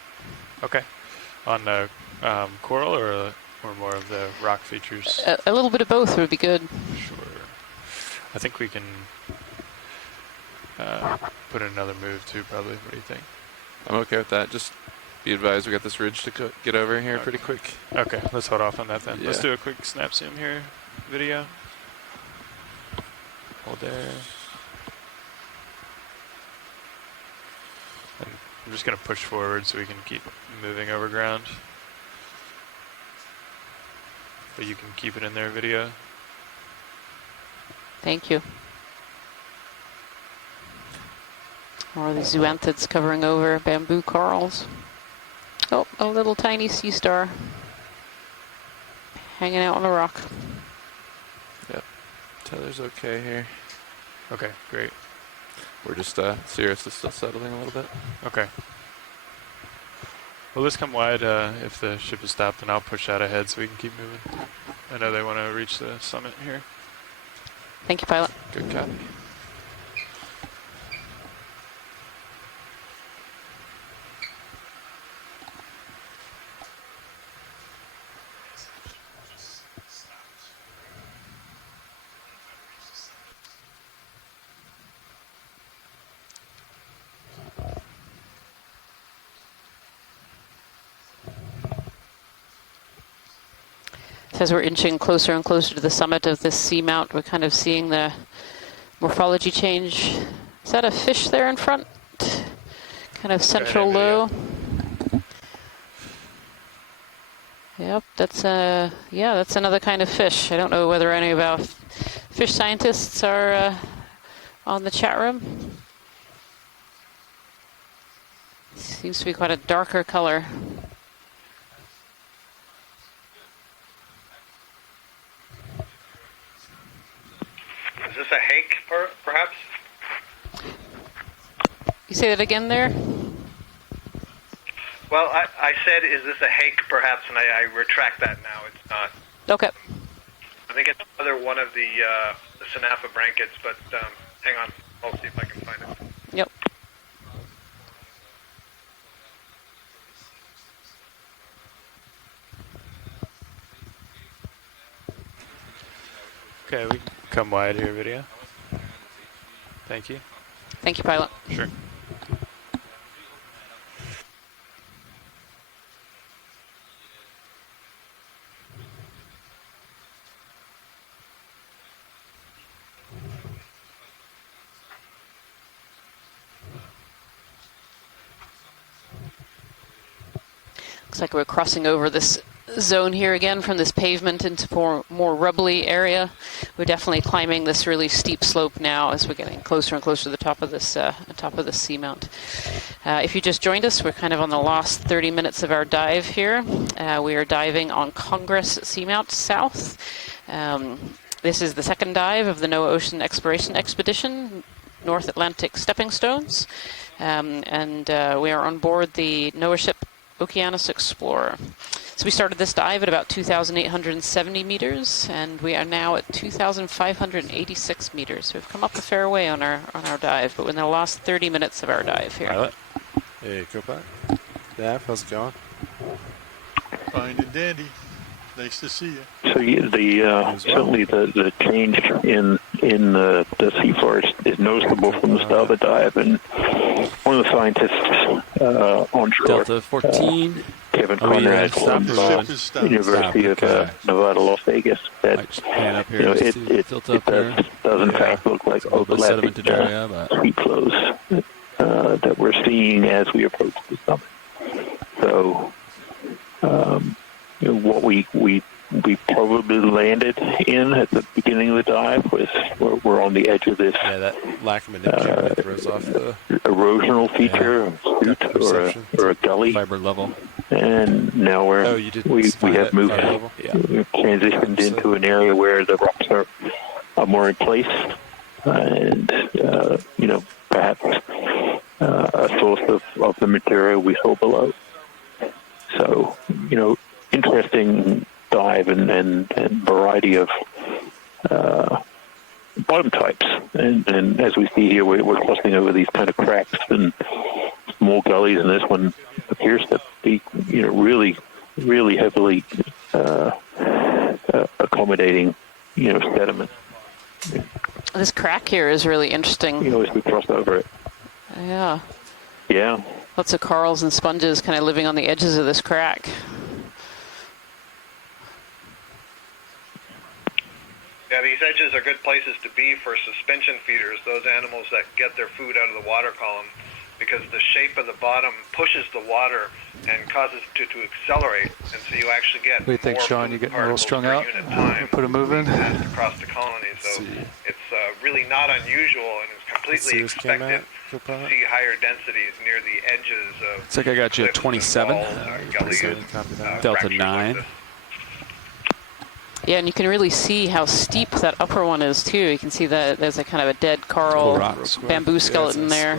Okay. On the coral or more of the rock features? A little bit of both would be good. Sure. I think we can put in another move too, probably. What do you think? I'm okay with that. Just be advised, we got this ridge to get over here pretty quick. Okay, let's hold off on that then. Yeah. Let's do a quick snap zoom here, video. Hold there. And I'm just going to push forward so we can keep moving over ground. But you can keep it in there, video. Thank you. Or the zoanthids covering over bamboo corals. Oh, a little tiny sea star hanging out on a rock. Yep. Tether's okay here. Okay, great. We're just, Sirius is still settling a little bit. Okay. Well, let's come wide if the ship is stopped, and I'll push out ahead so we can keep moving. I know they want to reach the summit here. Thank you, pilot. Good copy. As we're inching closer and closer to the summit of this seamount, we're kind of seeing the morphology change. Is that a fish there in front? Kind of central low. Yep, that's another kind of fish. I don't know whether any of our fish scientists are on the chat room. Seems to be quite a darker color. Is this a hake, perhaps? You say that again there? Well, I said, is this a hake, perhaps, and I retract that now. It's not. Okay. I think it's another one of the Sanafa blankets, but hang on. I'll see if I can find it. Yep. Okay, we can come wide here, video. Thank you. Thank you, pilot. Sure. Looks like we're crossing over this zone here again from this pavement into more rubbly area. We're definitely climbing this really steep slope now as we're getting closer and closer to the top of this seamount. If you just joined us, we're kind of on the last 30 minutes of our dive here. We are diving on Congress Seamount South. This is the second dive of the NOAA Ocean Exploration Expedition, North Atlantic Stepping Stones, and we are on board the NOAA ship Okeanos Explorer. So we started this dive at about 2,870 meters, and we are now at 2,586 meters. So we've come up a fair way on our dive, but we're in the last 30 minutes of our dive here. Pilot. Hey, Copac. Dav, how's it going? Fine and dandy. Nice to see you. So certainly the change in the seafloor is noticeable from the start of the dive, and one of the scientists onshore, Delta 14. Kevin Conrad from University of Nevada, Las Vegas, said it does in fact look like overlapping heat flows that we're seeing as we approach the summit. So what we probably landed in at the beginning of the dive was we're on the edge of this that lack of manipulation throws off the erosional feature, or a gully fiber level. And now we have moved, we've transitioned into an area where the rocks are more in place, and perhaps a source of the material we saw below. So interesting dive and variety of bottom types, and as we see here, we're crossing over these kind of cracks and small gullies, and this one appears to be really heavily accommodating sediment. This crack here is really interesting. As we cross over it. Yeah. Yeah. Lots of corals and sponges kind of living on the edges of this crack. Yeah, these edges are good places to be for suspension feeders, those animals that get their food out of the water column, because the shape of the bottom pushes the water and causes it to accelerate, and so you actually get what do you think, Sean? You getting a little strung out? Put a move in? Across the colony, so it's really not unusual, and it's completely expected to see higher densities near the edges of. It's like I got you at 27. Delta 9. Yeah, and you can really see how steep that upper one is too. You can see that there's a kind of a dead coral bamboo skeleton there.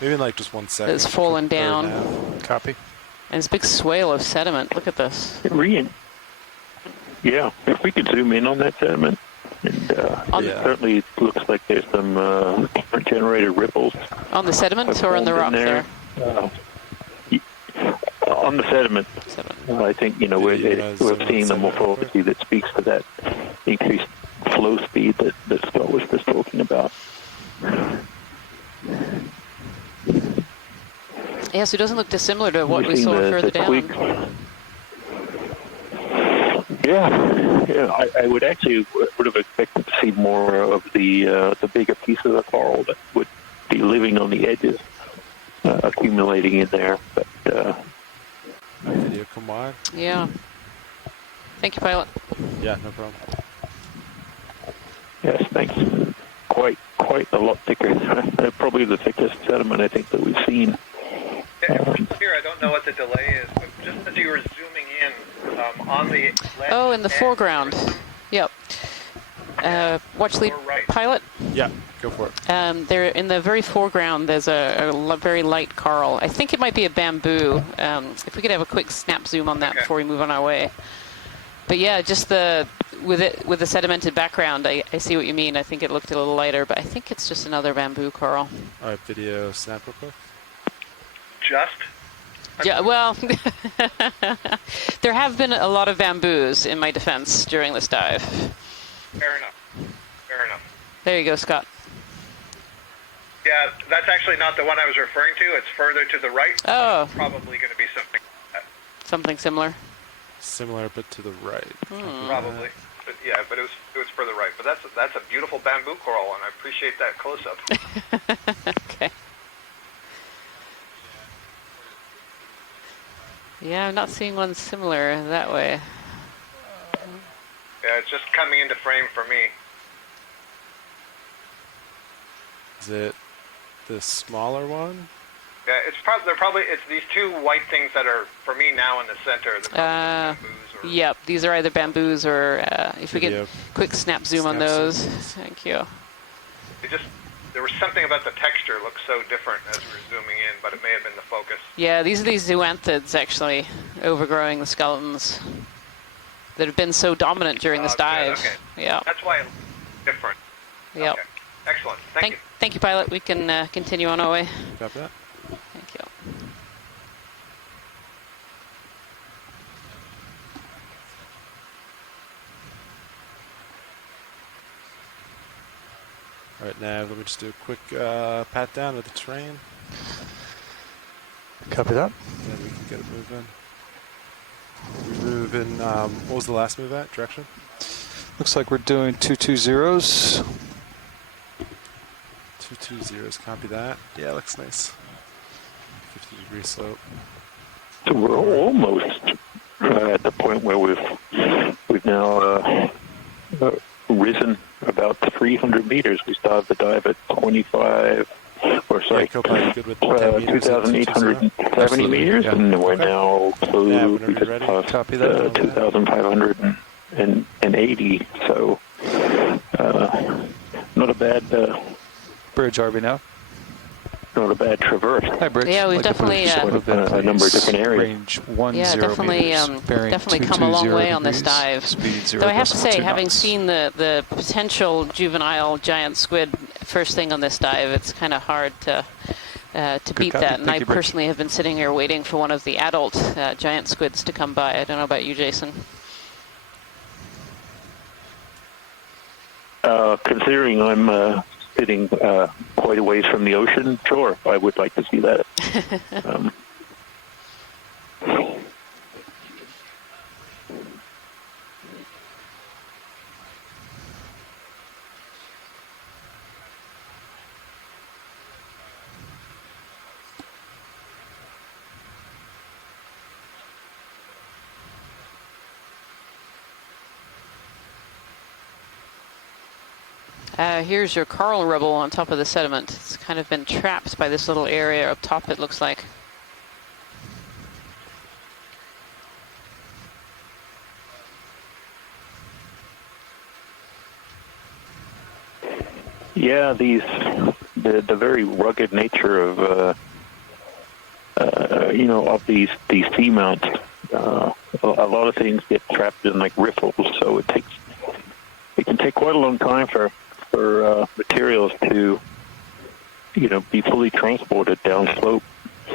Maybe in like just 1 second. It's fallen down. Copy. And it's a big swale of sediment. Look at this. Yeah, if we could zoom in on that sediment, and it certainly looks like there's some generated ripples. On the sediment or on the rock there? On the sediment. I think we're seeing the morphology that speaks to that increased flow speed that Scott was just talking about. Yeah, so it doesn't look dissimilar to what we saw further down. Yeah. I would have expected to see more of the bigger pieces of coral that would be living on the edges, accumulating in there. But video come on. Yeah. Thank you, pilot. Yeah, no problem. Yes, thanks. Quite a lot thicker. Probably the thickest sediment I think that we've seen. Here, I don't know what the delay is, but just as you were zooming in on the ledge. Oh, in the foreground. Yep. Watch lead pilot. Yeah, go for it. There in the very foreground, there's a very light coral. I think it might be a bamboo. If we could have a quick snap zoom on that before we move on our way. But yeah, just with the sedimented background, I see what you mean. I think it looked a little lighter, but I think it's just another bamboo coral. All right, video snap real quick. Yeah, well, there have been a lot of bamboos in my defense during this dive. Fair enough. There you go, Scott. Yeah, that's actually not the one I was referring to. It's further to the right. Oh. Probably going to be something like that. Something similar? Similar, but to the right. Probably. But yeah, but it was further right. But that's a beautiful bamboo coral, and I appreciate that close-up. Okay. Yeah, I'm not seeing one similar that way. Yeah, it's just coming into frame for me. Is it the smaller one? Yeah, it's these two white things that are for me now in the center. Bamboos yep, these are either bamboos or if we get quick snap zoom on those. Thank you. There was something about the texture looked so different as we were zooming in, but it may have been the focus. Yeah, these are these zoanthids actually overgrowing the skeletons that have been so dominant during this dive. Okay. Yeah. That's why it looks different. Yep. Okay. Excellent. Thank you. Thank you, pilot. We can continue on our way. Copy that. Thank you. All right, Nav, let me just do a quick pat down of the terrain. Copy that. Then we can get it moving. We move in, what was the last move at? Direction? Looks like we're doing 220s. 220s, copy that. Yeah, looks nice. 50-degree slope. So we're almost at the point where we've now risen about 300 meters. We started the dive at 2,870 meters, and we're now close. We just passed 2,580. So not a bad bridge, RB now. Not a bad traverse. Hi, Bridge. Yeah, we've definitely a number of different areas. Range 10 definitely come a long way on this dive. Though I have to say, having seen the potential juvenile giant squid first thing on this dive, it's kind of hard to beat that. And I personally have been sitting here waiting for one of the adult giant squids to come by. I don't know about you, Jason. Considering I'm sitting quite a ways from the ocean, sure, I would like to see that. Here's your coral rubble on top of the sediment. It's kind of been trapped by this little area up top, it looks like. Yeah, the very rugged nature of of these seamounts. A lot of things get trapped in like riffles, so it can take quite a long time for materials to be fully transported downslope.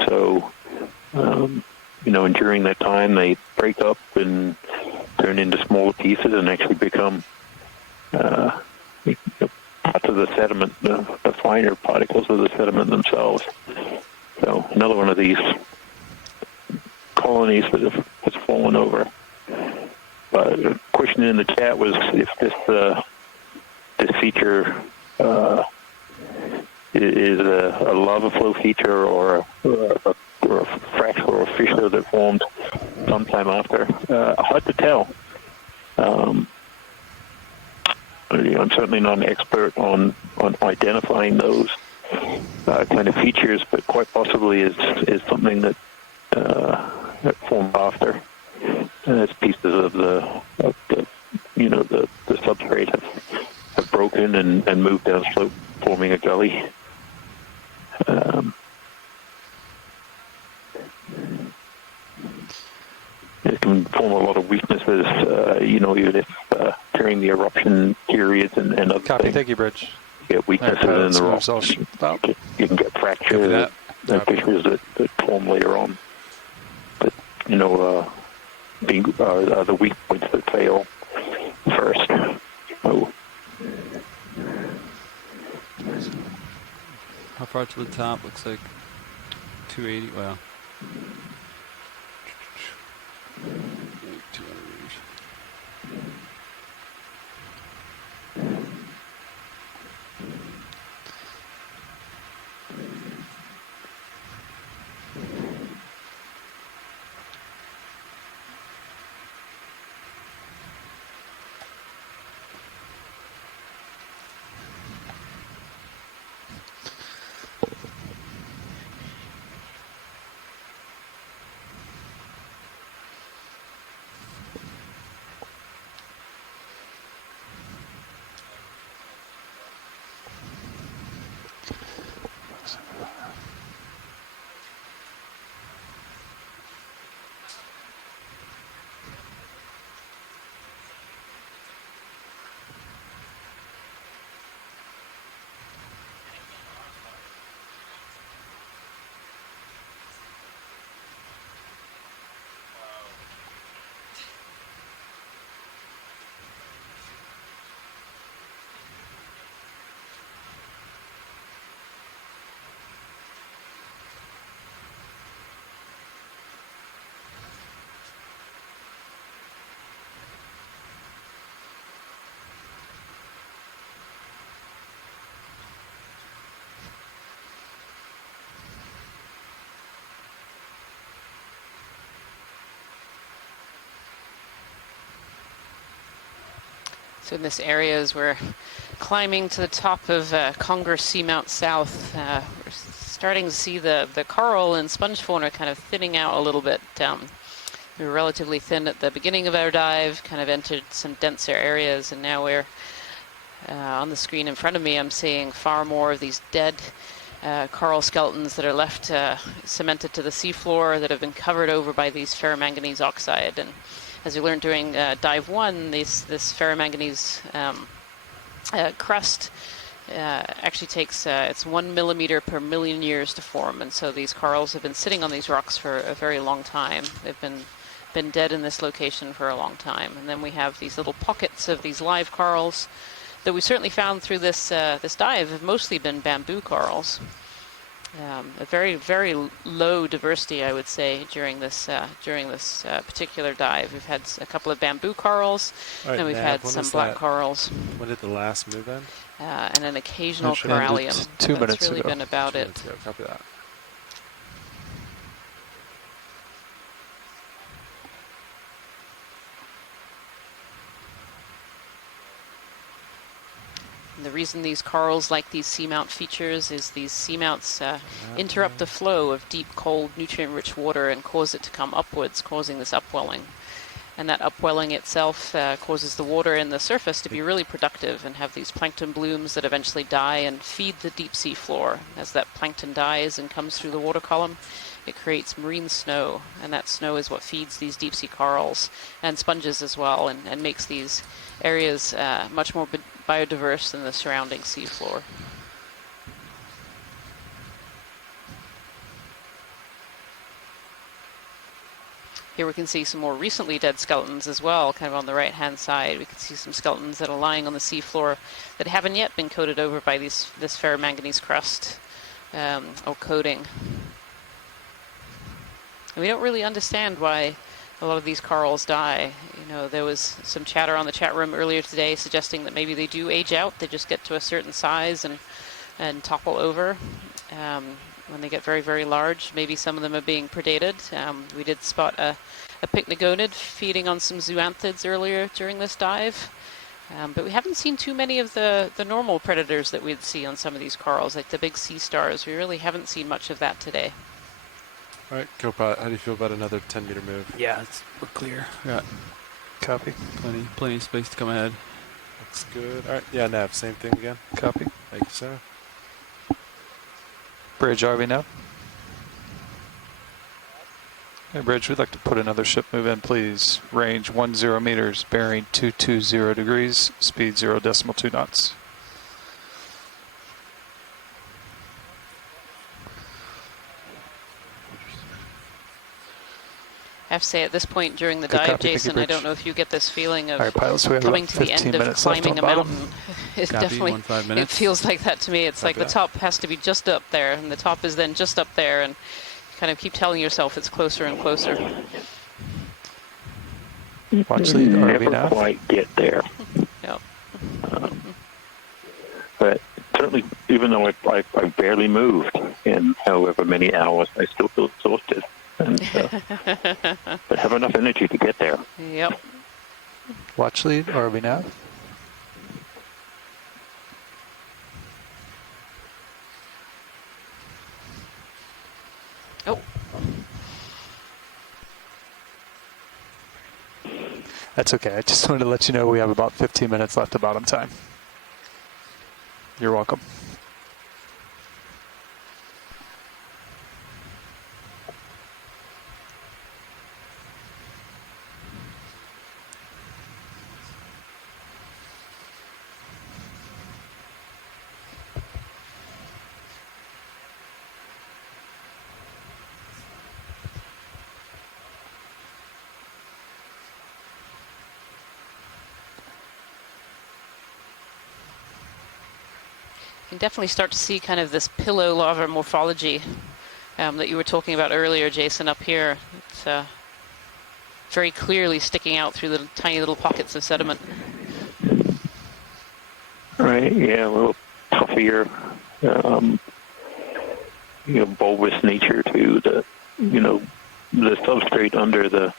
So and during that time they break up and turn into smaller pieces and actually become parts of the sediment, the finer particles of the sediment themselves. So another one of these colonies that has fallen over. The question in the chat was if this feature is a lava flow feature or a fracture or a fissure that formed sometime after. Hard to tell. I'm certainly not an expert on identifying those kind of features, but quite possibly is something that formed after. As pieces of the substrate have broken and moved downslope, forming a gully. It can form a lot of weaknesses, even if during the eruption periods and other Copy. things. Thank you, Bridge. You get weaknesses in the rocks. You can get fractures and fissures that form later on. But, you know, the weak points that fail first. Oh. How far to the top? Looks like 280. Well. 200 meters. So in this area, as we're climbing to the top of Congress Seamount South, we're starting to see the coral and sponge fauna kind of thinning out a little bit. We were relatively thin at the beginning of our dive, kind of entered some denser areas, and now we're on the screen in front of me, I'm seeing far more of these dead coral skeletons that are left cemented to the seafloor that have been covered over by these ferromanganese oxide. And as we learned during dive 1, this ferromanganese crust actually takes, it's 1 millimeter per million years to form, and so these corals have been sitting on these rocks for a very long time. They've been dead in this location for a long time. And then we have these little pockets of these live corals that we certainly found through this dive have mostly been bamboo corals. A very, very low diversity, I would say, during this particular dive. We've had a couple of bamboo corals, right, and we've had some black corals. When did the last move end? And an occasional corallium. 2 minutes That's really ago. been about 2 it. minutes ago. Copy that. The reason these corals like these seamount features is these seamounts interrupt the flow of deep, cold, nutrient-rich water and cause it to come upwards, causing this upwelling. And that upwelling itself causes the water in the surface to be really productive and have these plankton blooms that eventually die and feed the deep sea floor. As that plankton dies and comes through the water column, it creates marine snow, and that snow is what feeds these deep sea corals and sponges as well, and makes these areas much more biodiverse than the surrounding seafloor. Here we can see some more recently dead skeletons as well, kind of on the right-hand side. We can see some skeletons that are lying on the seafloor that haven't yet been coated over by this ferromanganese crust or coating. And we don't really understand why a lot of these corals die. You know, there was some chatter on the chat room earlier today suggesting that maybe they do age out. They just get to a certain size and topple over. When they get very, very large, maybe some of them are being predated. We did spot a pycnogonid feeding on some zoanthids earlier during this dive. But we haven't seen too many of the normal predators that we'd see on some of these corals, like the big sea stars. We really haven't seen much of that today. All right, Copilot, how do you feel about another 10-meter move? Yeah, we're clear. Yeah. Copy. Plenty of space to come ahead. Looks good. All right, yeah, Nav, same thing again. Copy. Thank you, sir. Bridge, are we now? Hey, Bridge, we'd like to put another ship move in, please. Range 10 meters, bearing 220 degrees, speed 0.2 knots. I have to say, at this point during the dive, Jason, I don't know if you get this feeling of pilots, coming to the end of climbing a mountain. It definitely, it feels like that to me. It's like the top has to be just up there, and the top is then just up there, and you kind of keep telling yourself it's closer and closer. Watch lead, never quite get there. Yep. But certainly, even though I barely moved in however many hours, I still feel exhausted. And, but have enough energy to get there. Yep. Watch lead, ROV nav. Oh. That's okay. I just wanted to let you know we have about 15 minutes left of bottom time. You're welcome. You can definitely start to see kind of this pillow lava morphology that you were talking about earlier, Jason, up here. It's very clearly sticking out through the tiny little pockets of sediment. Right, yeah, a little puffier, bulbous nature to the, the substrate under the,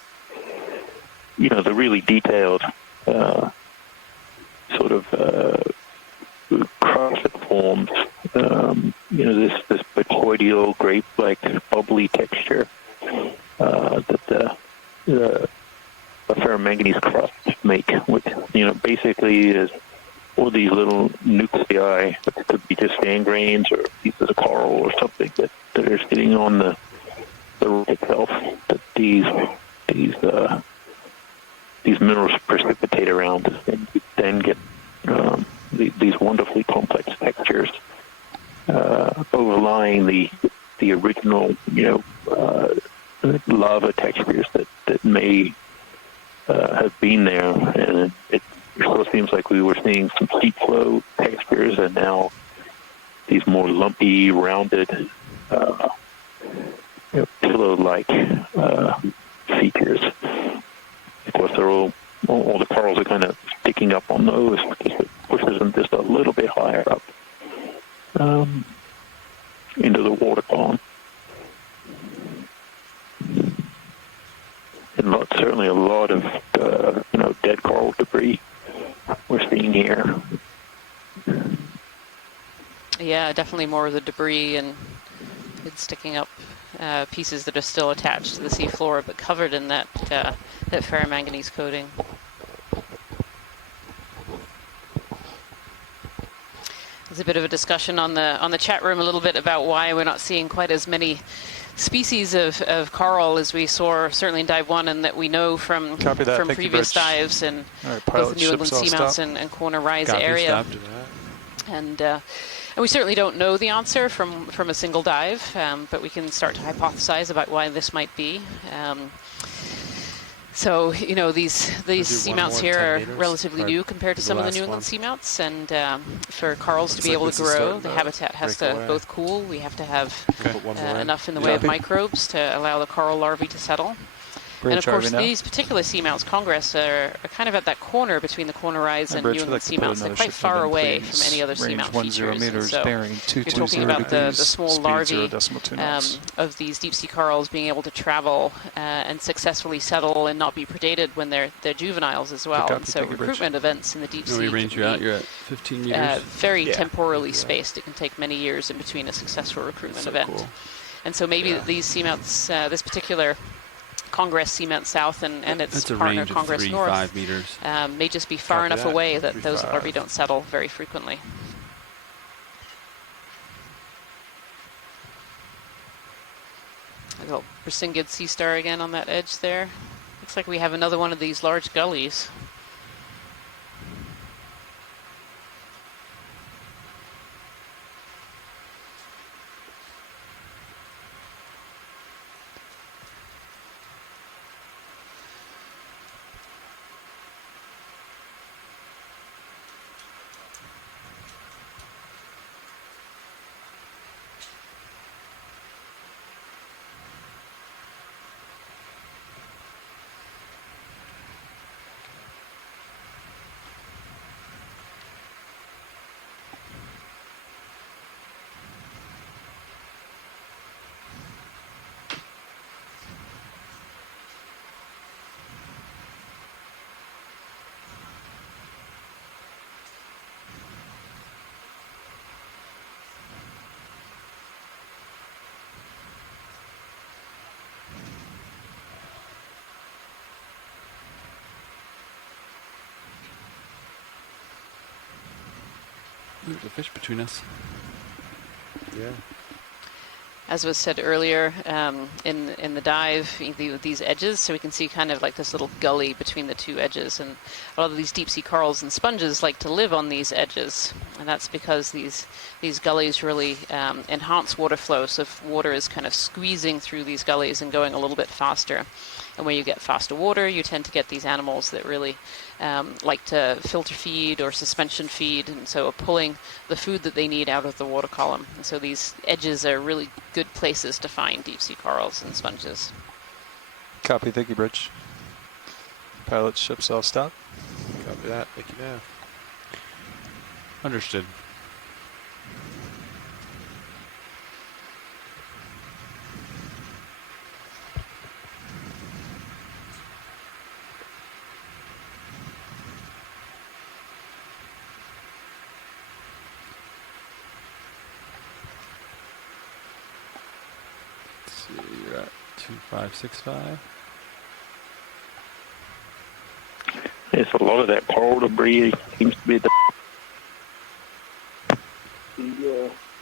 the really detailed sort of crust that forms, this botoidal grape-like bubbly texture that the ferromanganese crusts make, which, basically is all these little nuclei that could be just sand grains or pieces of coral or something that are sitting on the rock itself, that these minerals precipitate around and then get these wonderfully complex textures overlying the original, lava textures that may have been there, and it sort of seems like we were seeing some steep flow textures, and now these more lumpy, rounded, pillow-like features. Of course, they're all the corals are kind of sticking up on those because it pushes them just a little bit higher up into the water column. And certainly a lot of dead coral debris we're seeing here. Yeah, definitely more of the debris, and it's sticking up pieces that are still attached to the seafloor, but covered in that ferromanganese coating. There's a bit of a discussion on the chat room a little bit about why we're not seeing quite as many species of coral as we saw certainly in dive 1, and that we know from previous dives in both the New England Seamounts and Corner Rise area. And we certainly don't know the answer from a single dive, but we can start to hypothesize about why this might be. So, these seamounts here are relatively new compared to some of the New England seamounts, and for corals to be able to grow, the habitat has to both cool. We have to have enough in the way of microbes to allow the coral larvae to settle. And of course, these particular seamounts, Congress, are kind of at that corner between the Corner Rise and New England seamounts. They're quite far away from any other seamount features. And so you're talking about the small larvae of these deep sea corals being able to travel and successfully settle and not be predated when they're juveniles as well. And so recruitment events in the deep sea range you're at 15 meters. Very temporally spaced. It can take many years in between a successful recruitment event. Cool. And so maybe these seamounts, this particular Congress Seamount South and its partner Congress 3, North 5 meters. May just be far enough away that those larvae don't settle very frequently. Persingid sea star again on that edge there. Looks like we have another one of these large gullies. There's a fish between us. Yeah. As was said earlier, in the dive, these edges, so we can see kind of like this little gully between the two edges, and a lot of these deep sea corals and sponges like to live on these edges, and that's because these gullies really enhance water flow, so if water is kind of squeezing through these gullies and going a little bit faster. And when you get faster water, you tend to get these animals that really like to filter feed or suspension feed, and so are pulling the food that they need out of the water column. And so these edges are really good places to find deep sea corals and sponges. Copy, thank you, Bridge. Pilot ship self stop. Copy that, thank you now. Understood. You're at 2565. There's a lot of that coral debris seems to be the.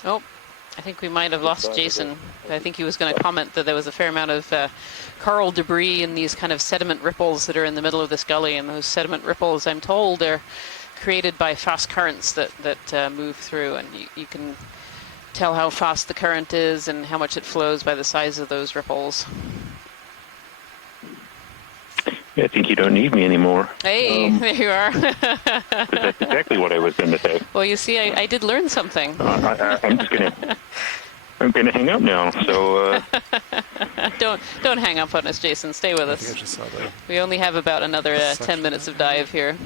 Oh, I think we might have lost Jason. I think he was going to comment that there was a fair amount of coral debris in these kind of sediment ripples that are in the middle of this gully, and those sediment ripples, I'm told, are created by fast currents that move through, and you can tell how fast the current is and how much it flows by the size of those ripples. I think you don't need me anymore. Hey, there you are. That's exactly what I was going to say. Well, you see, I did learn something. I'm gonna hang up now. So don't hang up on us, Jason. Stay with us. I just saw that. We only have about another 10 minutes of dive here.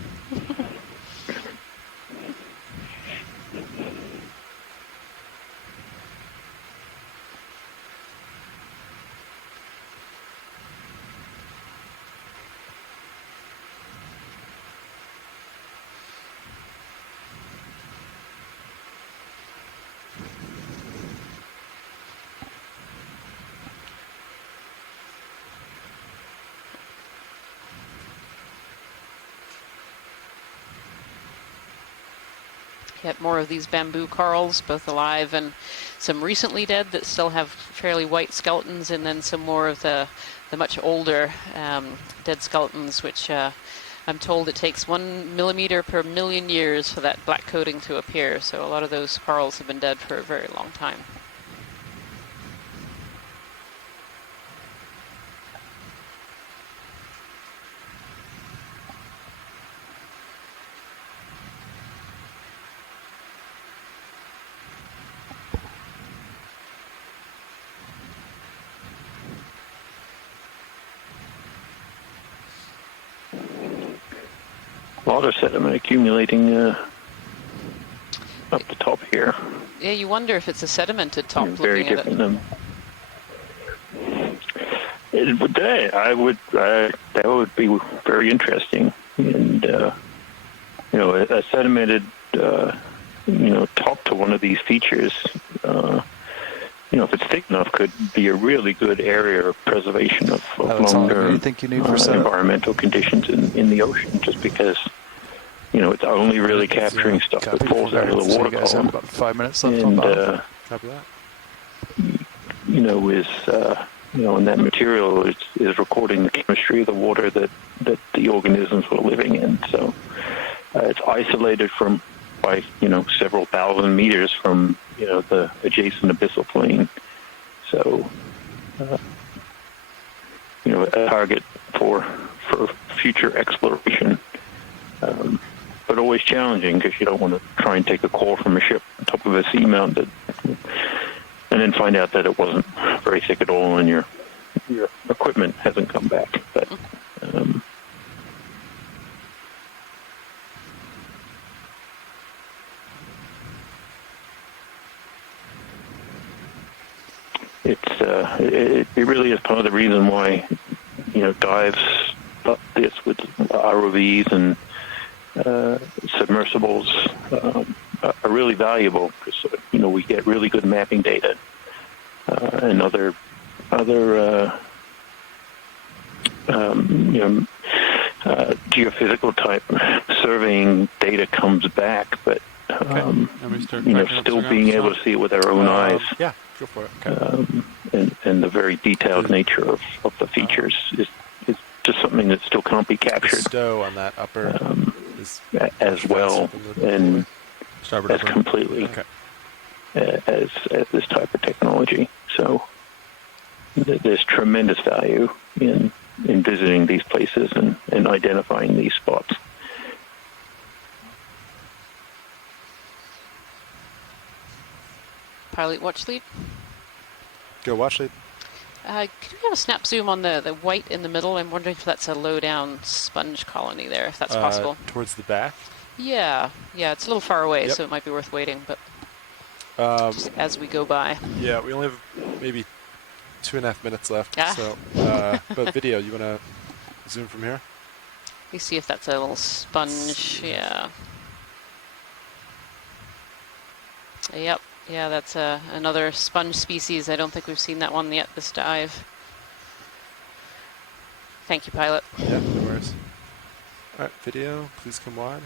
Get more of these bamboo corals, both alive and some recently dead that still have fairly white skeletons, and then some more of the much older dead skeletons, which I'm told it takes 1 millimeter per million years for that black coating to appear. So a lot of those corals have been dead for a very long time. a lot of sediment accumulating up the top here. Yeah, you wonder if it's a sedimented top. Very different. That would be very interesting, and a sedimented top to one of these features. If it's thick enough, could be a really good area of preservation of long-term environmental conditions in the ocean, just because it's only really capturing stuff that falls out of the water column. About 5 minutes left and copy that. and that material is recording the chemistry of the water that the organisms were living in. So it's isolated by several thousand meters from the adjacent abyssal plain. So a target for future exploration, but always challenging because you don't want to try and take a call from a ship on top of a seamount and then find out that it wasn't very thick at all and your equipment hasn't come back. But it really is part of the reason why dives like this with ROVs and submersibles are really valuable because we get really good mapping data and other geophysical type surveying data comes back, but still being able to see it with our own eyes. Yeah, go for it. Okay. And the very detailed nature of the features is just something that still can't be captured. The stow on that upper is as well, and as completely as this type of technology. So there's tremendous value in visiting these places and identifying these spots. Pilot watch lead. Go watch lead. Could you have a snap zoom on the white in the middle? I'm wondering if that's a low down sponge colony there, if that's possible. Towards the back? Yeah, it's a little far away, so it might be worth waiting, but just as we go by. Yeah, we only have maybe 2.5 minutes left. So, but video, you want to zoom from here? You see if that's a little sponge. Yeah. Yep. Yeah, that's another sponge species. I don't think we've seen that one yet this dive. Thank you, pilot. Yeah, no worries. All right, video, please come wide.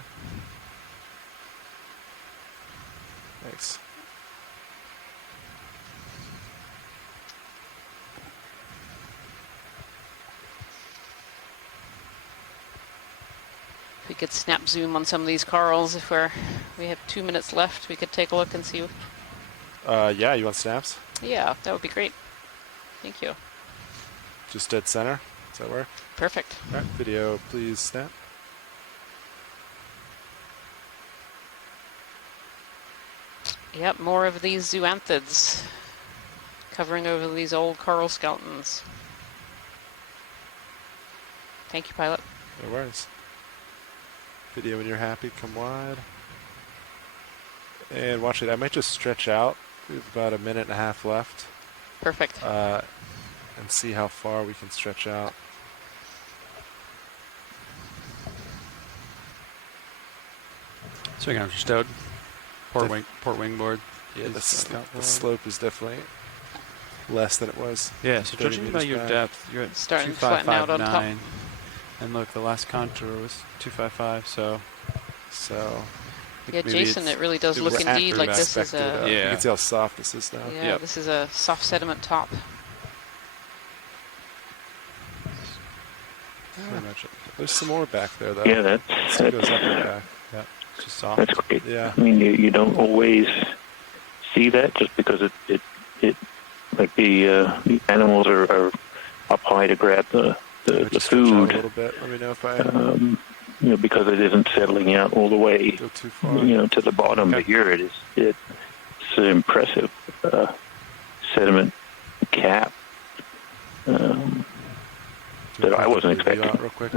Thanks. If we could snap zoom on some of these corals, if we have 2 minutes left, we could take a look and see. Yeah, you want snaps? Yeah, that would be great. Thank you. Just dead center. Does that work? Perfect. All right, video, please snap. Yep, more of these zoanthids covering over these old coral skeletons. Thank you, pilot. No worries. Video when you're happy, come wide. And watch it. I might just stretch out. We have about 1.5 minutes left. Perfect. And see how far we can stretch out. Swing arms are stowed. Port wing board. Yeah, the slope is definitely less than it was. Yeah, so judging by your depth, you're at starting to flatten out on top. And look, the last contour was 255, so yeah, Jason, it really does look indeed like this is a... You can see how soft this is now. Yeah, this is a soft sediment top. Pretty much. There's some more back there, though. Yeah, it goes up and back. Yeah, it's just soft. That's great. Yeah. I mean, you don't always see that just because it like the animals are up high to grab the food. A little bit. Let me know if because it isn't settling out all the way, go too far. To the bottom. But here it's an impressive sediment cap that I wasn't expecting, real quick,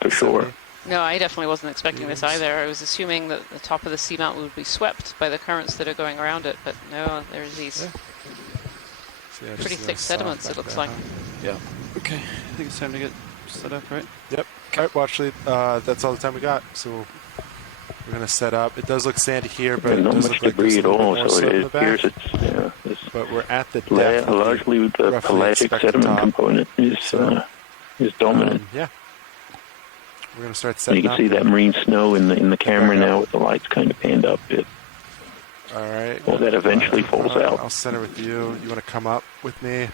for sure. No, I definitely wasn't expecting this either. I was assuming that the top of the seamount would be swept by the currents that are going around it, but no, there's these pretty thick sediments, it looks like. Yeah. Okay, I think it's time to get set up, right? Yep. All right, watch lead. That's all the time we got. So we're going to set up. It does look sandy here, but it does look like there's a little more slope in the back. But we're at the depth. Largely the pelagic sediment component is dominant. Yeah. We're going to start setting up. You can see that marine snow in the camera now with the lights kind of panned up. All right. Well, that eventually falls out. I'll center with you. You want to come up with me?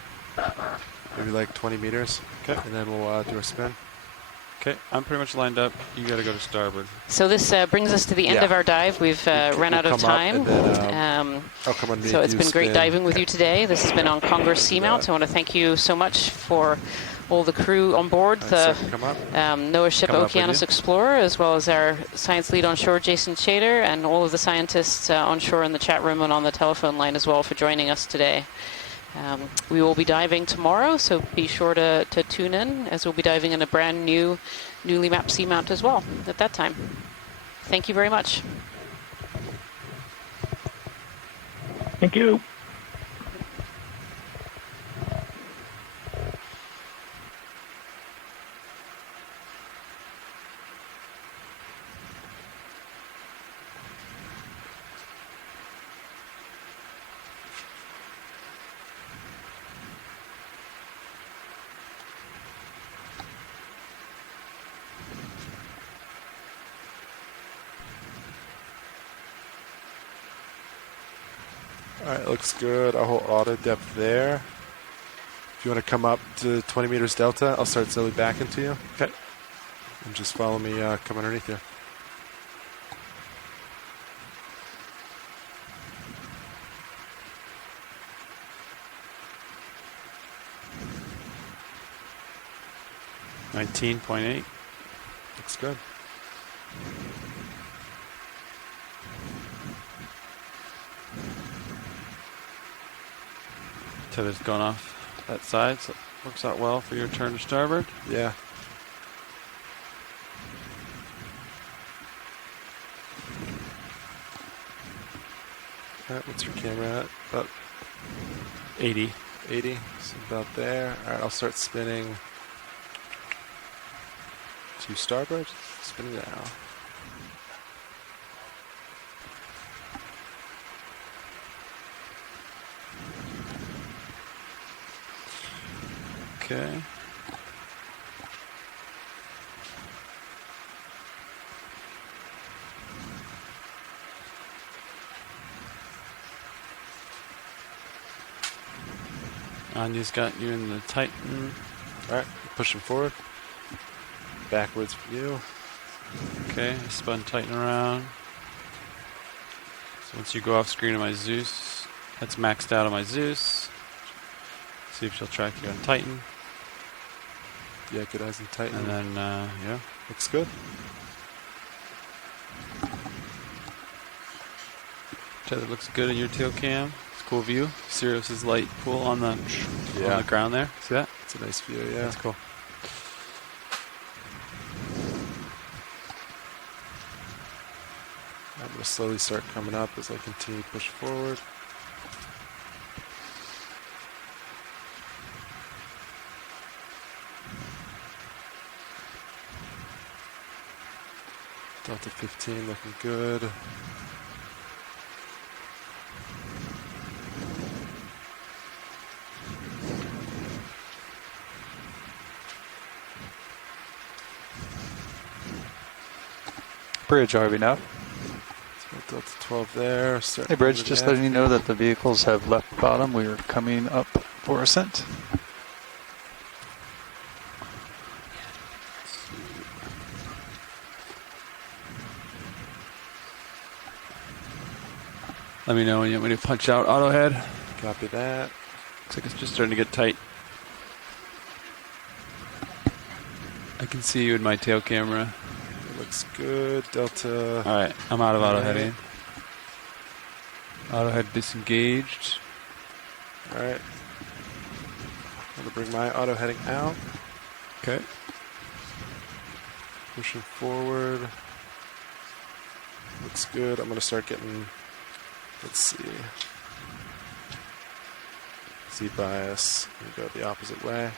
maybe like 20 meters. Okay. And then we'll do a spin. Okay, I'm pretty much lined up. You got to go to starboard. So this brings us to the end of our dive. We've run out of time. I'll come underneath so it's you, been great spin. diving with you today. This has been on Congress Seamount. I want to thank you so much for all the crew on board, the NOAA ship Okeanos Explorer, as well as our science lead on shore, Jason Chater, and all of the scientists on shore in the chat room and on the telephone line as well for joining us today. We will be diving tomorrow, so be sure to tune in, as we'll be diving in a brand new, newly mapped Seamount as well at that time. Thank you very much. Thank you. All right, looks good. I'll hold auto depth there. If you want to come up to 20 meters delta, I'll start slowly backing to you. Okay. And just follow me, come underneath you. $19.8. Looks good. Tether's gone off that side, so it works out well for your turn to starboard. Yeah. All right, what's your camera at? About 80. 80, so about there. All right, I'll start spinning to starboard. Spinning now. Okay. Anya's got you in the Titan. All right, pushing forward. Backwards for you. Okay, I spun Titan around. So once you go off screen on my Zeus, that's maxed out on my Zeus. See if she'll track you on Titan. Yeah, good eyes on Titan. And then, yeah. Looks good. Tether looks good in your tail cam. It's a cool view. Sirius's light pool on the ground there. See that? It's a nice view, yeah. That's cool. I'm going to slowly start coming up as I continue to push forward. Delta 15 looking good. Bridge, are we now? So Delta 12 there. Hey, Bridge, just letting you know that the vehicles have left bottom. We are coming up for ascent. Let me know when you want me to punch out auto head. Copy that. Looks like it's just starting to get tight. I can see you in my tail camera. It looks good. Delta. All right, I'm out of auto heading. Auto head disengaged. All right. I'm going to bring my auto heading out. Okay. Pushing forward. Looks good. I'm going to start getting, let's see, Z bias. I'm going to go the opposite way.